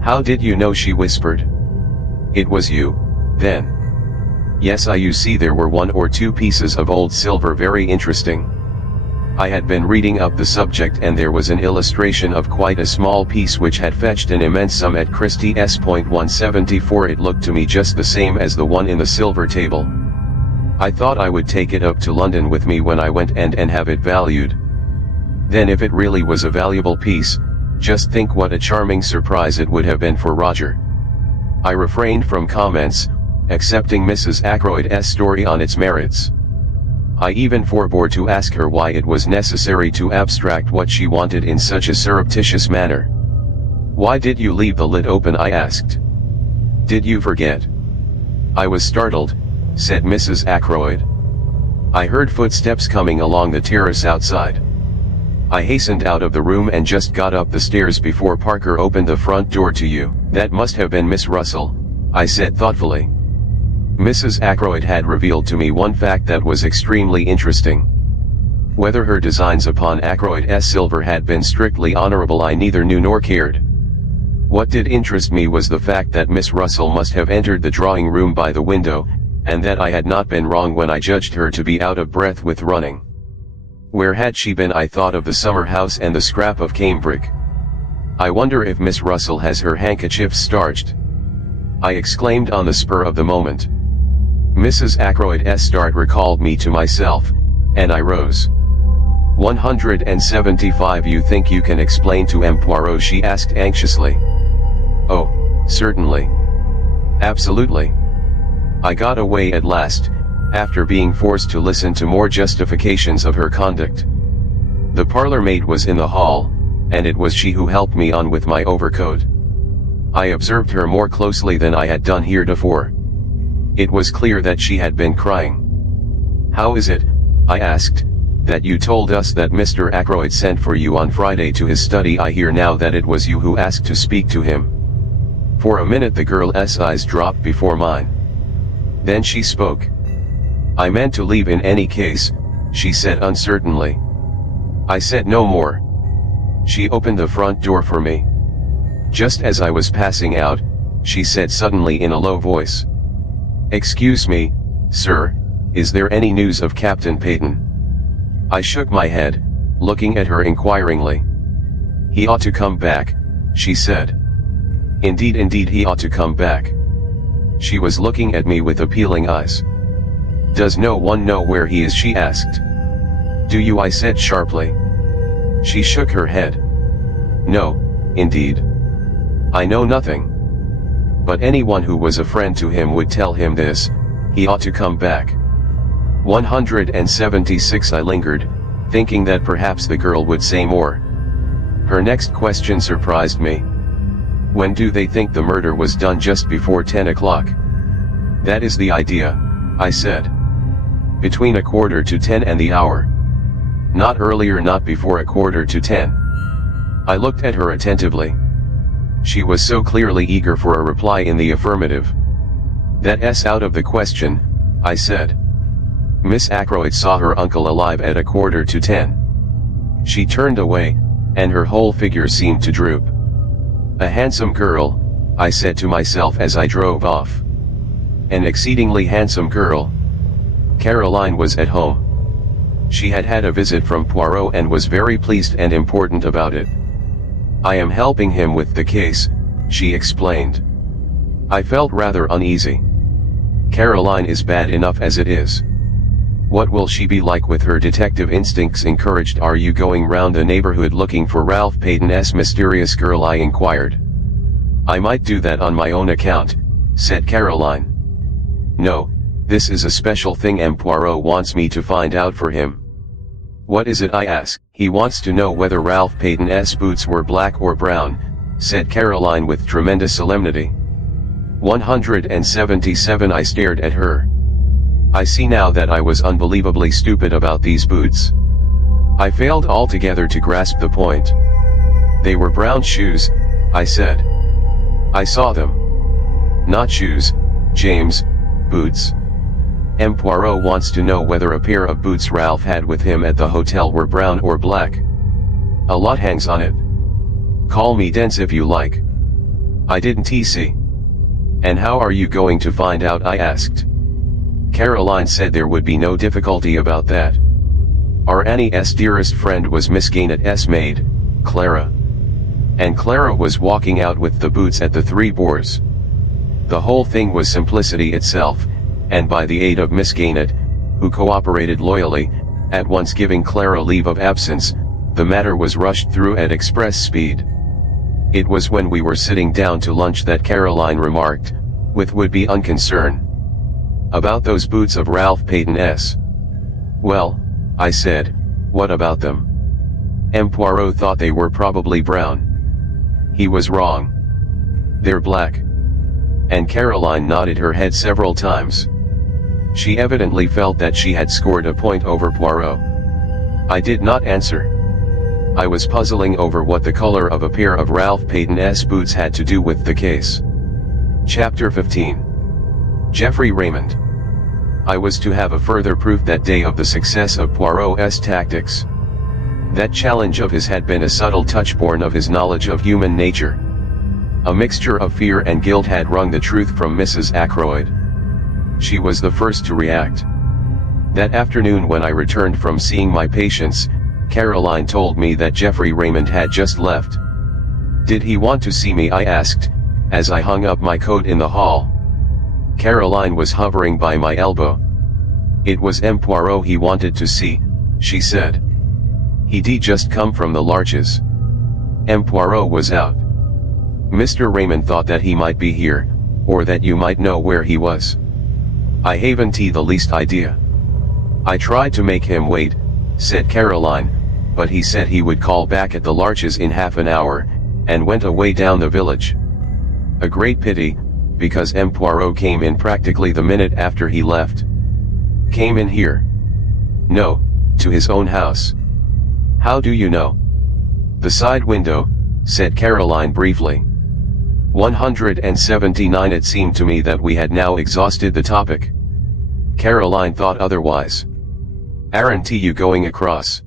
"How did you know?" she whispered. "It was you, then." "Yes, you see there were 1 or 2 pieces of old silver very interesting. I had been reading up the subject and there was an illustration of quite a small piece which had fetched an immense sum at Christie's. 174. It looked to me just the same as the one in the silver table. I thought I would take it up to London with me when I went and have it valued. Then if it really was a valuable piece, just think what a charming surprise it would have been for Roger." I refrained from comments, accepting Mrs. Ackroyd's story on its merits. I even forbore to ask her why it was necessary to abstract what she wanted in such a surreptitious manner. "Why did you leave the lid open?" I asked. "Did you forget?" "I was startled," said Mrs. Ackroyd. "I heard footsteps coming along the terrace outside. I hastened out of the room and just got up the stairs before Parker opened the front door to you." "That must have been Miss Russell," I said thoughtfully. Mrs. Ackroyd had revealed to me one fact that was extremely interesting. Whether her designs upon Ackroyd's silver had been strictly honorable I neither knew nor cared. What did interest me was the fact that Miss Russell must have entered the drawing room by the window, and that I had not been wrong when I judged her to be out of breath with running. Where had she been? I thought of the summer house and the scrap of cambric. "I wonder if Miss Russell has her handkerchiefs starched," I exclaimed on the spur of the moment. Mrs. Ackroyd's start recalled me to myself, and I rose. 175. "You think you can explain to M. Poirot?" she asked anxiously. "Oh, certainly. Absolutely." I got away at last, after being forced to listen to more justifications of her conduct. The parlor maid was in the hall, and it was she who helped me on with my overcoat. I observed her more closely than I had done heretofore. It was clear that she had been crying. "How is it," I asked, "that you told us that Mr. Ackroyd sent for you on Friday to his study? I hear now that it was you who asked to speak to him." For a minute the girl's eyes dropped before mine. Then she spoke. "I meant to leave in any case," she said uncertainly. I said no more. She opened the front door for me. Just as I was passing out, she said suddenly in a low voice, "Excuse me, sir, is there any news of Captain Peyton?" I shook my head, looking at her inquiringly. "He ought to come back," she said. Indeed he ought to come back." She was looking at me with appealing eyes. "Does no one know where he is?" she asked. Do you? I said sharply. She shook her head. No, indeed. I know nothing. But anyone who was a friend to him would tell him this: he ought to come back. 176. I lingered, thinking that perhaps the girl would say more. Her next question surprised me. When do they think the murder was done? Just before 10 o'clock. That is the idea, I said. Between 9:45 and the hour. Not earlier, not before 9:45. I looked at her attentively. She was so clearly eager for a reply in the affirmative. That's out of the question, I said. Miss Ackroyd saw her uncle alive at 9:45. She turned away, and her whole figure seemed to droop. A handsome girl, I said to myself as I drove off. An exceedingly handsome girl. Caroline was at home. She had had a visit from Poirot and was very pleased and important about it. I am helping him with the case, she explained. I felt rather uneasy. Caroline is bad enough as it is. What will she be like with her detective instincts encouraged? Are you going round the neighborhood looking for Ralph Payton's mysterious girl? I inquired. I might do that on my own account, said Caroline. No, this is a special thing and Poirot wants me to find out for him. What is it? I asked. He wants to know whether Ralph Payton's boots were black or brown, said Caroline with tremendous solemnity. 177. I stared at her. I see now that I was unbelievably stupid about these boots. I failed altogether to grasp the point. They were brown shoes, I said. I saw them. Not shoes, James, boots. M. Poirot wants to know whether a pair of boots Ralph had with him at the hotel were brown or black. A lot hangs on it. Call me dense if you like. I didn't see. And how are you going to find out? I asked. Caroline said there would be no difficulty about that. Our Annie's dearest friend was Miss Gaynet's maid, Clara. And Clara was walking out with the boots at the Three Boars. The whole thing was simplicity itself, and by the aid of Miss Gaynet, who cooperated loyally, at once giving Clara leave of absence, the matter was rushed through at express speed. It was when we were sitting down to lunch that Caroline remarked, with would-be unconcern, about those boots of Ralph Payton's. Well, I said, what about them? M. Poirot thought they were probably brown. He was wrong. They're black. And Caroline nodded her head several times. She evidently felt that she had scored a point over Poirot. I did not answer. I was puzzling over what the color of a pair of Ralph Payton's boots had to do with the case. Chapter 15. Geoffrey Raymond. I was to have a further proof that day of the success of Poirot's tactics. That challenge of his had been a subtle touch born of his knowledge of human nature. A mixture of fear and guilt had wrung the truth from Mrs. Ackroyd. She was the first to react. That afternoon when I returned from seeing my patients, Caroline told me that Geoffrey Raymond had just left. Did he want to see me? I asked, as I hung up my coat in the hall. Caroline was hovering by my elbow. It was M. Poirot he wanted to see, she said. He'd just come from the Larches. M. Poirot was out. Mr. Raymond thought that he might be here, or that you might know where he was. I haven't the least idea. I tried to make him wait, said Caroline, but he said he would call back at the Larches in half an hour, and went away down the village. A great pity, because M. Poirot came in practically the minute after he left. Came in here? No, to his own house. How do you know? The side window, said Caroline briefly. 179. It seemed to me that we had now exhausted the topic. Caroline thought otherwise. Aren't you going across?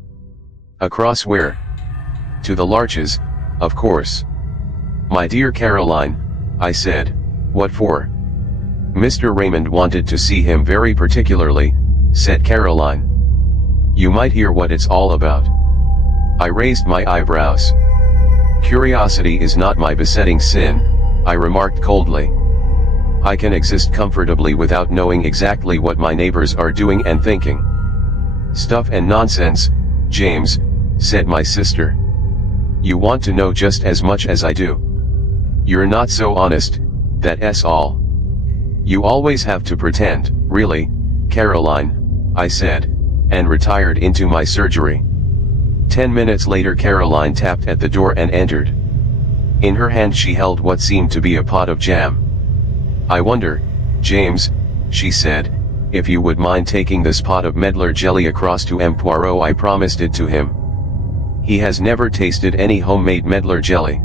Across where? To the Larches, of course. My dear Caroline, I said, what for? Mr. Raymond wanted to see him very particularly, said Caroline. You might hear what it's all about. I raised my eyebrows. Curiosity is not my besetting sin, I remarked coldly. I can exist comfortably without knowing exactly what my neighbors are doing and thinking. "Stuff and nonsense, James," said my sister. "You want to know just as much as I do. You're not so honest, that's all. You always have to pretend." "Really, Caroline," I said, and retired into my surgery. 10 minutes later Caroline tapped at the door and entered. In her hand she held what seemed to be a pot of jam. "I wonder, James," she said, "if you would mind taking this pot of medlar jelly across to M. Poirot." I promised it to him. He has never tasted any homemade medlar jelly.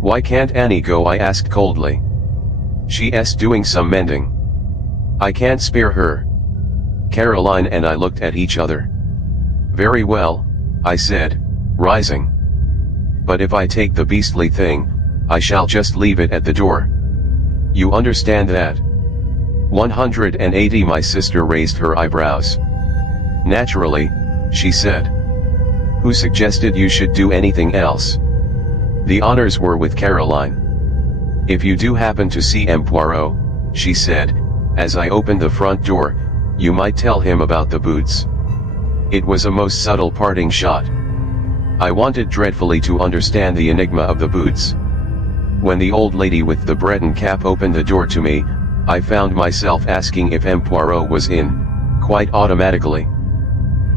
"Why can't Annie go?" I asked coldly. "She's doing some mending. I can't spare her." Caroline and I looked at each other. "Very well," I said, rising. "But if I take the beastly thing, I shall just leave it at the door. You understand that?" 180. My sister raised her eyebrows. "Naturally," she said. "Who suggested you should do anything else?" The honors were with Caroline. "If you do happen to see M. Poirot," she said, as I opened the front door, "you might tell him about the boots." It was a most subtle parting shot. I wanted dreadfully to understand the enigma of the boots. When the old lady with the Breton cap opened the door to me, I found myself asking if M. Poirot was in, quite automatically.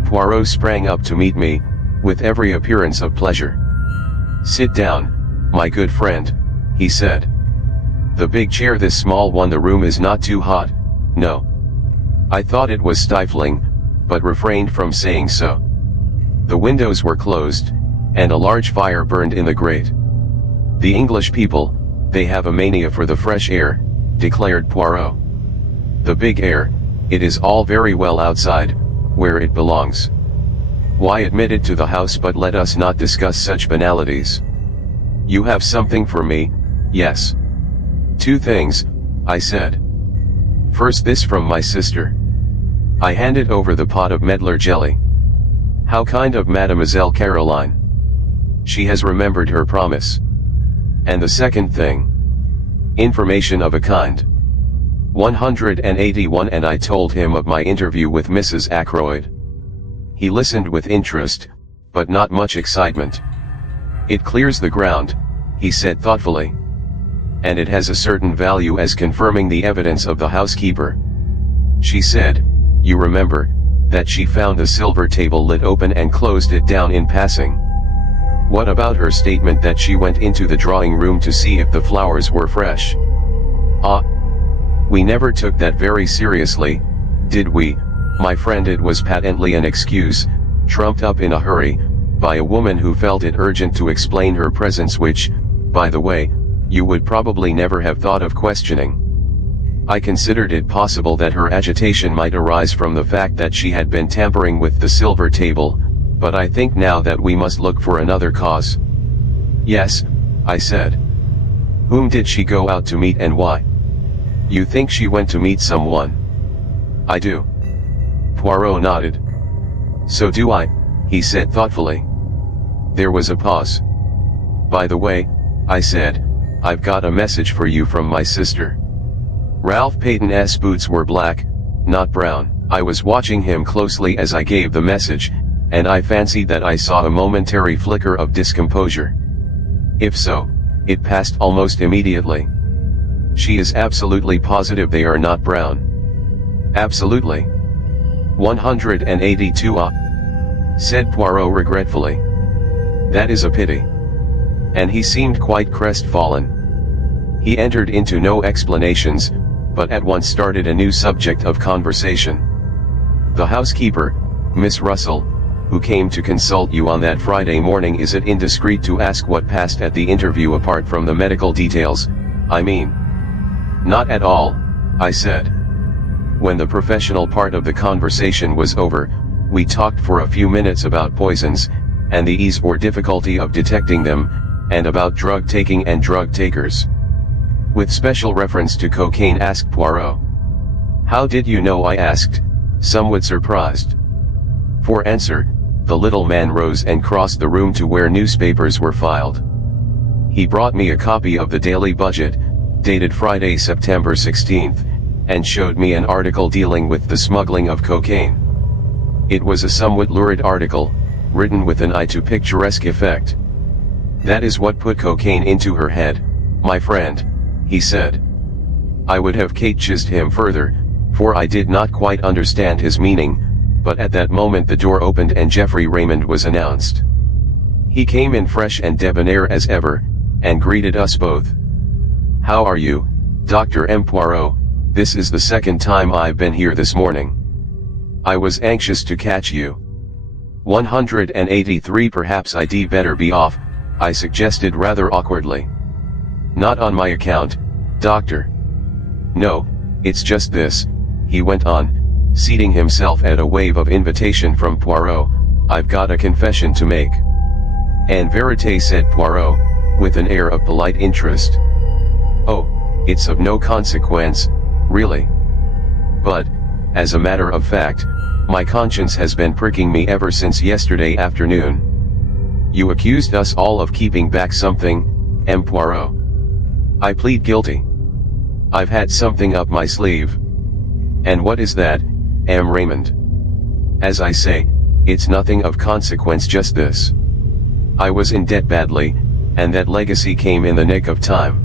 Poirot sprang up to meet me, with every appearance of pleasure. "Sit down, my good friend," he said. "The big chair, this small one. The room is not too hot, no?" I thought it was stifling, but refrained from saying so. The windows were closed, and a large fire burned in the grate. "The English people, they have a mania for the fresh air," declared Poirot. "The big air, it is all very well outside, where it belongs. Why, admit it to the house, but let us not discuss such banalities. You have something for me, yes?" "Two things," I said. "First, this from my sister." I handed over the pot of medlar jelly. "How kind of Mademoiselle Caroline. She has remembered her promise." "And the second thing?" "Information of a kind." 181. And I told him of my interview with Mrs. Ackroyd. He listened with interest, but not much excitement. "It clears the ground," he said thoughtfully. "And it has a certain value as confirming the evidence of the housekeeper. She said, you remember, that she found the silver table lid open and closed it down in passing. What about her statement that she went into the drawing room to see if the flowers were fresh? Ah, we never took that very seriously, did we, my friend? It was patently an excuse, trumped up in a hurry, by a woman who felt it urgent to explain her presence, which, by the way, you would probably never have thought of questioning. I considered it possible that her agitation might arise from the fact that she had been tampering with the silver table, but I think now that we must look for another cause." "Yes," I said. "Whom did she go out to meet, and why?" "You think she went to meet someone?" "I do." Poirot nodded. "So do I," he said thoughtfully. There was a pause. "By the way," I said, "I've got a message for you from my sister." Ralph Payton's boots were black, not brown. I was watching him closely as I gave the message, and I fancied that I saw a momentary flicker of discomposure. If so, it passed almost immediately. "She is absolutely positive they are not brown?" "Absolutely." 182. "Ah," said Poirot regretfully. "That is a pity." And he seemed quite crestfallen. He entered into no explanations, but at once started a new subject of conversation. "The housekeeper, Miss Russell, who came to consult you on that Friday morning, is it indiscreet to ask what passed at the interview apart from the medical details, I mean?" "Not at all," I said. When the professional part of the conversation was over, we talked for a few minutes about poisons, and the ease or difficulty of detecting them, and about drug taking and drug takers. "With special reference to cocaine?" asked Poirot. "How did you know?" I asked, somewhat surprised. For answer, the little man rose and crossed the room to where newspapers were filed. He brought me a copy of the Daily Budget, dated Friday, September 16th, and showed me an article dealing with the smuggling of cocaine. It was a somewhat lurid article, written with an eye to picturesque effect. "That is what put cocaine into her head, my friend," he said. I would have catechised him further, for I did not quite understand his meaning, but at that moment the door opened and Geoffrey Raymond was announced. He came in fresh and debonair as ever, and greeted us both. "How are you, Dr. M. Poirot? This is the second time I've been here this morning. I was anxious to catch you." 183. "Perhaps I'd better be off," I suggested rather awkwardly. "Not on my account, Doctor." "No, it's just this," he went on, seating himself at a wave of invitation from Poirot. "I've got a confession to make." "En vérité," said Poirot, with an air of polite interest. "Oh, it's of no consequence, really. But, as a matter of fact, my conscience has been pricking me ever since yesterday afternoon. You accused us all of keeping back something, M. Poirot. I plead guilty. I've had something up my sleeve." "And what is that, M. Raymond?" "As I say, it's nothing of consequence, just this. I was in debt badly, and that legacy came in the nick of time.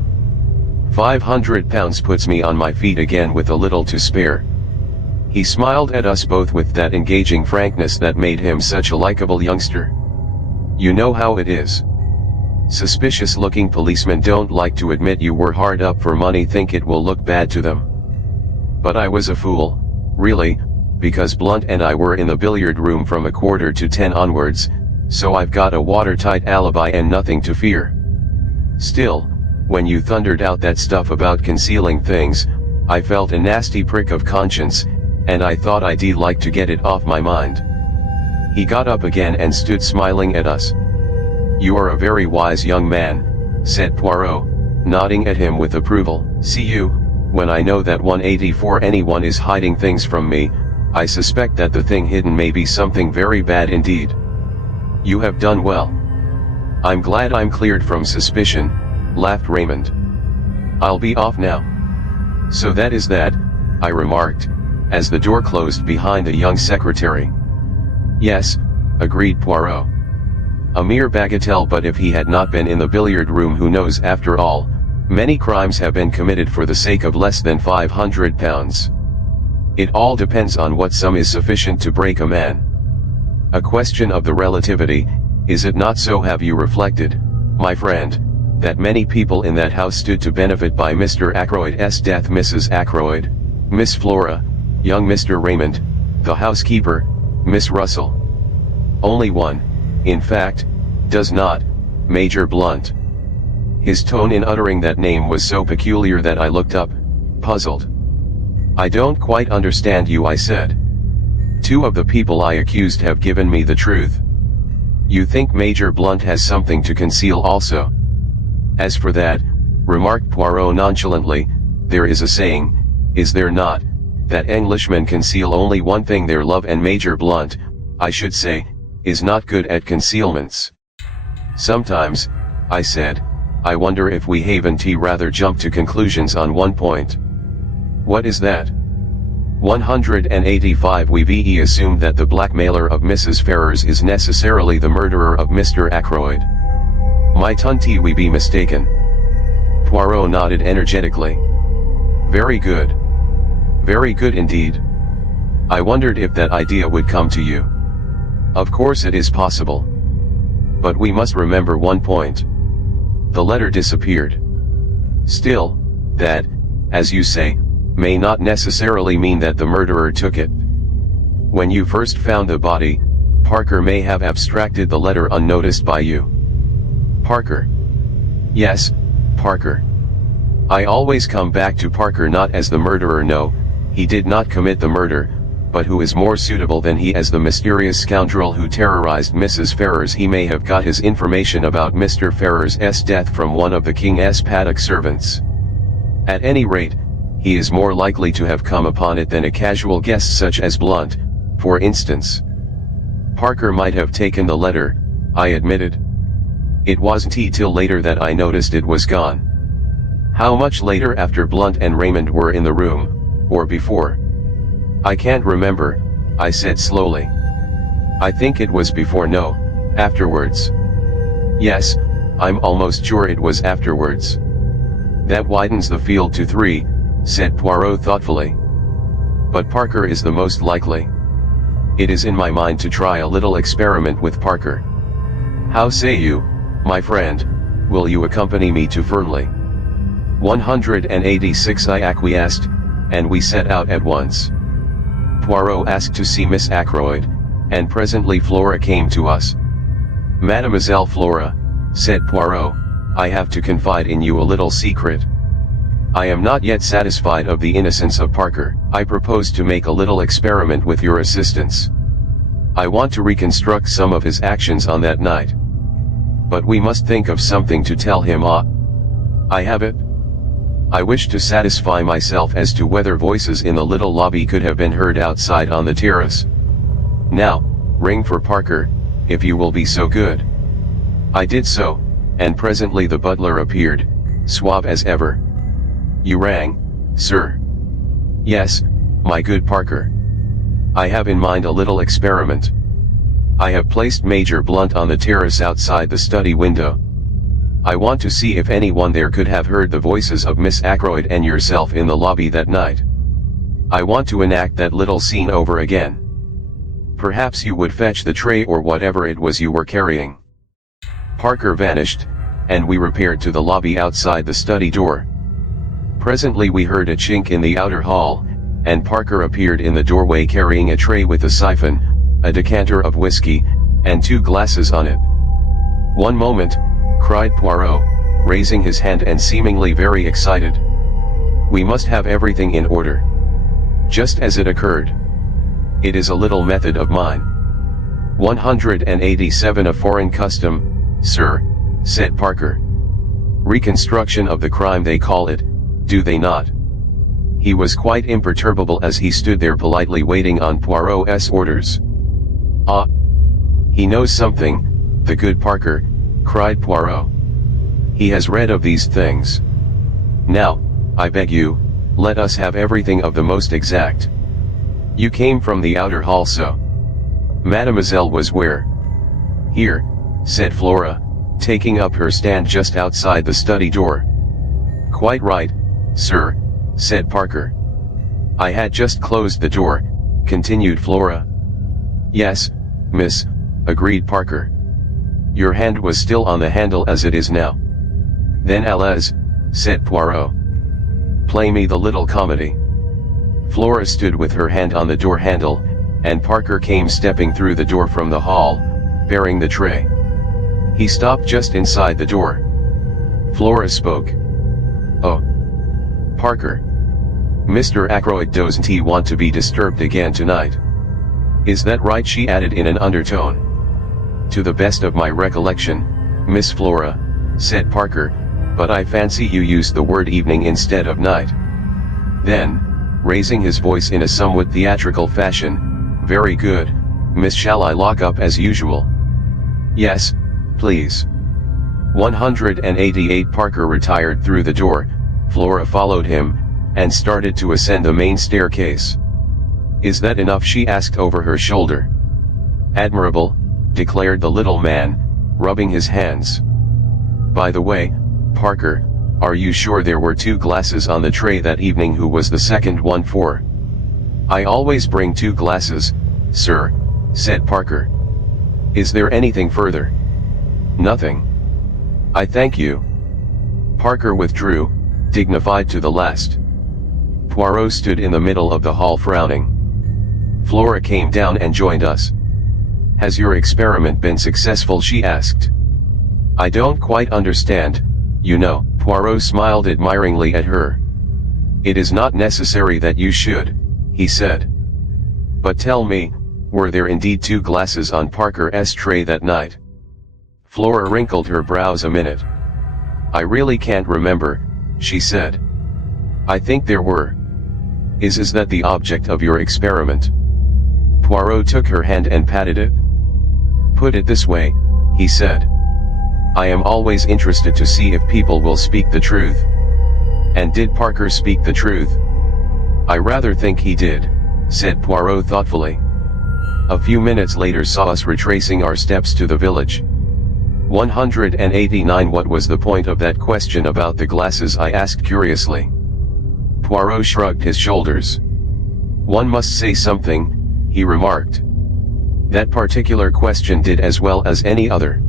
£500 puts me on my feet again with a little to spare." He smiled at us both with that engaging frankness that made him such a likable youngster. "You know how it is. Suspicious-looking policemen don't like to admit you were hard up for money, think it will look bad to them. But I was a fool, really, because Blunt and I were in the billiard room from 9:45 onwards, so I've got a watertight alibi and nothing to fear. Still, when you thundered out that stuff about concealing things, I felt a nasty prick of conscience, and I thought I'd like to get it off my mind." He got up again and stood smiling at us. "You are a very wise young man," said Poirot, nodding at him with approval. "See you, when I know that 184 anyone is hiding things from me, I suspect that the thing hidden may be something very bad indeed. You have done well." "I'm glad I'm cleared from suspicion," laughed Raymond. "I'll be off now." "So that is that," I remarked, as the door closed behind the young secretary. "Yes," agreed Poirot. "A mere bagatelle, but if he had not been in the billiard room, who knows, after all, many crimes have been committed for the sake of less than £500. It all depends on what sum is sufficient to break a man. A question of the relativity, is it not so? Have you reflected, my friend, that many people in that house stood to benefit by Mr. Ackroyd's death? Mrs. Ackroyd, Miss Flora, young Mr. Raymond, the housekeeper, Miss Russell. Only one, in fact, does not, Major Blunt." His tone in uttering that name was so peculiar that I looked up, puzzled. "I don't quite understand you," I said. "Two of the people I accused have given me the truth. You think Major Blunt has something to conceal also?" "As for that," remarked Poirot nonchalantly, "there is a saying, is there not, that Englishmen conceal only one thing, their love, and Major Blunt, I should say, is not good at concealments." "Sometimes," I said, "I wonder if we haven't rather jumped to conclusions on one point." "What is that?" 185. "We've assumed that the blackmailer of Mrs. Ferrars is necessarily the murderer of Mr. Ackroyd. Might we be mistaken?" Poirot nodded energetically. "Very good. Very good indeed. I wondered if that idea would come to you. Of course it is possible. But we must remember one point. The letter disappeared. Still, that, as you say, may not necessarily mean that the murderer took it. When you first found the body, Parker may have abstracted the letter unnoticed by you." "Parker?" "Yes, Parker. I always come back to Parker, not as the murderer, no, he did not commit the murder, but who is more suitable than he as the mysterious scoundrel who terrorized Mrs. Ferrars. He may have got his information about Mr. Ferrars' death from one of the King's paddock servants. At any rate, he is more likely to have come upon it than a casual guest such as Blunt, for instance." "Parker might have taken the letter," I admitted. "It wasn't till later that I noticed it was gone." "How much later? After Blunt and Raymond were in the room, or before?" "I can't remember," I said slowly. I think it was before. No, afterwards. Yes, I'm almost sure it was afterwards. That widens the field to 3, said Poirot thoughtfully. But Parker is the most likely. It is in my mind to try a little experiment with Parker. How say you, my friend, will you accompany me to Fernley? 186 I acquiesced, and we set out at once. Poirot asked to see Miss Ackroyd, and presently Flora came to us. Mademoiselle Flora, said Poirot, I have to confide in you a little secret. I am not yet satisfied of the innocence of Parker. I propose to make a little experiment with your assistance. I want to reconstruct some of his actions on that night. But we must think of something to tell him. I have it. I wish to satisfy myself as to whether voices in the little lobby could have been heard outside on the terrace. Now, ring for Parker, if you will be so good. I did so, and presently the butler appeared, suave as ever. You rang, sir? Yes, my good Parker. I have in mind a little experiment. I have placed Major Blunt on the terrace outside the study window. I want to see if anyone there could have heard the voices of Miss Ackroyd and yourself in the lobby that night. I want to enact that little scene over again. Perhaps you would fetch the tray or whatever it was you were carrying. Parker vanished, and we repaired to the lobby outside the study door. Presently we heard a chink in the outer hall, and Parker appeared in the doorway carrying a tray with a siphon, a decanter of whiskey, and 2 glasses on it. One moment, cried Poirot, raising his hand and seemingly very excited. We must have everything in order. Just as it occurred. It is a little method of mine. 187 A foreign custom, sir, said Parker. Reconstruction of the crime they call it, do they not? He was quite imperturbable as he stood there politely waiting on Poirot's orders. Ah! He knows something, the good Parker, cried Poirot. He has read of these things. Now, I beg you, let us have everything of the most exact. You came from the outer hall, so? Mademoiselle was where? Here, said Flora, taking up her stand just outside the study door. Quite right, sir, said Parker. I had just closed the door, continued Flora. Yes, miss, agreed Parker. Your hand was still on the handle as it is now. Then allez, said Poirot. Play me the little comedy. Flora stood with her hand on the door handle, and Parker came stepping through the door from the hall, bearing the tray. He stopped just inside the door. Flora spoke. Oh. Parker. Mr. Ackroyd doesn't he want to be disturbed again tonight? Is that right? She added in an undertone. To the best of my recollection, Miss Flora, said Parker, but I fancy you used the word evening instead of night. Then, raising his voice in a somewhat theatrical fashion, very good, miss, shall I lock up as usual? Yes, please. 188 Parker retired through the door, Flora followed him, and started to ascend the main staircase. Is that enough? She asked over her shoulder. Admirable, declared the little man, rubbing his hands. By the way, Parker, are you sure there were 2 glasses on the tray that evening? Who was the second one for? I always bring 2 glasses, sir, said Parker. Is there anything further? Nothing. I thank you. Parker withdrew, dignified to the last. Poirot stood in the middle of the hall frowning. Flora came down and joined us. Has your experiment been successful? She asked. I don't quite understand, you know. Poirot smiled admiringly at her. It is not necessary that you should, he said. But tell me, were there indeed 2 glasses on Parker's tray that night? Flora wrinkled her brows a minute. I really can't remember, she said. I think there were. Is that the object of your experiment? Poirot took her hand and patted it. Put it this way, he said. I am always interested to see if people will speak the truth. And did Parker speak the truth? I rather think he did, said Poirot thoughtfully. a few minutes later saw us retracing our steps to the village. 189. What was the point of that question about the glasses? I asked curiously. Poirot shrugged his shoulders. One must say something, he remarked. That particular question did as well as any other.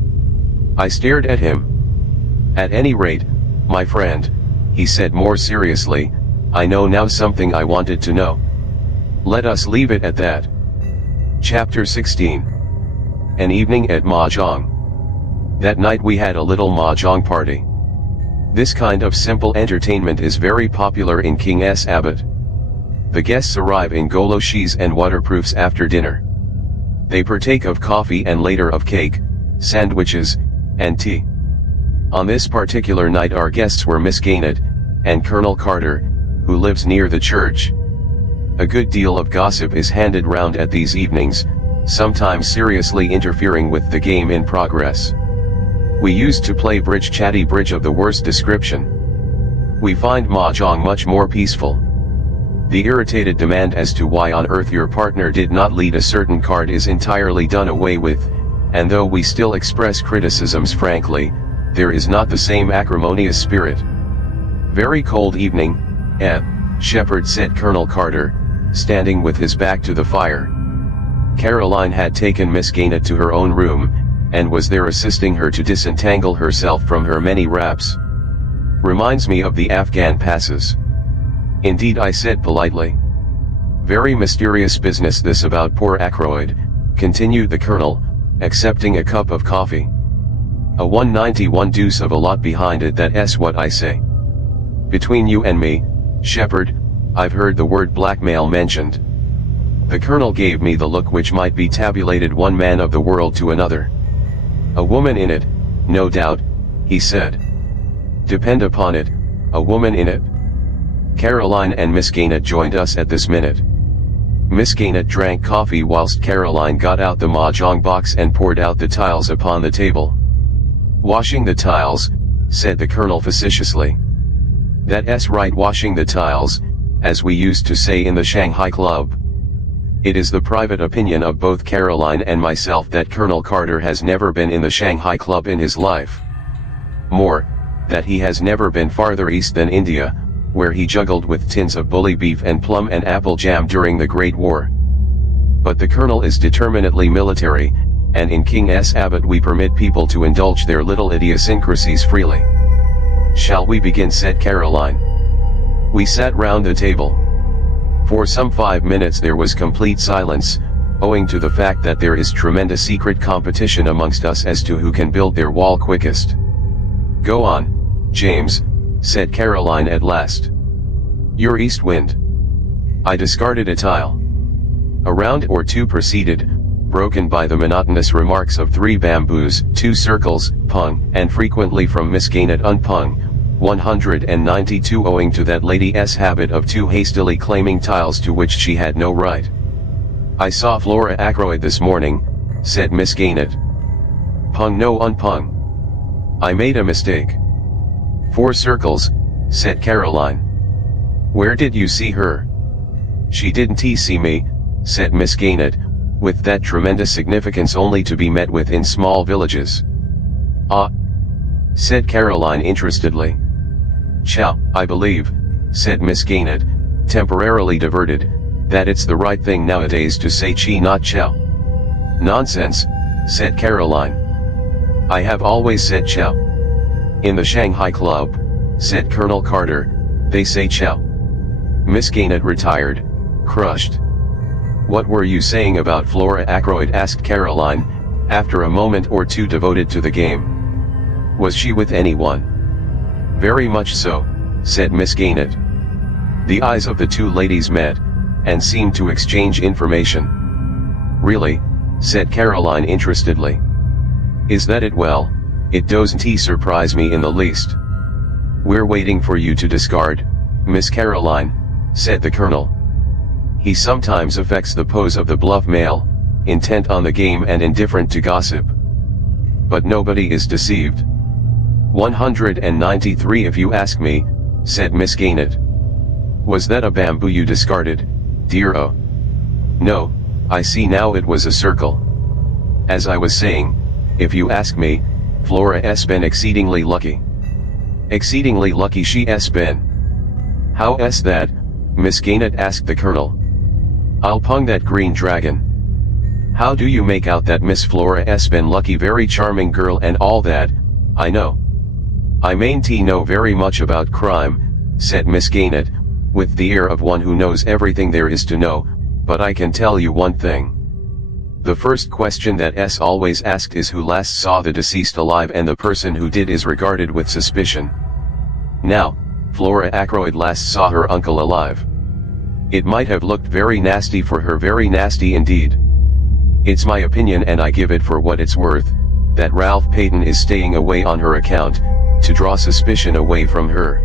I stared at him. At any rate, my friend, he said more seriously, I know now something I wanted to know. Let us leave it at that. Chapter 16. An evening at Mahjong. That night we had a little Mahjong party. This kind of simple entertainment is very popular in King's Abbot. The guests arrive in goloshes and waterproofs after dinner. They partake of coffee and later of cake, sandwiches, and tea. On this particular night our guests were Miss Gaynett, and Colonel Carter, who lives near the church. A good deal of gossip is handed round at these evenings, sometimes seriously interfering with the game in progress. We used to play bridge, chatty bridge of the worst description. We find Mahjong much more peaceful. The irritated demand as to why on earth your partner did not lead a certain card is entirely done away with, and though we still express criticisms frankly, there is not the same acrimonious spirit. Very cold evening, Shepherd, said Colonel Carter, standing with his back to the fire. Caroline had taken Miss Gaynett to her own room, and was there assisting her to disentangle herself from her many wraps. Reminds me of the Afghan passes. Indeed, I said politely. Very mysterious business this about poor Ackroyd, continued the Colonel, accepting a cup of coffee. A 191 deuce of a lot behind it, that's what I say. Between you and me, Shepherd, I've heard the word blackmail mentioned. The Colonel gave me the look which might be tabulated one man of the world to another. A woman in it, no doubt, he said. Depend upon it, a woman in it. Caroline and Miss Gaynett joined us at this minute. Miss Gaynett drank coffee whilst Caroline got out the Mahjong box and poured out the tiles upon the table. Washing the tiles, said the Colonel facetiously. That's right, washing the tiles, as we used to say in the Shanghai Club. It is the private opinion of both Caroline and myself that Colonel Carter has never been in the Shanghai Club in his life. More, that he has never been farther east than India, where he juggled with tins of bully beef and plum and apple jam during the Great War. But the Colonel is determinately military, and in King's Abbot we permit people to indulge their little idiosyncrasies freely. Shall we begin, said Caroline. We sat round the table. For some 5 minutes there was complete silence, owing to the fact that there is tremendous secret competition amongst us as to who can build their wall quickest. Go on, James, said Caroline at last. Your east wind. I discarded a tile. A round or two proceeded, broken by the monotonous remarks of 3 bamboos, 2 circles, pung, and frequently from Miss Gaynett unpung. 192 owing to that lady's habit of too hastily claiming tiles to which she had no right. I saw Flora Ackroyd this morning, said Miss Gaynett. Pung no unpung. I made a mistake. 4 circles, said Caroline. Where did you see her? She didn't see me, said Miss Gaynett, with that tremendous significance only to be met with in small villages. Ah, said Caroline interestedly. Chow, I believe, said Miss Gaynett, temporarily diverted, that it's the right thing nowadays to say chi not chow. Nonsense, said Caroline. I have always said chow. In the Shanghai Club, said Colonel Carter, they say chow. Miss Gaynett retired, crushed. What were you saying about Flora Ackroyd, asked Caroline, after a moment or two devoted to the game. Was she with anyone? Very much so, said Miss Gaynett. The eyes of the 2 ladies met, and seemed to exchange information. Really, said Caroline interestedly. Is that it? Well, it doesn't surprise me in the least. We're waiting for you to discard, Miss Caroline, said the Colonel. He sometimes affects the pose of the bluff male, intent on the game and indifferent to gossip. But nobody is deceived. 193 if you ask me, said Miss Gaynett. Was that a bamboo you discarded, dear? Oh. No, I see now it was a circle. As I was saying, if you ask me, Flora has been exceedingly lucky. Exceedingly lucky she has been. How is that, Miss Gaynett asked the Colonel. I'll pung that green dragon. How do you make out that Miss Flora has been lucky, very charming girl and all that? I know. I mainly know very much about crime, said Miss Gaynett, with the air of one who knows everything there is to know, but I can tell you one thing. The first question that is always asked is who last saw the deceased alive, and the person who did is regarded with suspicion. Now, Flora Ackroyd last saw her uncle alive. It might have looked very nasty for her, very nasty indeed. It's my opinion, and I give it for what it's worth, that Ralph Peyton is staying away on her account, to draw suspicion away from her.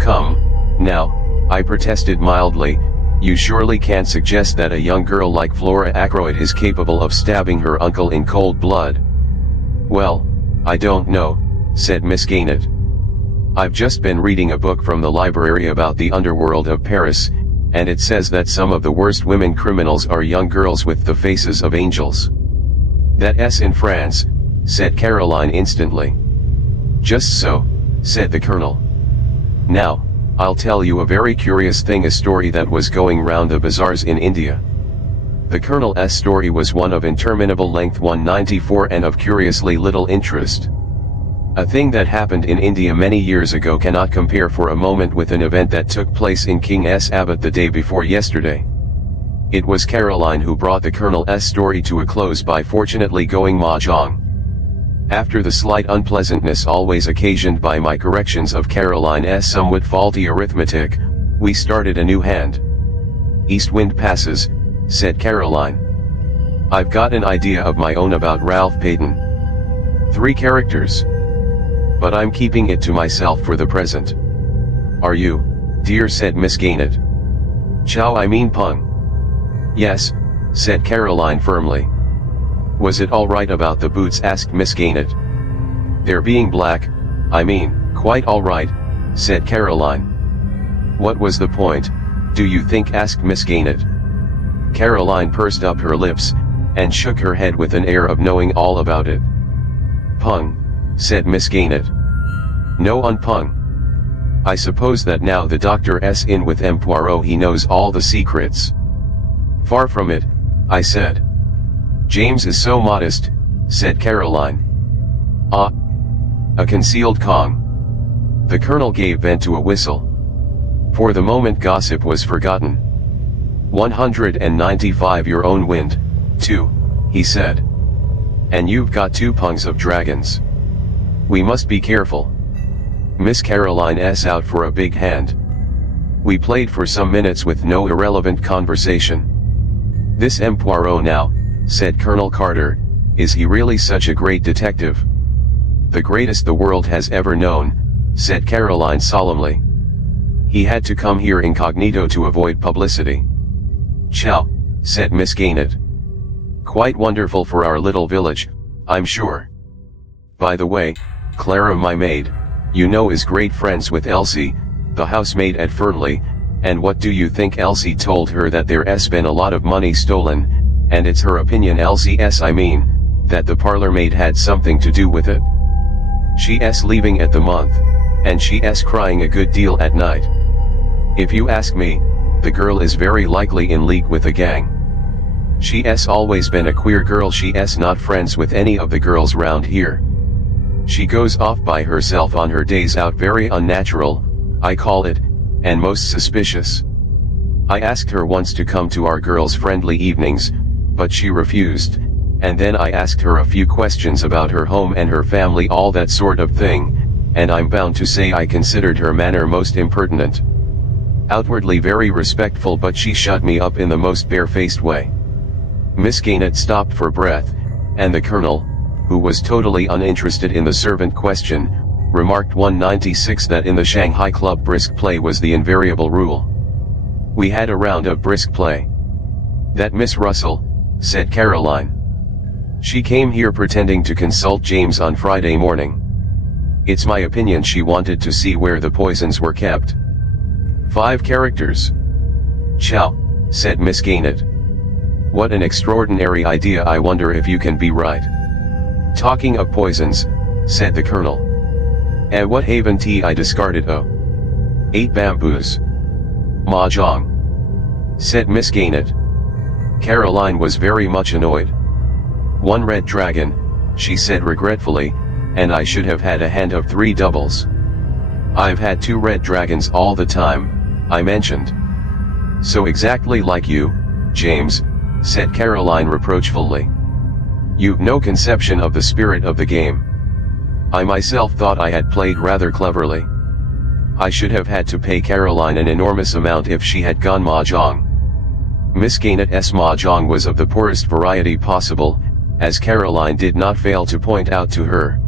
Come, now, I protested mildly, you surely can't suggest that a young girl like Flora Ackroyd is capable of stabbing her uncle in cold blood. Well, I don't know, said Miss Gaynett. I've just been reading a book from the library about the underworld of Paris, and it says that some of the worst women criminals are young girls with the faces of angels. That's in France, said Caroline instantly. Just so, said the Colonel. Now, I'll tell you a very curious thing, a story that was going round the bazaars in India. The Colonel's story was one of interminable length, 194, and of curiously little interest. A thing that happened in India many years ago cannot compare for a moment with an event that took place in King's Abbot the day before yesterday. It was Caroline who brought the Colonel's story to a close by fortunately going mahjong. After the slight unpleasantness always occasioned by my corrections of Caroline's somewhat faulty arithmetic, we started a new hand. East wind passes, said Caroline. I've got an idea of my own about Ralph Peyton. 3 characters. But I'm keeping it to myself for the present. Are you, dear, said Miss Gaynett. Chow, I mean pung. Yes, said Caroline firmly. Was it all right about the boots, asked Miss Gaynett. They're being black, I mean, quite all right, said Caroline. What was the point, do you think, asked Miss Gaynett. Caroline pursed up her lips, and shook her head with an air of knowing all about it. Pung, said Miss Gaynett. No unpung. I suppose that now the doctor's in with M. Poirot he knows all the secrets. Far from it, I said. James is so modest, said Caroline. Ah. A concealed Kong. The Colonel gave vent to a whistle. For the moment gossip was forgotten. 195 your own wind, too, he said. And you've got 2 pungs of dragons. We must be careful. Miss Caroline's out for a big hand. We played for some minutes with no irrelevant conversation. This M. Poirot now, said Colonel Carter, is he really such a great detective? The greatest the world has ever known, said Caroline solemnly. He had to come here incognito to avoid publicity. Chow, said Miss Gaynett. Quite wonderful for our little village, I'm sure. By the way, Clara, my maid, you know, is great friends with Elsie, the housemaid at Fernley, and what do you think Elsie told her? That there's been a lot of money stolen, and it's her opinion, Elsie's I mean, that the parlor maid had something to do with it. She's leaving at the month, and she's crying a good deal at night. If you ask me, the girl is very likely in league with a gang. She's always been a queer girl, she's not friends with any of the girls round here. She goes off by herself on her days out, very unnatural, I call it, and most suspicious. I asked her once to come to our girls' friendly evenings, but she refused, and then I asked her a few questions about her home and her family, all that sort of thing, and I'm bound to say I considered her manner most impertinent. Outwardly very respectful, but she shut me up in the most barefaced way. Miss Gaynett stopped for breath, and the Colonel, who was totally uninterested in the servant question, remarked 196 that in the Shanghai Club brisk play was the invariable rule. We had a round of brisk play. That Miss Russell, said Caroline. She came here pretending to consult James on Friday morning. It's my opinion she wanted to see where the poisons were kept. 5 characters. Chow, said Miss Gaynett. What an extraordinary idea, I wonder if you can be right. Talking of poisons, said the colonel. What haven't I discarded? Oh. 8 bamboos. Mahjong, said Miss Gaynett. Caroline was very much annoyed. 1 red dragon, she said regretfully, and I should have had a hand of 3 doubles. I've had 2 red dragons all the time, I mentioned. So exactly like you, James, said Caroline reproachfully. You've no conception of the spirit of the game. I myself thought I had played rather cleverly. I should have had to pay Caroline an enormous amount if she had gone mahjong. Miss Gaynett's mahjong was of the poorest variety possible, as Caroline did not fail to point out to her.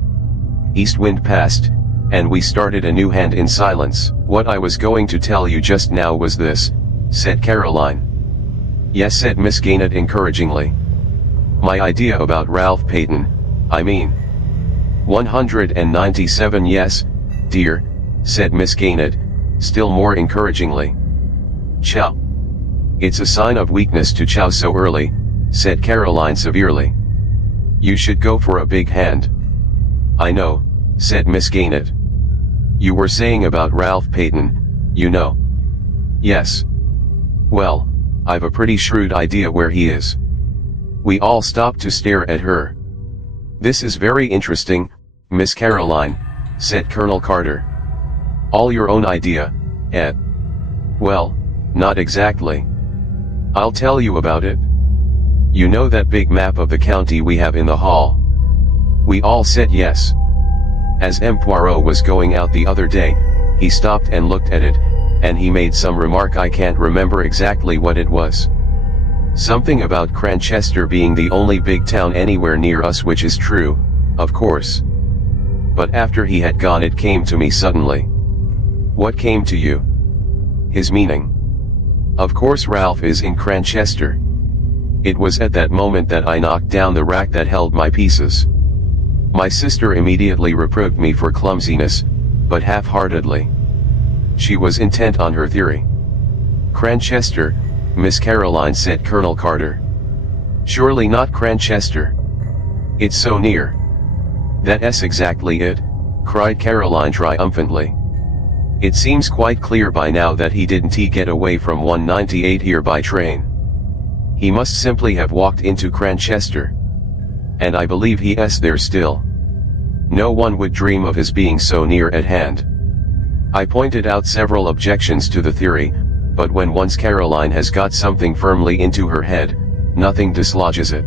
East wind passed, and we started a new hand in silence. What I was going to tell you just now was this, said Caroline. Yes, said Miss Gaynett encouragingly. My idea about Ralph Payton, I mean. 197. Yes, dear, said Miss Gaynett, still more encouragingly. Chow. It's a sign of weakness to chow so early, said Caroline severely. You should go for a big hand. I know, said Miss Gaynett. You were saying about Ralph Payton, you know. Yes. Well, I've a pretty shrewd idea where he is. We all stopped to stare at her. This is very interesting, Miss Caroline, said Colonel Carter. All your own idea, eh? Well, not exactly. I'll tell you about it. You know that big map of the county we have in the hall? We all said yes. As M. Poirot was going out the other day, he stopped and looked at it, and he made some remark. I can't remember exactly what it was. Something about Cranchester being the only big town anywhere near us, which is true, of course. But after he had gone it came to me suddenly. What came to you? His meaning. Of course Ralph is in Cranchester. It was at that moment that I knocked down the rack that held my pieces. My sister immediately reproved me for clumsiness, but half-heartedly. She was intent on her theory. Cranchester, Miss Caroline, said Colonel Carter. Surely not Cranchester. It's so near. That's exactly it, cried Caroline triumphantly. It seems quite clear by now that he didn't get away from 198 here by train. He must simply have walked into Cranchester. And I believe he is there still. No one would dream of his being so near at hand. I pointed out several objections to the theory, but when once Caroline has got something firmly into her head, nothing dislodges it.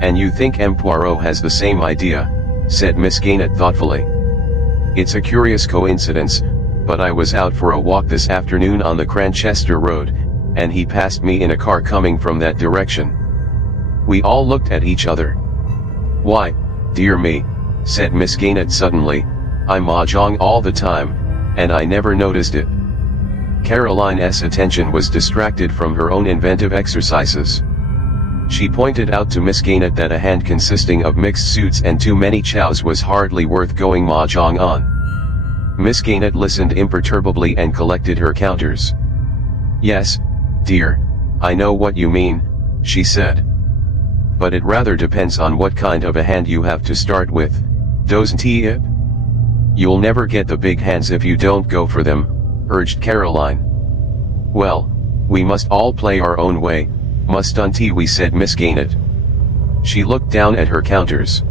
And you think M. Poirot has the same idea, said Miss Gaynett thoughtfully. It's a curious coincidence, but I was out for a walk this afternoon on the Cranchester Road, and he passed me in a car coming from that direction. We all looked at each other. Why, dear me, said Miss Gaynett suddenly, I'm mahjong all the time, and I never noticed it. Caroline's attention was distracted from her own inventive exercises. She pointed out to Miss Gaynett that a hand consisting of mixed suits and too many chows was hardly worth going mahjong on. Miss Gaynett listened imperturbably and collected her counters. Yes, dear, I know what you mean, she said. But it rather depends on what kind of a hand you have to start with, doesn't it? You'll never get the big hands if you don't go for them, urged Caroline. Well, we must all play our own way, mustn't we, said Miss Gaynett. She looked down at her counters.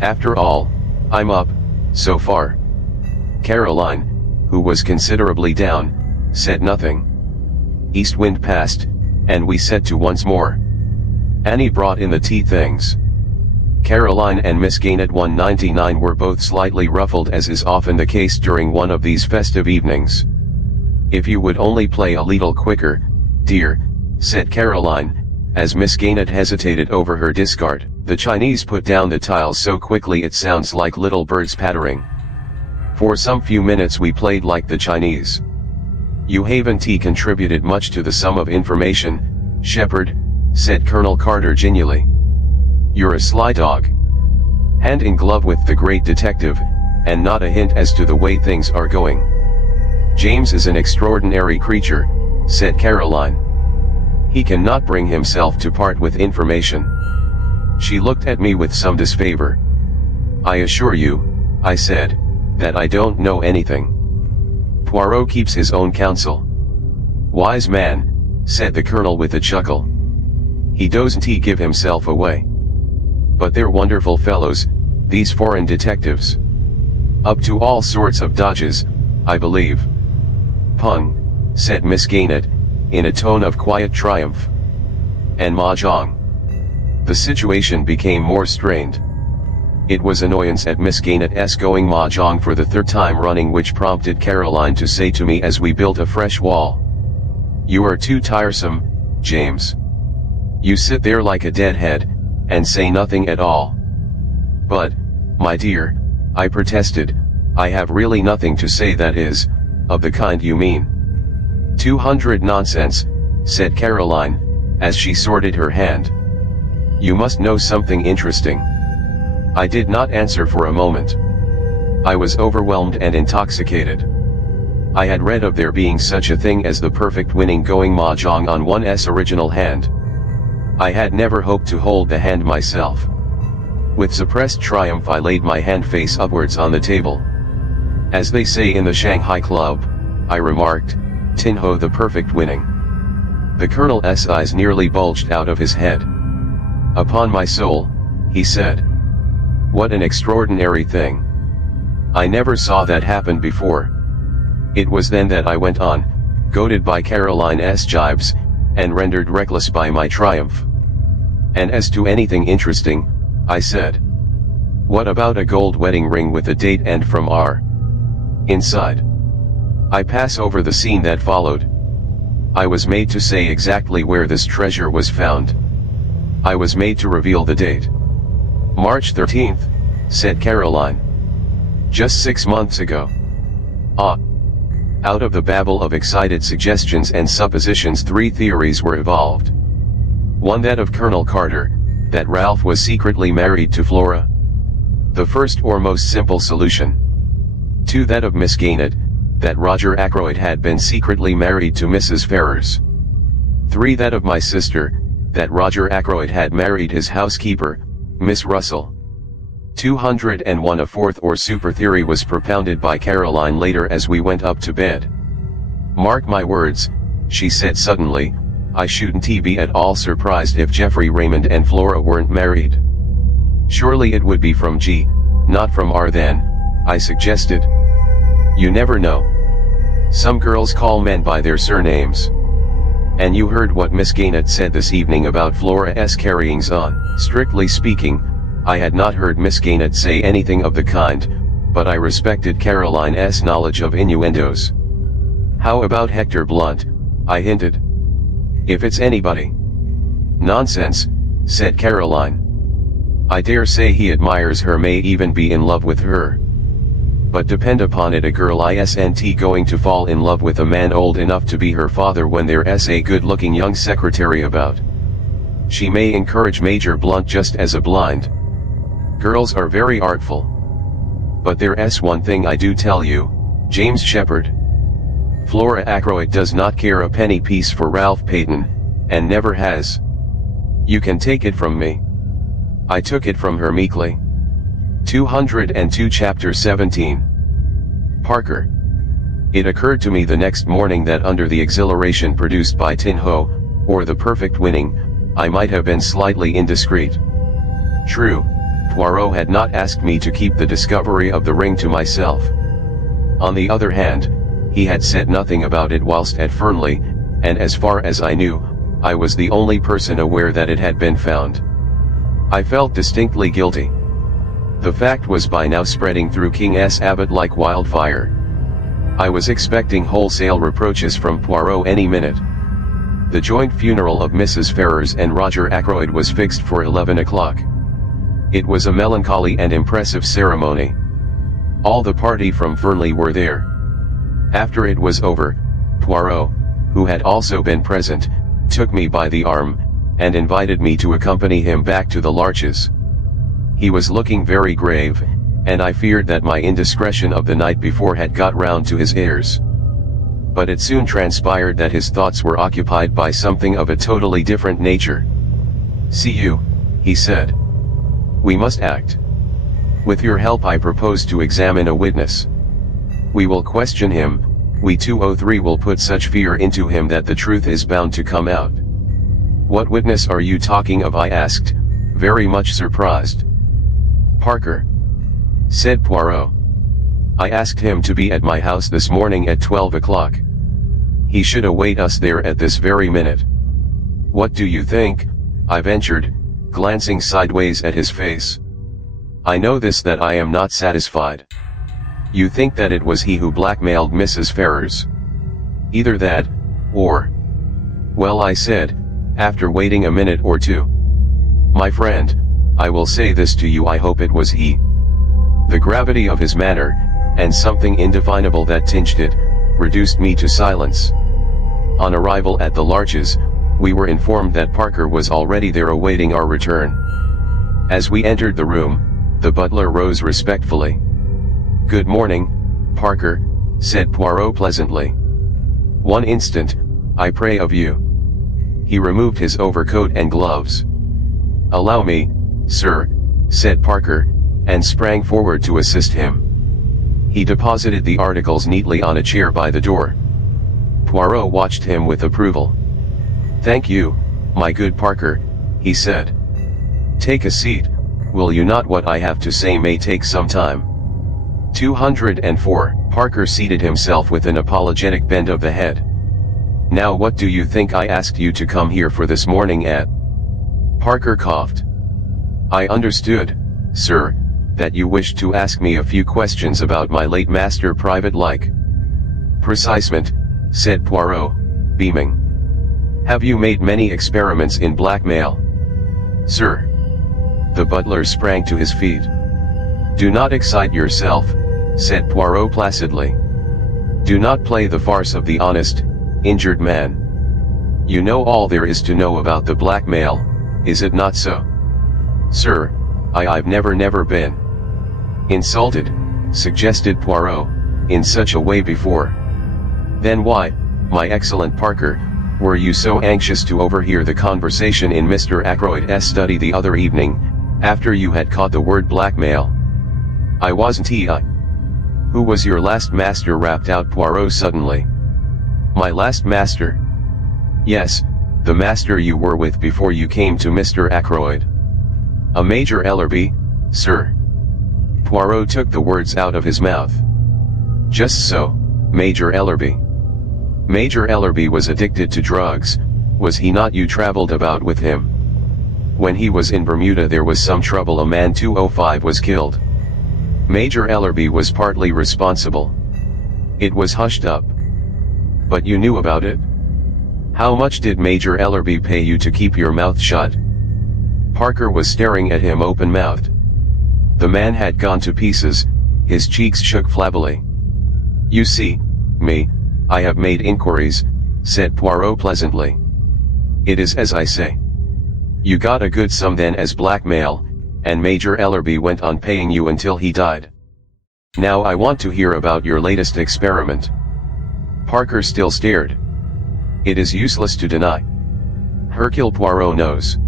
After all, I'm up, so far. Caroline, who was considerably down, said nothing. East wind passed, and we set to once more. Annie brought in the tea things. Caroline and Miss Gaynett 199 were both slightly ruffled, as is often the case during one of these festive evenings. If you would only play a little quicker, dear, said Caroline, as Miss Gaynett hesitated over her discard. The Chinese put down the tiles so quickly it sounds like little birds pattering. For some few minutes we played like the Chinese. You haven't contributed much to the sum of information, Shepherd, said Colonel Carter genially. You're a sly dog. Hand in glove with the great detective, and not a hint as to the way things are going. James is an extraordinary creature, said Caroline. He cannot bring himself to part with information. She looked at me with some disfavor. I assure you, I said, that I don't know anything. Poirot keeps his own counsel. Wise man, said the colonel with a chuckle. He doesn't give himself away. But they're wonderful fellows, these foreign detectives. Up to all sorts of dodges, I believe. Pung, said Miss Gaynett, in a tone of quiet triumph. And mahjong. The situation became more strained. It was annoyance at Miss Gaynett's going mahjong for the third time running which prompted Caroline to say to me as we built a fresh wall. You are too tiresome, James. You sit there like a deadhead, and say nothing at all. But, my dear, I protested, I have really nothing to say that is, of the kind you mean. 200 nonsense, said Caroline, as she sorted her hand. You must know something interesting. I did not answer for a moment. I was overwhelmed and intoxicated. I had read of there being such a thing as the perfect winning going mahjong on one's original hand. I had never hoped to hold the hand myself. With suppressed triumph I laid my hand face upwards on the table. As they say in the Shanghai Club, I remarked, Tin Ho the perfect winning. The colonel's eyes nearly bulged out of his head. Upon my soul, he said. What an extraordinary thing. I never saw that happen before. It was then that I went on, goaded by Caroline's jibes, and rendered reckless by my triumph. And as to anything interesting, I said. What about a gold wedding ring with a date and from R? Inside. I pass over the scene that followed. I was made to say exactly where this treasure was found. I was made to reveal the date. March 13th, said Caroline. Just 6 months ago. Ah. Out of the babble of excited suggestions and suppositions 3 theories were evolved. One that of Colonel Carter, that Ralph was secretly married to Flora. The first or most simple solution. 2 that of Miss Gaynett, that Roger Ackroyd had been secretly married to Mrs. Ferrars. 3 that of my sister, that Roger Ackroyd had married his housekeeper, Miss Russell. 201 A fourth or super theory was propounded by Caroline later as we went up to bed. Mark my words, she said suddenly, I shouldn't be at all surprised if Geoffrey Raymond and Flora weren't married. Surely it would be from G, not from R then, I suggested. You never know. Some girls call men by their surnames. And you heard what Miss Gaynett said this evening about Flora's carryings on. Strictly speaking, I had not heard Miss Gaynett say anything of the kind, but I respected Caroline's knowledge of innuendos. How about Hector Blunt? I hinted. If it's anybody. Nonsense, said Caroline. I dare say he admires her, may even be in love with her. But depend upon it, a girl isn't going to fall in love with a man old enough to be her father when there's a good-looking young secretary about. She may encourage Major Blunt just as a blind. Girls are very artful. But there's one thing I do tell you, James Shepherd. Flora Ackroyd does not care a penny piece for Ralph Peyton, and never has. You can take it from me. I took it from her meekly. 202 Chapter 17. Parker. It occurred to me the next morning that under the exhilaration produced by Tin Ho, or the perfect winning, I might have been slightly indiscreet. True, Poirot had not asked me to keep the discovery of the ring to myself. On the other hand, he had said nothing about it whilst at Fernley, and as far as I knew, I was the only person aware that it had been found. I felt distinctly guilty. The fact was by now spreading through King's Abbot like wildfire. I was expecting wholesale reproaches from Poirot any minute. The joint funeral of Mrs. Ferrars and Roger Ackroyd was fixed for 11 o'clock. It was a melancholy and impressive ceremony. All the party from Fernley were there. After it was over, Poirot, who had also been present, took me by the arm, and invited me to accompany him back to the Larches. He was looking very grave, and I feared that my indiscretion of the night before had got round to his ears. but it soon transpired that his thoughts were occupied by something of a totally different nature. "See you," he said. "We must act. With your help I propose to examine a witness. We will question him, we 203 will put such fear into him that the truth is bound to come out." "What witness are you talking of?" I asked, very much surprised. "Parker," said Poirot. "I asked him to be at my house this morning at 12 o'clock. He should await us there at this very minute." "What do you think?" I ventured, glancing sideways at his face. "I know this, that I am not satisfied." "You think that it was he who blackmailed Mrs. Ferrars?" "Either that, or—" "Well," I said, after waiting a minute or two. "My friend, I will say this to you, I hope it was he." The gravity of his manner, and something indefinable that tinged it, reduced me to silence. On arrival at the Larches, we were informed that Parker was already there awaiting our return. As we entered the room, the butler rose respectfully. "Good morning, Parker," said Poirot pleasantly. "One instant, I pray of you." He removed his overcoat and gloves. "Allow me, sir," said Parker, and sprang forward to assist him. He deposited the articles neatly on a chair by the door. Poirot watched him with approval. "Thank you, my good Parker," he said. "Take a seat, will you not? What I have to say may take some time." 204. Parker seated himself with an apologetic bend of the head. "Now what do you think I asked you to come here for this morning at?" Parker coughed. "I understood, sir, that you wished to ask me a few questions about my late master, private like." "Precisement," said Poirot, beaming. "Have you made many experiments in blackmail?" "Sir." The butler sprang to his feet. "Do not excite yourself," said Poirot placidly. "Do not play the farce of the honest, injured man. You know all there is to know about the blackmail, is it not so?" "Sir, I've never been insulted," suggested Poirot, "in such a way before." "Then why, my excellent Parker, were you so anxious to overhear the conversation in Mr. Ackroyd's study the other evening, after you had caught the word blackmail?" "I wasn't he." "Who was your last master?" rapped out Poirot suddenly. "My last master?" "Yes, the master you were with before you came to Mr. Ackroyd." "A Major Ellerby, sir." Poirot took the words out of his mouth. "Just so, Major Ellerby. Major Ellerby was addicted to drugs, was he not? You traveled about with him. When he was in Bermuda there was some trouble, a man 205 was killed. Major Ellerby was partly responsible. It was hushed up. But you knew about it? How much did Major Ellerby pay you to keep your mouth shut?" Parker was staring at him open-mouthed. The man had gone to pieces, his cheeks shook flabbily. "You see, I have made inquiries," said Poirot pleasantly. "It is as I say. You got a good sum then as blackmail, and Major Ellerby went on paying you until he died. Now I want to hear about your latest experiment." Parker still stared. "It is useless to deny. Hercule Poirot knows.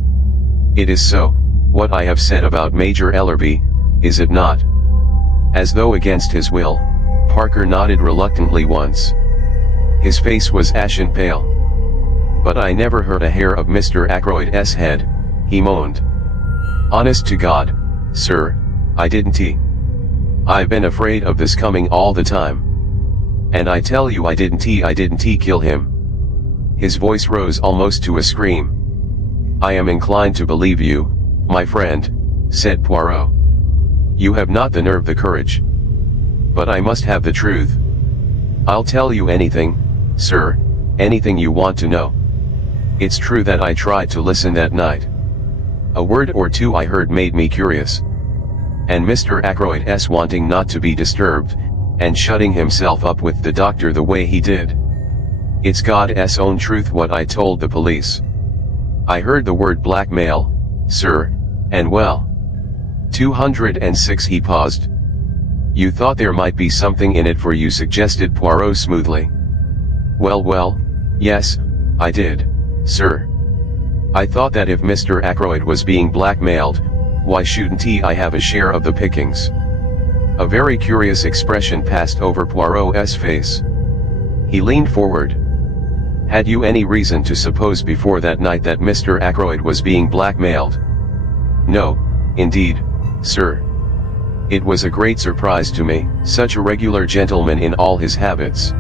It is so, what I have said about Major Ellerby, is it not?" As though against his will, Parker nodded reluctantly once. His face was ashen pale. "But I never hurt a hair of Mr. Ackroyd's head," he moaned. "Honest to God, sir, I didn't. I've been afraid of this coming all the time. And I tell you I didn't kill him." His voice rose almost to a scream. "I am inclined to believe you, my friend," said Poirot. "You have not the nerve, the courage. But I must have the truth. I'll tell you anything, sir, anything you want to know. It's true that I tried to listen that night. A word or two I heard made me curious. And Mr. Ackroyd's wanting not to be disturbed, and shutting himself up with the doctor the way he did. It's God's own truth what I told the police. I heard the word blackmail, sir, and well. 206. He paused. "You thought there might be something in it for you," suggested Poirot smoothly. Well, yes, I did, sir. I thought that if Mr. Ackroyd was being blackmailed, why shouldn't I have a share of the pickings? A very curious expression passed over Poirot's face. He leaned forward. Had you any reason to suppose before that night that Mr. Ackroyd was being blackmailed? No, indeed, sir. It was a great surprise to me, such a regular gentleman in all his habits.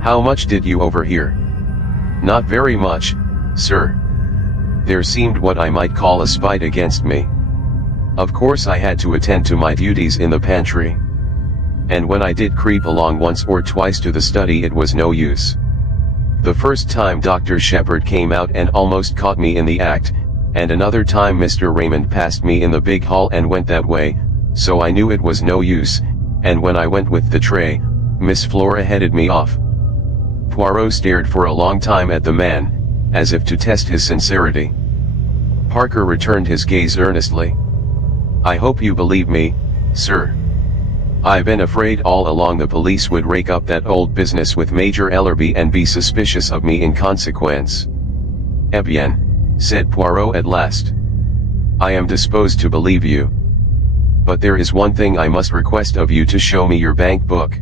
How much did you overhear? Not very much, sir. There seemed what I might call a spite against me. Of course I had to attend to my duties in the pantry. And when I did creep along once or twice to the study, it was no use. The first time Dr. Shepherd came out and almost caught me in the act, and another time Mr. Raymond passed me in the big hall and went that way, so I knew it was no use, and when I went with the tray, Miss Flora headed me off. Poirot stared for a long time at the man, as if to test his sincerity. Parker returned his gaze earnestly. I hope you believe me, sir. I've been afraid all along the police would rake up that old business with Major Ellerby and be suspicious of me in consequence. Eh bien, said Poirot at last. I am disposed to believe you. But there is one thing I must request of you, to show me your bank book.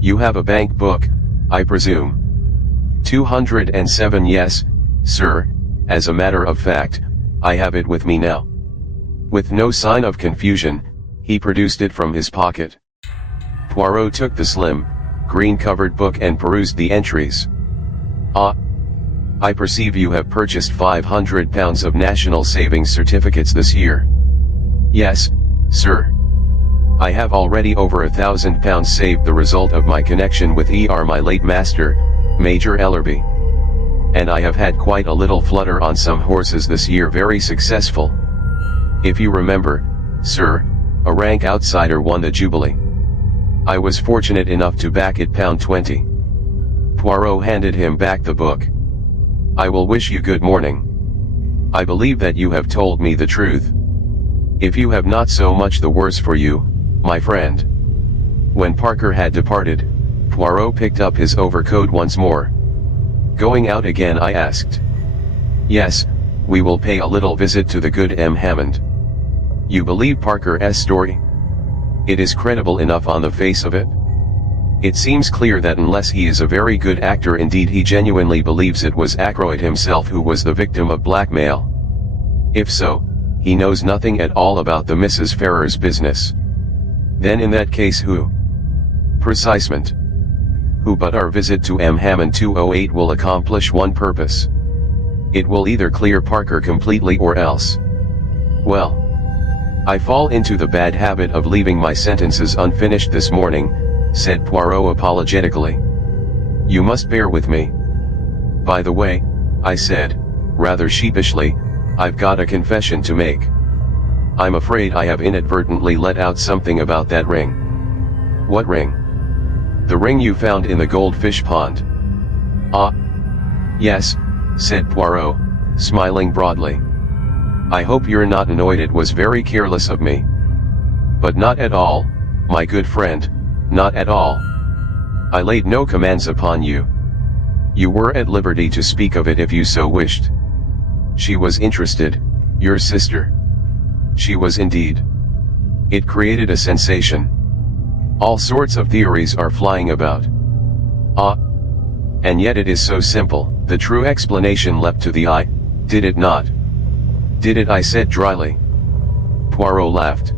You have a bank book, I presume? 207. Yes, sir, as a matter of fact, I have it with me now. With no sign of confusion, he produced it from his pocket. Poirot took the slim, green-covered book and perused the entries. Ah! I perceive you have purchased £500 of National Savings Certificates this year. Yes, sir. I have already over £1,000 saved, the result of my connection with my late master, Major Ellerby. And I have had quite a little flutter on some horses this year, very successful. If you remember, sir, a rank outsider won the Jubilee. I was fortunate enough to back it £20. Poirot handed him back the book. I will wish you good morning. I believe that you have told me the truth. If you have not, so much the worse for you, my friend. When Parker had departed, Poirot picked up his overcoat once more. Going out again, I asked. Yes, we will pay a little visit to the good M. Hammond. You believe Parker's story? It is credible enough on the face of it. It seems clear that unless he is a very good actor indeed, he genuinely believes it was Ackroyd himself who was the victim of blackmail. If so, he knows nothing at all about the Mrs. Ferrars business. Then in that case who? Precisement. Who but our visit to M. Hammond 208 will accomplish one purpose. It will either clear Parker completely or else. Well, I fall into the bad habit of leaving my sentences unfinished this morning, said Poirot apologetically. You must bear with me. By the way, I said, rather sheepishly, I've got a confession to make. I'm afraid I have inadvertently let out something about that ring. What ring? The ring you found in the goldfish pond. Ah. Yes, said Poirot, smiling broadly. I hope you're not annoyed. It was very careless of me. But not at all, my good friend, not at all. I laid no commands upon you. You were at liberty to speak of it if you so wished. She was interested, your sister. She was indeed. It created a sensation. All sorts of theories are flying about. Ah. And yet it is so simple. The true explanation leapt to the eye, did it not? Did it? I said dryly. Poirot laughed.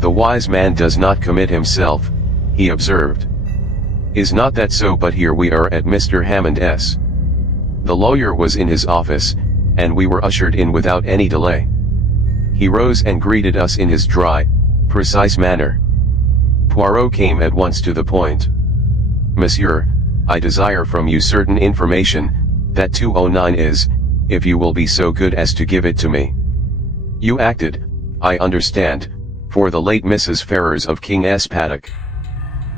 The wise man does not commit himself, he observed. Is not that so? But here we are at Mr. Hammond's. The lawyer was in his office, and we were ushered in without any delay. He rose and greeted us in his dry, precise manner. Poirot came at once to the point. Monsieur, I desire from you certain information. That 209 is, if you will be so good as to give it to me. You acted, I understand, for the late Mrs. Ferrars of King's Paddock.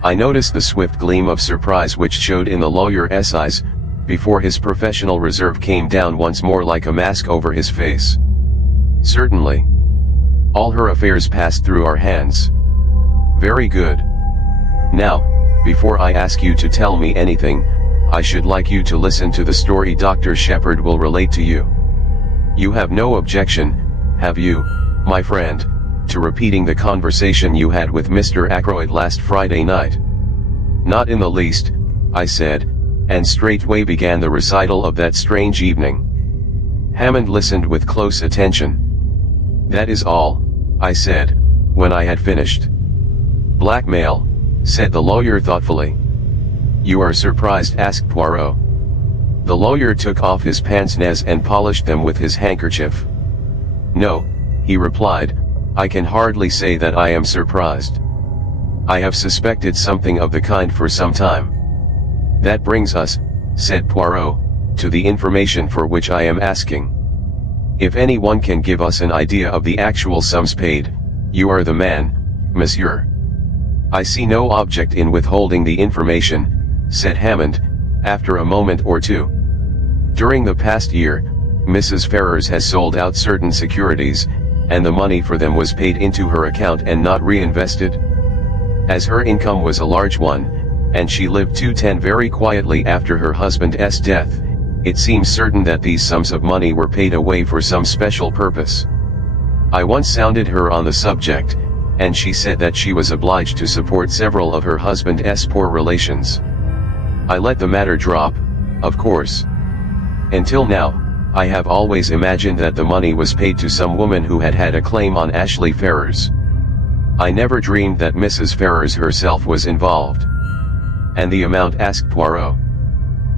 I noticed the swift gleam of surprise which showed in the lawyer's eyes, before his professional reserve came down once more like a mask over his face. Certainly. All her affairs passed through our hands. Very good. Now, before I ask you to tell me anything, I should like you to listen to the story Dr. Shepherd will relate to you. You have no objection, have you, my friend, to repeating the conversation you had with Mr. Ackroyd last Friday night? Not in the least, I said, and straightway began the recital of that strange evening. Hammond listened with close attention. That is all, I said, when I had finished. Blackmail, said the lawyer thoughtfully. You are surprised? Asked Poirot. The lawyer took off his pince-nez and polished them with his handkerchief. No, he replied, I can hardly say that I am surprised. I have suspected something of the kind for some time. That brings us, said Poirot, to the information for which I am asking. If anyone can give us an idea of the actual sums paid, you are the man, monsieur. I see no object in withholding the information, said Hammond, after a moment or two. During the past year, Mrs. Ferrars has sold out certain securities, and the money for them was paid into her account and not reinvested. As her income was a large one, and she lived to 10 very quietly after her husband's death, it seems certain that these sums of money were paid away for some special purpose. I once sounded her on the subject, and she said that she was obliged to support several of her husband's poor relations. I let the matter drop, of course. Until now, I have always imagined that the money was paid to some woman who had had a claim on Ashley Ferrars. I never dreamed that Mrs. Ferrars herself was involved. And the amount? Asked Poirot.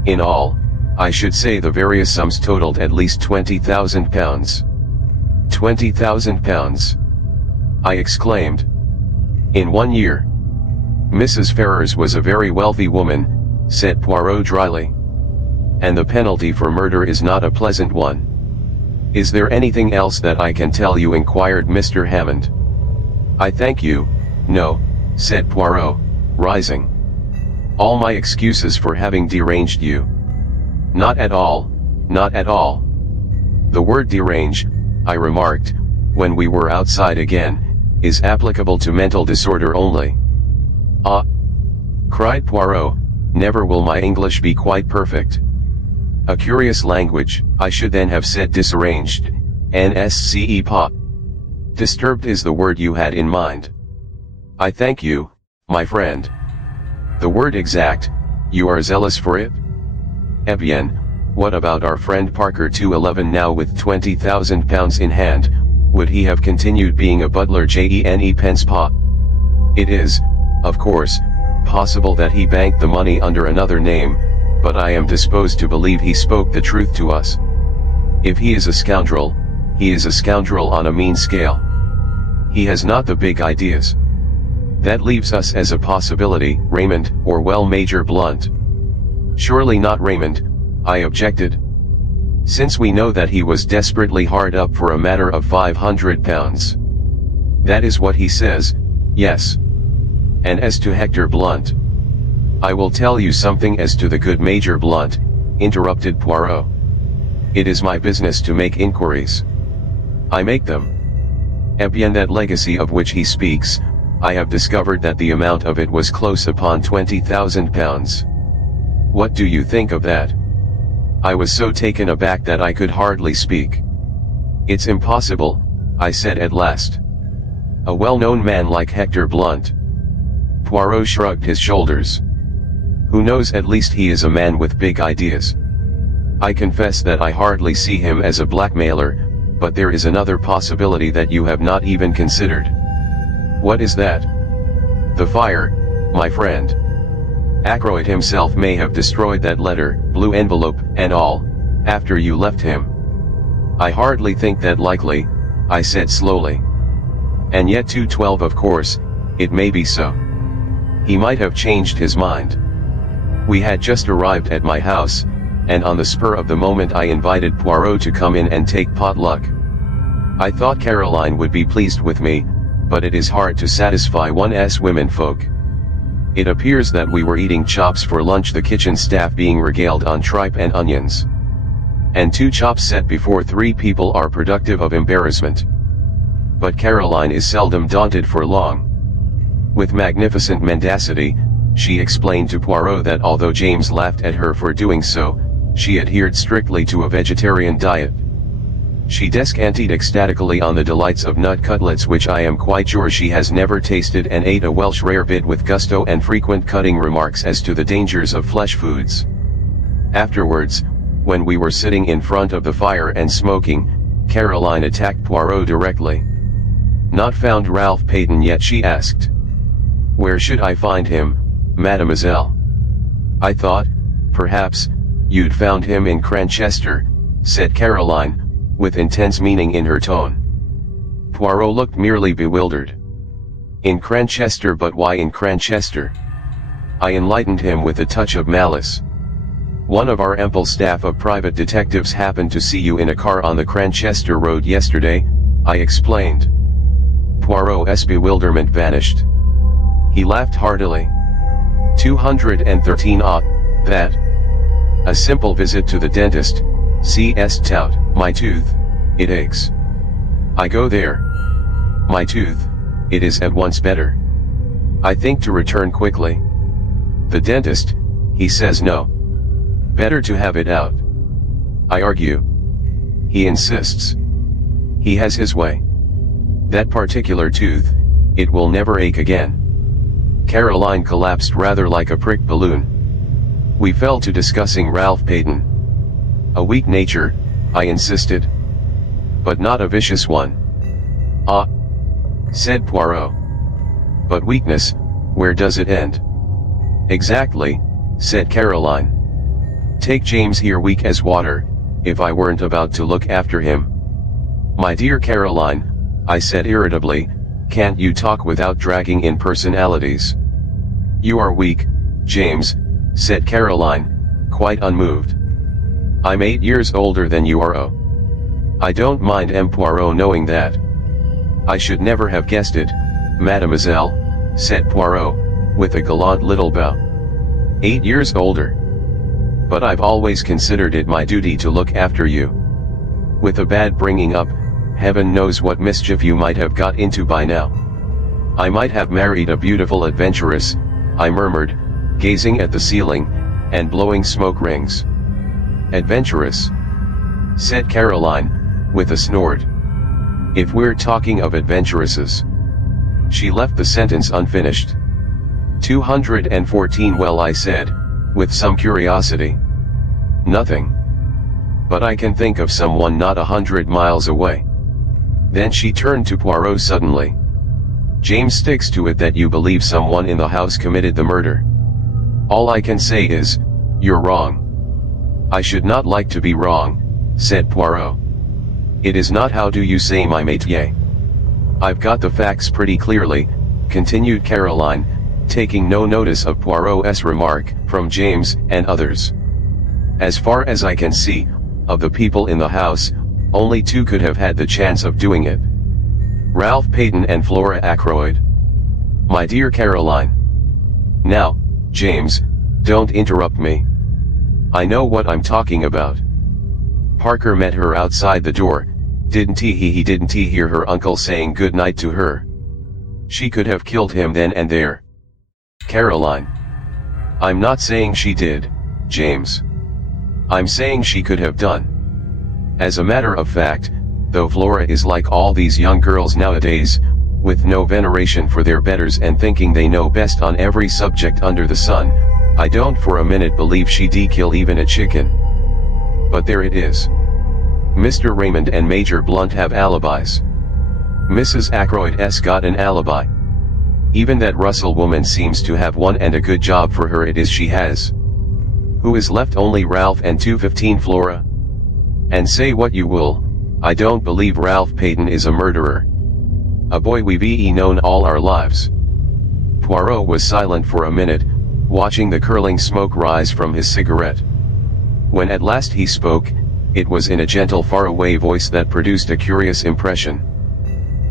In all, I should say the various sums totaled at least £20,000. £20,000! I exclaimed. In 1 year. Mrs. Ferrars was a very wealthy woman, said Poirot dryly. And the penalty for murder is not a pleasant one. Is there anything else that I can tell you? Inquired Mr. Hammond. I thank you, no, said Poirot, rising. All my excuses for having deranged you. Not at all, not at all. The word derange, I remarked, when we were outside again, is applicable to mental disorder only. Ah! Cried Poirot, never will my English be quite perfect. A curious language. I should then have said disarranged, nsce pa. Disturbed is the word you had in mind. I thank you, my friend. The word exact, you are zealous for it? Eh bien, what about our friend Parker 211 now with £20,000 in hand? Would he have continued being a butler Jene pence pa? It is, of course, possible that he banked the money under another name, but I am disposed to believe he spoke the truth to us. If he is a scoundrel, he is a scoundrel on a mean scale. He has not the big ideas. That leaves us as a possibility, Raymond, or well, Major Blunt. Surely not Raymond, I objected. Since we know that he was desperately hard up for a matter of £500. That is what he says, yes. And as to Hector Blunt, I will tell you something as to the good Major Blunt, interrupted Poirot. It is my business to make inquiries. I make them. Eh bien, that legacy of which he speaks, I have discovered that the amount of it was close upon £20,000. What do you think of that? I was so taken aback that I could hardly speak. It's impossible, I said at last. A well-known man like Hector Blunt. Poirot shrugged his shoulders. Who knows, at least he is a man with big ideas. I confess that I hardly see him as a blackmailer, but there is another possibility that you have not even considered. What is that? The fire, my friend. Ackroyd himself may have destroyed that letter, blue envelope, and all, after you left him. I hardly think that likely, I said slowly. And yet 212, of course, it may be so. He might have changed his mind. We had just arrived at my house, and on the spur of the moment I invited Poirot to come in and take potluck. I thought Caroline would be pleased with me, but it is hard to satisfy one's womenfolk. It appears that we were eating chops for lunch, the kitchen staff being regaled on tripe and onions. And 2 chops set before 3 people are productive of embarrassment. But Caroline is seldom daunted for long. With magnificent mendacity, She explained to Poirot that although James laughed at her for doing so, she adhered strictly to a vegetarian diet. She descanted ecstatically on the delights of nut cutlets, which I am quite sure she has never tasted, and ate a Welsh rarebit with gusto and frequent cutting remarks as to the dangers of flesh foods. Afterwards, when we were sitting in front of the fire and smoking, Caroline attacked Poirot directly. "Not found Ralph Peyton yet?" she asked. "Where should I find him, mademoiselle?" "I thought, perhaps, you'd found him in Cranchester," said Caroline, with intense meaning in her tone. Poirot looked merely bewildered. "In Cranchester? But why in Cranchester?" I enlightened him with a touch of malice. "One of our ample staff of private detectives happened to see you in a car on the Cranchester road yesterday," I explained. Poirot's bewilderment vanished. He laughed heartily. 213 that. A simple visit to the dentist, C.S. tout, my tooth, it aches. I go there. My tooth, it is at once better. I think to return quickly. The dentist, he says no. Better to have it out. I argue. He insists. He has his way. That particular tooth, it will never ache again. Caroline collapsed rather like a pricked balloon. We fell to discussing Ralph Peyton. A weak nature, I insisted. But not a vicious one. Ah, said Poirot. But weakness, where does it end? Exactly, said Caroline. Take James here, weak as water, if I weren't about to look after him. My dear Caroline, I said irritably, can't you talk without dragging in personalities? You are weak, James, said Caroline, quite unmoved. I'm 8 years older than you are. Oh. I don't mind M. Poirot knowing that. I should never have guessed it, mademoiselle, said Poirot, with a gallant little bow. 8 years older. But I've always considered it my duty to look after you. With a bad bringing up, heaven knows what mischief you might have got into by now. I might have married a beautiful adventuress, I murmured, gazing at the ceiling, and blowing smoke rings. Adventurous? Said Caroline, with a snort. If we're talking of adventuresses. She left the sentence unfinished. 214. Well, I said, with some curiosity. Nothing. But I can think of someone not 100 miles away. Then she turned to Poirot suddenly. James sticks to it that you believe someone in the house committed the murder. All I can say is, you're wrong. I should not like to be wrong, said Poirot. It is not how do you say, my métier. I've got the facts pretty clearly, continued Caroline, taking no notice of Poirot's remark, from James and others. As far as I can see, of the people in the house, only two could have had the chance of doing it. Ralph Peyton and Flora Ackroyd. My dear Caroline. Now, James, don't interrupt me. I know what I'm talking about. Parker met her outside the door, didn't he? Didn't he hear her uncle saying good night to her? She could have killed him then and there. Caroline. I'm not saying she did, James. I'm saying she could have done. As a matter of fact, though Flora is like all these young girls nowadays, with no veneration for their betters and thinking they know best on every subject under the sun, I don't for a minute believe she'd kill even a chicken. But there it is. Mr. Raymond and Major Blunt have alibis. Mrs. Ackroyd's got an alibi. Even that Russell woman seems to have one, and a good job for her it is she has. Who is left? Only Ralph and 215 Flora. And say what you will, I don't believe Ralph Peyton is a murderer. A boy we've known all our lives. Poirot was silent for a minute, watching the curling smoke rise from his cigarette. When at last he spoke, it was in a gentle faraway voice that produced a curious impression.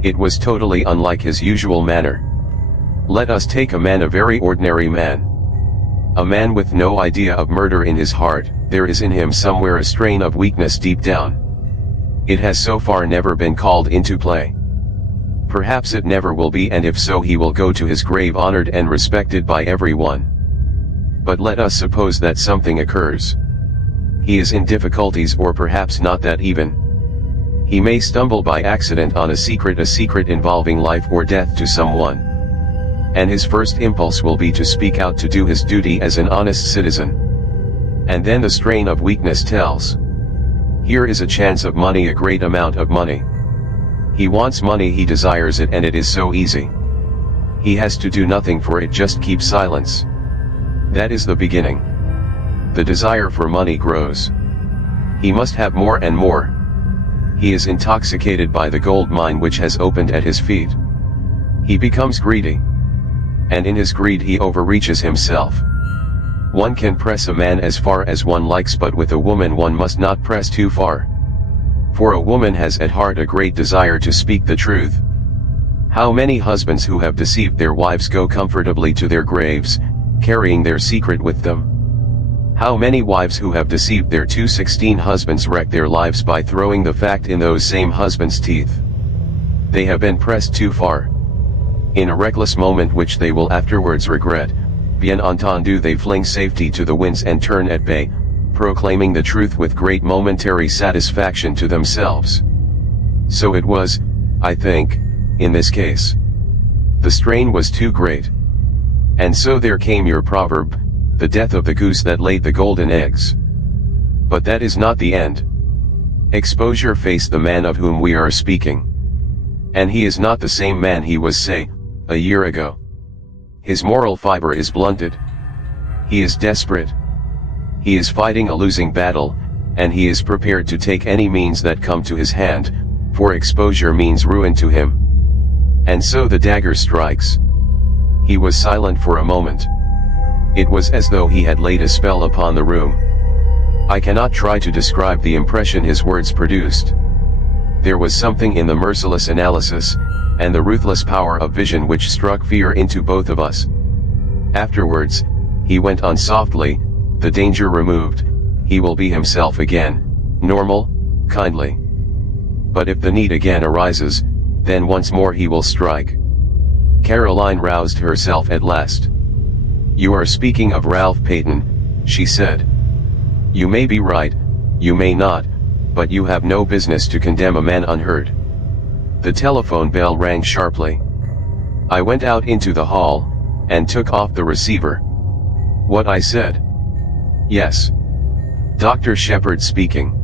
It was totally unlike his usual manner. Let us take a man, a very ordinary man. A man with no idea of murder in his heart. There is in him somewhere a strain of weakness deep down. It has so far never been called into play. Perhaps it never will be, and if so, he will go to his grave honored and respected by everyone. But let us suppose that something occurs. He is in difficulties, or perhaps not that even. He may stumble by accident on a secret involving life or death to someone. And his first impulse will be to speak out, to do his duty as an honest citizen. And then the strain of weakness tells. Here is a chance of money, a great amount of money. He wants money, he desires it, and it is so easy. He has to do nothing for it, just keep silence. That is the beginning. The desire for money grows. He must have more and more. He is intoxicated by the gold mine which has opened at his feet. He becomes greedy. And in his greed he overreaches himself. One can press a man as far as one likes, but with a woman one must not press too far. For a woman has at heart a great desire to speak the truth. How many husbands who have deceived their wives go comfortably to their graves, carrying their secret with them? How many wives who have deceived their 216 husbands wreck their lives by throwing the fact in those same husbands' teeth? They have been pressed too far. In a reckless moment which they will afterwards regret, bien entendu, they fling safety to the winds and turn at bay, proclaiming the truth with great momentary satisfaction to themselves. So it was, I think, in this case. The strain was too great. And so there came your proverb, the death of the goose that laid the golden eggs. But that is not the end. Exposure faced the man of whom we are speaking. And he is not the same man he was, say, a year ago. His moral fiber is blunted. He is desperate. He is fighting a losing battle, and he is prepared to take any means that come to his hand, for exposure means ruin to him. And so the dagger strikes. He was silent for a moment. It was as though he had laid a spell upon the room. I cannot try to describe the impression his words produced. There was something in the merciless analysis, and the ruthless power of vision which struck fear into both of us. Afterwards, he went on softly, the danger removed, he will be himself again, normal, kindly. But if the need again arises, then once more he will strike. Caroline roused herself at last. You are speaking of Ralph Peyton, she said. You may be right, you may not, but you have no business to condemn a man unheard. The telephone bell rang sharply. I went out into the hall, and took off the receiver. What I said? Yes. Dr. Shepard speaking.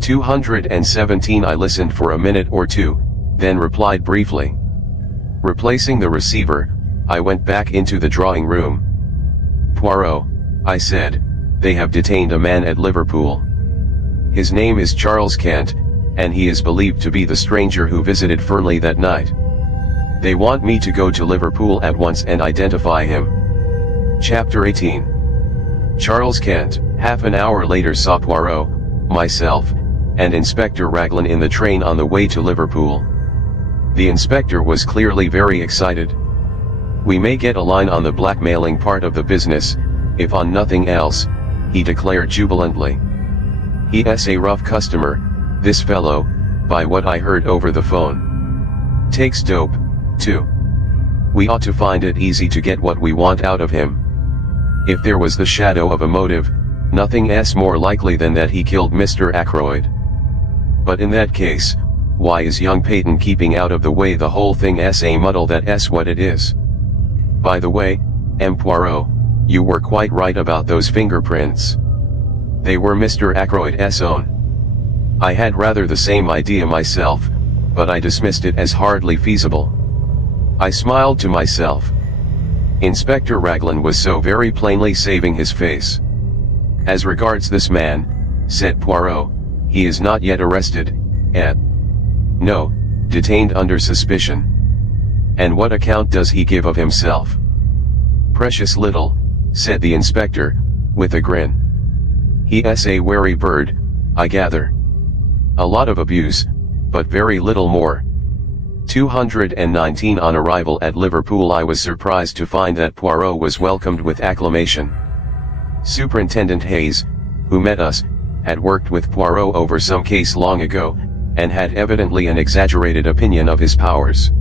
217. I listened for a minute or two, then replied briefly. Replacing the receiver, I went back into the drawing room. Poirot, I said, they have detained a man at Liverpool. His name is Charles Kent, and he is believed to be the stranger who visited Fernley that night. They want me to go to Liverpool at once and identify him. Chapter 18. Charles Kent, half an hour later, saw Poirot, myself, and Inspector Raglan in the train on the way to Liverpool. The inspector was clearly very excited. We may get a line on the blackmailing part of the business, if on nothing else, he declared jubilantly. He's a rough customer, this fellow, by what I heard over the phone. Takes dope, too. We ought to find it easy to get what we want out of him. If there was the shadow of a motive, nothing's more likely than that he killed Mr. Ackroyd. But in that case, why is young Peyton keeping out of the way? The whole thing's a muddle, that's what it is. By the way, M. Poirot, you were quite right about those fingerprints. They were Mr. Ackroyd's own. I had rather the same idea myself, but I dismissed it as hardly feasible. I smiled to myself. Inspector Raglan was so very plainly saving his face. As regards this man, said Poirot, he is not yet arrested, eh? No, detained under suspicion. And what account does he give of himself? Precious little, said the inspector, with a grin. He's a wary bird, I gather. A lot of abuse, but very little more. 219. On arrival at Liverpool, I was surprised to find that Poirot was welcomed with acclamation. Superintendent Hayes, who met us, had worked with Poirot over some case long ago, and had evidently an exaggerated opinion of his powers.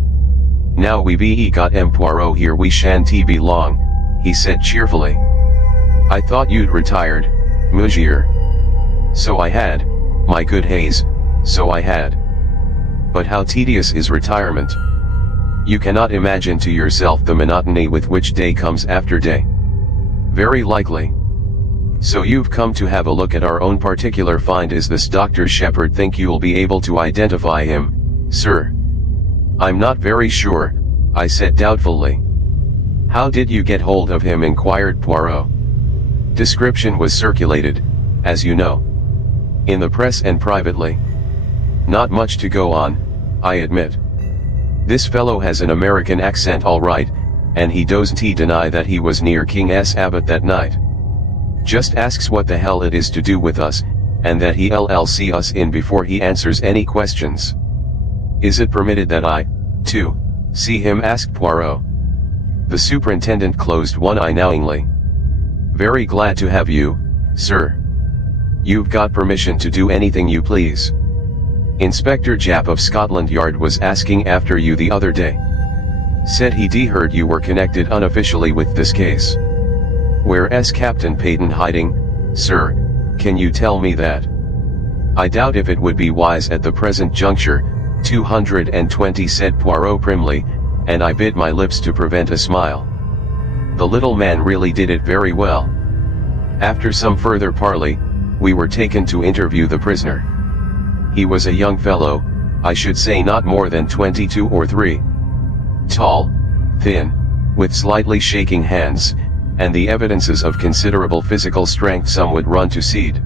Now we be got M. Poirot here, we shan't be long, he said cheerfully. I thought you'd retired, Monsieur. So I had, my good Hayes, so I had. But how tedious is retirement. You cannot imagine to yourself the monotony with which day comes after day. Very likely. So you've come to have a look at our own particular find. Is this Dr. Shepherd? Think you'll be able to identify him, sir? I'm not very sure, I said doubtfully. How did you get hold of him? Inquired Poirot. Description was circulated, as you know, in the press and privately. Not much to go on, I admit. This fellow has an American accent all right, and he doesn't deny that he was near King's Abbot that night. Just asks what the hell it is to do with us, and that he'll see us in before he answers any questions. Is it permitted that I, too, see him? Asked Poirot. The superintendent closed one eye knowingly. Very glad to have you, sir. You've got permission to do anything you please. Inspector Japp of Scotland Yard was asking after you the other day. Said he'd heard you were connected unofficially with this case. Where's Captain Peyton hiding, sir? Can you tell me that? I doubt if it would be wise at the present juncture, 220, said Poirot primly, and I bit my lips to prevent a smile. The little man really did it very well. After some further parley, we were taken to interview the prisoner. He was a young fellow, I should say not more than 22 or 3. Tall, thin, with slightly shaking hands, and the evidences of considerable physical strength some would run to seed.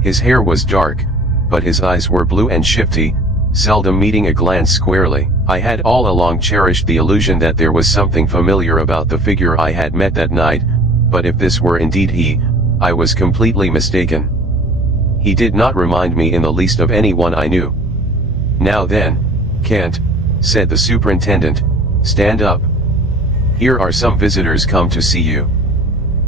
His hair was dark, but his eyes were blue and shifty, seldom meeting a glance squarely. I had all along cherished the illusion that there was something familiar about the figure I had met that night, but if this were indeed he, I was completely mistaken. He did not remind me in the least of anyone I knew. Now then, Kent, said the superintendent, stand up. Here are some visitors come to see you.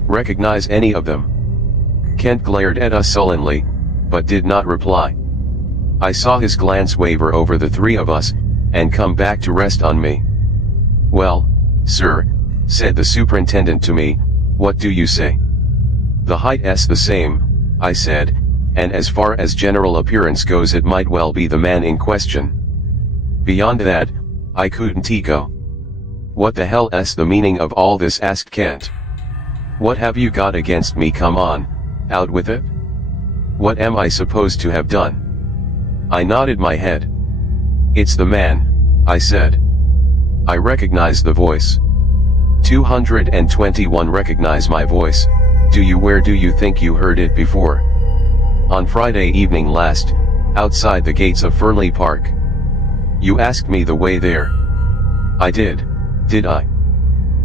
Recognize any of them? Kent glared at us sullenly, but did not reply. I saw his glance waver over the 3 of us, and come back to rest on me. Well, sir, said the superintendent to me, what do you say? The height's the same, I said, and as far as general appearance goes it might well be the man in question. Beyond that, I couldn't go. What the hell's the meaning of all this? Asked Kent. What have you got against me? Come on, out with it. What am I supposed to have done? I nodded my head. It's the man, I said. I recognize the voice. 221 recognize my voice. Do you? Where do you think you heard it before? On Friday evening last, outside the gates of Fernley Park. You asked me the way there. I did I?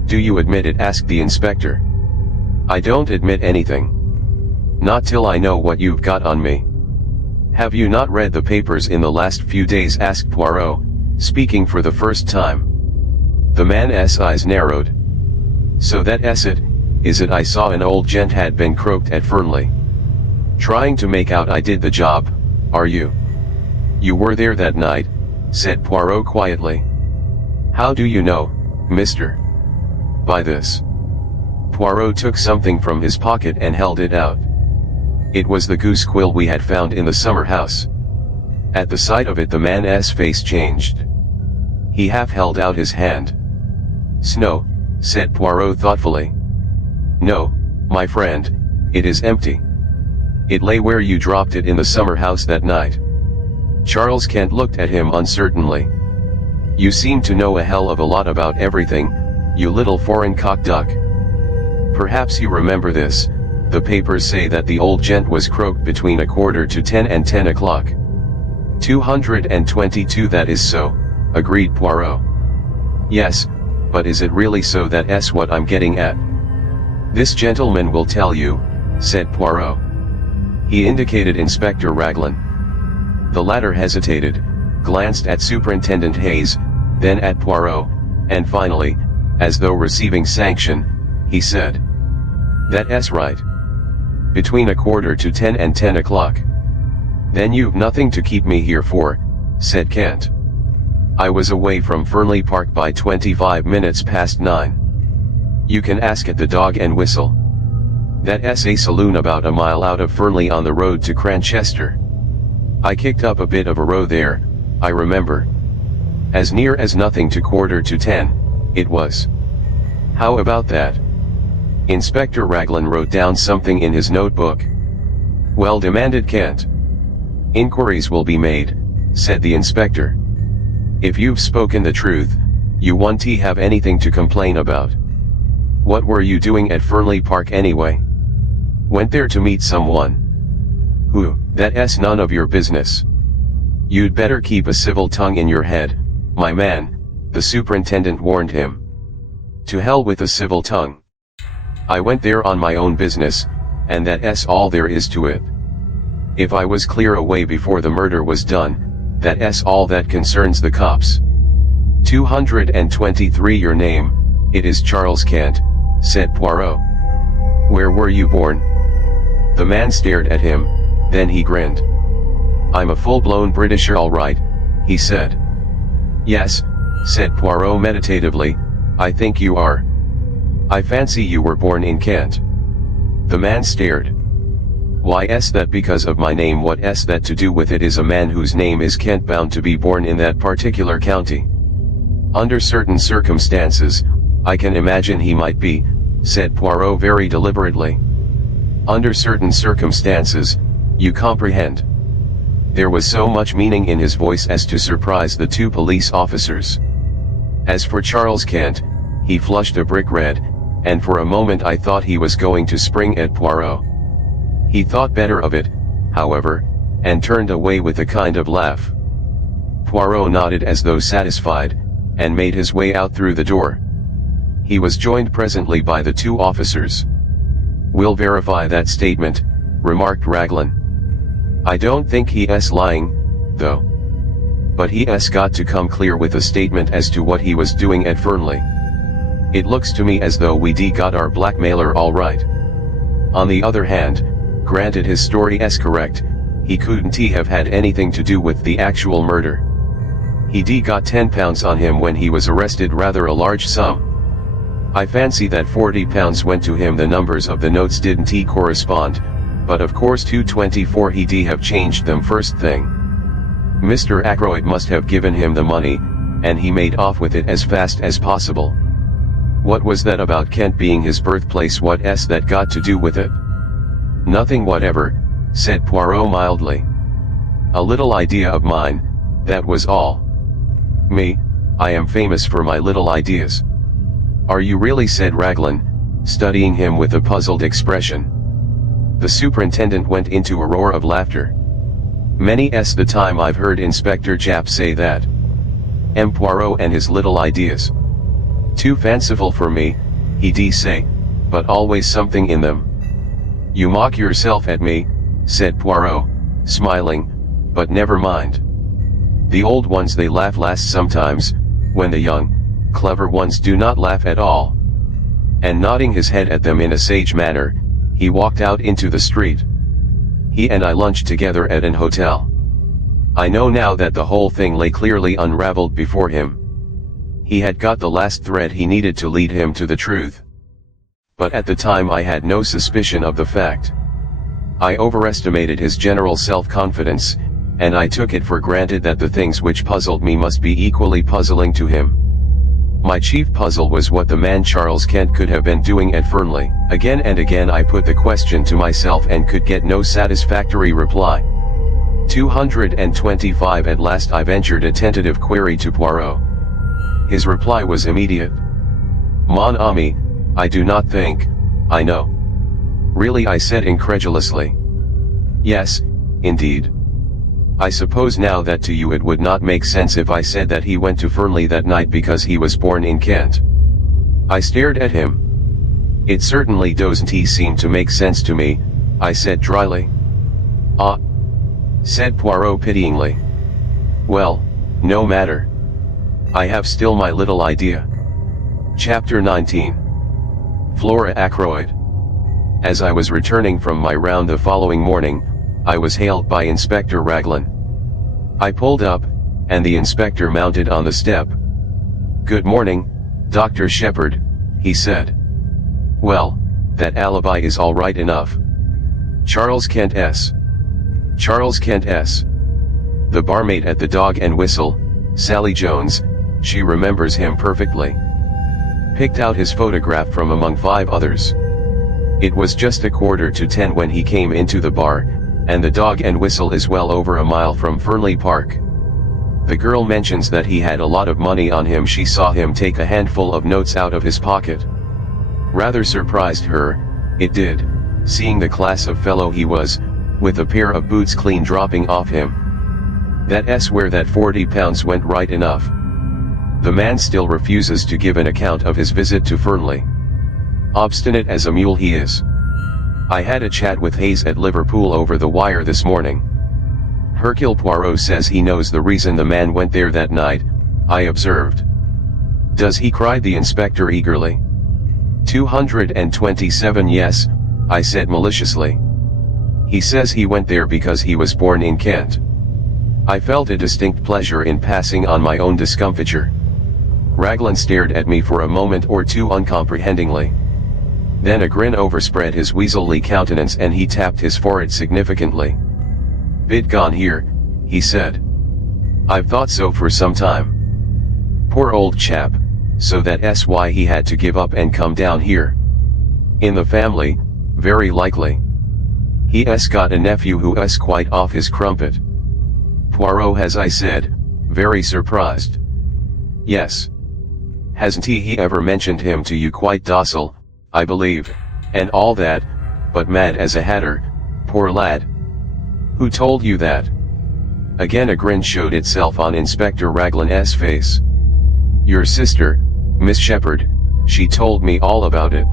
Do you admit it? Asked the inspector. I don't admit anything. Not till I know what you've got on me. Have you not read the papers in the last few days? Asked Poirot, speaking for the first time. The man's eyes narrowed. So that's it, is it? I saw an old gent had been croaked at Fernley. Trying to make out I did the job, are you? You were there that night, said Poirot quietly. How do you know, mister? By this. Poirot took something from his pocket and held it out. It was the goose quill we had found in the summer house. At the sight of it the man's face changed. He half held out his hand. Snow, said Poirot thoughtfully. No, my friend, it is empty. It lay where you dropped it in the summer house that night. Charles Kent looked at him uncertainly. You seem to know a hell of a lot about everything, you little foreign cock-duck. Perhaps you remember this, the papers say that the old gent was croaked between 9:45 and 10 o'clock. 222 That is so, agreed Poirot. Yes, but is it really so? That's what I'm getting at. This gentleman will tell you, said Poirot. He indicated Inspector Raglan. The latter hesitated, glanced at Superintendent Hayes, then at Poirot, and finally, as though receiving sanction, he said. That's right. Between 9:45 and 10 o'clock. Then you've nothing to keep me here for, said Kent. I was away from Fernley Park by 25 minutes past 9. You can ask at the Dog and Whistle. That's a saloon about a mile out of Fernley on the road to Cranchester. I kicked up a bit of a row there, I remember. As near as nothing to 9:45, it was. How about that? Inspector Raglan wrote down something in his notebook. Well, demanded Kent. Inquiries will be made, said the inspector. If you've spoken the truth, you won't have anything to complain about. What were you doing at Fernley Park anyway? Went there to meet someone. Who? That's none of your business. You'd better keep a civil tongue in your head, my man, the superintendent warned him. To hell with a civil tongue. I went there on my own business, and that's all there is to it. If I was clear away before the murder was done, that's all that concerns the cops. 223 Your name, it is Charles Kent, said Poirot. Where were you born? The man stared at him, then he grinned. I'm a full-blown Britisher all right, he said. Yes, said Poirot meditatively, I think you are. I fancy you were born in Kent. The man stared. Why's that? Because of my name. What's that to do with it? Is a man whose name is Kent bound to be born in that particular county? Under certain circumstances, I can imagine he might be, said Poirot very deliberately. Under certain circumstances, you comprehend. There was so much meaning in his voice as to surprise the two police officers. As for Charles Kent, he flushed a brick red, and for a moment I thought he was going to spring at Poirot. He thought better of it, however, and turned away with a kind of laugh. Poirot nodded as though satisfied, and made his way out through the door. He was joined presently by the two officers. We'll verify that statement, remarked Raglan. I don't think he's lying, though. But he's got to come clear with a statement as to what he was doing at Fernley. It looks to me as though we got our blackmailer all right. On the other hand, granted his story is correct, he couldn't have had anything to do with the actual murder. He got £10 on him when he was arrested, rather a large sum. I fancy that £40 went to him. The numbers of the notes didn't correspond, but of course 224 he'd have changed them first thing. Mr. Ackroyd must have given him the money, and he made off with it as fast as possible. What was that about Kent being his birthplace? What's that got to do with it? Nothing whatever, said Poirot mildly. A little idea of mine, that was all. Me, I am famous for my little ideas. Are you really? Said Raglan, studying him with a puzzled expression. The superintendent went into a roar of laughter. Many's the time I've heard Inspector Japp say that. M. Poirot and his little ideas. Too fanciful for me, he'd say, but always something in them. You mock yourself at me, said Poirot, smiling, but never mind. The old ones, they laugh last sometimes, when the young, clever ones do not laugh at all. And nodding his head at them in a sage manner, he walked out into the street. He and I lunched together at an hotel. I know now that the whole thing lay clearly unraveled before him. He had got the last thread he needed to lead him to the truth. But at the time I had no suspicion of the fact. I overestimated his general self-confidence, and I took it for granted that the things which puzzled me must be equally puzzling to him. My chief puzzle was what the man Charles Kent could have been doing at Fernley. Again and again I put the question to myself and could get no satisfactory reply. 225 At last I ventured a tentative query to Poirot. His reply was immediate. Mon ami, I do not think, I know. Really? I said incredulously. Yes, indeed. I suppose now that to you it would not make sense if I said that he went to Fernley that night because he was born in Kent. I stared at him. It certainly doesn't seem to make sense to me, I said dryly. Ah, said Poirot pityingly. Well, no matter. I have still my little idea. Chapter 19. Flora Ackroyd. As I was returning from my round the following morning, I was hailed by Inspector Raglan. I pulled up, and the inspector mounted on the step. Good morning, Dr. Shepherd, he said. Well, That alibi is all right enough. Charles Kent S. Charles Kent S. The barmaid at the Dog and Whistle, Sally Jones, she remembers him perfectly. Picked out his photograph from among 5 others. It was just 9:45 when he came into the bar, and the Dog and Whistle is well over a mile from Fernley Park. The girl mentions that he had a lot of money on him. She saw him take a handful of notes out of his pocket. Rather surprised her, it did, seeing the class of fellow he was, with a pair of boots clean dropping off him. That's where that £40 went right enough. The man still refuses to give an account of his visit to Fernley. Obstinate as a mule he is. I had a chat with Hayes at Liverpool over the wire this morning. Hercule Poirot says he knows the reason the man went there that night, I observed. Does he? Cried the inspector eagerly. 227 yes, I said maliciously. He says he went there because he was born in Kent. I felt a distinct pleasure in passing on my own discomfiture. Raglan stared at me for a moment or two uncomprehendingly. Then a grin overspread his weaselly countenance and he tapped his forehead significantly. Bit gone here, he said. I've thought so for some time. Poor old chap, so that's why he had to give up and come down here. In the family, very likely. He's got a nephew who's quite off his crumpet. Poirot has, I said, very surprised. Yes. Hasn't he ever mentioned him to you? Quite docile, I believe, and all that, but mad as a hatter, poor lad. Who told you that? Again a grin showed itself on Inspector Raglan's face. Your sister, Miss Shepherd, she told me all about it.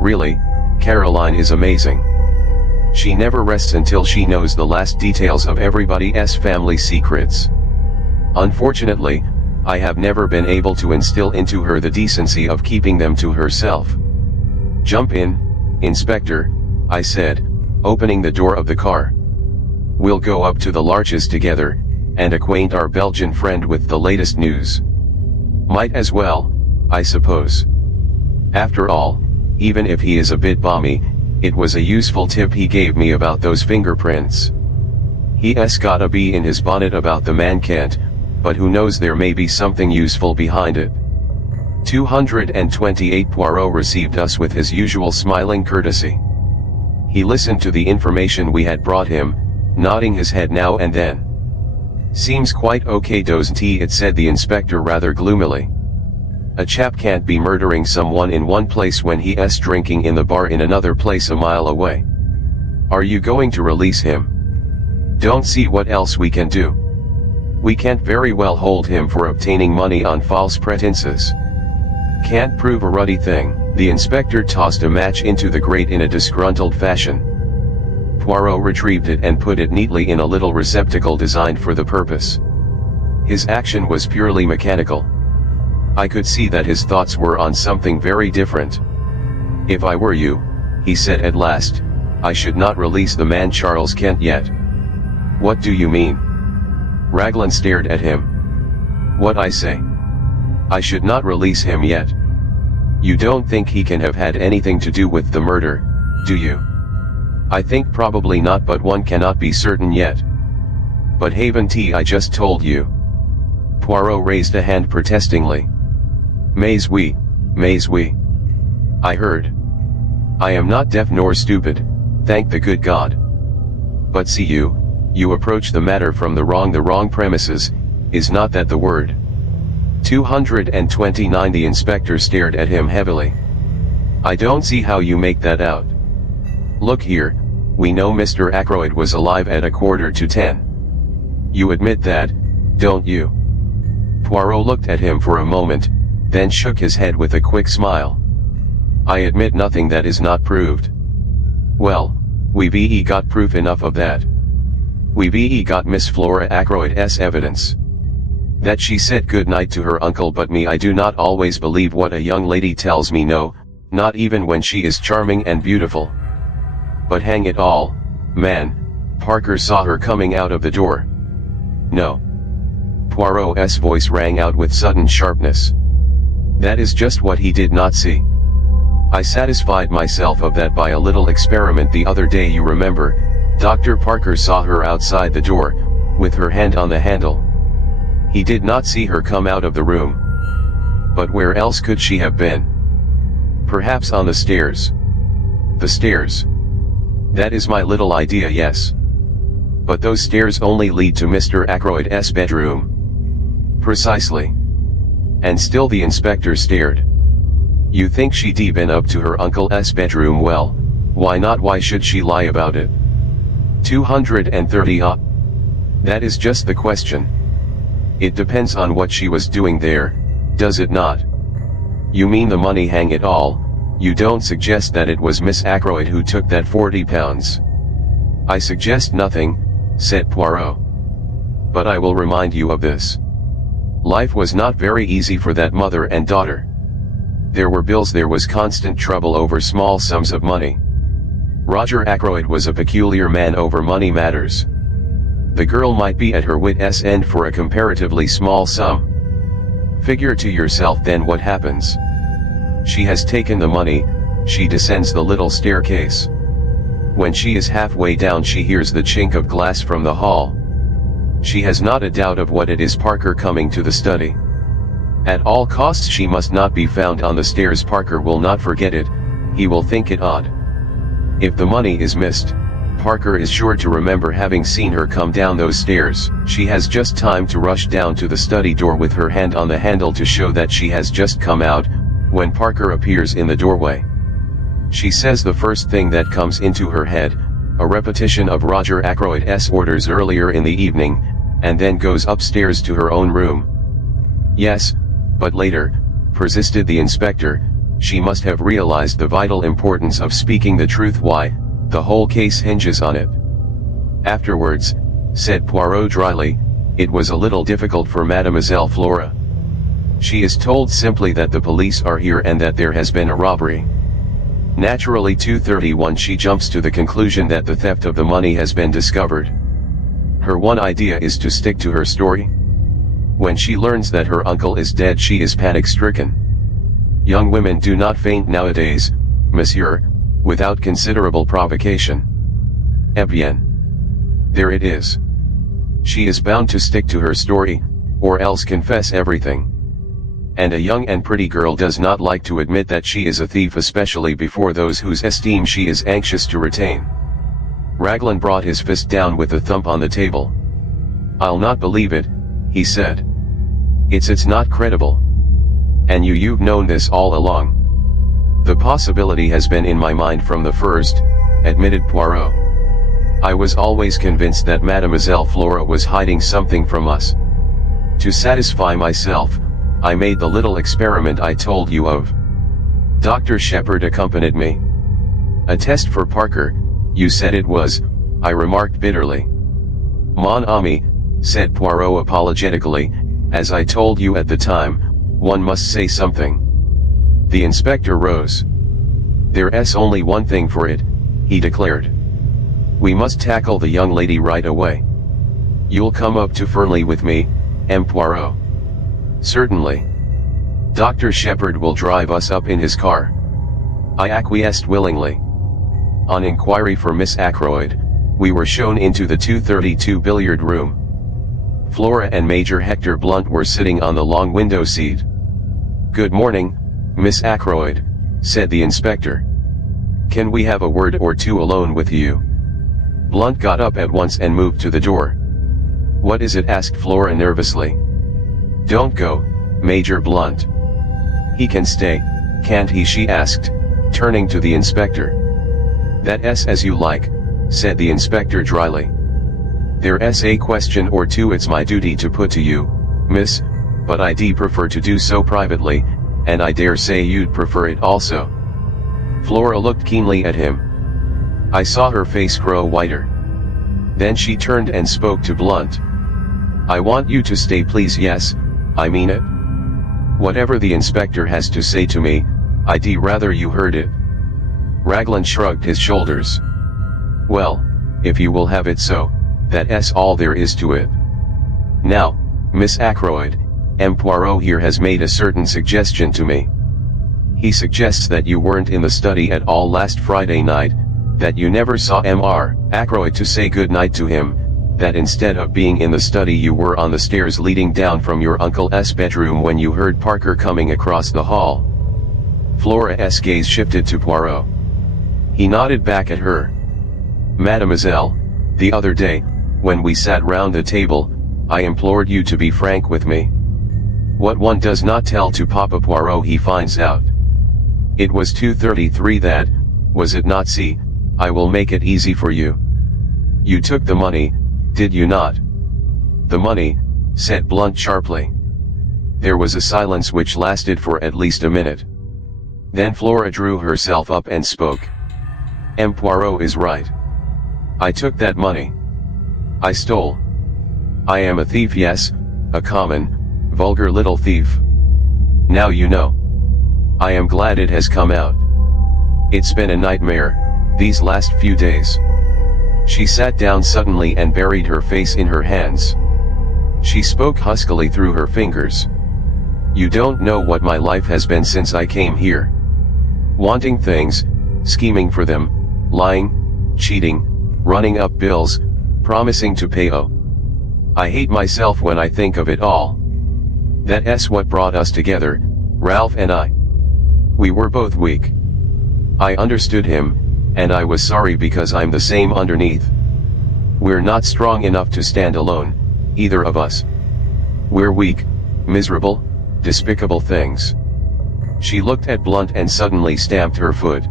Really, Caroline is amazing. She never rests until she knows the last details of everybody's family secrets. Unfortunately, I have never been able to instill into her the decency of keeping them to herself. Jump in, Inspector, I said, opening the door of the car. We'll go up to the Larches together, and acquaint our Belgian friend with the latest news. Might as well, I suppose. After all, even if he is a bit balmy, it was a useful tip he gave me about those fingerprints. He's got a bee in his bonnet about the man Kent, but who knows, there may be something useful behind it. 228 Poirot received us with his usual smiling courtesy. He listened to the information we had brought him, nodding his head now and then. Seems quite okay, doesn't he? It said the inspector rather gloomily. A chap can't be murdering someone in one place when he's drinking in the bar in another place a mile away. Are you going to release him? Don't see what else we can do. We can't very well hold him for obtaining money on false pretenses. Can't prove a ruddy thing. The inspector tossed a match into the grate in a disgruntled fashion. Poirot retrieved it and put it neatly in a little receptacle designed for the purpose. His action was purely mechanical. I could see that his thoughts were on something very different. If I were you, he said at last, I should not release the man Charles Kent yet. What do you mean? Raglan stared at him. What I say? I should not release him yet. You don't think he can have had anything to do with the murder, do you? I think probably not, but one cannot be certain yet. But haven't I just told you? Poirot raised a hand protestingly. Mais oui. I heard. I am not deaf nor stupid, thank the good God. But see you approach the matter from the wrong premises, is not that the word? 229 The inspector stared at him heavily. I don't see how you make that out. Look here, we know Mr. Ackroyd was alive at 9:45. You admit that, don't you? Poirot looked at him for a moment, then shook his head with a quick smile. I admit nothing that is not proved. Well, we've got proof enough of that. We've got Miss Flora Ackroyd's evidence. That she said good night to her uncle, but me, I do not always believe what a young lady tells me, no, not even when she is charming and beautiful. But hang it all, man, Parker saw her coming out of the door. No. Poirot's voice rang out with sudden sharpness. That is just what he did not see. I satisfied myself of that by a little experiment the other day. You remember, Dr. Parker saw her outside the door, with her hand on the handle. He did not see her come out of the room. But where else could she have been? Perhaps on the stairs. The stairs. That is my little idea, yes. But those stairs only lead to Mr. Ackroyd's bedroom. Precisely. And still the inspector stared. You think she'd been up to her uncle's bedroom? Well, why not? Why should she lie about it? 230. That is just the question. It depends on what she was doing there, does it not? You mean the money? Hang it all, you don't suggest that it was Miss Ackroyd who took that £40? I suggest nothing, said Poirot. But I will remind you of this. Life was not very easy for that mother and daughter. There were bills, there was constant trouble over small sums of money. Roger Ackroyd was a peculiar man over money matters. The girl might be at her wit's end for a comparatively small sum. Figure to yourself then what happens. She has taken the money, she descends the little staircase. When she is halfway down, she hears the chink of glass from the hall. She has not a doubt of what it is: Parker coming to the study. At all costs she must not be found on the stairs. Parker will not forget it, he will think it odd. If the money is missed, Parker is sure to remember having seen her come down those stairs. She has just time to rush down to the study door with her hand on the handle to show that she has just come out, when Parker appears in the doorway. She says the first thing that comes into her head, a repetition of Roger Ackroyd's orders earlier in the evening, and then goes upstairs to her own room. Yes, but later, persisted the inspector, she must have realized the vital importance of speaking the truth. Why? The whole case hinges on it. Afterwards, said Poirot dryly, it was a little difficult for Mademoiselle Flora. She is told simply that the police are here and that there has been a robbery. Naturally 231 she jumps to the conclusion that the theft of the money has been discovered. Her one idea is to stick to her story. When she learns that her uncle is dead, she is panic-stricken. Young women do not faint nowadays, monsieur, without considerable provocation. Eh bien. There it is. She is bound to stick to her story, or else confess everything. And a young and pretty girl does not like to admit that she is a thief, especially before those whose esteem she is anxious to retain. Raglan brought his fist down with a thump on the table. I'll not believe it, he said. It's not credible. And you've known this all along. The possibility has been in my mind from the first, admitted Poirot. I was always convinced that Mademoiselle Flora was hiding something from us. To satisfy myself, I made the little experiment I told you of. Dr. Shepherd accompanied me. A test for Parker, you said it was, I remarked bitterly. Mon ami, said Poirot apologetically, as I told you at the time, one must say something. The inspector rose. There's only one thing for it, he declared. We must tackle the young lady right away. You'll come up to Fernley with me, M. Poirot? Certainly. Dr. Shepherd will drive us up in his car. I acquiesced willingly. On inquiry for Miss Ackroyd, we were shown into the 232 billiard room. Flora and Major Hector Blunt were sitting on the long window seat. Good morning, Miss Ackroyd, said the inspector. Can we have a word or two alone with you? Blunt got up at once and moved to the door. What is it? Asked Flora nervously. Don't go, Major Blunt. He can stay, can't he? She asked, turning to the inspector. That's as you like, said the inspector dryly. There's a question or two it's my duty to put to you, miss, but I'd prefer to do so privately, and I dare say you'd prefer it also. Flora looked keenly at him. I saw her face grow whiter. Then she turned and spoke to Blunt. I want you to stay, please. Yes, I mean it. Whatever the inspector has to say to me, I'd rather you heard it. Raglan shrugged his shoulders. Well, if you will have it so, that's all there is to it. Now, Miss Ackroyd, M. Poirot here has made a certain suggestion to me. He suggests that you weren't in the study at all last Friday night, that you never saw Mr. Ackroyd to say good night to him, that instead of being in the study you were on the stairs leading down from your uncle's bedroom when you heard Parker coming across the hall. Flora's gaze shifted to Poirot. He nodded back at her. Mademoiselle, the other day, when we sat round the table, I implored you to be frank with me. What one does not tell to Papa Poirot he finds out. It was 2:33 that, was it not? See, I will make it easy for you. You took the money, did you not? The money, said Blunt sharply. There was a silence which lasted for at least a minute. Then Flora drew herself up and spoke. M. Poirot is right. I took that money. I stole. I am a thief, yes, a common, vulgar little thief. Now you know. I am glad it has come out. It's been a nightmare, these last few days. She sat down suddenly and buried her face in her hands. She spoke huskily through her fingers. You don't know what my life has been since I came here. Wanting things, scheming for them, lying, cheating, running up bills, promising to pay. Oh, I hate myself when I think of it all. That's what brought us together, Ralph and I. We were both weak. I understood him, and I was sorry because I'm the same underneath. We're not strong enough to stand alone, either of us. We're weak, miserable, despicable things. She looked at Blunt and suddenly stamped her foot.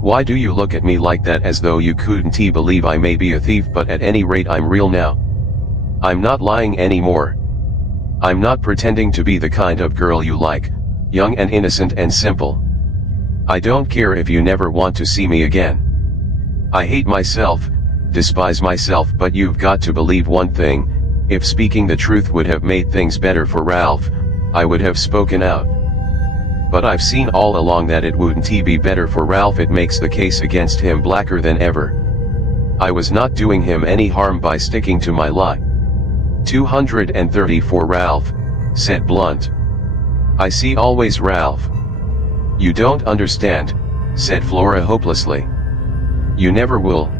Why do you look at me like that, as though you couldn't believe I may be a thief, but at any rate I'm real now. I'm not lying anymore. I'm not pretending to be the kind of girl you like, young and innocent and simple. I don't care if you never want to see me again. I hate myself, despise myself, but you've got to believe one thing, if speaking the truth would have made things better for Ralph, I would have spoken out. But I've seen all along that it wouldn't be better for Ralph. It makes the case against him blacker than ever. I was not doing him any harm by sticking to my lie. 234 Ralph, said Blunt. I see always, Ralph. You don't understand, said Flora hopelessly. You never will.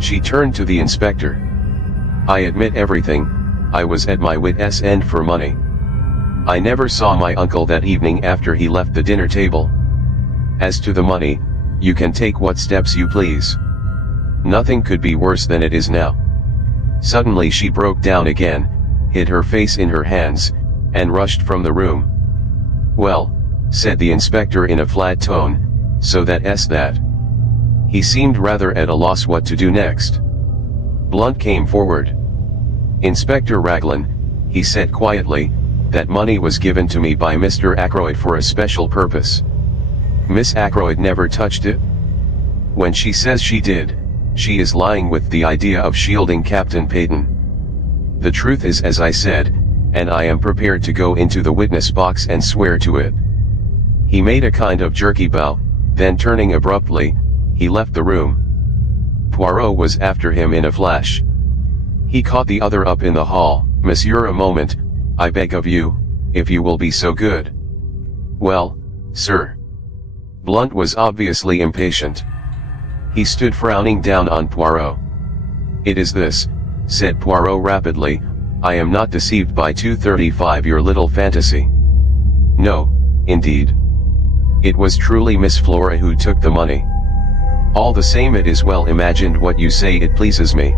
She turned to the inspector. I admit everything, I was at my wit's end for money. I never saw my uncle that evening after he left the dinner table. As to the money, you can take what steps you please. Nothing could be worse than it is now. Suddenly she broke down again, hid her face in her hands, and rushed from the room. Well, said the inspector in a flat tone, so that's that. He seemed rather at a loss what to do next. Blunt came forward. Inspector Raglan, he said quietly, that money was given to me by Mr. Ackroyd for a special purpose. Miss Ackroyd never touched it. When she says she did, she is lying with the idea of shielding Captain Peyton. The truth is as I said, and I am prepared to go into the witness box and swear to it. He made a kind of jerky bow, then turning abruptly, he left the room. Poirot was after him in a flash. He caught the other up in the hall. Monsieur, a moment, I beg of you, if you will be so good. Well, sir. Blunt was obviously impatient. He stood frowning down on Poirot. It is this, said Poirot rapidly, I am not deceived by 235, your little fantasy. No, indeed. It was truly Miss Flora who took the money. All the same, it is well imagined what you say, it pleases me.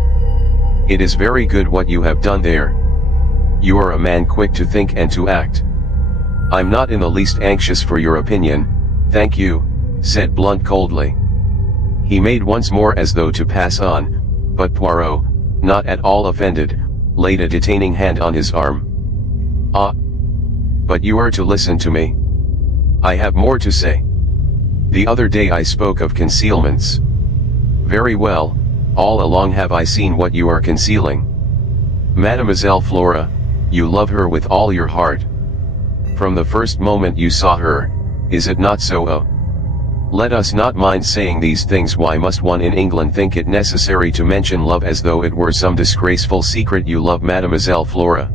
It is very good what you have done there. You are a man quick to think and to act. I'm not in the least anxious for your opinion, thank you, said Blunt coldly. He made once more as though to pass on, but Poirot, not at all offended, laid a detaining hand on his arm. Ah! But you are to listen to me. I have more to say. The other day I spoke of concealments. Very well, all along have I seen what you are concealing. Mademoiselle Flora, you love her with all your heart. From the first moment you saw her, is it not so? Oh, let us not mind saying these things. Why must one in England think it necessary to mention love as though it were some disgraceful secret? You love Mademoiselle Flora.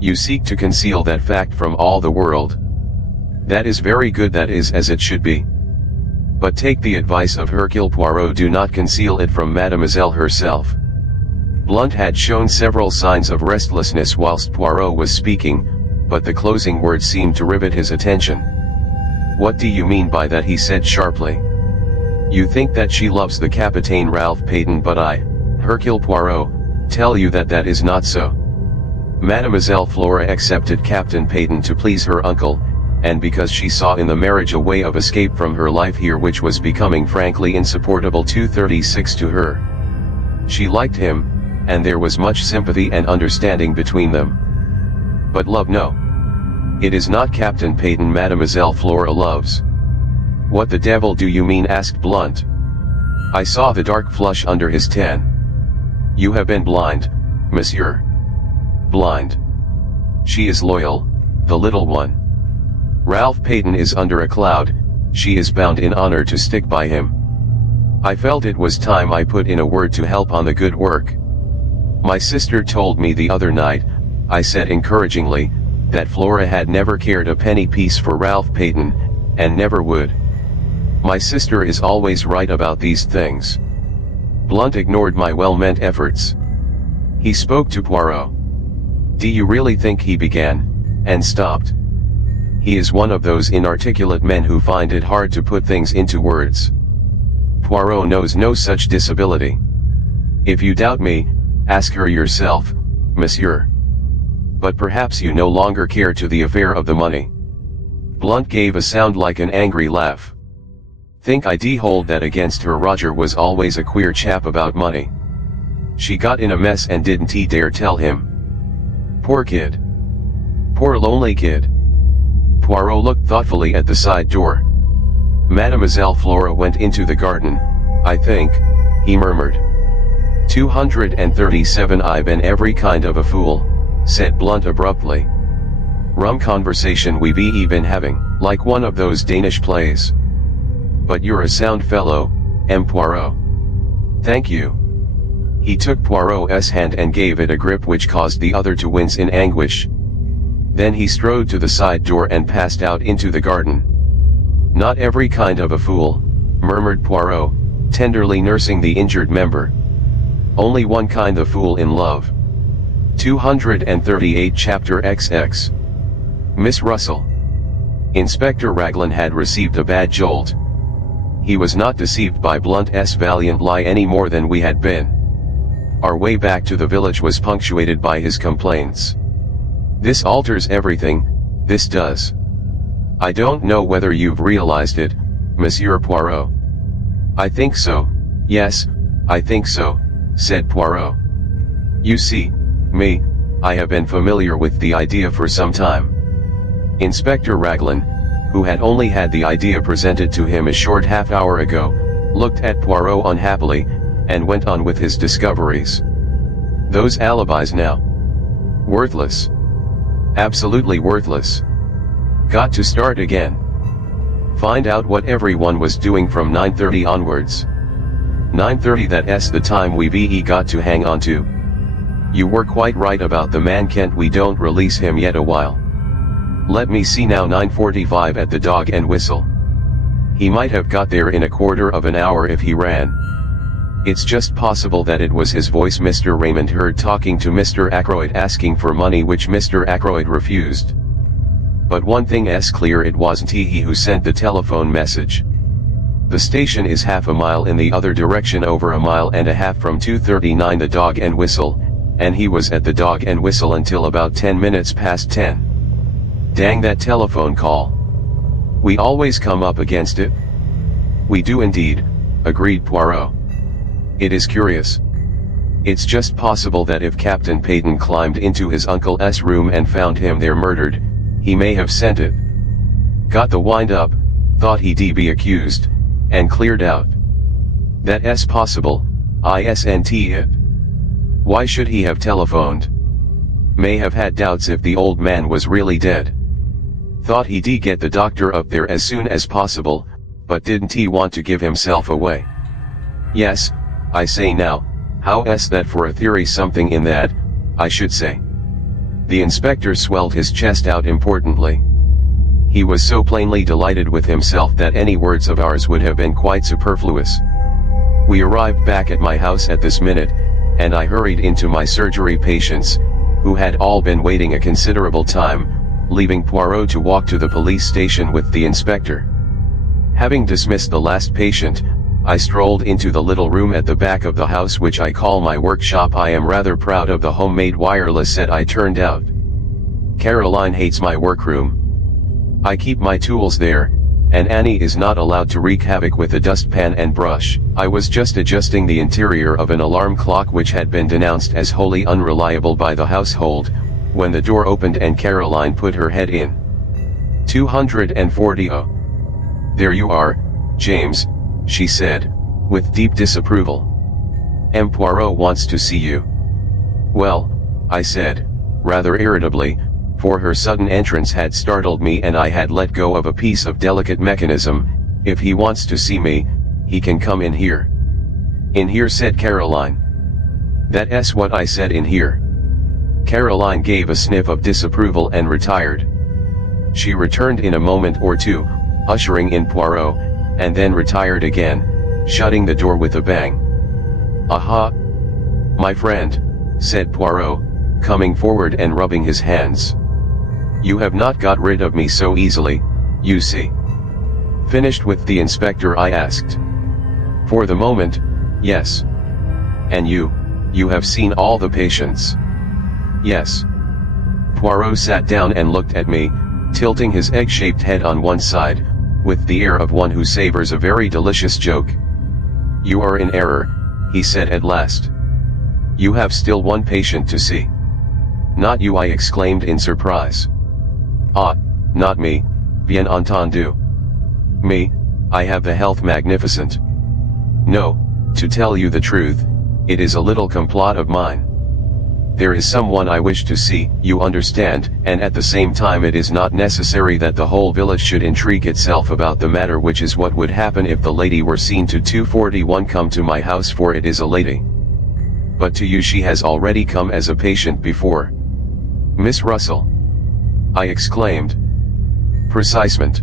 You seek to conceal that fact from all the world. That is very good, that is as it should be. But take the advice of Hercule Poirot, do not conceal it from Mademoiselle herself. Blunt had shown several signs of restlessness whilst Poirot was speaking, but the closing words seemed to rivet his attention. What do you mean by that? He said sharply. You think that she loves the Capitaine Ralph Peyton, but I, Hercule Poirot, tell you that that is not so. Mademoiselle Flora accepted Captain Peyton to please her uncle, and because she saw in the marriage a way of escape from her life here which was becoming frankly insupportable 236 to her. She liked him, and there was much sympathy and understanding between them. But love, no. It is not Captain Peyton Mademoiselle Flora loves. What the devil do you mean? Asked Blunt. I saw the dark flush under his tan. You have been blind, monsieur. Blind. She is loyal, the little one. Ralph Peyton is under a cloud, she is bound in honor to stick by him. I felt it was time I put in a word to help on the good work. My sister told me the other night, I said encouragingly, that Flora had never cared a penny piece for Ralph Peyton, and never would. My sister is always right about these things. Blunt ignored my well-meant efforts. He spoke to Poirot. Do you really think, he began, and stopped. He is one of those inarticulate men who find it hard to put things into words. Poirot knows no such disability. If you doubt me, ask her yourself, monsieur. But perhaps you no longer care to the affair of the money. Blunt gave a sound like an angry laugh. Think I'd hold that against her? Roger was always a queer chap about money. She got in a mess and didn't he dare tell him. Poor kid. Poor lonely kid. Poirot looked thoughtfully at the side door. Mademoiselle Flora went into the garden, I think, he murmured. 237 I've been every kind of a fool, said Blunt abruptly. Rum conversation we be been having, like one of those Danish plays. But you're a sound fellow, M. Poirot. Thank you. He took Poirot's hand and gave it a grip which caused the other to wince in anguish. Then he strode to the side door and passed out into the garden. Not every kind of a fool, murmured Poirot, tenderly nursing the injured member. Only one kind of fool in love. 238 Chapter XX. Miss Russell. Inspector Raglan had received a bad jolt. He was not deceived by Blunt's valiant lie any more than we had been. Our way back to the village was punctuated by his complaints. This alters everything, this does. I don't know whether you've realized it, Monsieur Poirot. I think so, yes, I think so, said Poirot. You see, I have been familiar with the idea for some time. Inspector Raglan, who had only had the idea presented to him a short half-hour ago, looked at Poirot unhappily, and went on with his discoveries. Those alibis now. Worthless. Absolutely worthless. Got to start again. Find out what everyone was doing from 9:30 onwards. 9:30, that's the time we got to hang on to. You were quite right about the man, Kent. We don't release him yet a while. Let me see now, 9:45 at the Dog and Whistle. He might have got there in a quarter of an hour if he ran. It's just possible that it was his voice Mr. Raymond heard talking to Mr. Ackroyd asking for money which Mr. Ackroyd refused. But one thing's clear, it wasn't he who sent the telephone message. The station is half a mile in the other direction, over a mile and a half from 239 the Dog and Whistle, and he was at the Dog and Whistle until about 10 minutes past 10. Dang that telephone call. We always come up against it. We do indeed, agreed Poirot. It is curious. It's just possible that if Captain Peyton climbed into his uncle's room and found him there murdered, he may have sent it. Got the wind up, thought he'd be accused, and cleared out. That's possible, isn't it? Why should he have telephoned? May have had doubts if the old man was really dead. Thought he'd get the doctor up there as soon as possible, but didn't he want to give himself away? Yes, I say now, how's that for a theory? Something in that, I should say. The inspector swelled his chest out importantly. He was so plainly delighted with himself that any words of ours would have been quite superfluous. We arrived back at my house at this minute, and I hurried into my surgery patients, who had all been waiting a considerable time, leaving Poirot to walk to the police station with the inspector. Having dismissed the last patient, I strolled into the little room at the back of the house which I call my workshop. I am rather proud of the homemade wireless set I turned out. Caroline hates my workroom. I keep my tools there, and Annie is not allowed to wreak havoc with a dustpan and brush. I was just adjusting the interior of an alarm clock which had been denounced as wholly unreliable by the household, when the door opened and Caroline put her head in. 240. Oh. There you are, James, she said, with deep disapproval. M. Poirot wants to see you. Well, I said, rather irritably, for her sudden entrance had startled me and I had let go of a piece of delicate mechanism. If he wants to see me, he can come in here. In here, said Caroline. That's what I said, in here. Caroline gave a sniff of disapproval and retired. She returned in a moment or two, ushering in Poirot, and then retired again, shutting the door with a bang. Aha! My friend, said Poirot, coming forward and rubbing his hands. You have not got rid of me so easily, you see. Finished with the inspector, I asked. For the moment, yes. And you have seen all the patients? Yes. Poirot sat down and looked at me, tilting his egg-shaped head on one side, with the air of one who savors a very delicious joke. You are in error, he said at last. You have still one patient to see. Not you, I exclaimed in surprise. Ah, not me, bien entendu. Me, I have the health magnificent. No, to tell you the truth, it is a little complot of mine. There is someone I wish to see, you understand, and at the same time it is not necessary that the whole village should intrigue itself about the matter, which is what would happen if the lady were seen to 241 come to my house, for it is a lady. But to you she has already come as a patient before. Miss Russell, I exclaimed. Precisement.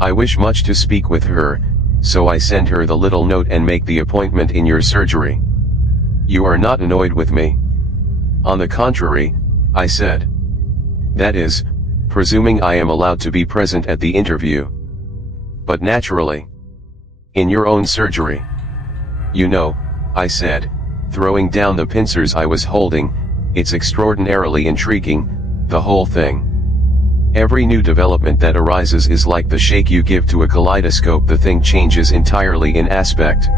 I wish much to speak with her, so I send her the little note and make the appointment in your surgery. You are not annoyed with me? On the contrary, I said. That is, presuming I am allowed to be present at the interview. But naturally. In your own surgery. You know, I said, throwing down the pincers I was holding, it's extraordinarily intriguing, the whole thing. Every new development that arises is like the shake you give to a kaleidoscope. The thing changes entirely in aspect.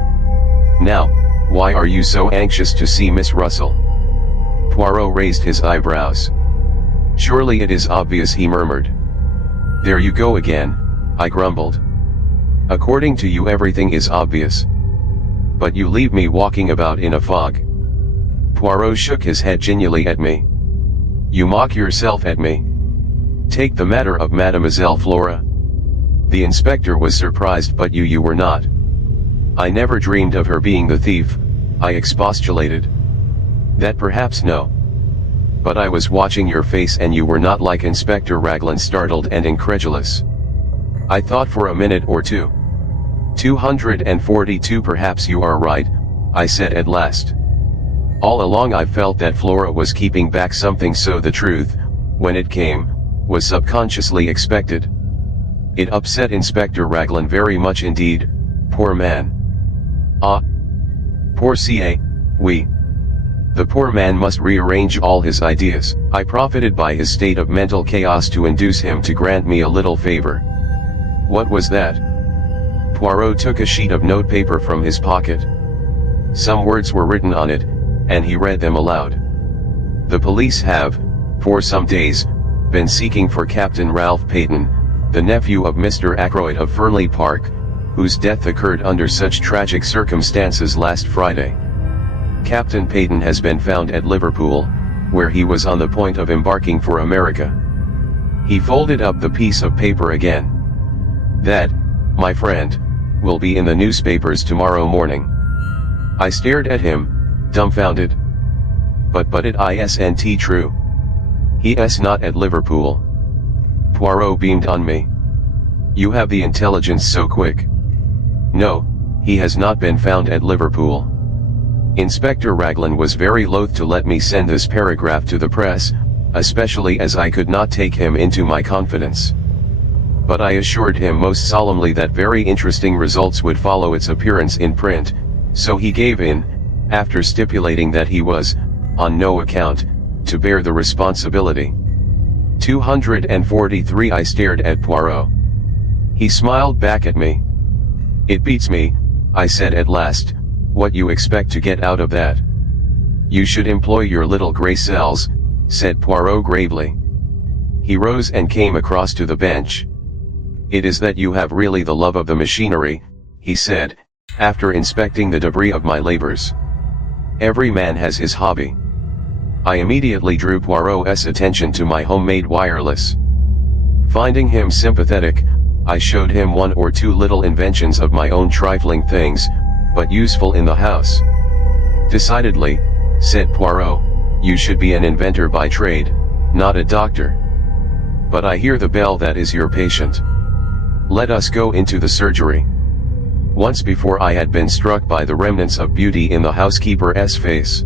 Now, why are you so anxious to see Miss Russell? Poirot raised his eyebrows. Surely it is obvious, he murmured. There you go again, I grumbled. According to you everything is obvious. But you leave me walking about in a fog. Poirot shook his head genially at me. You mock yourself at me. Take the matter of Mademoiselle Flora. The inspector was surprised, but you were not. I never dreamed of her being the thief, I expostulated. That perhaps no. But I was watching your face and you were not like Inspector Raglan, startled and incredulous. I thought for a minute or two. 242, perhaps you are right, I said at last. All along I felt that Flora was keeping back something, so the truth, when it came, was subconsciously expected. It upset Inspector Raglan very much indeed, poor man. Ah. Poor ca, oui. The poor man must rearrange all his ideas. I profited by his state of mental chaos to induce him to grant me a little favor. What was that? Poirot took a sheet of notepaper from his pocket. Some words were written on it, and he read them aloud. The police have, for some days, been seeking for Captain Ralph Peyton, the nephew of Mr. Ackroyd of Fernley Park, whose death occurred under such tragic circumstances last Friday. Captain Peyton has been found at Liverpool, where he was on the point of embarking for America. He folded up the piece of paper again. That, my friend, will be in the newspapers tomorrow morning. I stared at him, dumbfounded. But it isn't true. He is not at Liverpool. Poirot beamed on me. You have the intelligence so quick. No, he has not been found at Liverpool. Inspector Raglan was very loath to let me send this paragraph to the press, especially as I could not take him into my confidence. But I assured him most solemnly that very interesting results would follow its appearance in print, so he gave in, after stipulating that he was, on no account, to bear the responsibility. 243. I stared at Poirot. He smiled back at me. It beats me, I said at last, what you expect to get out of that. You should employ your little grey cells, said Poirot gravely. He rose and came across to the bench. It is that you have really the love of the machinery, he said, after inspecting the debris of my labors. Every man has his hobby. I immediately drew Poirot's attention to my homemade wireless. Finding him sympathetic, I showed him one or two little inventions of my own, trifling things, but useful in the house. Decidedly, said Poirot, you should be an inventor by trade, not a doctor. But I hear the bell, that is your patient. Let us go into the surgery. Once before I had been struck by the remnants of beauty in the housekeeper's face.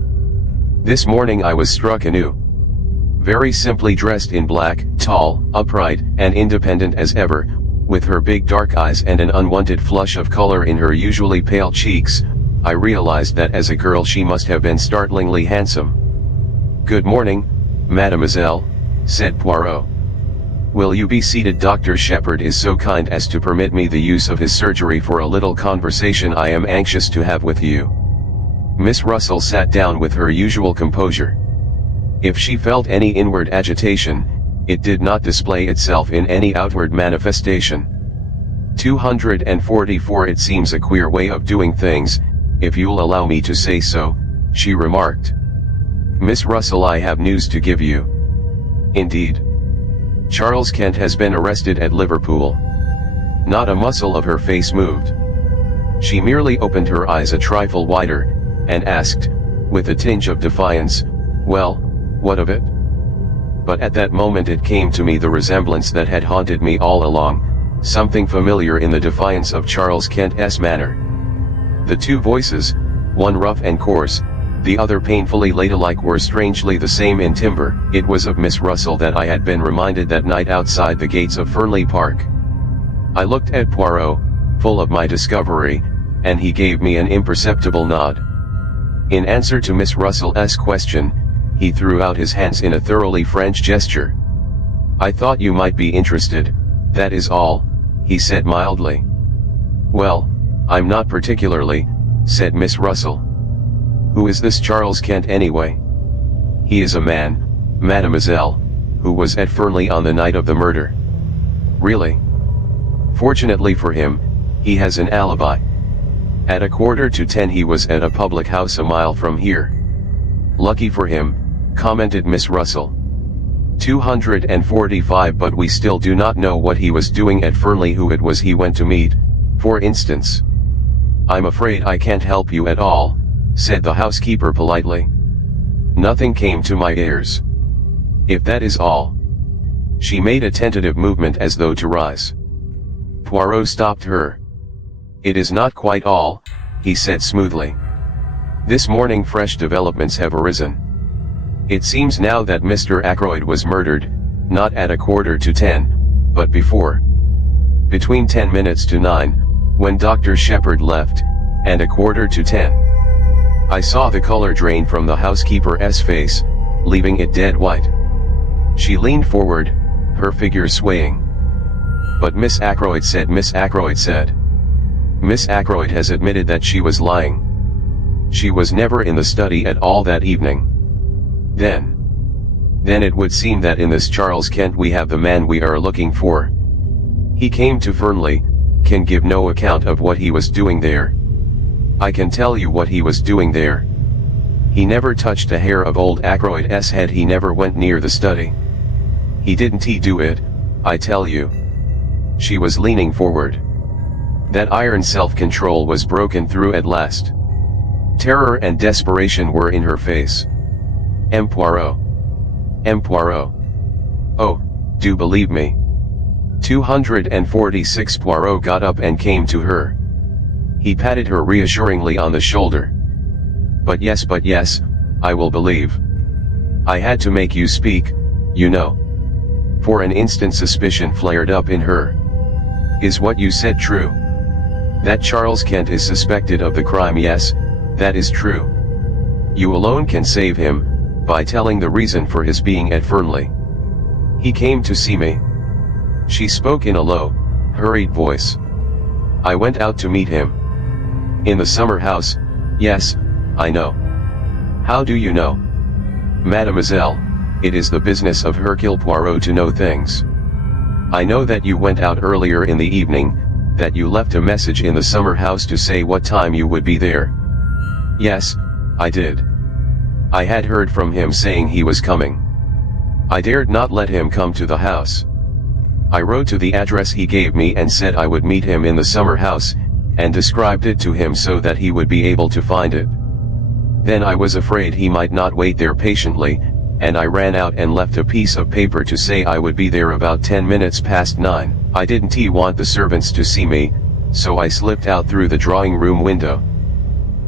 This morning I was struck anew. Very simply dressed in black, tall, upright, and independent as ever, with her big dark eyes and an unwonted flush of color in her usually pale cheeks, I realized that as a girl she must have been startlingly handsome. Good morning, mademoiselle, said Poirot. Will you be seated? Dr. Shepherd is so kind as to permit me the use of his surgery for a little conversation I am anxious to have with you. Miss Russell sat down with her usual composure. If she felt any inward agitation, it did not display itself in any outward manifestation. 244. It seems a queer way of doing things, if you'll allow me to say so, she remarked. Miss Russell, I have news to give you. Indeed. Charles Kent has been arrested at Liverpool. Not a muscle of her face moved. She merely opened her eyes a trifle wider, and asked, with a tinge of defiance, well, what of it? But at that moment it came to me the resemblance that had haunted me all along, something familiar in the defiance of Charles Kent's manner. The two voices, one rough and coarse, the other painfully ladylike, were strangely the same in timbre. It was of Miss Russell that I had been reminded that night outside the gates of Fernley Park. I looked at Poirot, full of my discovery, and he gave me an imperceptible nod. In answer to Miss Russell's question, he threw out his hands in a thoroughly French gesture. I thought you might be interested, that is all, he said mildly. Well, I'm not particularly, said Miss Russell. Who is this Charles Kent anyway? He is a man, mademoiselle, who was at Fernley on the night of the murder. Really? Fortunately for him, he has an alibi. At 9:45 he was at a public house a mile from here. Lucky for him, commented Miss Russell. 245. But we still do not know what he was doing at Fernley. Who it was he went to meet, for instance. I'm afraid I can't help you at all, said the housekeeper politely. Nothing came to my ears. If that is all. She made a tentative movement as though to rise. Poirot stopped her. It is not quite all, he said smoothly. This morning fresh developments have arisen. It seems now that Mr. Ackroyd was murdered, not at 9:45, but before. Between 9:10, when Dr. Shepherd left, and 9:45. I saw the color drain from the housekeeper's face, leaving it dead white. She leaned forward, her figure swaying. But Miss Ackroyd said. Miss Ackroyd has admitted that she was lying. She was never in the study at all that evening. Then it would seem that in this Charles Kent we have the man we are looking for. He came to Fernley, can give no account of what he was doing there. I can tell you what he was doing there. He never touched a hair of old Ackroyd's head. He never went near the study. He didn't do it, I tell you. She was leaning forward. That iron self-control was broken through at last. Terror and desperation were in her face. M. Poirot. Oh, do believe me. 246 Poirot got up and came to her. He patted her reassuringly on the shoulder. But yes, I will believe. I had to make you speak, you know. For an instant suspicion flared up in her. Is what you said true? That Charles Kent is suspected of the crime? Yes, that is true. You alone can save him, by telling the reason for his being at Fernley. He came to see me. She spoke in a low, hurried voice. I went out to meet him. In the summer house, yes, I know. How do you know? Mademoiselle, it is the business of Hercule Poirot to know things. I know that you went out earlier in the evening, that you left a message in the summer house to say what time you would be there. Yes, I did. I had heard from him saying he was coming. I dared not let him come to the house. I wrote to the address he gave me and said I would meet him in the summer house, and described it to him so that he would be able to find it. Then I was afraid he might not wait there patiently, and I ran out and left a piece of paper to say I would be there about 10 minutes past 9. I didn't want the servants to see me, so I slipped out through the drawing room window.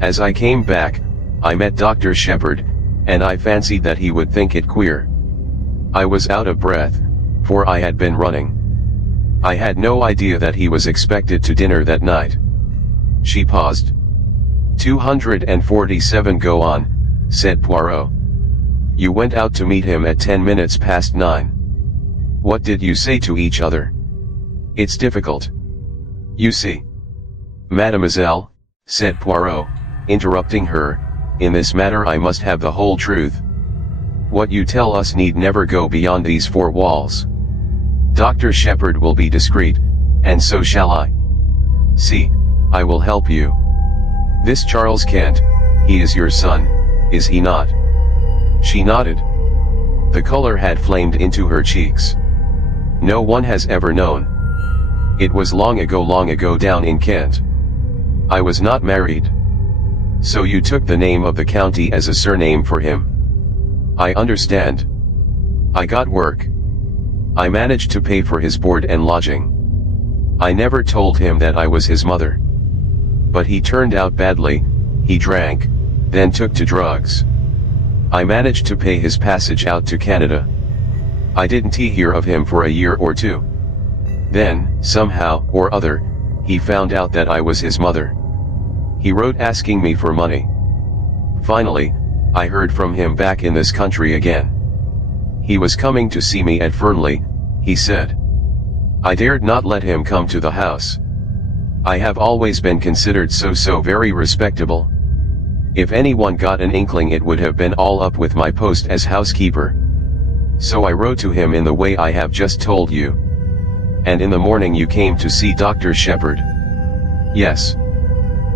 As I came back, I met Dr. Shepherd, and I fancied that he would think it queer. I was out of breath, for I had been running. I had no idea that he was expected to dinner that night. She paused. 247 Go on, said Poirot. You went out to meet him at 10 minutes past 9. What did you say to each other? It's difficult. You see. Mademoiselle, said Poirot, interrupting her, in this matter I must have the whole truth. What you tell us need never go beyond these four walls. Dr. Shepherd will be discreet, and so shall I. See, I will help you. This Charles Kent, he is your son, is he not? She nodded. The color had flamed into her cheeks. No one has ever known. It was long ago down in Kent. I was not married. So you took the name of the county as a surname for him. I understand. I got work. I managed to pay for his board and lodging. I never told him that I was his mother. But he turned out badly, he drank, then took to drugs. I managed to pay his passage out to Canada. I didn't hear of him for a year or two. Then, somehow or other, he found out that I was his mother. He wrote asking me for money. Finally, I heard from him back in this country again. He was coming to see me at Fernley, he said. I dared not let him come to the house. I have always been considered so very respectable. If anyone got an inkling it would have been all up with my post as housekeeper. So I wrote to him in the way I have just told you. And in the morning you came to see Dr. Shepherd. Yes.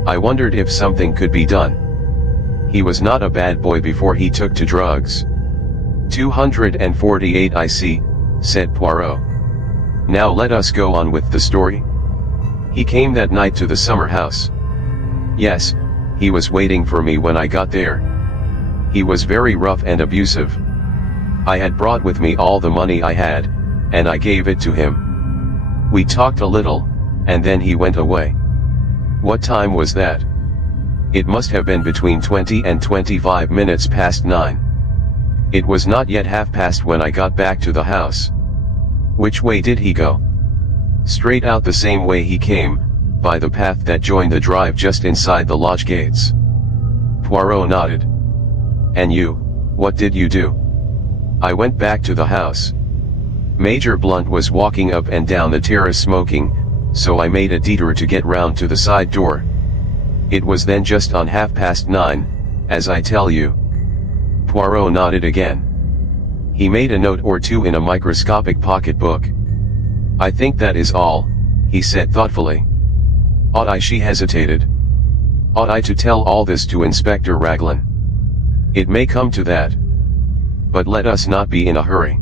I wondered if something could be done. He was not a bad boy before he took to drugs. 248 I see, said Poirot. Now let us go on with the story. He came that night to the summer house. Yes, he was waiting for me when I got there. He was very rough and abusive. I had brought with me all the money I had, and I gave it to him. We talked a little, and then he went away. What time was that? It must have been between 20 and 25 minutes past 9. It was not yet 1:30 when I got back to the house. Which way did he go? Straight out the same way he came, by the path that joined the drive just inside the lodge gates. Poirot nodded. And you, what did you do? I went back to the house. Major Blunt was walking up and down the terrace smoking, so I made a detour to get round to the side door. It was then just on 9:30, as I tell you. Poirot nodded again. He made a note or two in a microscopic pocket-book. I think that is all, he said thoughtfully. Ought I? She hesitated. Ought I to tell all this to Inspector Raglan? It may come to that. But let us not be in a hurry.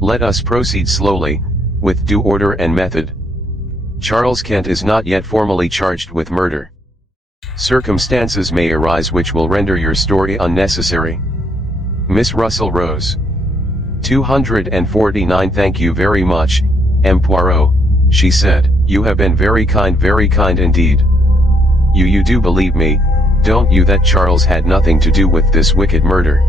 Let us proceed slowly, with due order and method. Charles Kent is not yet formally charged with murder. Circumstances may arise which will render your story unnecessary. Miss Russell rose. 249 Thank you very much, M. Poirot, she said, you have been very kind indeed. You do believe me, don't you, that Charles had nothing to do with this wicked murder?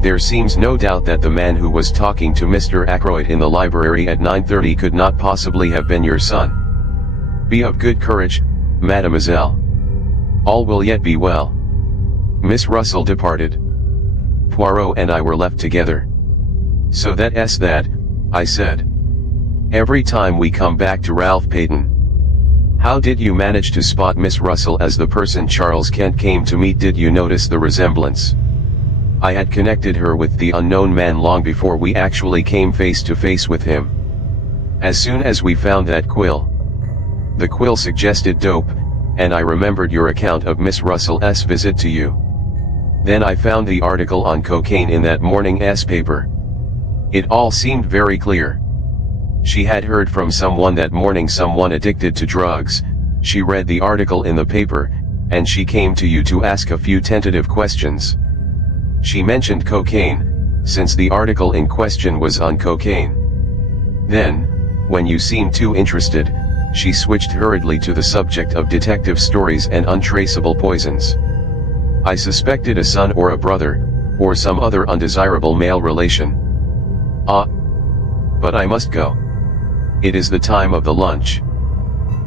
There seems no doubt that the man who was talking to Mr. Ackroyd in the library at 9:30 could not possibly have been your son. Be of good courage, mademoiselle. All will yet be well. Miss Russell departed. Poirot and I were left together. So that's that, I said. Every time we come back to Ralph Payton. How did you manage to spot Miss Russell as the person Charles Kent came to meet? Did you notice the resemblance? I had connected her with the unknown man long before we actually came face to face with him. As soon as we found that quill. The quill suggested dope, and I remembered your account of Miss Russell's visit to you. Then I found the article on cocaine in that morning's paper. It all seemed very clear. She had heard from someone that morning, someone addicted to drugs. She read the article in the paper, and she came to you to ask a few tentative questions. She mentioned cocaine, since the article in question was on cocaine. Then, when you seemed too interested, she switched hurriedly to the subject of detective stories and untraceable poisons. I suspected a son or a brother, or some other undesirable male relation. But I must go. It is the time of the lunch.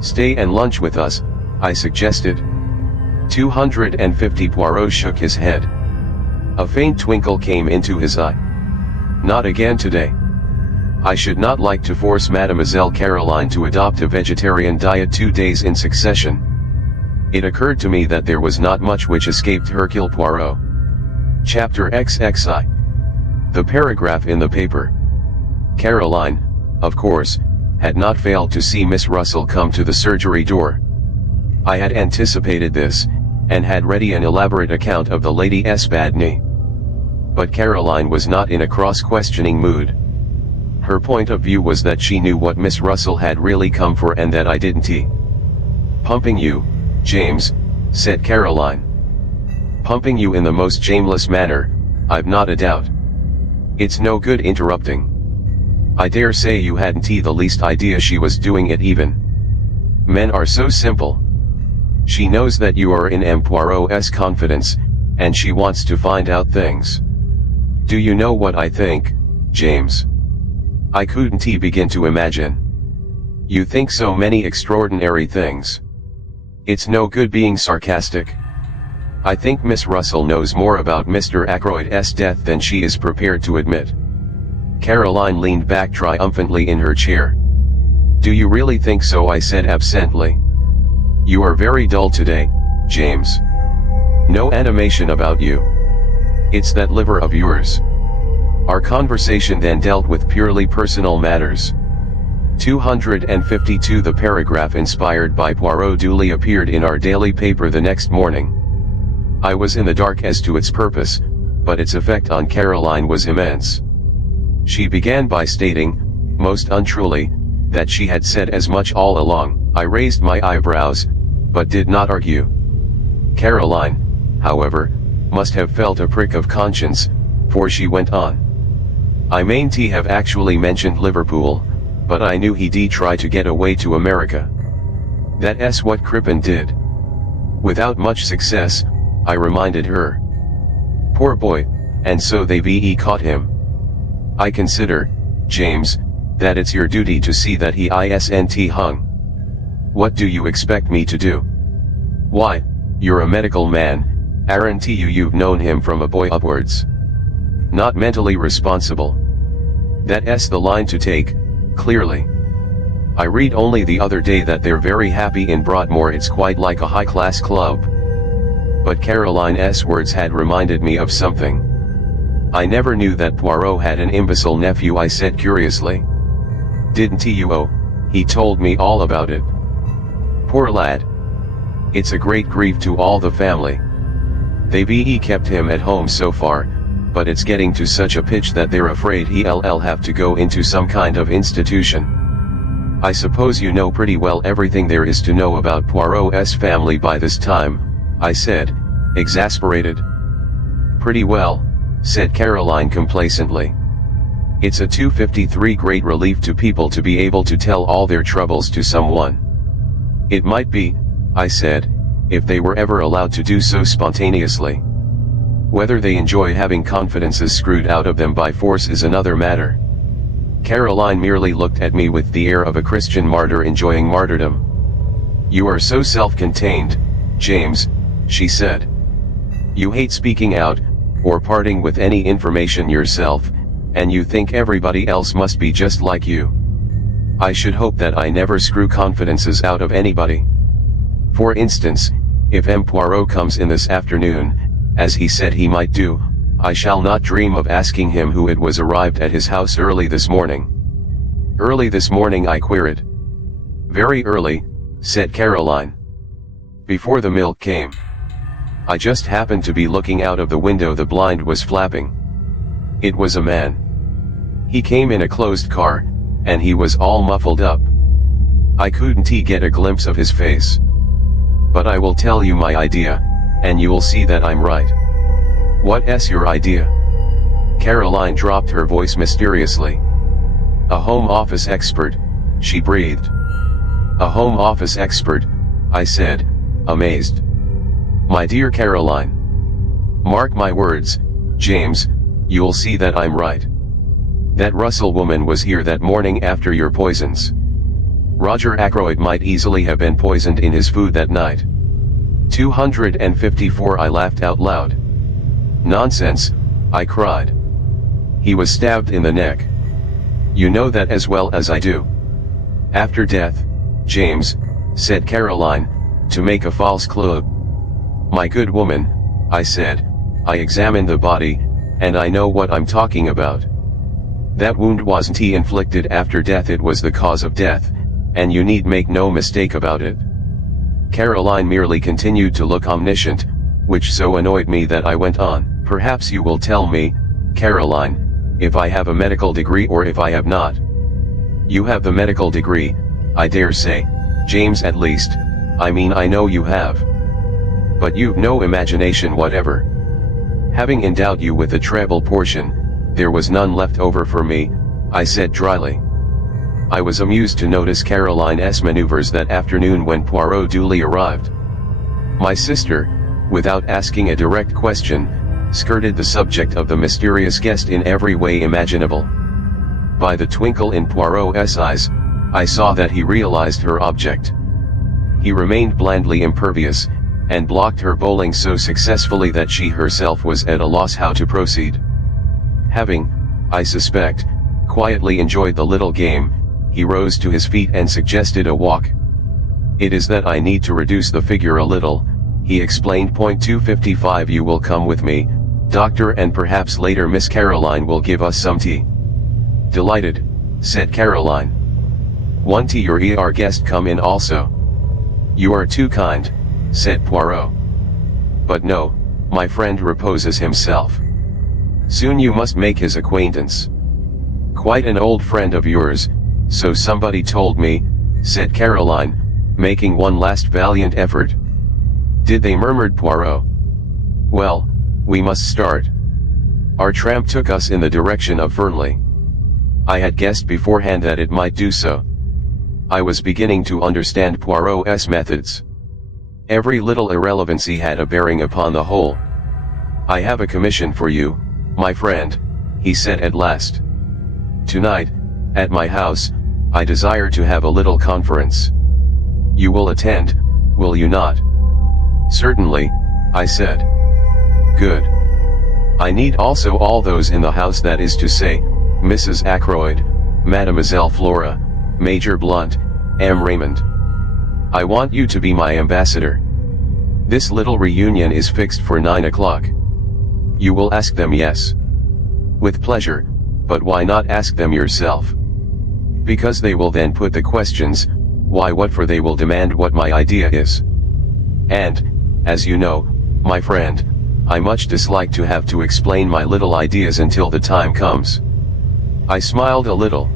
Stay and lunch with us, I suggested. 250. Poirot shook his head. A faint twinkle came into his eye. Not again today. I should not like to force Mademoiselle Caroline to adopt a vegetarian diet 2 days in succession. It occurred to me that there was not much which escaped Hercule Poirot. Chapter XXI. The paragraph in the paper. Caroline, of course, had not failed to see Miss Russell come to the surgery door. I had anticipated this, and had ready an elaborate account of the lady's bad knee. But Caroline was not in a cross-questioning mood. Her point of view was that she knew what Miss Russell had really come for and that I didn't. Pumping you, James, said Caroline. Pumping you in the most shameless manner, I've not a doubt. It's no good interrupting. I dare say you hadn't the least idea she was doing it even. Men are so simple. She knows that you are in M. Poirot's confidence, and she wants to find out things. Do you know what I think, James? I couldn't begin to imagine. You think so many extraordinary things. It's no good being sarcastic. I think Miss Russell knows more about Mr. Ackroyd's death than she is prepared to admit. Caroline leaned back triumphantly in her chair. Do you really think so? I said absently. You are very dull today, James. No animation about you. It's that liver of yours. Our conversation then dealt with purely personal matters. 252. The paragraph inspired by Poirot duly appeared in our daily paper the next morning. I was in the dark as to its purpose, but its effect on Caroline was immense. She began by stating, most untruly, that she had said as much all along. I raised my eyebrows, but did not argue. Caroline, however, must have felt a prick of conscience, for she went on. I mayn't have actually mentioned Liverpool, but I knew he'd try to get away to America. That's what Crippen did. Without much success, I reminded her. Poor boy, and so they caught him. I consider, James, that it's your duty to see that he isn't hung. What do you expect me to do? Why, you're a medical man, aren't you? You've known him from a boy upwards. Not mentally responsible. That's the line to take, clearly. I read only the other day that they're very happy in Broadmoor. It's quite like a high-class club. But Caroline's words had reminded me of something. I never knew that Poirot had an imbecile nephew, I said curiously. Didn't you? Oh, he told me all about it. Poor lad. It's a great grief to all the family. They've kept him at home so far, but it's getting to such a pitch that they're afraid he'll have to go into some kind of institution. I suppose you know pretty well everything there is to know about Poirot's family by this time, I said, exasperated. Pretty well, said Caroline complacently. It's a 253 great relief to people to be able to tell all their troubles to someone. It might be, I said, if they were ever allowed to do so spontaneously. Whether they enjoy having confidences screwed out of them by force is another matter. Caroline merely looked at me with the air of a Christian martyr enjoying martyrdom. "You are so self-contained, James," she said. "You hate speaking out, or parting with any information yourself, and you think everybody else must be just like you. I should hope that I never screw confidences out of anybody. For instance, if M. Poirot comes in this afternoon, as he said he might do, I shall not dream of asking him who it was arrived at his house early this morning." "Early this morning?" I queried. "Very early," said Caroline. "Before the milk came. I just happened to be looking out of the window. The blind was flapping. It was a man. He came in a closed car, and he was all muffled up. I couldn't get a glimpse of his face. But I will tell you my idea, and you'll see that I'm right." "What's your idea?" Caroline dropped her voice mysteriously. "A home office expert," she breathed. "A home office expert," I said, amazed. "My dear Caroline. Mark my words, James, you'll see that I'm right. That Russell woman was here that morning after your poisons. Roger Ackroyd might easily have been poisoned in his food that night." 254 I laughed out loud. "Nonsense," I cried. "He was stabbed in the neck. You know that as well as I do." "After death, James," said Caroline, "to make a false clue." "My good woman," I said, "I examined the body, and I know what I'm talking about. That wound wasn't inflicted after death, it was the cause of death, and you need make no mistake about it." Caroline merely continued to look omniscient, which so annoyed me that I went on. "Perhaps you will tell me, Caroline, if I have a medical degree or if I have not." "You have the medical degree, I dare say, James, at least, I mean I know you have. But you've no imagination whatever. Having endowed you with the treble portion, there was none left over for me," I said dryly. I was amused to notice Caroline's maneuvers that afternoon when Poirot duly arrived. My sister, without asking a direct question, skirted the subject of the mysterious guest in every way imaginable. By the twinkle in Poirot's eyes, I saw that he realized her object. He remained blandly impervious, and blocked her bowling so successfully that she herself was at a loss how to proceed. Having, I suspect, quietly enjoyed the little game, he rose to his feet and suggested a walk. "It is that I need to reduce the figure a little," he explained. "255 You will come with me, Doctor, and perhaps later Miss Caroline will give us some tea." "Delighted," said Caroline. "One tea or our guest come in also." "You are too kind," said Poirot. "But no, my friend reposes himself. Soon you must make his acquaintance." "Quite an old friend of yours, so somebody told me," said Caroline, making one last valiant effort. "Did they?" murmured Poirot. "Well, we must start." Our tramp took us in the direction of Fernley. I had guessed beforehand that it might do so. I was beginning to understand Poirot's methods. Every little irrelevancy had a bearing upon the whole. "I have a commission for you, my friend," he said at last. "Tonight, at my house, I desire to have a little conference. You will attend, will you not?" "Certainly," I said. "Good. I need also all those in the house, that is to say, Mrs. Ackroyd, Mademoiselle Flora, Major Blunt, M. Raymond. I want you to be my ambassador. This little reunion is fixed for 9 o'clock. You will ask them, yes?" "With pleasure, but why not ask them yourself?" "Because they will then put the questions, why, what for, they will demand what my idea is. And, as you know, my friend, I much dislike to have to explain my little ideas until the time comes." I smiled a little.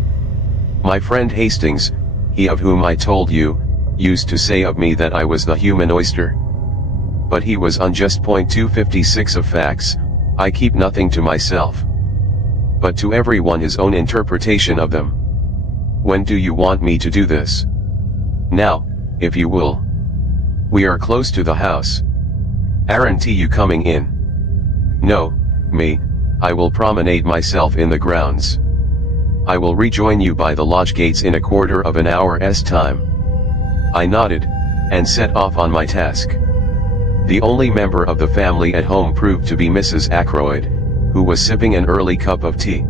"My friend Hastings, he of whom I told you, used to say of me that I was the human oyster. But he was unjust. 256 Of facts, I keep nothing to myself. but to everyone his own interpretation of them. When do you want me to do this? Now, if you will. We are close to the house. Aren't you coming in? No, me, I will promenade myself in the grounds. I will rejoin you by the lodge gates in a quarter of an hour's time. I nodded, and set off on my task. The only member of the family at home proved to be Mrs. Ackroyd, who was sipping an early cup of tea.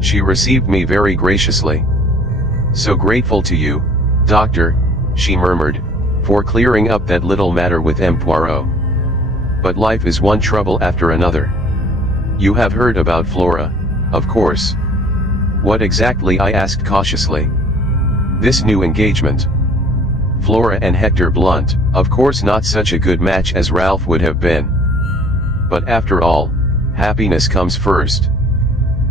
She received me very graciously. "So grateful to you, Doctor," she murmured, "for clearing up that little matter with M. Poirot. But life is one trouble after another. You have heard about Flora, of course." "What exactly?" I asked cautiously. "This new engagement. Flora and Hector Blunt, of course not such a good match as Ralph would have been. But after all, happiness comes first.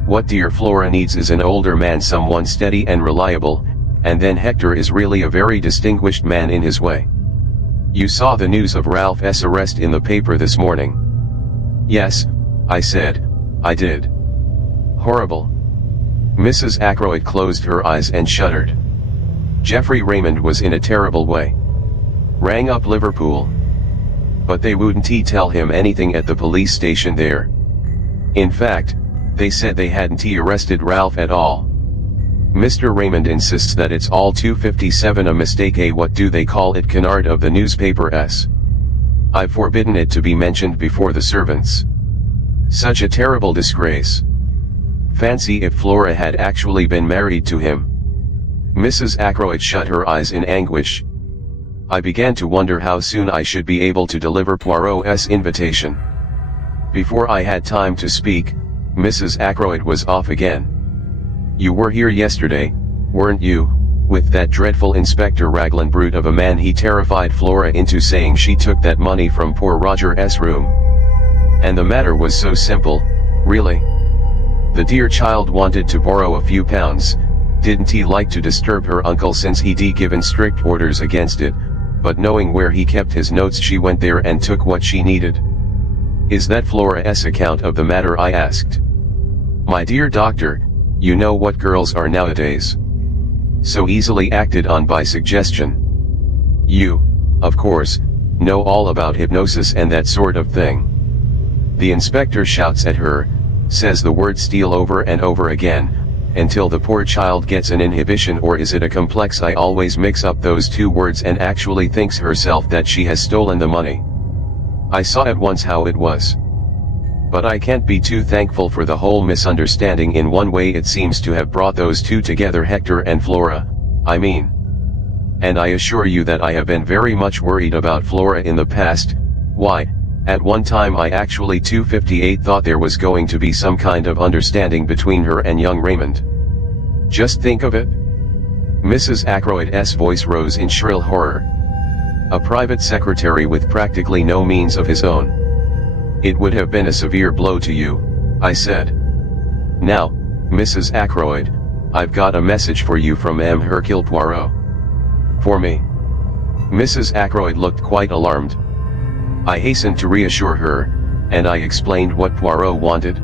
What dear Flora needs is an older man, someone steady and reliable, and then Hector is really a very distinguished man in his way. You saw the news of Ralph's arrest in the paper this morning." "Yes," I said, "I did. Horrible." Mrs. Ackroyd closed her eyes and shuddered. "Geoffrey Raymond was in a terrible way. Rang up Liverpool. But they wouldn't tell him anything at the police station there. In fact, they said they hadn't arrested Ralph at all. Mr. Raymond insists that it's all 257 a mistake, a what do they call it, canard of the newspapers. I've forbidden it to be mentioned before the servants. Such a terrible disgrace. Fancy if Flora had actually been married to him." Mrs. Ackroyd shut her eyes in anguish. I began to wonder how soon I should be able to deliver Poirot's invitation. Before I had time to speak, Mrs. Ackroyd was off again. "You were here yesterday, weren't you, with that dreadful Inspector Raglan brute of a man? He terrified Flora into saying she took that money from poor Roger's room. And the matter was so simple, really. The dear child wanted to borrow a few pounds. Didn't he like to disturb her uncle since he'd given strict orders against it, but knowing where he kept his notes she went there and took what she needed." "Is that Flora's account of the matter?" I asked. "My dear doctor, you know what girls are nowadays. So easily acted on by suggestion. You, of course, know all about hypnosis and that sort of thing. The inspector shouts at her, says the word steal over and over again, until the poor child gets an inhibition, or is it a complex? I always mix up those two words, and actually thinks herself that she has stolen the money. I saw at once how it was. But I can't be too thankful for the whole misunderstanding. In one way it seems to have brought those two together, Hector and Flora, I mean. And I assure you that I have been very much worried about Flora in the past. Why, at one time I actually 258 thought there was going to be some kind of understanding between her and young Raymond. Just think of it." Mrs. Ackroyd's voice rose in shrill horror. "A private secretary with practically no means of his own. It would have been a severe blow to you," I said. "Now, Mrs. Ackroyd, I've got a message for you from M. Hercule Poirot." "For me?" Mrs. Ackroyd looked quite alarmed. I hastened to reassure her, and I explained what Poirot wanted.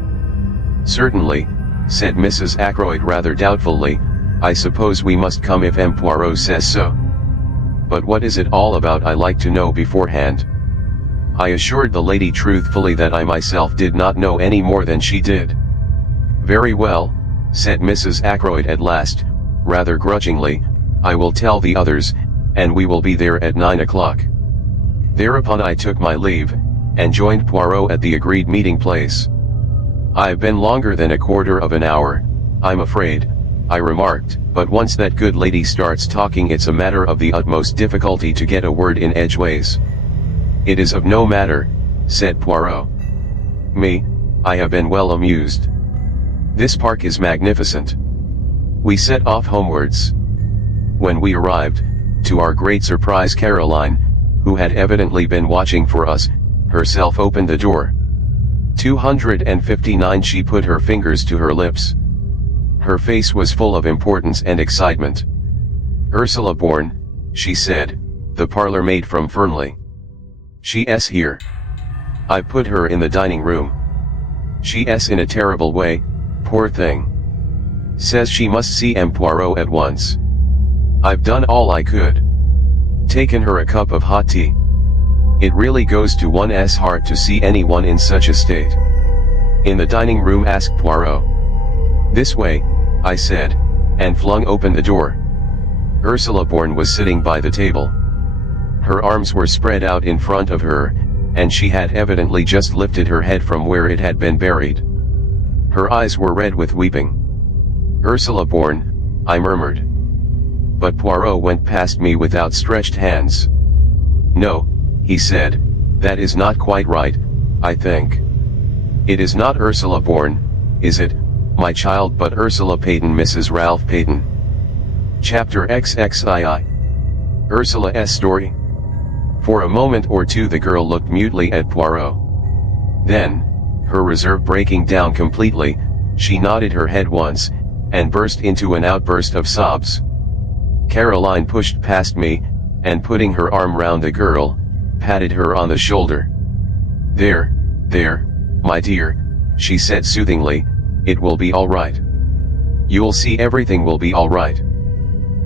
"Certainly," said Mrs. Ackroyd rather doubtfully, "I suppose we must come if M. Poirot says so. But what is it all about? I like to know beforehand." I assured the lady truthfully that I myself did not know any more than she did. "Very well," said Mrs. Ackroyd at last, rather grudgingly, "I will tell the others, and we will be there at 9 o'clock. Thereupon I took my leave, and joined Poirot at the agreed meeting place. "I've been longer than a quarter of an hour, I'm afraid," I remarked, "but once that good lady starts talking it's a matter of the utmost difficulty to get a word in edgeways." "It is of no matter," said Poirot. "Me, I have been well amused. This park is magnificent." We set off homewards. When we arrived, to our great surprise Caroline, who had evidently been watching for us, herself opened the door. 259. She put her fingers to her lips. Her face was full of importance and excitement. "Ursula Bourne," she said, "the parlour maid from Fernley. She's here. I put her in the dining room." "She's in a terrible way, Poor thing. Says she must see M. Poirot at once. I've done all I could. Taken her a cup of hot tea. It really goes to one's heart to see anyone in such a state. In the dining room, asked Poirot. This way, I said, and flung open the door. Ursula Bourne was sitting by the table. Her arms were spread out in front of her, and she had evidently just lifted her head from where it had been buried. Her eyes were red with weeping. Ursula Bourne, I murmured. But Poirot went past me with outstretched hands. No, he said, that is not quite right, I think. It is not Ursula Bourne, is it, my child, but Ursula Peyton, Mrs. Ralph Peyton. Chapter XXII. Ursula's story. For a moment or two the girl looked mutely at Poirot. Then, her reserve breaking down completely, she nodded her head once, and burst into an outburst of sobs. Caroline pushed past me, and putting her arm round the girl, patted her on the shoulder. There, my dear, she said soothingly, it will be all right. You'll see everything will be all right.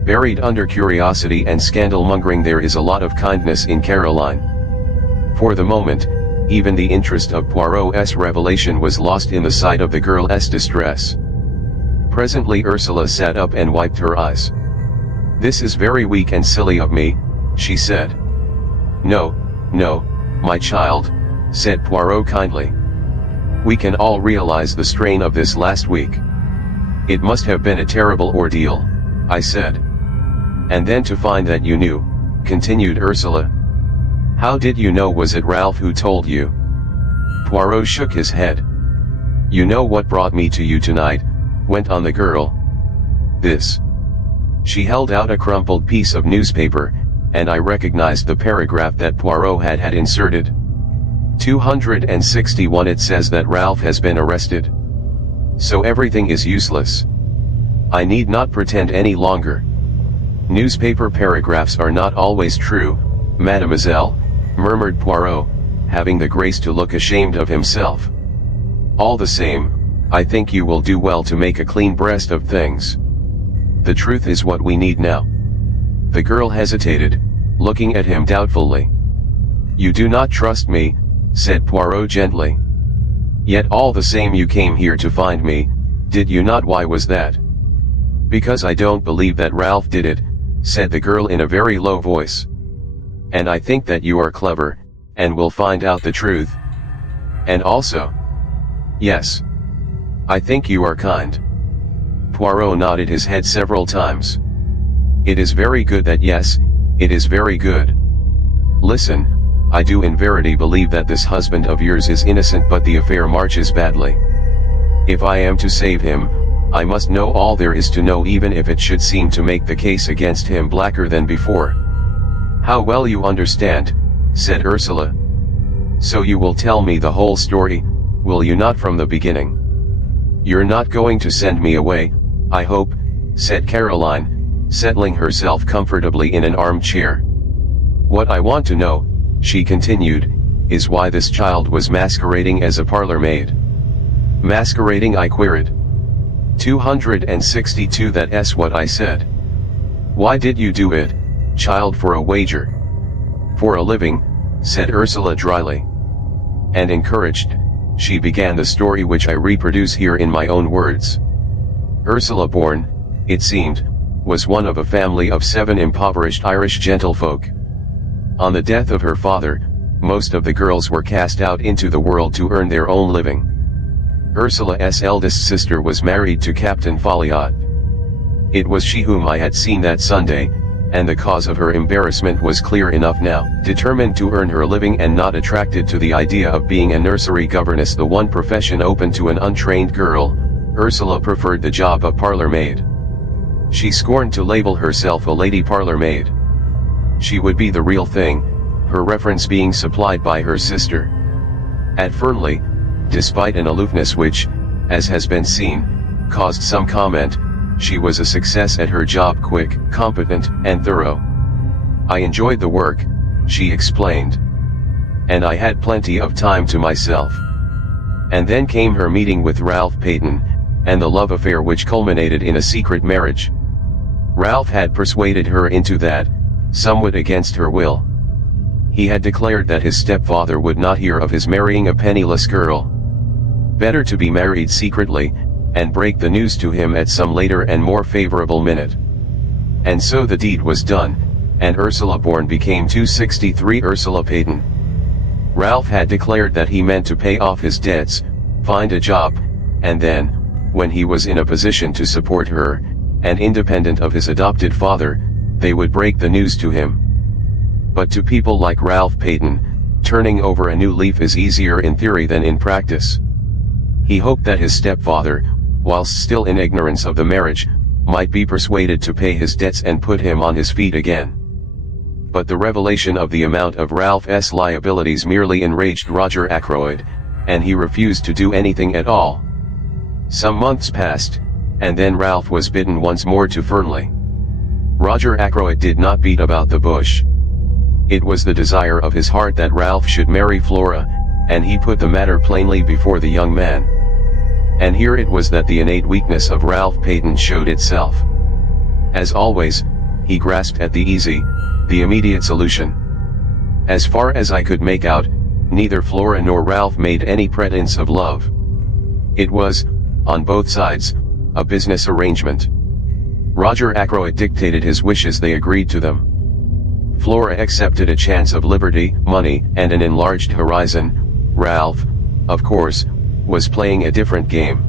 Buried under curiosity and scandal-mongering there is a lot of kindness in Caroline. For the moment, even the interest of Poirot's revelation was lost in the sight of the girl's distress. Presently Ursula sat up and wiped her eyes. This is very weak and silly of me, she said. No, my child, said Poirot kindly. We can all realize the strain of this last week. It must have been a terrible ordeal, I said. And then to find that you knew, continued Ursula. How did you know? Was it Ralph who told you? Poirot shook his head. You know what brought me to you tonight, went on the girl. This. She held out a crumpled piece of newspaper, and I recognized the paragraph that Poirot had inserted. 261. It says that Ralph has been arrested. So everything is useless. I need not pretend any longer. Newspaper paragraphs are not always true, mademoiselle, murmured Poirot, having the grace to look ashamed of himself. All the same, I think you will do well to make a clean breast of things. The truth is what we need now. The girl hesitated, looking at him doubtfully. You do not trust me, said Poirot gently. Yet all the same you came here to find me, did you not? Why was that? Because I don't believe that Ralph did it, said the girl in a very low voice. And I think that you are clever, and will find out the truth. And also, yes, I think you are kind. Poirot nodded his head several times. It is very good that yes, it is very good. Listen, I do in verity believe that this husband of yours is innocent, but the affair marches badly. If I am to save him, I must know all there is to know, even if it should seem to make the case against him blacker than before. How well you understand, said Ursula. So you will tell me the whole story, will you not, from the beginning? You're not going to send me away, I hope, said Caroline, settling herself comfortably in an armchair. What I want to know, she continued, is why this child was masquerading as a parlor maid. Masquerading, I queried. 262. That's what I said. Why did you do it, child? For a wager. For a living, said Ursula dryly. And encouraged, she began the story which I reproduce here in my own words. Ursula Bourne, it seemed, was one of a family of 7 impoverished Irish gentlefolk. On the death of her father, most of the girls were cast out into the world to earn their own living. Ursula's eldest sister was married to Captain Folliot. It was she whom I had seen that Sunday, and the cause of her embarrassment was clear enough now. Determined to earn her living and not attracted to the idea of being a nursery governess, the one profession open to an untrained girl, Ursula preferred the job of parlor maid. She scorned to label herself a lady parlor maid. She would be the real thing, her reference being supplied by her sister. At Fernley, despite an aloofness which, as has been seen, caused some comment, she was a success at her job, quick, competent, and thorough. I enjoyed the work, she explained. And I had plenty of time to myself. And then came her meeting with Ralph Peyton, and the love affair which culminated in a secret marriage. Ralph had persuaded her into that, somewhat against her will. He had declared that his stepfather would not hear of his marrying a penniless girl. Better to be married secretly, and break the news to him at some later and more favorable minute. And so the deed was done, and Ursula Bourne became 263 Ursula Peyton. Ralph had declared that he meant to pay off his debts, find a job, and then, when he was in a position to support her, and independent of his adopted father, they would break the news to him. But to people like Ralph Peyton, turning over a new leaf is easier in theory than in practice. He hoped that his stepfather, whilst still in ignorance of the marriage, might be persuaded to pay his debts and put him on his feet again. But the revelation of the amount of Ralph's liabilities merely enraged Roger Ackroyd, and he refused to do anything at all. Some months passed, and then Ralph was bidden once more to Fernley. Roger Ackroyd did not beat about the bush. It was the desire of his heart that Ralph should marry Flora, and he put the matter plainly before the young man. And here it was that the innate weakness of Ralph Peyton showed itself. As always, he grasped at the easy, the immediate solution. As far as I could make out, neither Flora nor Ralph made any pretense of love. It was, on both sides, a business arrangement. Roger Ackroyd dictated his wishes, they agreed to them. Flora accepted a chance of liberty, money, and an enlarged horizon. Ralph, of course, was playing a different game.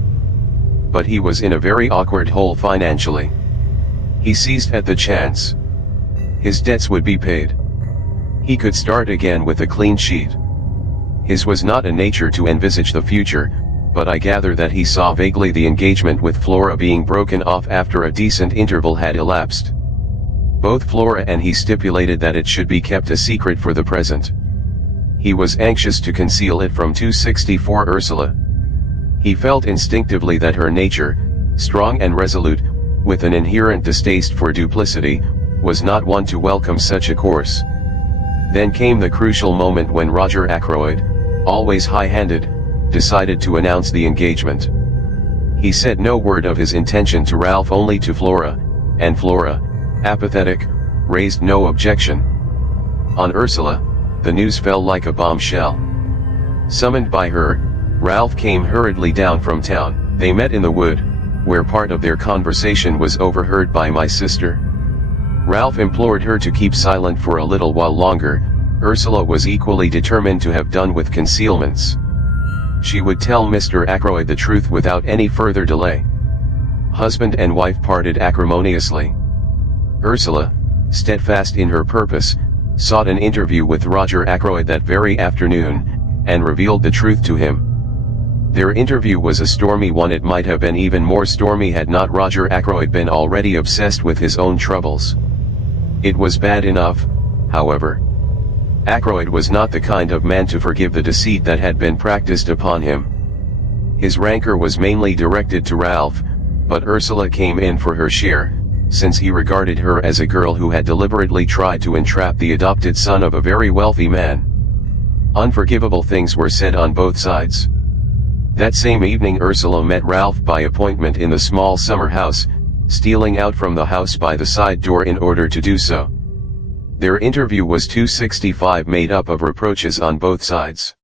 But he was in a very awkward hole financially. He seized at the chance. His debts would be paid. He could start again with a clean sheet. His was not a nature to envisage the future, but I gather that he saw vaguely the engagement with Flora being broken off after a decent interval had elapsed. Both Flora and he stipulated that it should be kept a secret for the present. He was anxious to conceal it from 264 Ursula. He felt instinctively that her nature, strong and resolute, with an inherent distaste for duplicity, was not one to welcome such a course. Then came the crucial moment when Roger Ackroyd, always high-handed, decided to announce the engagement. He said no word of his intention to Ralph, only to Flora, and Flora, apathetic, raised no objection. On Ursula, the news fell like a bombshell. Summoned by her, Ralph came hurriedly down from town. They met in the wood, where part of their conversation was overheard by my sister. Ralph implored her to keep silent for a little while longer. Ursula was equally determined to have done with concealments. She would tell Mr. Ackroyd the truth without any further delay. Husband and wife parted acrimoniously. Ursula, steadfast in her purpose, sought an interview with Roger Ackroyd that very afternoon, and revealed the truth to him. Their interview was a stormy one. It might have been even more stormy had not Roger Ackroyd been already obsessed with his own troubles. It was bad enough, however. Ackroyd was not the kind of man to forgive the deceit that had been practiced upon him. His rancor was mainly directed to Ralph, but Ursula came in for her share, since he regarded her as a girl who had deliberately tried to entrap the adopted son of a very wealthy man. Unforgivable things were said on both sides. That same evening Ursula met Ralph by appointment in the small summer house, stealing out from the house by the side door in order to do so. Their interview was 265, made up of reproaches on both sides.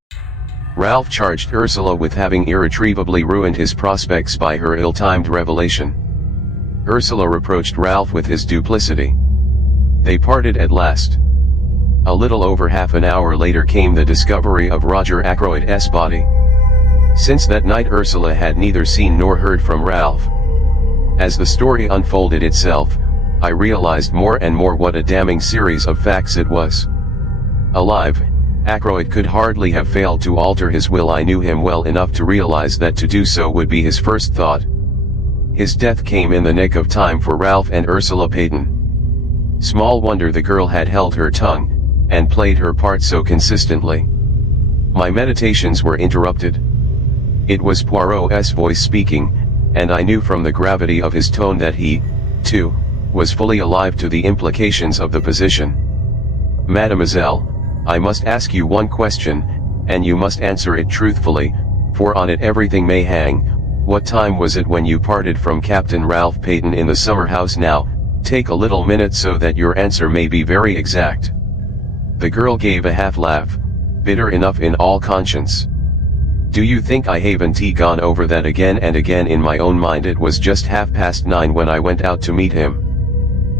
Ralph charged Ursula with having irretrievably ruined his prospects by her ill-timed revelation. Ursula reproached Ralph with his duplicity. They parted at last. A little over half an hour later came the discovery of Roger Ackroyd's body. Since that night Ursula had neither seen nor heard from Ralph. As the story unfolded itself, I realized more and more what a damning series of facts it was. Alive, Ackroyd could hardly have failed to alter his will. I knew him well enough to realize that to do so would be his first thought. His death came in the nick of time for Ralph and Ursula Peyton. Small wonder the girl had held her tongue, and played her part so consistently. My meditations were interrupted. It was Poirot's voice speaking, and I knew from the gravity of his tone that he, too, was fully alive to the implications of the position. Mademoiselle, I must ask you one question, and you must answer it truthfully, for on it everything may hang. What time was it when you parted from Captain Ralph Peyton in the summer house? Now, take a little minute so that your answer may be very exact. The girl gave a half laugh, bitter enough in all conscience. Do you think I haven't gone over that again and again in my own mind? It was just 9:30 when I went out to meet him.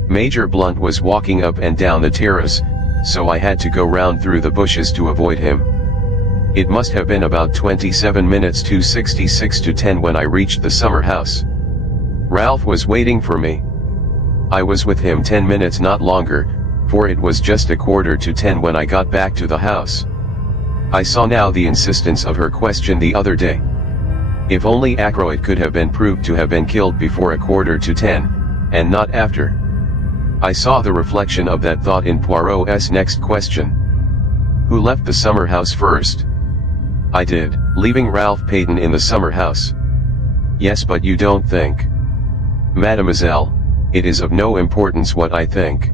Major Blunt was walking up and down the terrace, so I had to go round through the bushes to avoid him. It must have been about 27 minutes to 66 to 10 when I reached the summer house. Ralph was waiting for me. I was with him 10 minutes, not longer, for it was just 9:45 when I got back to the house. I saw now the insistence of her question the other day. If only Ackroyd could have been proved to have been killed before 9:45, and not after. I saw the reflection of that thought in Poirot's next question. Who left the summer house first? I did, leaving Ralph Peyton in the summer house. Yes, but you don't think. Mademoiselle, it is of no importance what I think.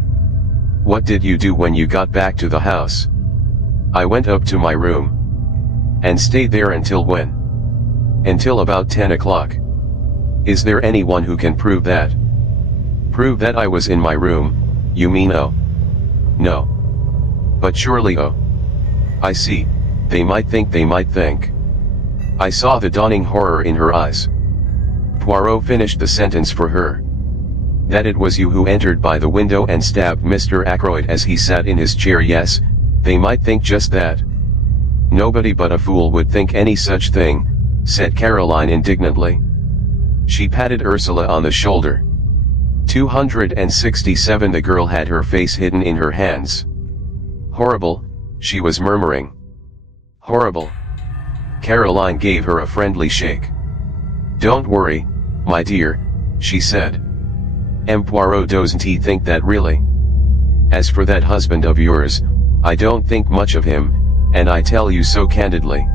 What did you do when you got back to the house? I went up to my room. And stayed there until when? Until about 10 o'clock. Is there anyone who can prove that? Prove that I was in my room, you mean? Oh. No. But surely. Oh. I see, they might think. I saw the dawning horror in her eyes. Poirot finished the sentence for her. That it was you who entered by the window and stabbed Mr. Ackroyd as he sat in his chair? Yes, they might think just that. Nobody but a fool would think any such thing, said Caroline indignantly. She patted Ursula on the shoulder. 267. The girl had her face hidden in her hands. Horrible, she was murmuring. Horrible. Caroline gave her a friendly shake. Don't worry, my dear, she said. Poirot doesn't think that really. As for that husband of yours, I don't think much of him, and I tell you so candidly.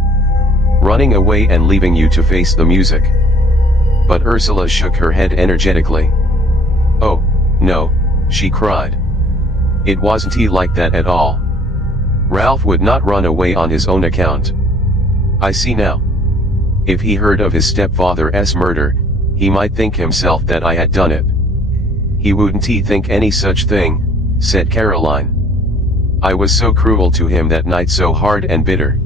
Running away and leaving you to face the music. But Ursula shook her head energetically. Oh, no, she cried. It wasn't like that at all. Ralph would not run away on his own account. I see now. If he heard of his stepfather's murder, he might think himself that I had done it. He wouldn't think any such thing, said Caroline. I was so cruel to him that night, so hard and bitter.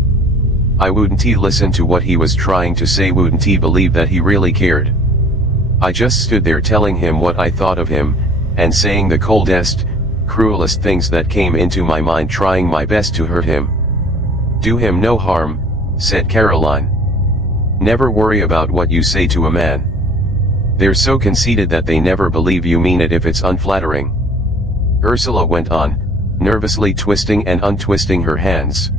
I wouldn't listen to what he was trying to say, wouldn't believe that he really cared. I just stood there telling him what I thought of him, and saying the coldest, cruelest things that came into my mind, trying my best to hurt him. Do him no harm, said Caroline. Never worry about what you say to a man. They're so conceited that they never believe you mean it if it's unflattering. Ursula went on, nervously twisting and untwisting her hands.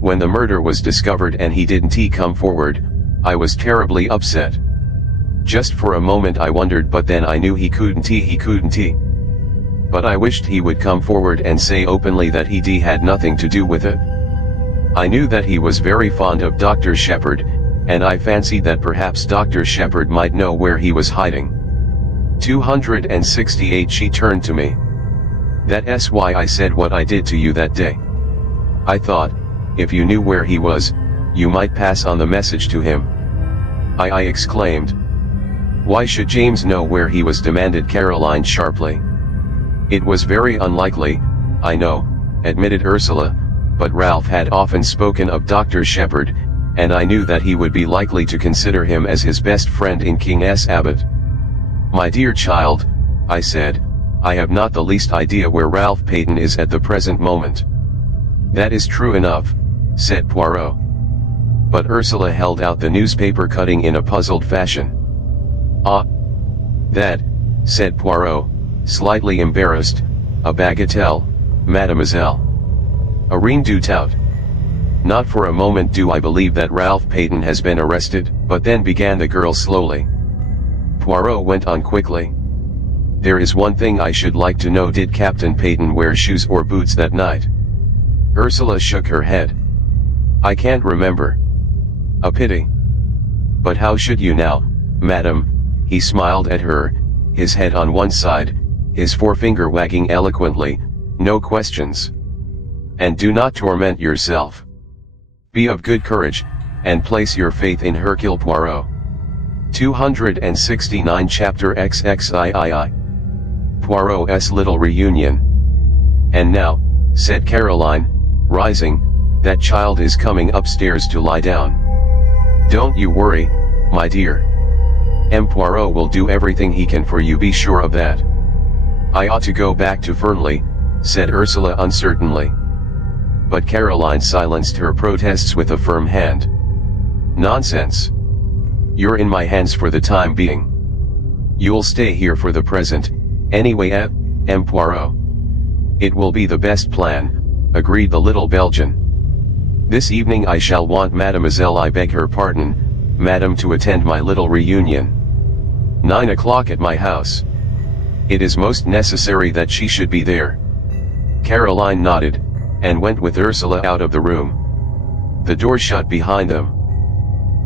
When the murder was discovered and he didn't come forward, I was terribly upset. Just for a moment I wondered, but then I knew he couldn't. But I wished he would come forward and say openly that he had nothing to do with it. I knew that he was very fond of Dr. Shepherd, and I fancied that perhaps Dr. Shepherd might know where he was hiding. 268. She turned to me. That's why I said what I did to you that day. I thought, if you knew where he was, you might pass on the message to him. I exclaimed. Why should James know where he was? Demanded Caroline sharply. It was very unlikely, I know, admitted Ursula, but Ralph had often spoken of Dr. Shepherd, and I knew that he would be likely to consider him as his best friend in King's Abbot. My dear child, I said, I have not the least idea where Ralph Peyton is at the present moment. That is true enough, said Poirot. But Ursula held out the newspaper cutting in a puzzled fashion. Ah, that, said Poirot, slightly embarrassed, a bagatelle, mademoiselle. A rien du tout. Not for a moment do I believe that Ralph Peyton has been arrested, but then began the girl slowly. Poirot went on quickly. There is one thing I should like to know. Did Captain Peyton wear shoes or boots that night? Ursula shook her head. I can't remember. A pity. But how should you now, madam? He smiled at her, his head on one side, his forefinger wagging eloquently. No questions. And do not torment yourself. Be of good courage, and place your faith in Hercule Poirot. 269 Chapter XXIII. Poirot's Little Reunion. "And now," said Caroline, rising, "that child is coming upstairs to lie down. Don't you worry, my dear. M. Poirot will do everything he can for you, be sure of that." "I ought to go back to Fernley," said Ursula uncertainly. But Caroline silenced her protests with a firm hand. "Nonsense. You're in my hands for the time being. You'll stay here for the present, anyway, M. Poirot." "It will be the best plan," agreed the little Belgian. "This evening I shall want Mademoiselle, I beg her pardon, Madame, to attend my little reunion. 9 o'clock at my house. It is most necessary that she should be there." Caroline nodded, and went with Ursula out of the room. The door shut behind them.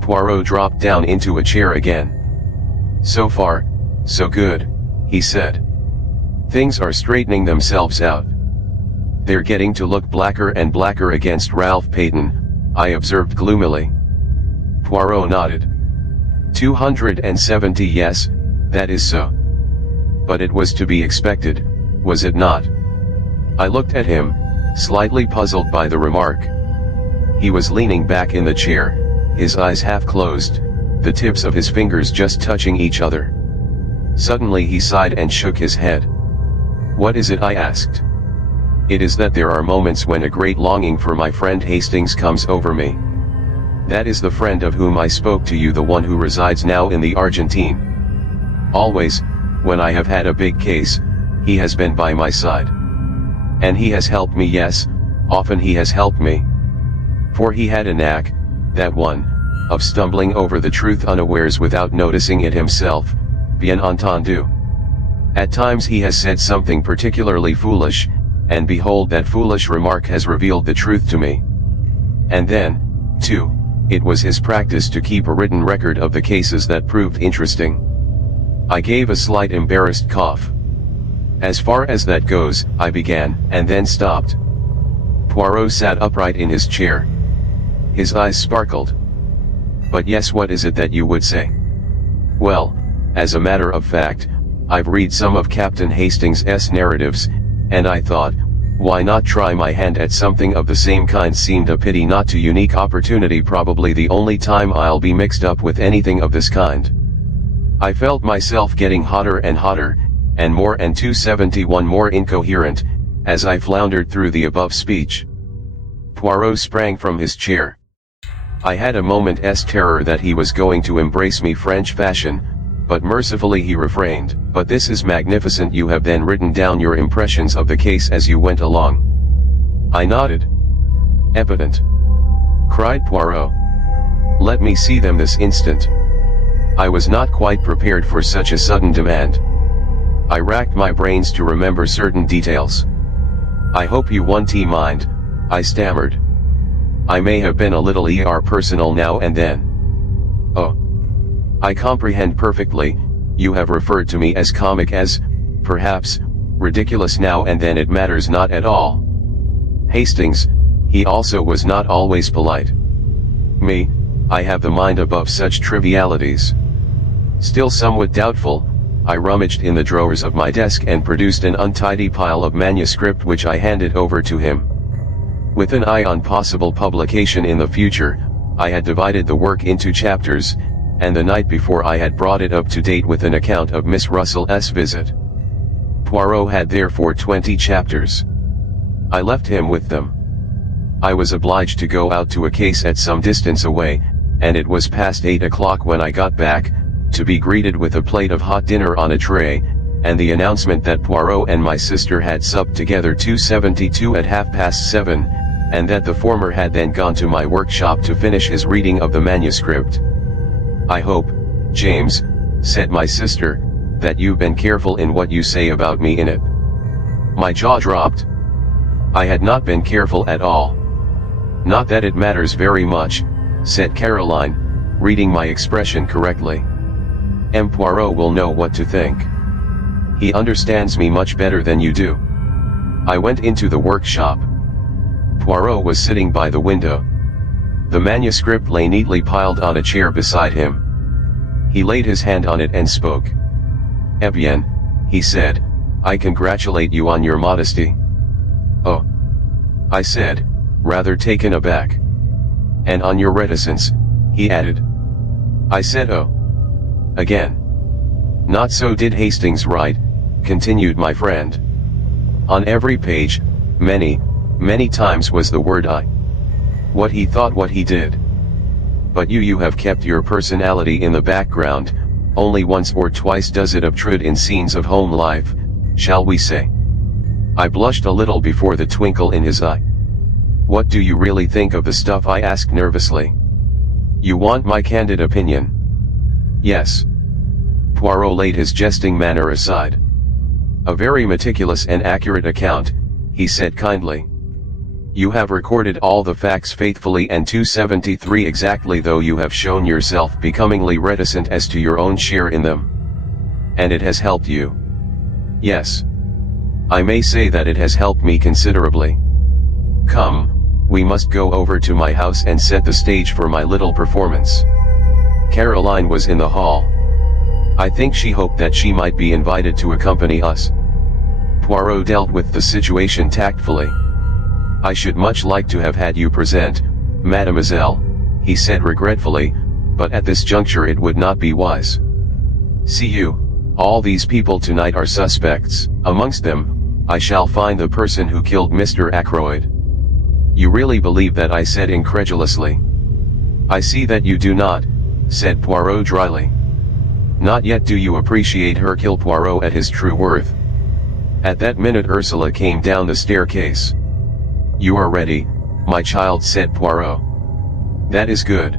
Poirot dropped down into a chair again. "So far, so good," he said. "Things are straightening themselves out. They're getting to look blacker and blacker against Ralph Payton," I observed gloomily. Poirot nodded. 270 Yes, that is so. But it was to be expected, was it not? I looked at him, slightly puzzled by the remark. He was leaning back in the chair, his eyes half closed, the tips of his fingers just touching each other. Suddenly he sighed and shook his head. "What is it?" I asked. "It is that there are moments when a great longing for my friend Hastings comes over me. That is the friend of whom I spoke to you, the one who resides now in the Argentine. Always, when I have had a big case, he has been by my side. And he has helped me, yes, often he has helped me. For he had a knack, that one, of stumbling over the truth unawares without noticing it himself, bien entendu. At times he has said something particularly foolish, and behold, that foolish remark has revealed the truth to me. And then, too, it was his practice to keep a written record of the cases that proved interesting." I gave a slight embarrassed cough. "As far as that goes," I began, and then stopped. Poirot sat upright in his chair. His eyes sparkled. "But yes, what is it that you would say?" "Well, as a matter of fact, I've read some of Captain Hastings' narratives, and I thought, why not try my hand at something of the same kind? Seemed a pity not to. Unique opportunity, probably the only time I'll be mixed up with anything of this kind." I felt myself getting hotter and hotter, and more, and 271 more incoherent, as I floundered through the above speech. Poirot sprang from his chair. I had a moment's terror that he was going to embrace me French fashion, but mercifully he refrained. "But this is magnificent. You have then written down your impressions of the case as you went along?" I nodded. "Evident!" cried Poirot. "Let me see them this instant." I was not quite prepared for such a sudden demand. I racked my brains to remember certain details. "I hope you won't mind," I stammered. "I may have been a little personal now and then." "Oh. I comprehend perfectly. You have referred to me as comic, as, perhaps, ridiculous now and then. It matters not at all. Hastings, he also was not always polite. Me, I have the mind above such trivialities." Still somewhat doubtful, I rummaged in the drawers of my desk and produced an untidy pile of manuscript which I handed over to him. With an eye on possible publication in the future, I had divided the work into chapters, and the night before I had brought it up to date with an account of Miss Russell's visit. Poirot had therefore 20 chapters. I left him with them. I was obliged to go out to a case at some distance away, and it was past 8 o'clock when I got back, to be greeted with a plate of hot dinner on a tray, and the announcement that Poirot and my sister had supped together 272 at 7:30, and that the former had then gone to my workshop to finish his reading of the manuscript. "I hope, James," said my sister, "that you've been careful in what you say about me in it." My jaw dropped. I had not been careful at all. "Not that it matters very much," said Caroline, reading my expression correctly. "M. Poirot will know what to think. He understands me much better than you do." I went into the workshop. Poirot was sitting by the window. The manuscript lay neatly piled on a chair beside him. He laid his hand on it and spoke. "Eh bien," he said, "I congratulate you on your modesty." "Oh," I said, rather taken aback. "And on your reticence," he added. I said, "Oh." Again. "Not so did Hastings write," continued my friend. "On every page, many times was the word I. What he thought, what he did. But you have kept your personality in the background, only once or twice does it obtrude in scenes of home life, shall we say." I blushed a little before the twinkle in his eye. "What do you really think of the stuff?" I asked nervously. "You want my candid opinion?" "Yes." Poirot laid his jesting manner aside. "A very meticulous and accurate account," he said kindly. "You have recorded all the facts faithfully and 273 exactly, though you have shown yourself becomingly reticent as to your own share in them. And it has helped you." "Yes. I may say that it has helped me considerably. Come, we must go over to my house and set the stage for my little performance." Caroline was in the hall. I think she hoped that she might be invited to accompany us. Poirot dealt with the situation tactfully. "I should much like to have had you present, mademoiselle," he said regretfully, "but at this juncture it would not be wise. See you, all these people tonight are suspects. Amongst them, I shall find the person who killed Mr. Ackroyd." "You really believe that?" I said incredulously. "I see that you do not," said Poirot dryly. "Not yet do you appreciate her kill Poirot at his true worth." At that minute Ursula came down the staircase. "You are ready, my child," said Poirot. "That is good.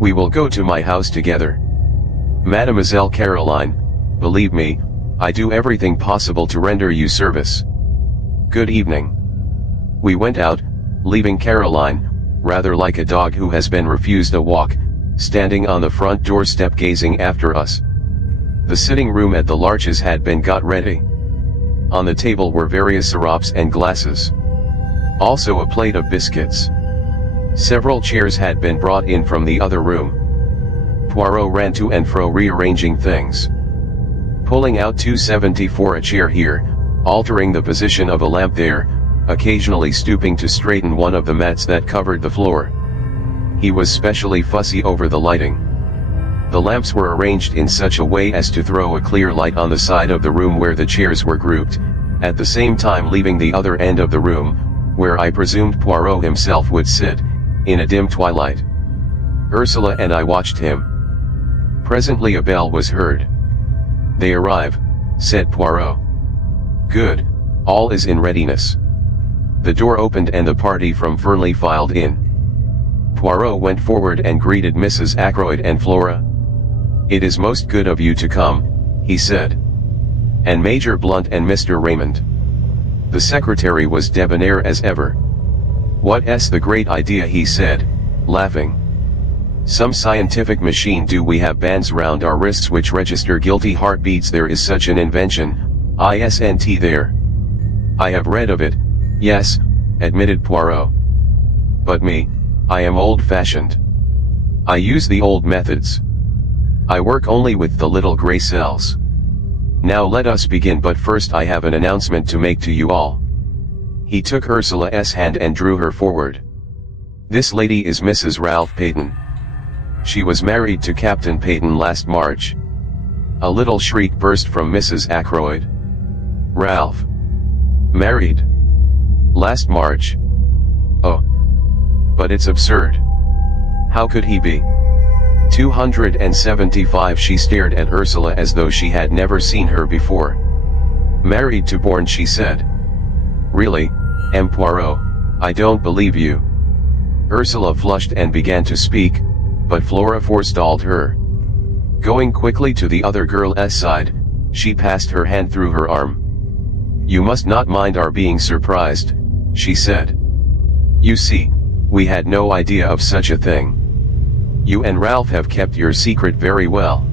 We will go to my house together. Mademoiselle Caroline, believe me, I do everything possible to render you service. Good evening." We went out, leaving Caroline, rather like a dog who has been refused a walk, standing on the front doorstep gazing after us. The sitting room at the Larches had been got ready. On the table were various syrups and glasses. Also a plate of biscuits. Several chairs had been brought in from the other room. Poirot ran to and fro rearranging things. Pulling out 274 a chair here, altering the position of a lamp there, occasionally stooping to straighten one of the mats that covered the floor. He was specially fussy over the lighting. The lamps were arranged in such a way as to throw a clear light on the side of the room where the chairs were grouped, at the same time leaving the other end of the room, where I presumed Poirot himself would sit, in a dim twilight. Ursula and I watched him. Presently a bell was heard. "They arrive," said Poirot. "Good, all is in readiness." The door opened and the party from Fernley filed in. Poirot went forward and greeted Mrs. Ackroyd and Flora. "It is most good of you to come," he said. "And Major Blunt and Mr. Raymond." The secretary was debonair as ever. "What's the great idea?" he said, laughing. "Some scientific machine? Do we have bands round our wrists which register guilty heartbeats? There is such an invention, isn't there?" "I have read of it, yes," admitted Poirot. "But me, I am old-fashioned. I use the old methods. I work only with the little gray cells. Now let us begin, but first I have an announcement to make to you all." He took Ursula's hand and drew her forward. "This lady is Mrs. Ralph Peyton. She was married to Captain Peyton last March." A little shriek burst from Mrs. Ackroyd. "Ralph? Married? Last March? Oh. But it's absurd. How could he be? 275. She stared at Ursula as though she had never seen her before. "Married to Bourne," she said. "Really, M. Poirot, I don't believe you." Ursula flushed and began to speak, but Flora forestalled her. Going quickly to the other girl's side, she passed her hand through her arm. "You must not mind our being surprised," she said. "You see, we had no idea of such a thing. You and Ralph have kept your secret very well.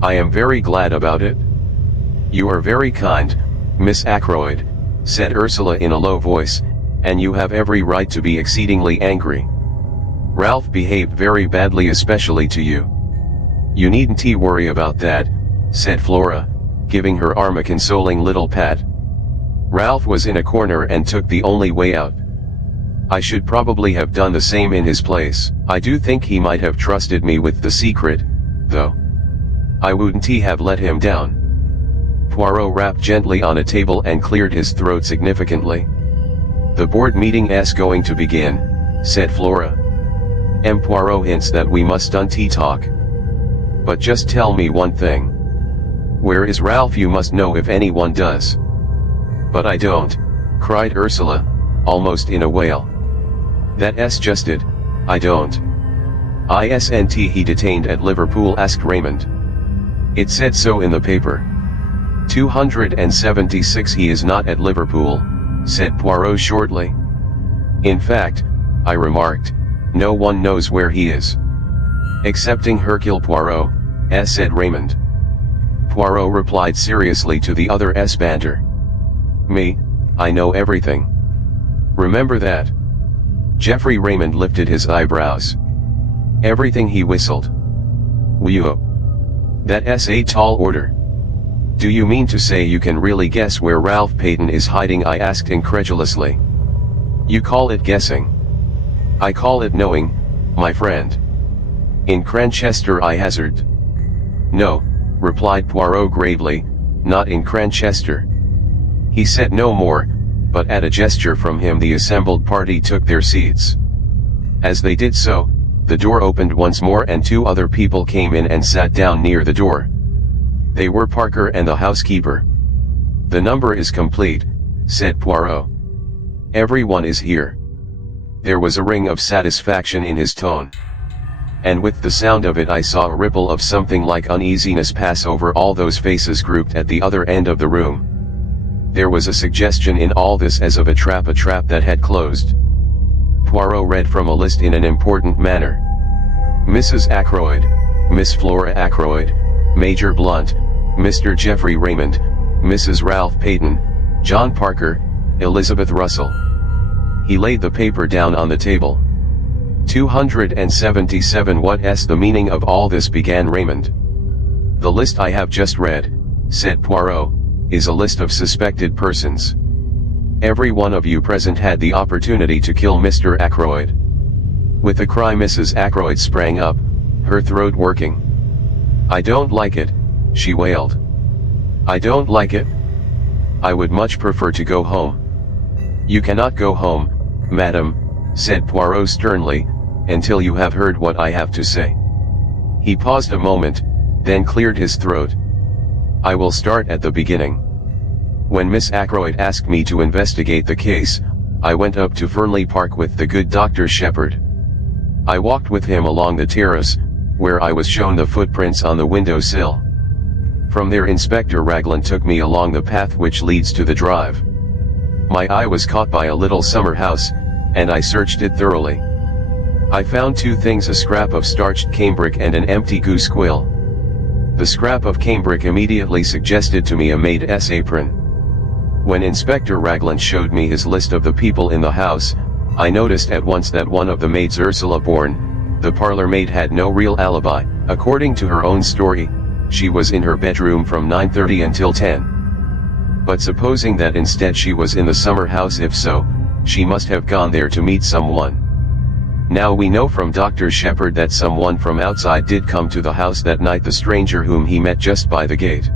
I am very glad about it." "You are very kind, Miss Ackroyd," said Ursula in a low voice, "and you have every right to be exceedingly angry. Ralph behaved very badly, especially to you." "You needn't worry about that," said Flora, giving her arm a consoling little pat. "Ralph was in a corner and took the only way out. I should probably have done the same in his place. I do think he might have trusted me with the secret, though. I wouldn't have let him down." Poirot rapped gently on a table and cleared his throat significantly. "The board meeting is going to begin," said Flora. "M. Poirot hints that we must talk. But just tell me one thing. Where is Ralph? You must know if anyone does." "But I don't," cried Ursula, almost in a wail. "That's just it, I don't." "Isn't he detained at Liverpool?" asked Raymond. "It said so in the paper." 276 He is not at Liverpool," said Poirot shortly. "In fact," I remarked, "no one knows where he is." "Excepting Hercule Poirot," said Raymond. Poirot replied seriously to the other's banter. "Me, I know everything. Remember that." Geoffrey Raymond lifted his eyebrows. "Everything?" he whistled. "Whew. That's a tall order. Do you mean to say you can really guess where Ralph Peyton is hiding?" I asked incredulously. "You call it guessing. I call it knowing, my friend." "In Cranchester?" I hazarded. "No," replied Poirot gravely, "not in Cranchester." He said no more, but at a gesture from him the assembled party took their seats. As they did so, the door opened once more and two other people came in and sat down near the door. They were Parker and the housekeeper. "The number is complete," said Poirot. "Everyone is here." There was a ring of satisfaction in his tone. And with the sound of it I saw a ripple of something like uneasiness pass over all those faces grouped at the other end of the room. There was a suggestion in all this as of a trap that had closed. Poirot read from a list in an important manner. Mrs. Ackroyd, Miss Flora Ackroyd, Major Blunt, Mr. Geoffrey Raymond, Mrs. Ralph Peyton, John Parker, Elizabeth Russell. He laid the paper down on the table. 277 What's the meaning of all this? began Raymond. "The list I have just read," said Poirot, "is a list of suspected persons. Every one of you present had the opportunity to kill Mr. Ackroyd." With a cry Mrs. Ackroyd sprang up, her throat working. "I don't like it," she wailed. "I don't like it. I would much prefer to go home." "You cannot go home, madam," said Poirot sternly, "until you have heard what I have to say." He paused a moment, then cleared his throat. "I will start at the beginning. When Miss Ackroyd asked me to investigate the case, I went up to Fernley Park with the good Dr. Shepherd. I walked with him along the terrace, where I was shown the footprints on the window sill. From there Inspector Raglan took me along the path which leads to the drive. My eye was caught by a little summer house, and I searched it thoroughly. I found two things: a scrap of starched cambric and an empty goose quill. The scrap of cambric immediately suggested to me a maid's apron. When Inspector Raglan showed me his list of the people in the house, I noticed at once that one of the maids, Ursula Bourne, the parlor maid, had no real alibi. According to her own story, she was in her bedroom from 9:30 until 10. But supposing that instead she was in the summer house, if so, she must have gone there to meet someone. Now we know from Dr. Shepherd that someone from outside did come to the house that night, the stranger whom he met just by the gate.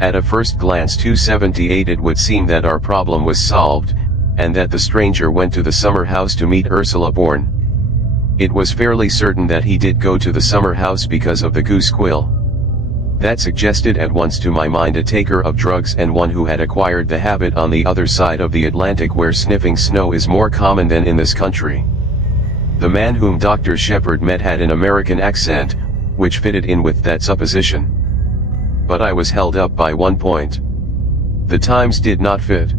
At a first glance 278 it would seem that our problem was solved, and that the stranger went to the summer house to meet Ursula Bourne. It was fairly certain that he did go to the summer house because of the goose quill. That suggested at once to my mind a taker of drugs and one who had acquired the habit on the other side of the Atlantic, where sniffing snow is more common than in this country. The man whom Dr. Shepherd met had an American accent, which fitted in with that supposition. But I was held up by one point. The times did not fit.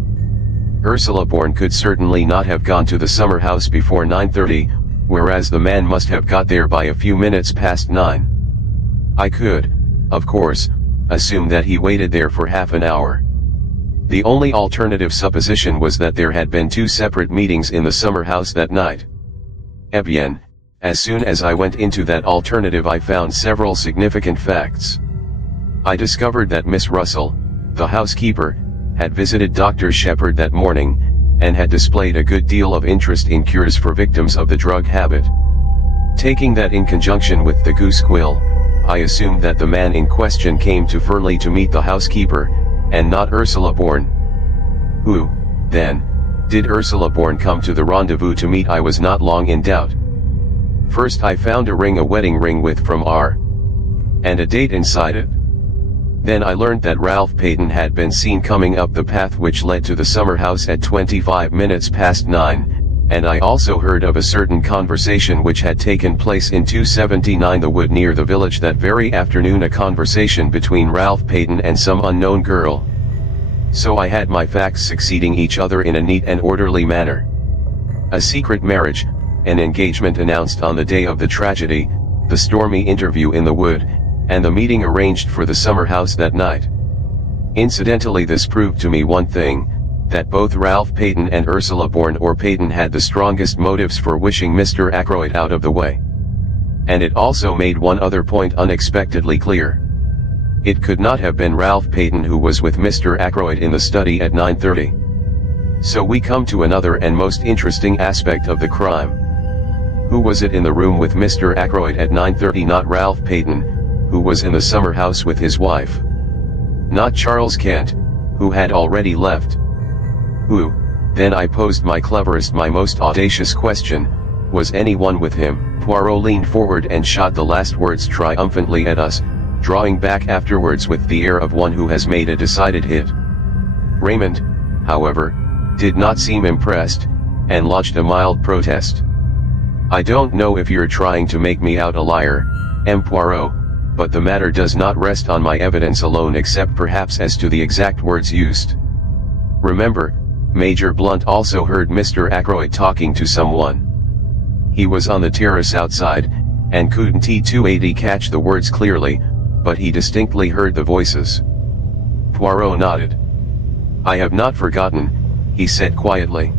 Ursula Bourne could certainly not have gone to the summer house before 9:30, whereas the man must have got there by a few minutes past 9. I could, of course, assume that he waited there for half an hour. The only alternative supposition was that there had been two separate meetings in the summer house that night. Eh bien, As soon as I went into that alternative I found several significant facts. I discovered that Miss Russell, the housekeeper, had visited Dr. Shepherd that morning, and had displayed a good deal of interest in cures for victims of the drug habit. Taking that in conjunction with the goose quill, I assumed that the man in question came to Fernley to meet the housekeeper, and not Ursula Bourne. Who, then, did Ursula Bourne come to the rendezvous to meet? I was not long in doubt. First I found a wedding ring with from R. and a date inside it. Then I learned that Ralph Payton had been seen coming up the path which led to the summer house at 9:25, and I also heard of a certain conversation which had taken place in 279 the Wood near the village that very afternoon, a conversation between Ralph Payton and some unknown girl. So I had my facts succeeding each other in a neat and orderly manner. A secret marriage, an engagement announced on the day of the tragedy, the stormy interview in the wood, and the meeting arranged for the summer house that night. Incidentally, this proved to me one thing, that both Ralph Payton and Ursula Bourne or Payton had the strongest motives for wishing Mr. Ackroyd out of the way. And it also made one other point unexpectedly clear. It could not have been Ralph Payton who was with Mr. Ackroyd in the study at 9:30. So we come to another and most interesting aspect of the crime. Who was it in the room with Mr. Ackroyd at 9:30? Not Ralph Payton, who was in the summer house with his wife. Not Charles Kent, who had already left. Who, then I posed my cleverest, my most audacious question, was anyone with him? Poirot leaned forward and shot the last words triumphantly at us, drawing back afterwards with the air of one who has made a decided hit. Raymond, however, did not seem impressed, and lodged a mild protest. I don't know if you're trying to make me out a liar, M. Poirot, but the matter does not rest on my evidence alone, except perhaps as to the exact words used. Remember, Major Blunt also heard Mr. Ackroyd talking to someone. He was on the terrace outside, and couldn't catch the words clearly, but he distinctly heard the voices. Poirot nodded. I have not forgotten, he said quietly.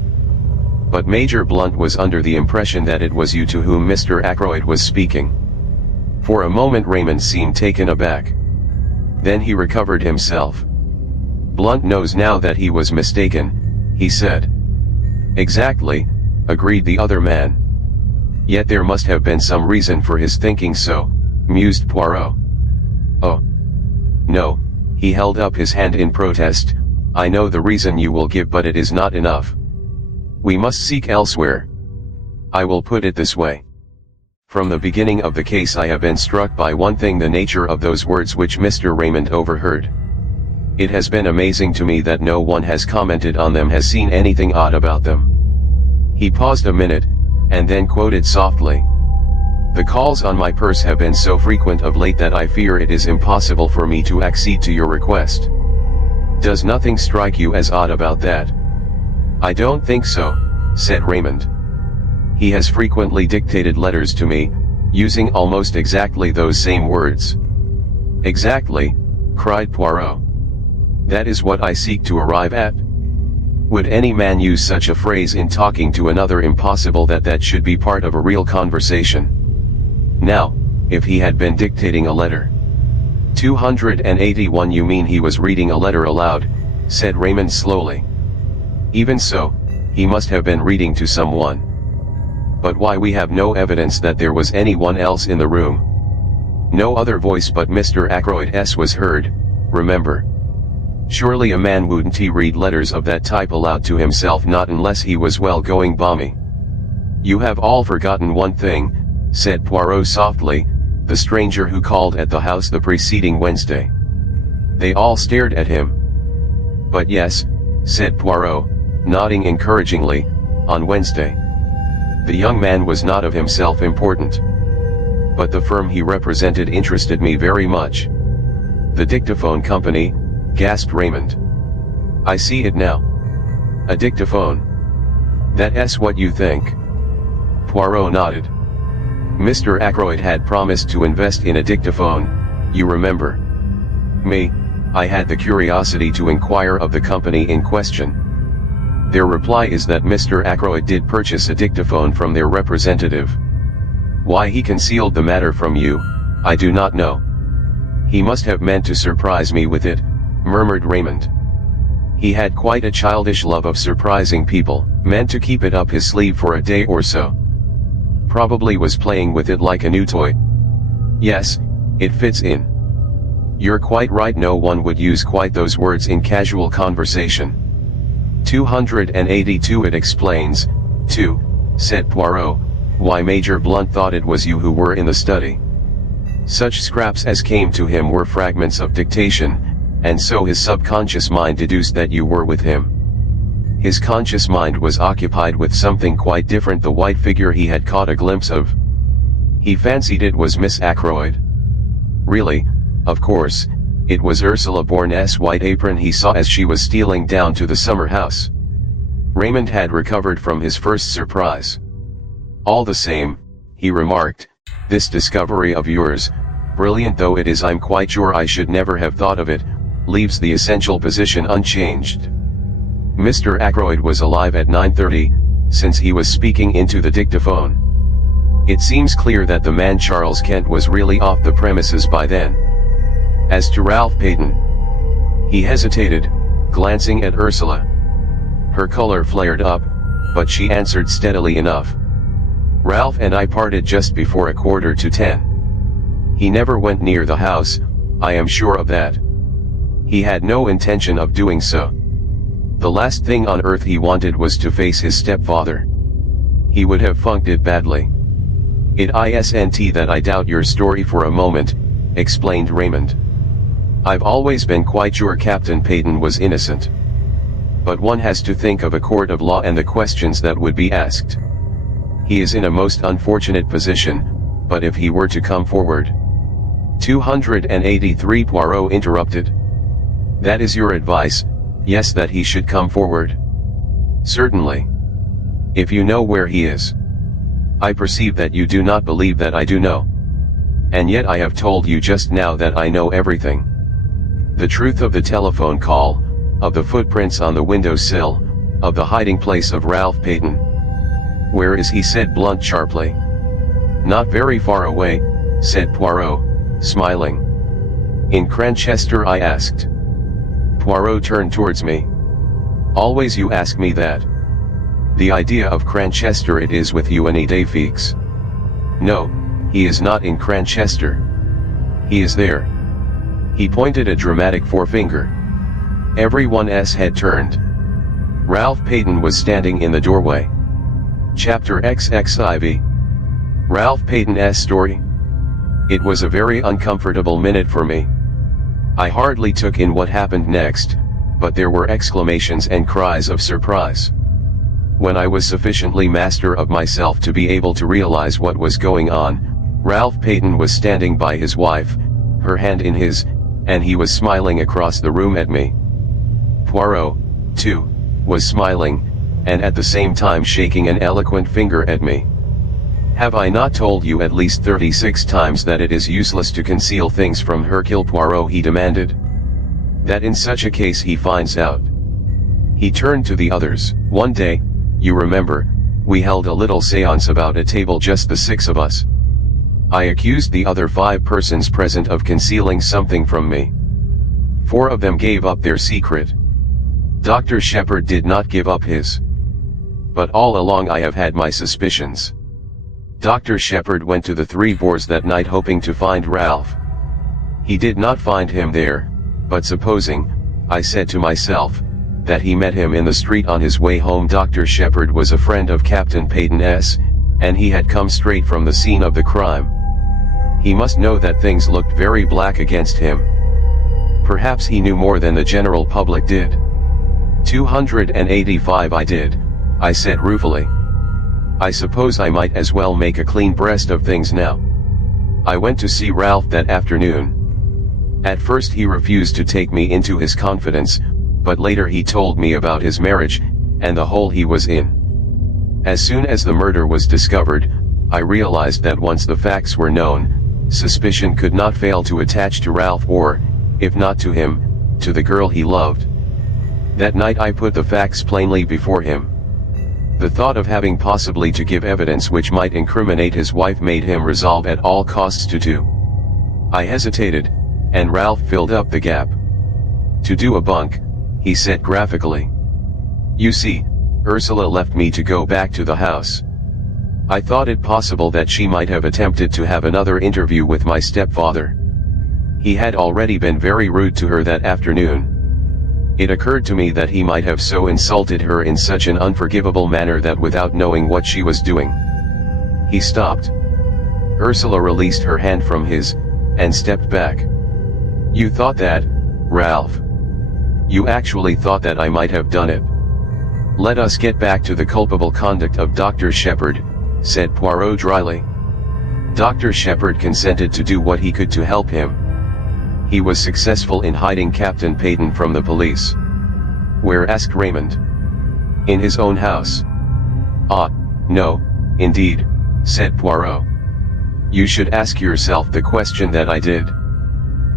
But Major Blunt was under the impression that it was you to whom Mr. Ackroyd was speaking. For a moment Raymond seemed taken aback. Then he recovered himself. Blunt knows now that he was mistaken, he said. Exactly, agreed the other man. Yet there must have been some reason for his thinking so, mused Poirot. Oh. No, he held up his hand in protest. I know the reason you will give, but it is not enough. We must seek elsewhere. I will put it this way. From the beginning of the case I have been struck by one thing, the nature of those words which Mr. Raymond overheard. It has been amazing to me that no one has commented on them, has seen anything odd about them. He paused a minute, and then quoted softly. The calls on my purse have been so frequent of late that I fear it is impossible for me to accede to your request. Does nothing strike you as odd about that? I don't think so, said Raymond. He has frequently dictated letters to me, using almost exactly those same words. Exactly, cried Poirot. That is what I seek to arrive at. Would any man use such a phrase in talking to another? Impossible that that should be part of a real conversation. Now, if he had been dictating a letter. 281 You mean he was reading a letter aloud, said Raymond slowly. Even so, he must have been reading to someone. But why? We have no evidence that there was anyone else in the room. No other voice but Mr. Ackroyd's was heard, remember. Surely a man wouldn't read letters of that type aloud to himself, not unless he was well going balmy. You have all forgotten one thing, said Poirot softly, the stranger who called at the house the preceding Wednesday. They all stared at him. But yes, said Poirot, nodding encouragingly, on Wednesday. The young man was not of himself important. But the firm he represented interested me very much. The Dictaphone Company, gasped Raymond. I see it now. A dictaphone. That's what you think? Poirot nodded. Mr. Ackroyd had promised to invest in a dictaphone, you remember. Me, I had the curiosity to inquire of the company in question. Their reply is that Mr. Ackroyd did purchase a dictaphone from their representative. Why he concealed the matter from you, I do not know. He must have meant to surprise me with it, murmured Raymond. He had quite a childish love of surprising people, meant to keep it up his sleeve for a day or so. Probably was playing with it like a new toy. Yes, it fits in. You're quite right, no one would use quite those words in casual conversation. 282 It explains, too, said Poirot, why Major Blunt thought it was you who were in the study. Such scraps as came to him were fragments of dictation, and so his subconscious mind deduced that you were with him. His conscious mind was occupied with something quite different, the white figure he had caught a glimpse of. He fancied it was Miss Ackroyd. Really, of course, it was Ursula Bourne's white apron he saw as she was stealing down to the summer house. Raymond had recovered from his first surprise. All the same, he remarked, this discovery of yours, brilliant though it is, I'm quite sure I should never have thought of it, leaves the essential position unchanged. Mr. Ackroyd was alive at 9:30, since he was speaking into the dictaphone. It seems clear that the man Charles Kent was really off the premises by then. As to Ralph Peyton, he hesitated, glancing at Ursula. Her color flared up, but she answered steadily enough. Ralph and I parted just before 9:45. He never went near the house, I am sure of that. He had no intention of doing so. The last thing on earth he wanted was to face his stepfather. He would have funked it badly. It isn't that I doubt your story for a moment, explained Raymond. I've always been quite sure Captain Peyton was innocent. But one has to think of a court of law and the questions that would be asked. He is in a most unfortunate position, but if he were to come forward. 283 Poirot interrupted. That is your advice, yes, that he should come forward. Certainly. If you know where he is. I perceive that you do not believe that I do know. And yet I have told you just now that I know everything. The truth of the telephone call, of the footprints on the windowsill, of the hiding place of Ralph Peyton. Where is he? Said Blunt sharply. Not very far away, said Poirot, smiling. In Cranchester? I asked. Poirot turned towards me. Always you ask me that. The idea of Cranchester, it is with you any day, Feeks. No, he is not in Cranchester. He is there. He pointed a dramatic forefinger. Everyone's head turned. Ralph Peyton was standing in the doorway. Chapter XXIV. Ralph Peyton's story. It was a very uncomfortable minute for me. I hardly took in what happened next, but there were exclamations and cries of surprise. When I was sufficiently master of myself to be able to realize what was going on, Ralph Peyton was standing by his wife, her hand in his, and he was smiling across the room at me. Poirot, too, was smiling, and at the same time shaking an eloquent finger at me. Have I not told you at least 36 times that it is useless to conceal things from Hercule Poirot? He demanded. That in such a case he finds out. He turned to the others. One day, you remember, we held a little séance about a table, just the 6 of us. I accused the other 5 persons present of concealing something from me. 4 of them gave up their secret. Dr. Shepherd did not give up his. But all along I have had my suspicions. Dr. Shepherd went to the Three Boars that night hoping to find Ralph. He did not find him there, but supposing, I said to myself, that he met him in the street on his way home. Dr. Shepherd was a friend of Captain Peyton's, and he had come straight from the scene of the crime. He must know that things looked very black against him. Perhaps he knew more than the general public did. 285 I did, I said ruefully. I suppose I might as well make a clean breast of things now. I went to see Ralph that afternoon. At first he refused to take me into his confidence, but later he told me about his marriage, and the hole he was in. As soon as the murder was discovered, I realized that once the facts were known, suspicion could not fail to attach to Ralph or, if not to him, to the girl he loved. That night I put the facts plainly before him. The thought of having possibly to give evidence which might incriminate his wife made him resolve at all costs to do. I hesitated, and Ralph filled up the gap. "To do a bunk," he said graphically. "You see, Ursula left me to go back to the house. I thought it possible that she might have attempted to have another interview with my stepfather. He had already been very rude to her that afternoon. It occurred to me that he might have so insulted her in such an unforgivable manner that without knowing what she was doing." He stopped. Ursula released her hand from his, and stepped back. "You thought that, Ralph? You actually thought that I might have done it? Let us get back to the culpable conduct of Dr. Shepherd," said Poirot dryly. "Dr. Shepherd consented to do what he could to help him. He was successful in hiding Captain Peyton from the police." "Where?" asked Raymond. "In his own house." "Ah, no, indeed," said Poirot. "You should ask yourself the question that I did.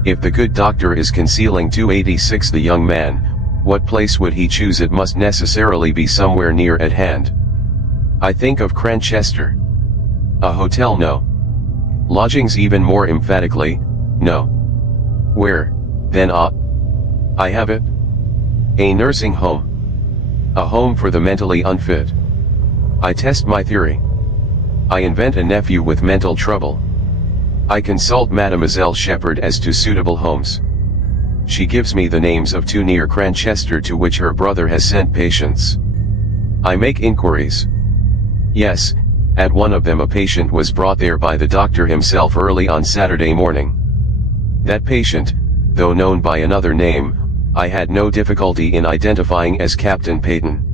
If the good doctor is concealing 286 the young man, what place would he choose? It must necessarily be somewhere near at hand. I think of Cranchester. A hotel? No. Lodgings? Even more emphatically, no. Where, then? I have it. A nursing home. A home for the mentally unfit. I test my theory. I invent a nephew with mental trouble. I consult Mademoiselle Shepherd as to suitable homes. She gives me the names of 2 near Cranchester to which her brother has sent patients. I make inquiries. Yes, at one of them a patient was brought there by the doctor himself early on Saturday morning. That patient, though known by another name, I had no difficulty in identifying as Captain Peyton.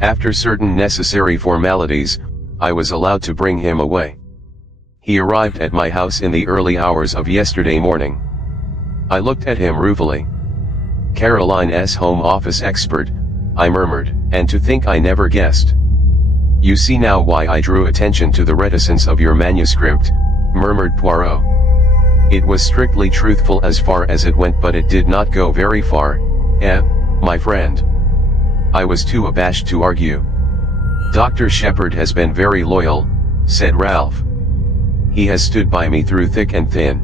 After certain necessary formalities, I was allowed to bring him away. He arrived at my house in the early hours of yesterday morning. I looked at him ruefully. Caroline's home office expert, I murmured, and to think I never guessed. You see now why I drew attention to the reticence of your manuscript, murmured Poirot. It was strictly truthful as far as it went, but it did not go very far, my friend. I was too abashed to argue. Dr. Shepherd has been very loyal, said Ralph. He has stood by me through thick and thin.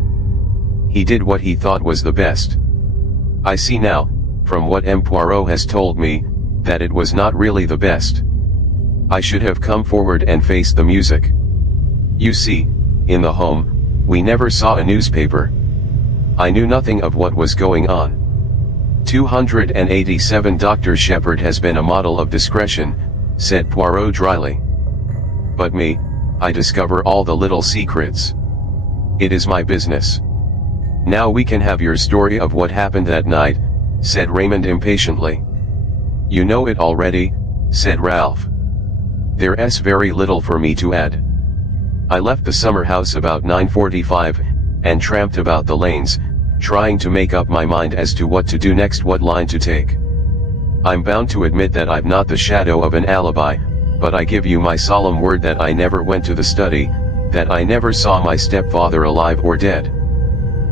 He did what he thought was the best. I see now, from what M. Poirot has told me, that it was not really the best. I should have come forward and faced the music. You see, in the home, we never saw a newspaper. I knew nothing of what was going on. 287 Dr. Shepherd has been a model of discretion, said Poirot dryly. But me, I discover all the little secrets. It is my business. Now we can have your story of what happened that night, said Raymond impatiently. You know it already, said Ralph. There's very little for me to add. I left the summer house about 9:45, and tramped about the lanes, trying to make up my mind as to what to do next, what line to take. I'm bound to admit that I've not the shadow of an alibi, but I give you my solemn word that I never went to the study, that I never saw my stepfather alive or dead.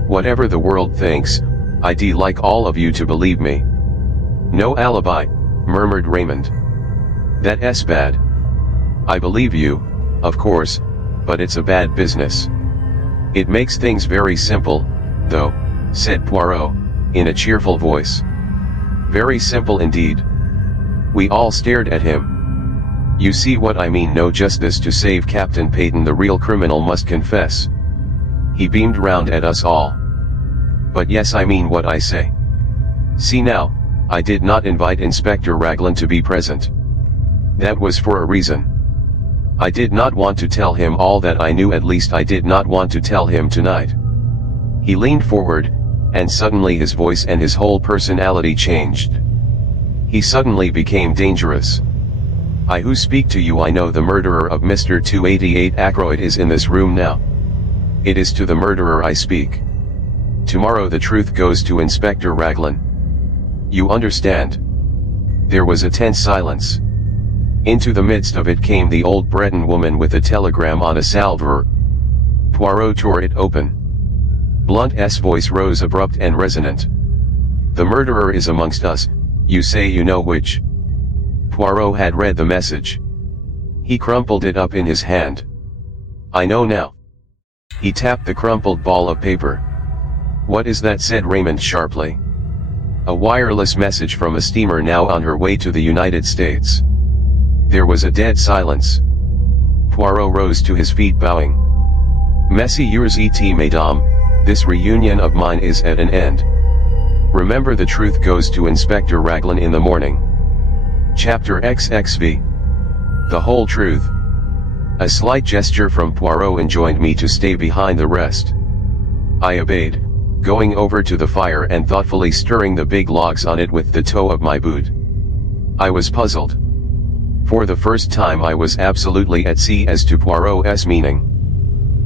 Whatever the world thinks, I'd like all of you to believe me. No alibi, murmured Raymond. That's bad. I believe you, of course, but it's a bad business. It makes things very simple, though, said Poirot, in a cheerful voice. Very simple indeed. We all stared at him. You see what I mean? No justice to save Captain Peyton. The real criminal must confess. He beamed round at us all. But yes, I mean what I say. See now, I did not invite Inspector Raglan to be present. That was for a reason. I did not want to tell him all that I knew, at least I did not want to tell him tonight. He leaned forward, and suddenly his voice and his whole personality changed. He suddenly became dangerous. I who speak to you, I know the murderer of Mr. 288 Ackroyd is in this room now. It is to the murderer I speak. Tomorrow the truth goes to Inspector Raglan. You understand? There was a tense silence. Into the midst of it came the old Breton woman with a telegram on a salver. Poirot tore it open. Blunt's voice rose abrupt and resonant. The murderer is amongst us, you say. You know which? Poirot had read the message. He crumpled it up in his hand. "I know now." He tapped the crumpled ball of paper. "What is that?" said Raymond sharply. "A wireless message from a steamer now on her way to the United States." There was a dead silence. Poirot rose to his feet, bowing. "Messieurs et mesdames, this reunion of mine is at an end. Remember, the truth goes to Inspector Raglan in the morning." Chapter XXV. The whole truth. A slight gesture from Poirot enjoined me to stay behind the rest. I obeyed, going over to the fire and thoughtfully stirring the big logs on it with the toe of my boot. I was puzzled. For the first time I was absolutely at sea as to Poirot's meaning.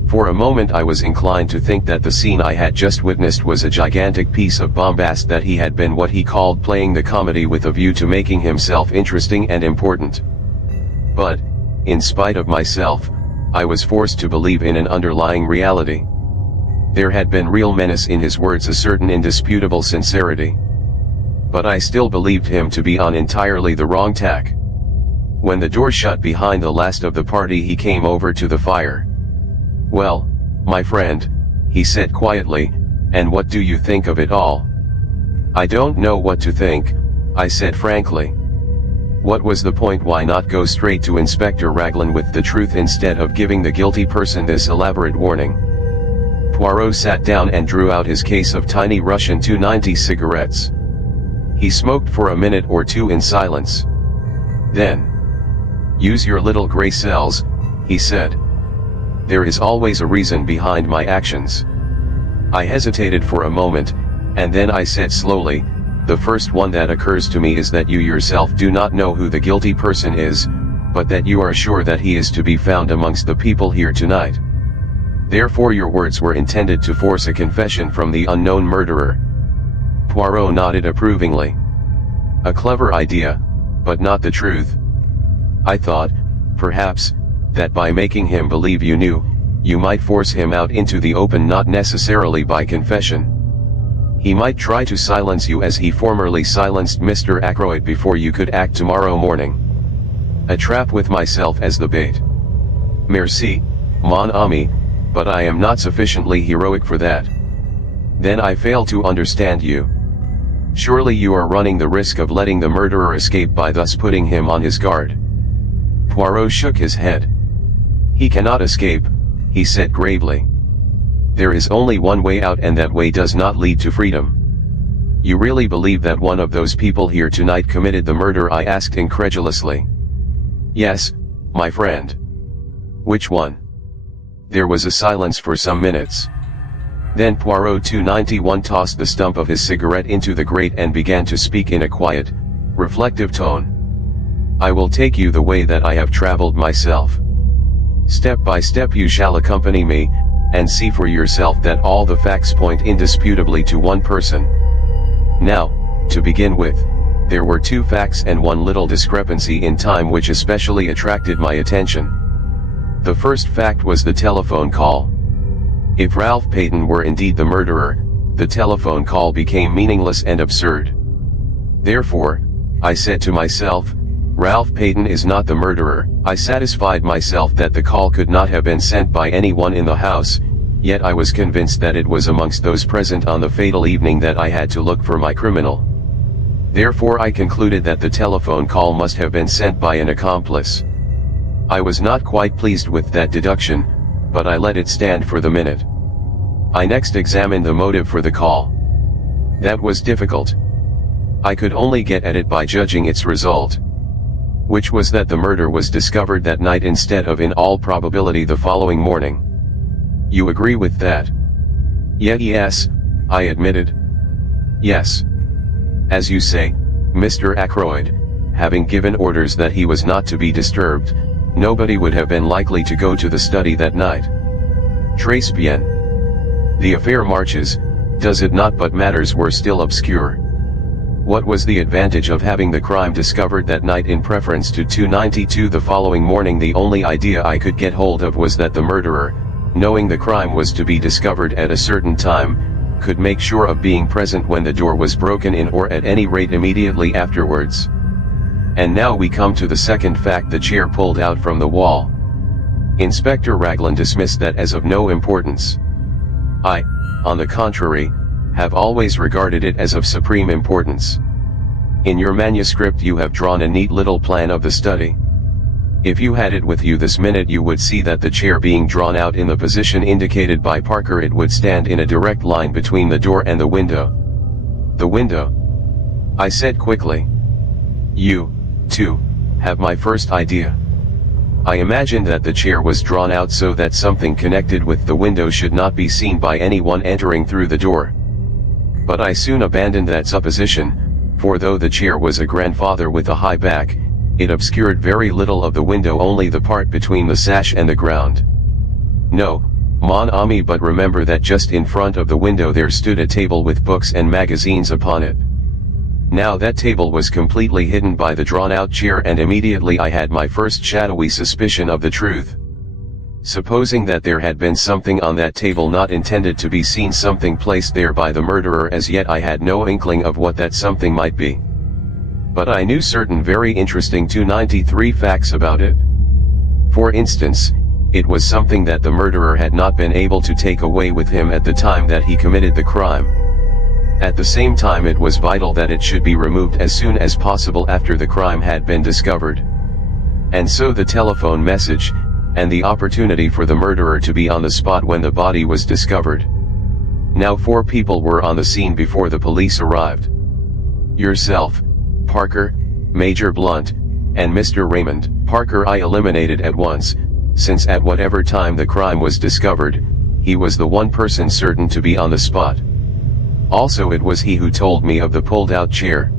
For a moment I was inclined to think that the scene I had just witnessed was a gigantic piece of bombast, that he had been what he called playing the comedy with a view to making himself interesting and important. But, in spite of myself, I was forced to believe in an underlying reality. There had been real menace in his words, a certain indisputable sincerity. But I still believed him to be on entirely the wrong tack. When the door shut behind the last of the party, he came over to the fire. "Well, my friend," he said quietly, "and what do you think of it all?" "I don't know what to think," I said frankly. What was the point? Why not go straight to Inspector Raglan with the truth instead of giving the guilty person this elaborate warning? Poirot sat down and drew out his case of tiny Russian 290 cigarettes. He smoked for a minute or two in silence. Then, "Use your little gray cells," he said. "There is always a reason behind my actions." I hesitated for a moment, and then I said slowly, "The first one that occurs to me is that you yourself do not know who the guilty person is, but that you are sure that he is to be found amongst the people here tonight. Therefore your words were intended to force a confession from the unknown murderer." Poirot nodded approvingly. "A clever idea, but not the truth. I thought, perhaps, that by making him believe you knew, you might force him out into the open, not necessarily by confession. He might try to silence you as he formerly silenced Mr. Ackroyd before you could act tomorrow morning. A trap with myself as the bait. Merci, mon ami, but I am not sufficiently heroic for that. Then I fail to understand you. Surely you are running the risk of letting the murderer escape by thus putting him on his guard." Poirot shook his head. "He cannot escape," he said gravely. "There is only one way out, and that way does not lead to freedom." "You really believe that one of those people here tonight committed the murder?" I asked incredulously. "Yes, my friend." "Which one?" There was a silence for some minutes. Then Poirot 291 tossed the stump of his cigarette into the grate and began to speak in a quiet, reflective tone. "I will take you the way that I have traveled myself. Step by step you shall accompany me, and see for yourself that all the facts point indisputably to one person. Now, to begin with, there were two facts and one little discrepancy in time which especially attracted my attention. The first fact was the telephone call. If Ralph Peyton were indeed the murderer, the telephone call became meaningless and absurd. Therefore, I said to myself, Ralph Peyton is not the murderer. I satisfied myself that the call could not have been sent by anyone in the house, yet I was convinced that it was amongst those present on the fatal evening that I had to look for my criminal. Therefore I concluded that the telephone call must have been sent by an accomplice. I was not quite pleased with that deduction, but I let it stand for the minute. I next examined the motive for the call. That was difficult. I could only get at it by judging its result, which was that the murder was discovered that night instead of in all probability the following morning. You agree with that? Yes, I admitted. Yes. As you say, Mr. Ackroyd, having given orders that he was not to be disturbed, nobody would have been likely to go to the study that night. Très bien. The affair marches, does it not? But matters were still obscure. What was the advantage of having the crime discovered that night in preference to 292 the following morning? The only idea I could get hold of was that the murderer, knowing the crime was to be discovered at a certain time, could make sure of being present when the door was broken in, or at any rate immediately afterwards. And now we come to the second fact: the chair pulled out from the wall. Inspector Raglan dismissed that as of no importance. I, on the contrary, have always regarded it as of supreme importance. In your manuscript you have drawn a neat little plan of the study. If you had it with you this minute you would see that the chair being drawn out in the position indicated by Parker, it would stand in a direct line between the door and the window. The window? I said quickly. You, too, have my first idea. I imagined that the chair was drawn out so that something connected with the window should not be seen by anyone entering through the door. But I soon abandoned that supposition, for though the chair was a grandfather with a high back, it obscured very little of the window, only the part between the sash and the ground. No, mon ami, but remember that just in front of the window there stood a table with books and magazines upon it. Now that table was completely hidden by the drawn-out chair, and immediately I had my first shadowy suspicion of the truth. Supposing that there had been something on that table not intended to be seen, something placed there by the murderer, as yet I had no inkling of what that something might be. But I knew certain very interesting 293 facts about it. For instance, it was something that the murderer had not been able to take away with him at the time that he committed the crime. At the same time, it was vital that it should be removed as soon as possible after the crime had been discovered. And so the telephone message, and the opportunity for the murderer to be on the spot when the body was discovered. Now 4 people were on the scene before the police arrived. Yourself, Parker, Major Blunt, and Mr. Raymond. Parker I eliminated at once, since at whatever time the crime was discovered, he was the one person certain to be on the spot. Also it was he who told me of the pulled-out chair.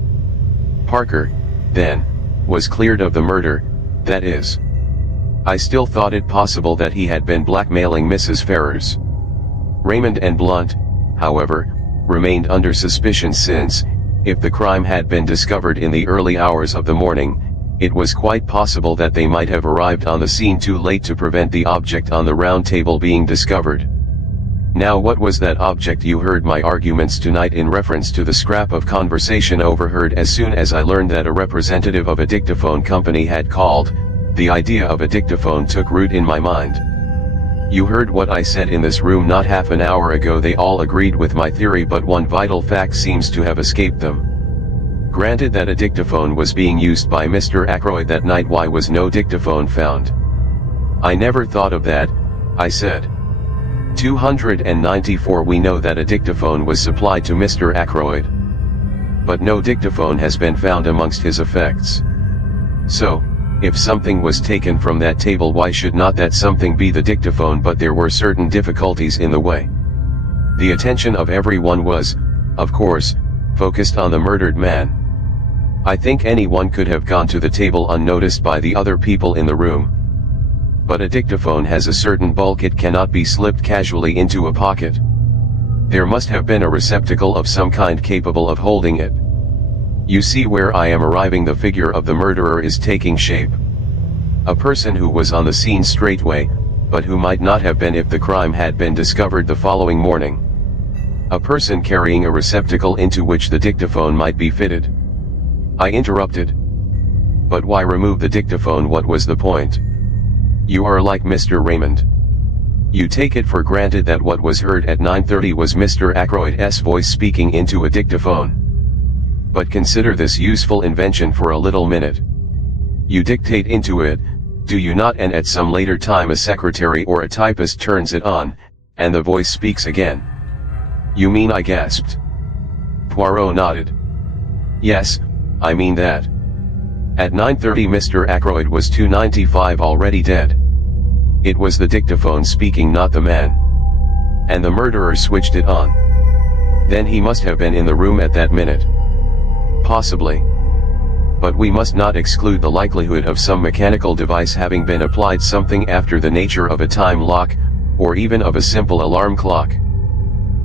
Parker, then, was cleared of the murder, that is. I still thought it possible that he had been blackmailing Mrs. Ferrars. Raymond and Blunt, however, remained under suspicion, since, if the crime had been discovered in the early hours of the morning, it was quite possible that they might have arrived on the scene too late to prevent the object on the round table being discovered. Now what was that object? You heard my arguments tonight in reference to the scrap of conversation overheard as soon as I learned that a representative of a dictaphone company had called. The idea of a dictaphone took root in my mind. You heard what I said in this room not half an hour ago. They all agreed with my theory, but one vital fact seems to have escaped them. Granted that a dictaphone was being used by Mr. Ackroyd that night, why was no dictaphone found? I never thought of that, I said. 294 We know that a dictaphone was supplied to Mr. Ackroyd. But no dictaphone has been found amongst his effects. So, if something was taken from that table, why should not that something be the dictaphone? But there were certain difficulties in the way. The attention of everyone was, of course, focused on the murdered man. I think anyone could have gone to the table unnoticed by the other people in the room. But a dictaphone has a certain bulk, it cannot be slipped casually into a pocket. There must have been a receptacle of some kind capable of holding it. You see where I am arriving? The figure of the murderer is taking shape. A person who was on the scene straightway, but who might not have been if the crime had been discovered the following morning. A person carrying a receptacle into which the dictaphone might be fitted. I interrupted. But why remove the dictaphone? What was the point? You are like Mr. Raymond. You take it for granted that what was heard at 9:30 was Mr. Ackroyd's voice speaking into a dictaphone. But consider this useful invention for a little minute. You dictate into it, do you not? And at some later time a secretary or a typist turns it on, and the voice speaks again. You mean? I gasped. Poirot nodded. Yes, I mean that. At 9:30 Mr. Ackroyd was 295 already dead. It was the dictaphone speaking, not the man. And the murderer switched it on. Then he must have been in the room at that minute. Possibly. But we must not exclude the likelihood of some mechanical device having been applied, something after the nature of a time lock, or even of a simple alarm clock.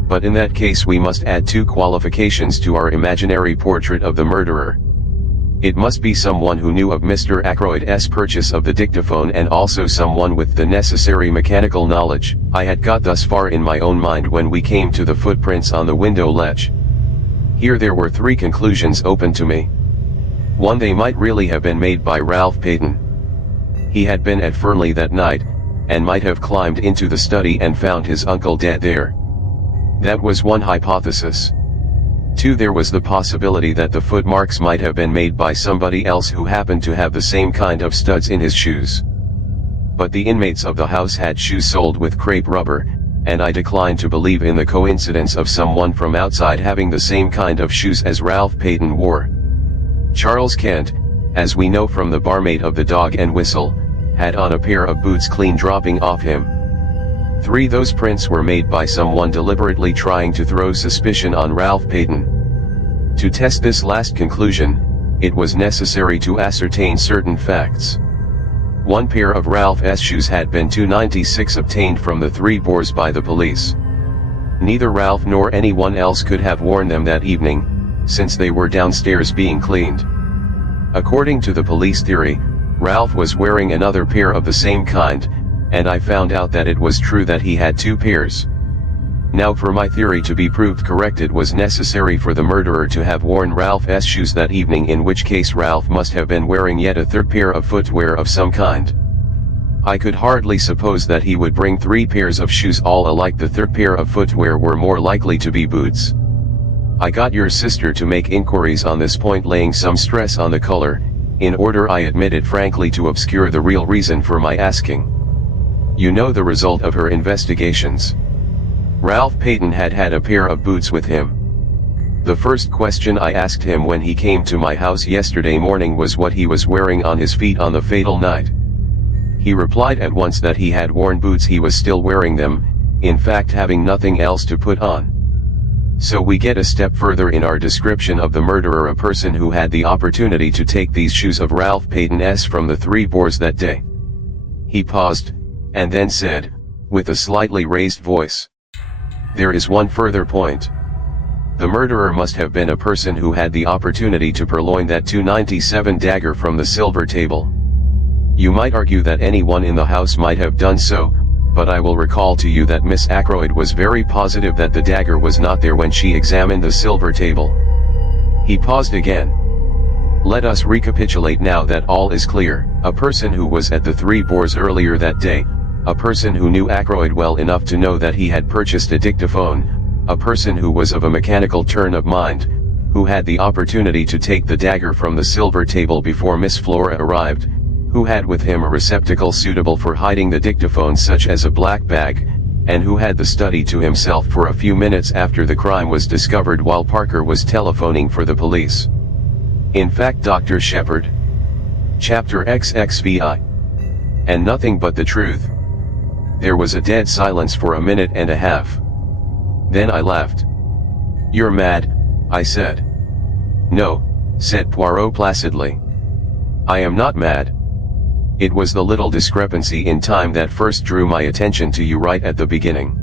But in that case we must add 2 qualifications to our imaginary portrait of the murderer. It must be someone who knew of Mr. Ackroyd's purchase of the dictaphone, and also someone with the necessary mechanical knowledge. I had got thus far in my own mind when we came to the footprints on the window ledge. Here there were 3 conclusions open to me. One, they might really have been made by Ralph Payton. He had been at Fernley that night, and might have climbed into the study and found his uncle dead there. That was one hypothesis. 2, there was the possibility that the footmarks might have been made by somebody else who happened to have the same kind of studs in his shoes. But the inmates of the house had shoes soled with crepe rubber, and I declined to believe in the coincidence of someone from outside having the same kind of shoes as Ralph Payton wore. Charles Kent, as we know from the barmaid of the Dog and Whistle, had on a pair of boots clean dropping off him. 3, those prints were made by someone deliberately trying to throw suspicion on Ralph Payton. To test this last conclusion, it was necessary to ascertain certain facts. One pair of Ralph's shoes had been 296 obtained from the 3 Boars by the police. Neither Ralph nor anyone else could have worn them that evening, since they were downstairs being cleaned. According to the police theory, Ralph was wearing another pair of the same kind, and I found out that it was true that he had 2 pairs. Now, for my theory to be proved correct, it was necessary for the murderer to have worn Ralph's shoes that evening, in which case Ralph must have been wearing yet a 3rd pair of footwear of some kind. I could hardly suppose that he would bring 3 pairs of shoes all alike. The 3rd pair of footwear were more likely to be boots. I got your sister to make inquiries on this point, laying some stress on the color, in order, I admit it frankly, to obscure the real reason for my asking. You know the result of her investigations. Ralph Payton had had a pair of boots with him. The first question I asked him when he came to my house yesterday morning was what he was wearing on his feet on the fatal night. He replied at once that he had worn boots. He was still wearing them, in fact having nothing else to put on. So we get a step further in our description of the murderer, a person who had the opportunity to take these shoes of Ralph Payton's from the 3 Boars that day. He paused, and then said, with a slightly raised voice, "There is one further point. The murderer must have been a person who had the opportunity to purloin that .297 dagger from the silver table. You might argue that anyone in the house might have done so, but I will recall to you that Miss Ackroyd was very positive that the dagger was not there when she examined the silver table." He paused again. "Let us recapitulate now that all is clear. A person who was at the 3 Boars earlier that day, a person who knew Ackroyd well enough to know that he had purchased a dictaphone, a person who was of a mechanical turn of mind, who had the opportunity to take the dagger from the silver table before Miss Flora arrived, who had with him a receptacle suitable for hiding the dictaphone such as a black bag, and who had the study to himself for a few minutes after the crime was discovered while Parker was telephoning for the police. In fact, Dr. Shepard. Chapter XXVI. And nothing but the truth." There was a dead silence for a minute and a half. Then I laughed. "You're mad," I said. "No," said Poirot placidly. "I am not mad. It was the little discrepancy in time that first drew my attention to you right at the beginning."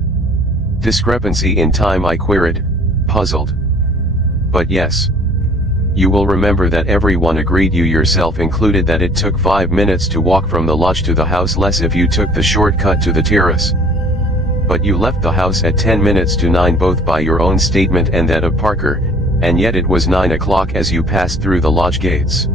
"Discrepancy in time?" I queried, puzzled. "But yes. You will remember that everyone agreed, you yourself included, that it took 5 minutes to walk from the lodge to the house, less if you took the shortcut to the terrace. But you left the house at 10 minutes to 9, both by your own statement and that of Parker, and yet it was 9 o'clock as you passed through the lodge gates.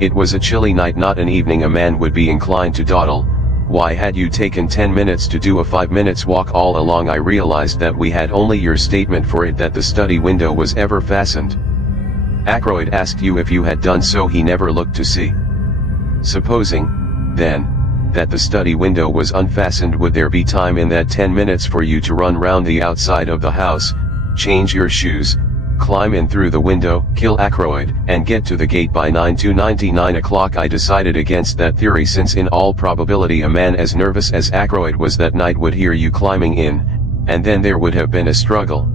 It was a chilly night, not an evening a man would be inclined to dawdle. Why had you taken 10 minutes to do a 5 minutes walk all along? I realized that we had only your statement for it, that the study window was ever fastened. Ackroyd asked you if you had done so. He never looked to see. Supposing, then, that the study window was unfastened, would there be time in that 10 minutes for you to run round the outside of the house, change your shoes, climb in through the window, kill Ackroyd, and get to the gate by 9 o'clock? I decided against that theory, since in all probability a man as nervous as Ackroyd was that night would hear you climbing in, and then there would have been a struggle.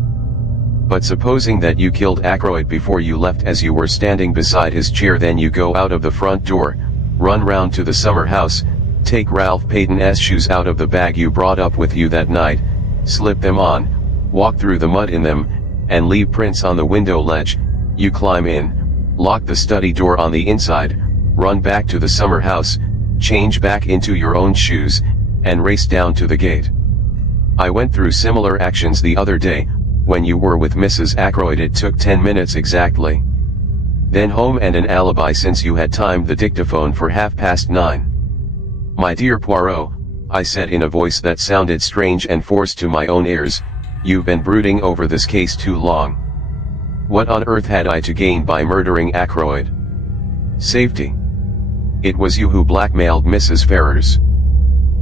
But supposing that you killed Ackroyd before you left, as you were standing beside his chair, then you go out of the front door, run round to the summer house, take Ralph Payton's shoes out of the bag you brought up with you that night, slip them on, walk through the mud in them, and leave prints on the window ledge. You climb in, lock the study door on the inside, run back to the summer house, change back into your own shoes, and race down to the gate. I went through similar actions the other day, when you were with Mrs. Ackroyd. It took 10 minutes exactly. Then home and an alibi since you had timed the dictaphone for 9:30. My dear Poirot, I said in a voice that sounded strange and forced to my own ears, you've been brooding over this case too long. What on earth had I to gain by murdering Ackroyd? Safety. It was you who blackmailed Mrs. Ferrars.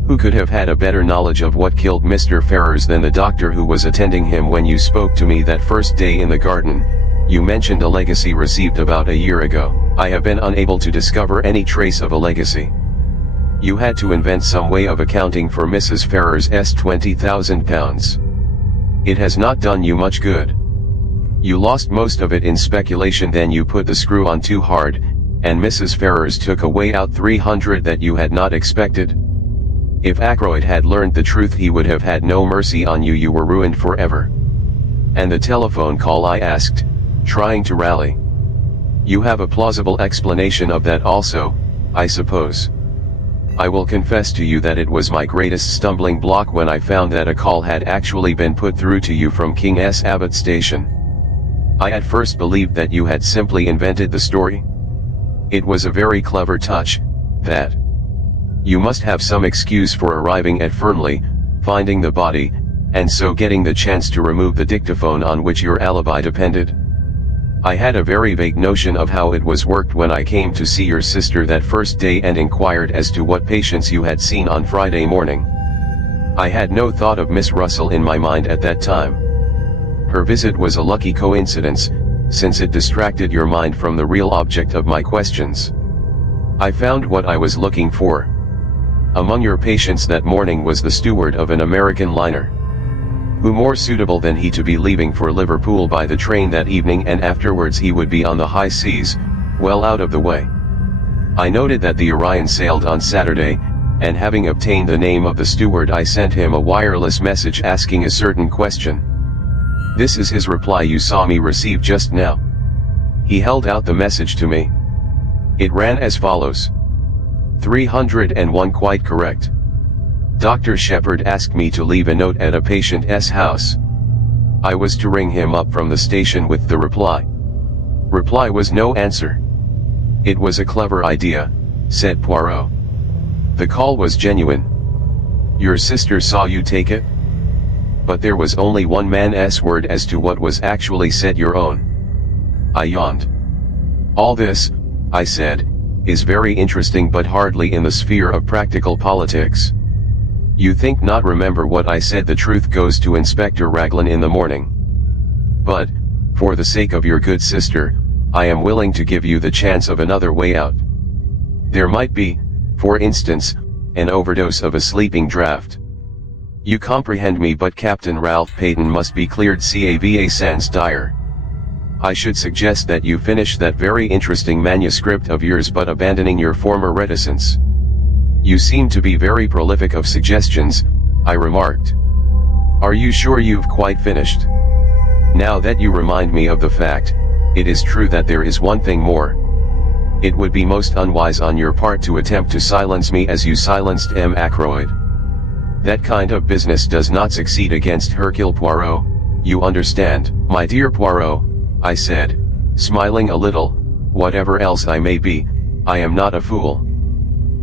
Who could have had a better knowledge of what killed Mr. Ferrars than the doctor who was attending him when you spoke to me that first day in the garden? You mentioned a legacy received about a year ago. I have been unable to discover any trace of a legacy. You had to invent some way of accounting for Mrs. Ferrars' £20,000. It has not done you much good. You lost most of it in speculation, then you put the screw on too hard, and Mrs. Ferrars took away out 300 that you had not expected. If Ackroyd had learned the truth, he would have had no mercy on you. You were ruined forever. And the telephone call, I asked, trying to rally. You have a plausible explanation of that also, I suppose. I will confess to you that it was my greatest stumbling block when I found that a call had actually been put through to you from King's Abbot Station. I at first believed that you had simply invented the story. It was a very clever touch, that. You must have some excuse for arriving at Fernley, finding the body, and so getting the chance to remove the dictaphone on which your alibi depended. I had a very vague notion of how it was worked when I came to see your sister that first day and inquired as to what patients you had seen on Friday morning. I had no thought of Miss Russell in my mind at that time. Her visit was a lucky coincidence, since it distracted your mind from the real object of my questions. I found what I was looking for. Among your patients that morning was the steward of an American liner. Who more suitable than he to be leaving for Liverpool by the train that evening, and afterwards he would be on the high seas, well out of the way. I noted that the Orion sailed on Saturday, and having obtained the name of the steward, I sent him a wireless message asking a certain question. This is his reply you saw me receive just now. He held out the message to me. It ran as follows. 301 quite correct. Dr. Shepherd asked me to leave a note at a patient's house. I was to ring him up from the station with the reply. Reply was no answer. It was a clever idea, said Poirot. The call was genuine. Your sister saw you take it? But there was only one man's word as to what was actually said, your own. I yawned. All this, I said, is very interesting but hardly in the sphere of practical politics. You think not remember what I said. The truth goes to Inspector Raglan in the morning. But, for the sake of your good sister, I am willing to give you the chance of another way out. There might be, for instance, an overdose of a sleeping draught. You comprehend me, but Captain Ralph Peyton must be cleared cava sans dire. I should suggest that you finish that very interesting manuscript of yours, but abandoning your former reticence. You seem to be very prolific of suggestions, I remarked. Are you sure you've quite finished? Now that you remind me of the fact, it is true that there is one thing more. It would be most unwise on your part to attempt to silence me as you silenced M. Ackroyd. That kind of business does not succeed against Hercule Poirot, you understand. My dear Poirot, I said, smiling a little, whatever else I may be, I am not a fool.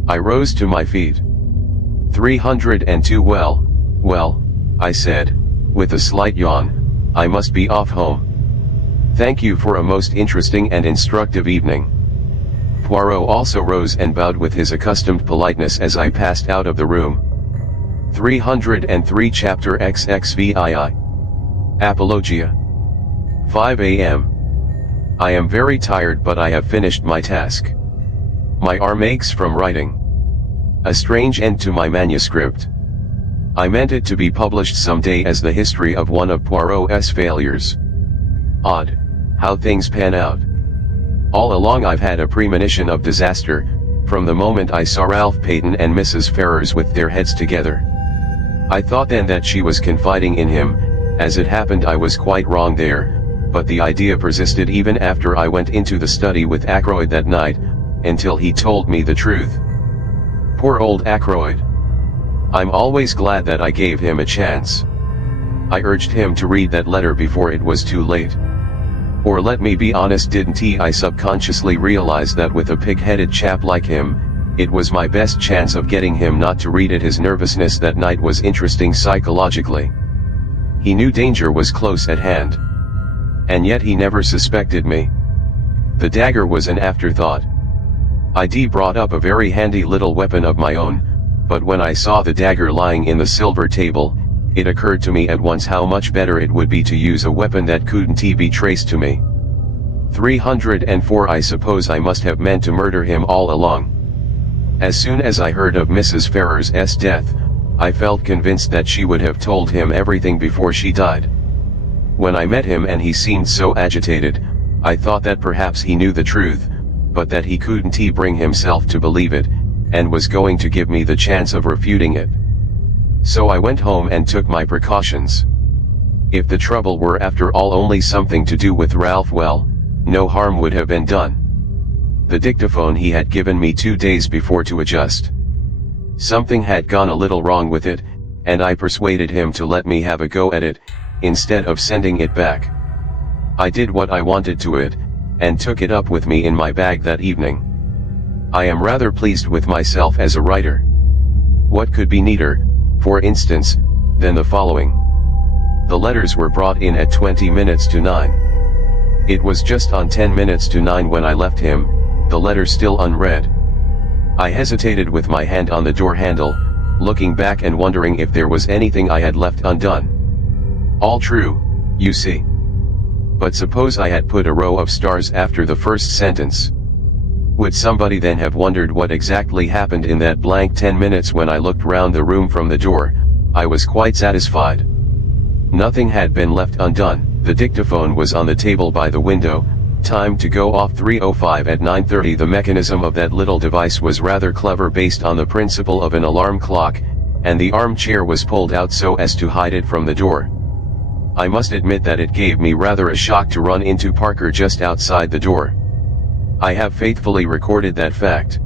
I rose to my feet. 302 well, I said, with a slight yawn, I must be off home. Thank you for a most interesting and instructive evening. Poirot also rose and bowed with his accustomed politeness as I passed out of the room. 303 Chapter XXVII. Apologia. 5 a.m. I am very tired, but I have finished my task. My arm aches from writing. A strange end to my manuscript. I meant it to be published someday as the history of one of Poirot's failures. Odd, how things pan out. All along I've had a premonition of disaster, from the moment I saw Ralph Peyton and Mrs. Ferrars with their heads together. I thought then that she was confiding in him. As it happened, I was quite wrong there, but the idea persisted even after I went into the study with Ackroyd that night, until he told me the truth. Poor old Ackroyd. I'm always glad that I gave him a chance. I urged him to read that letter before it was too late. Or let me be honest, didn't I subconsciously realize that with a pig-headed chap like him, it was my best chance of getting him not to read it. His nervousness that night was interesting psychologically. He knew danger was close at hand. And yet he never suspected me. The dagger was an afterthought. I'd brought up a very handy little weapon of my own, but when I saw the dagger lying in the silver table, it occurred to me at once how much better it would be to use a weapon that couldn't be traced to me. 304 I suppose I must have meant to murder him all along. As soon as I heard of Mrs. Ferrars' death, I felt convinced that she would have told him everything before she died. When I met him and he seemed so agitated, I thought that perhaps he knew the truth, but that he couldn't bring himself to believe it, and was going to give me the chance of refuting it. So I went home and took my precautions. If the trouble were after all only something to do with Ralph, well, no harm would have been done. The dictaphone he had given me 2 days before to adjust. Something had gone a little wrong with it, and I persuaded him to let me have a go at it, instead of sending it back. I did what I wanted to it, and took it up with me in my bag that evening. I am rather pleased with myself as a writer. What could be neater, for instance, than the following? The letters were brought in at 20 minutes to 9. It was just on 10 minutes to 9 when I left him, the letter still unread. I hesitated with my hand on the door handle, looking back and wondering if there was anything I had left undone. All true, you see. But suppose I had put a row of stars after the first sentence. Would somebody then have wondered what exactly happened in that blank 10 minutes? When I looked round the room from the door, I was quite satisfied. Nothing had been left undone. The dictaphone was on the table by the window, time to go off 3:05 at 9:30. The mechanism of that little device was rather clever, based on the principle of an alarm clock, and the armchair was pulled out so as to hide it from the door. I must admit that it gave me rather a shock to run into Parker just outside the door. I have faithfully recorded that fact.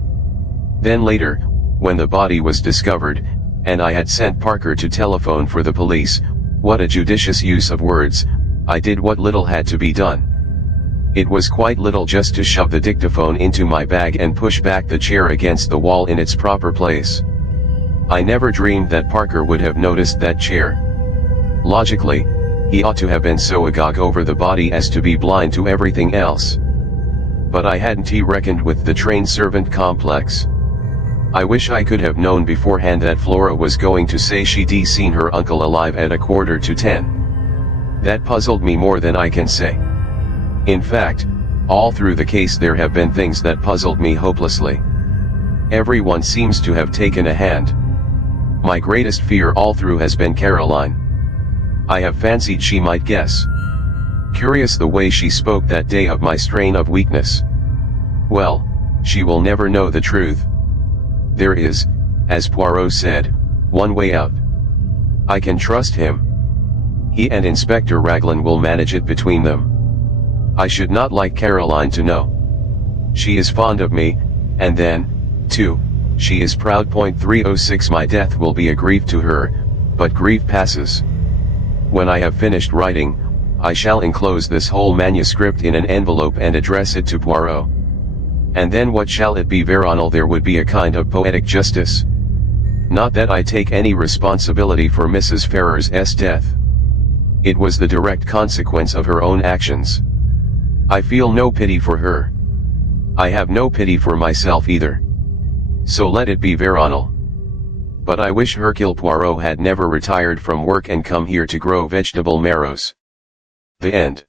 Then later, when the body was discovered, and I had sent Parker to telephone for the police, what a judicious use of words, I did what little had to be done. It was quite little, just to shove the dictaphone into my bag and push back the chair against the wall in its proper place. I never dreamed that Parker would have noticed that chair. Logically, he ought to have been so agog over the body as to be blind to everything else. But I hadn't reckoned with the trained servant complex. I wish I could have known beforehand that Flora was going to say she'd seen her uncle alive at 9:45. That puzzled me more than I can say. In fact, all through the case there have been things that puzzled me hopelessly. Everyone seems to have taken a hand. My greatest fear all through has been Caroline. I have fancied she might guess. Curious the way she spoke that day of my strain of weakness. Well, she will never know the truth. There is, as Poirot said, one way out. I can trust him. He and Inspector Raglan will manage it between them. I should not like Caroline to know. She is fond of me, and then, too, she is proud. 306 My death will be a grief to her, but grief passes. When I have finished writing, I shall enclose this whole manuscript in an envelope and address it to Poirot. And then what shall it be? Veronal, there would be a kind of poetic justice. Not that I take any responsibility for Mrs. Ferrars' death. It was the direct consequence of her own actions. I feel no pity for her. I have no pity for myself either. So let it be Veronal. But I wish Hercule Poirot had never retired from work and come here to grow vegetable marrows. The end.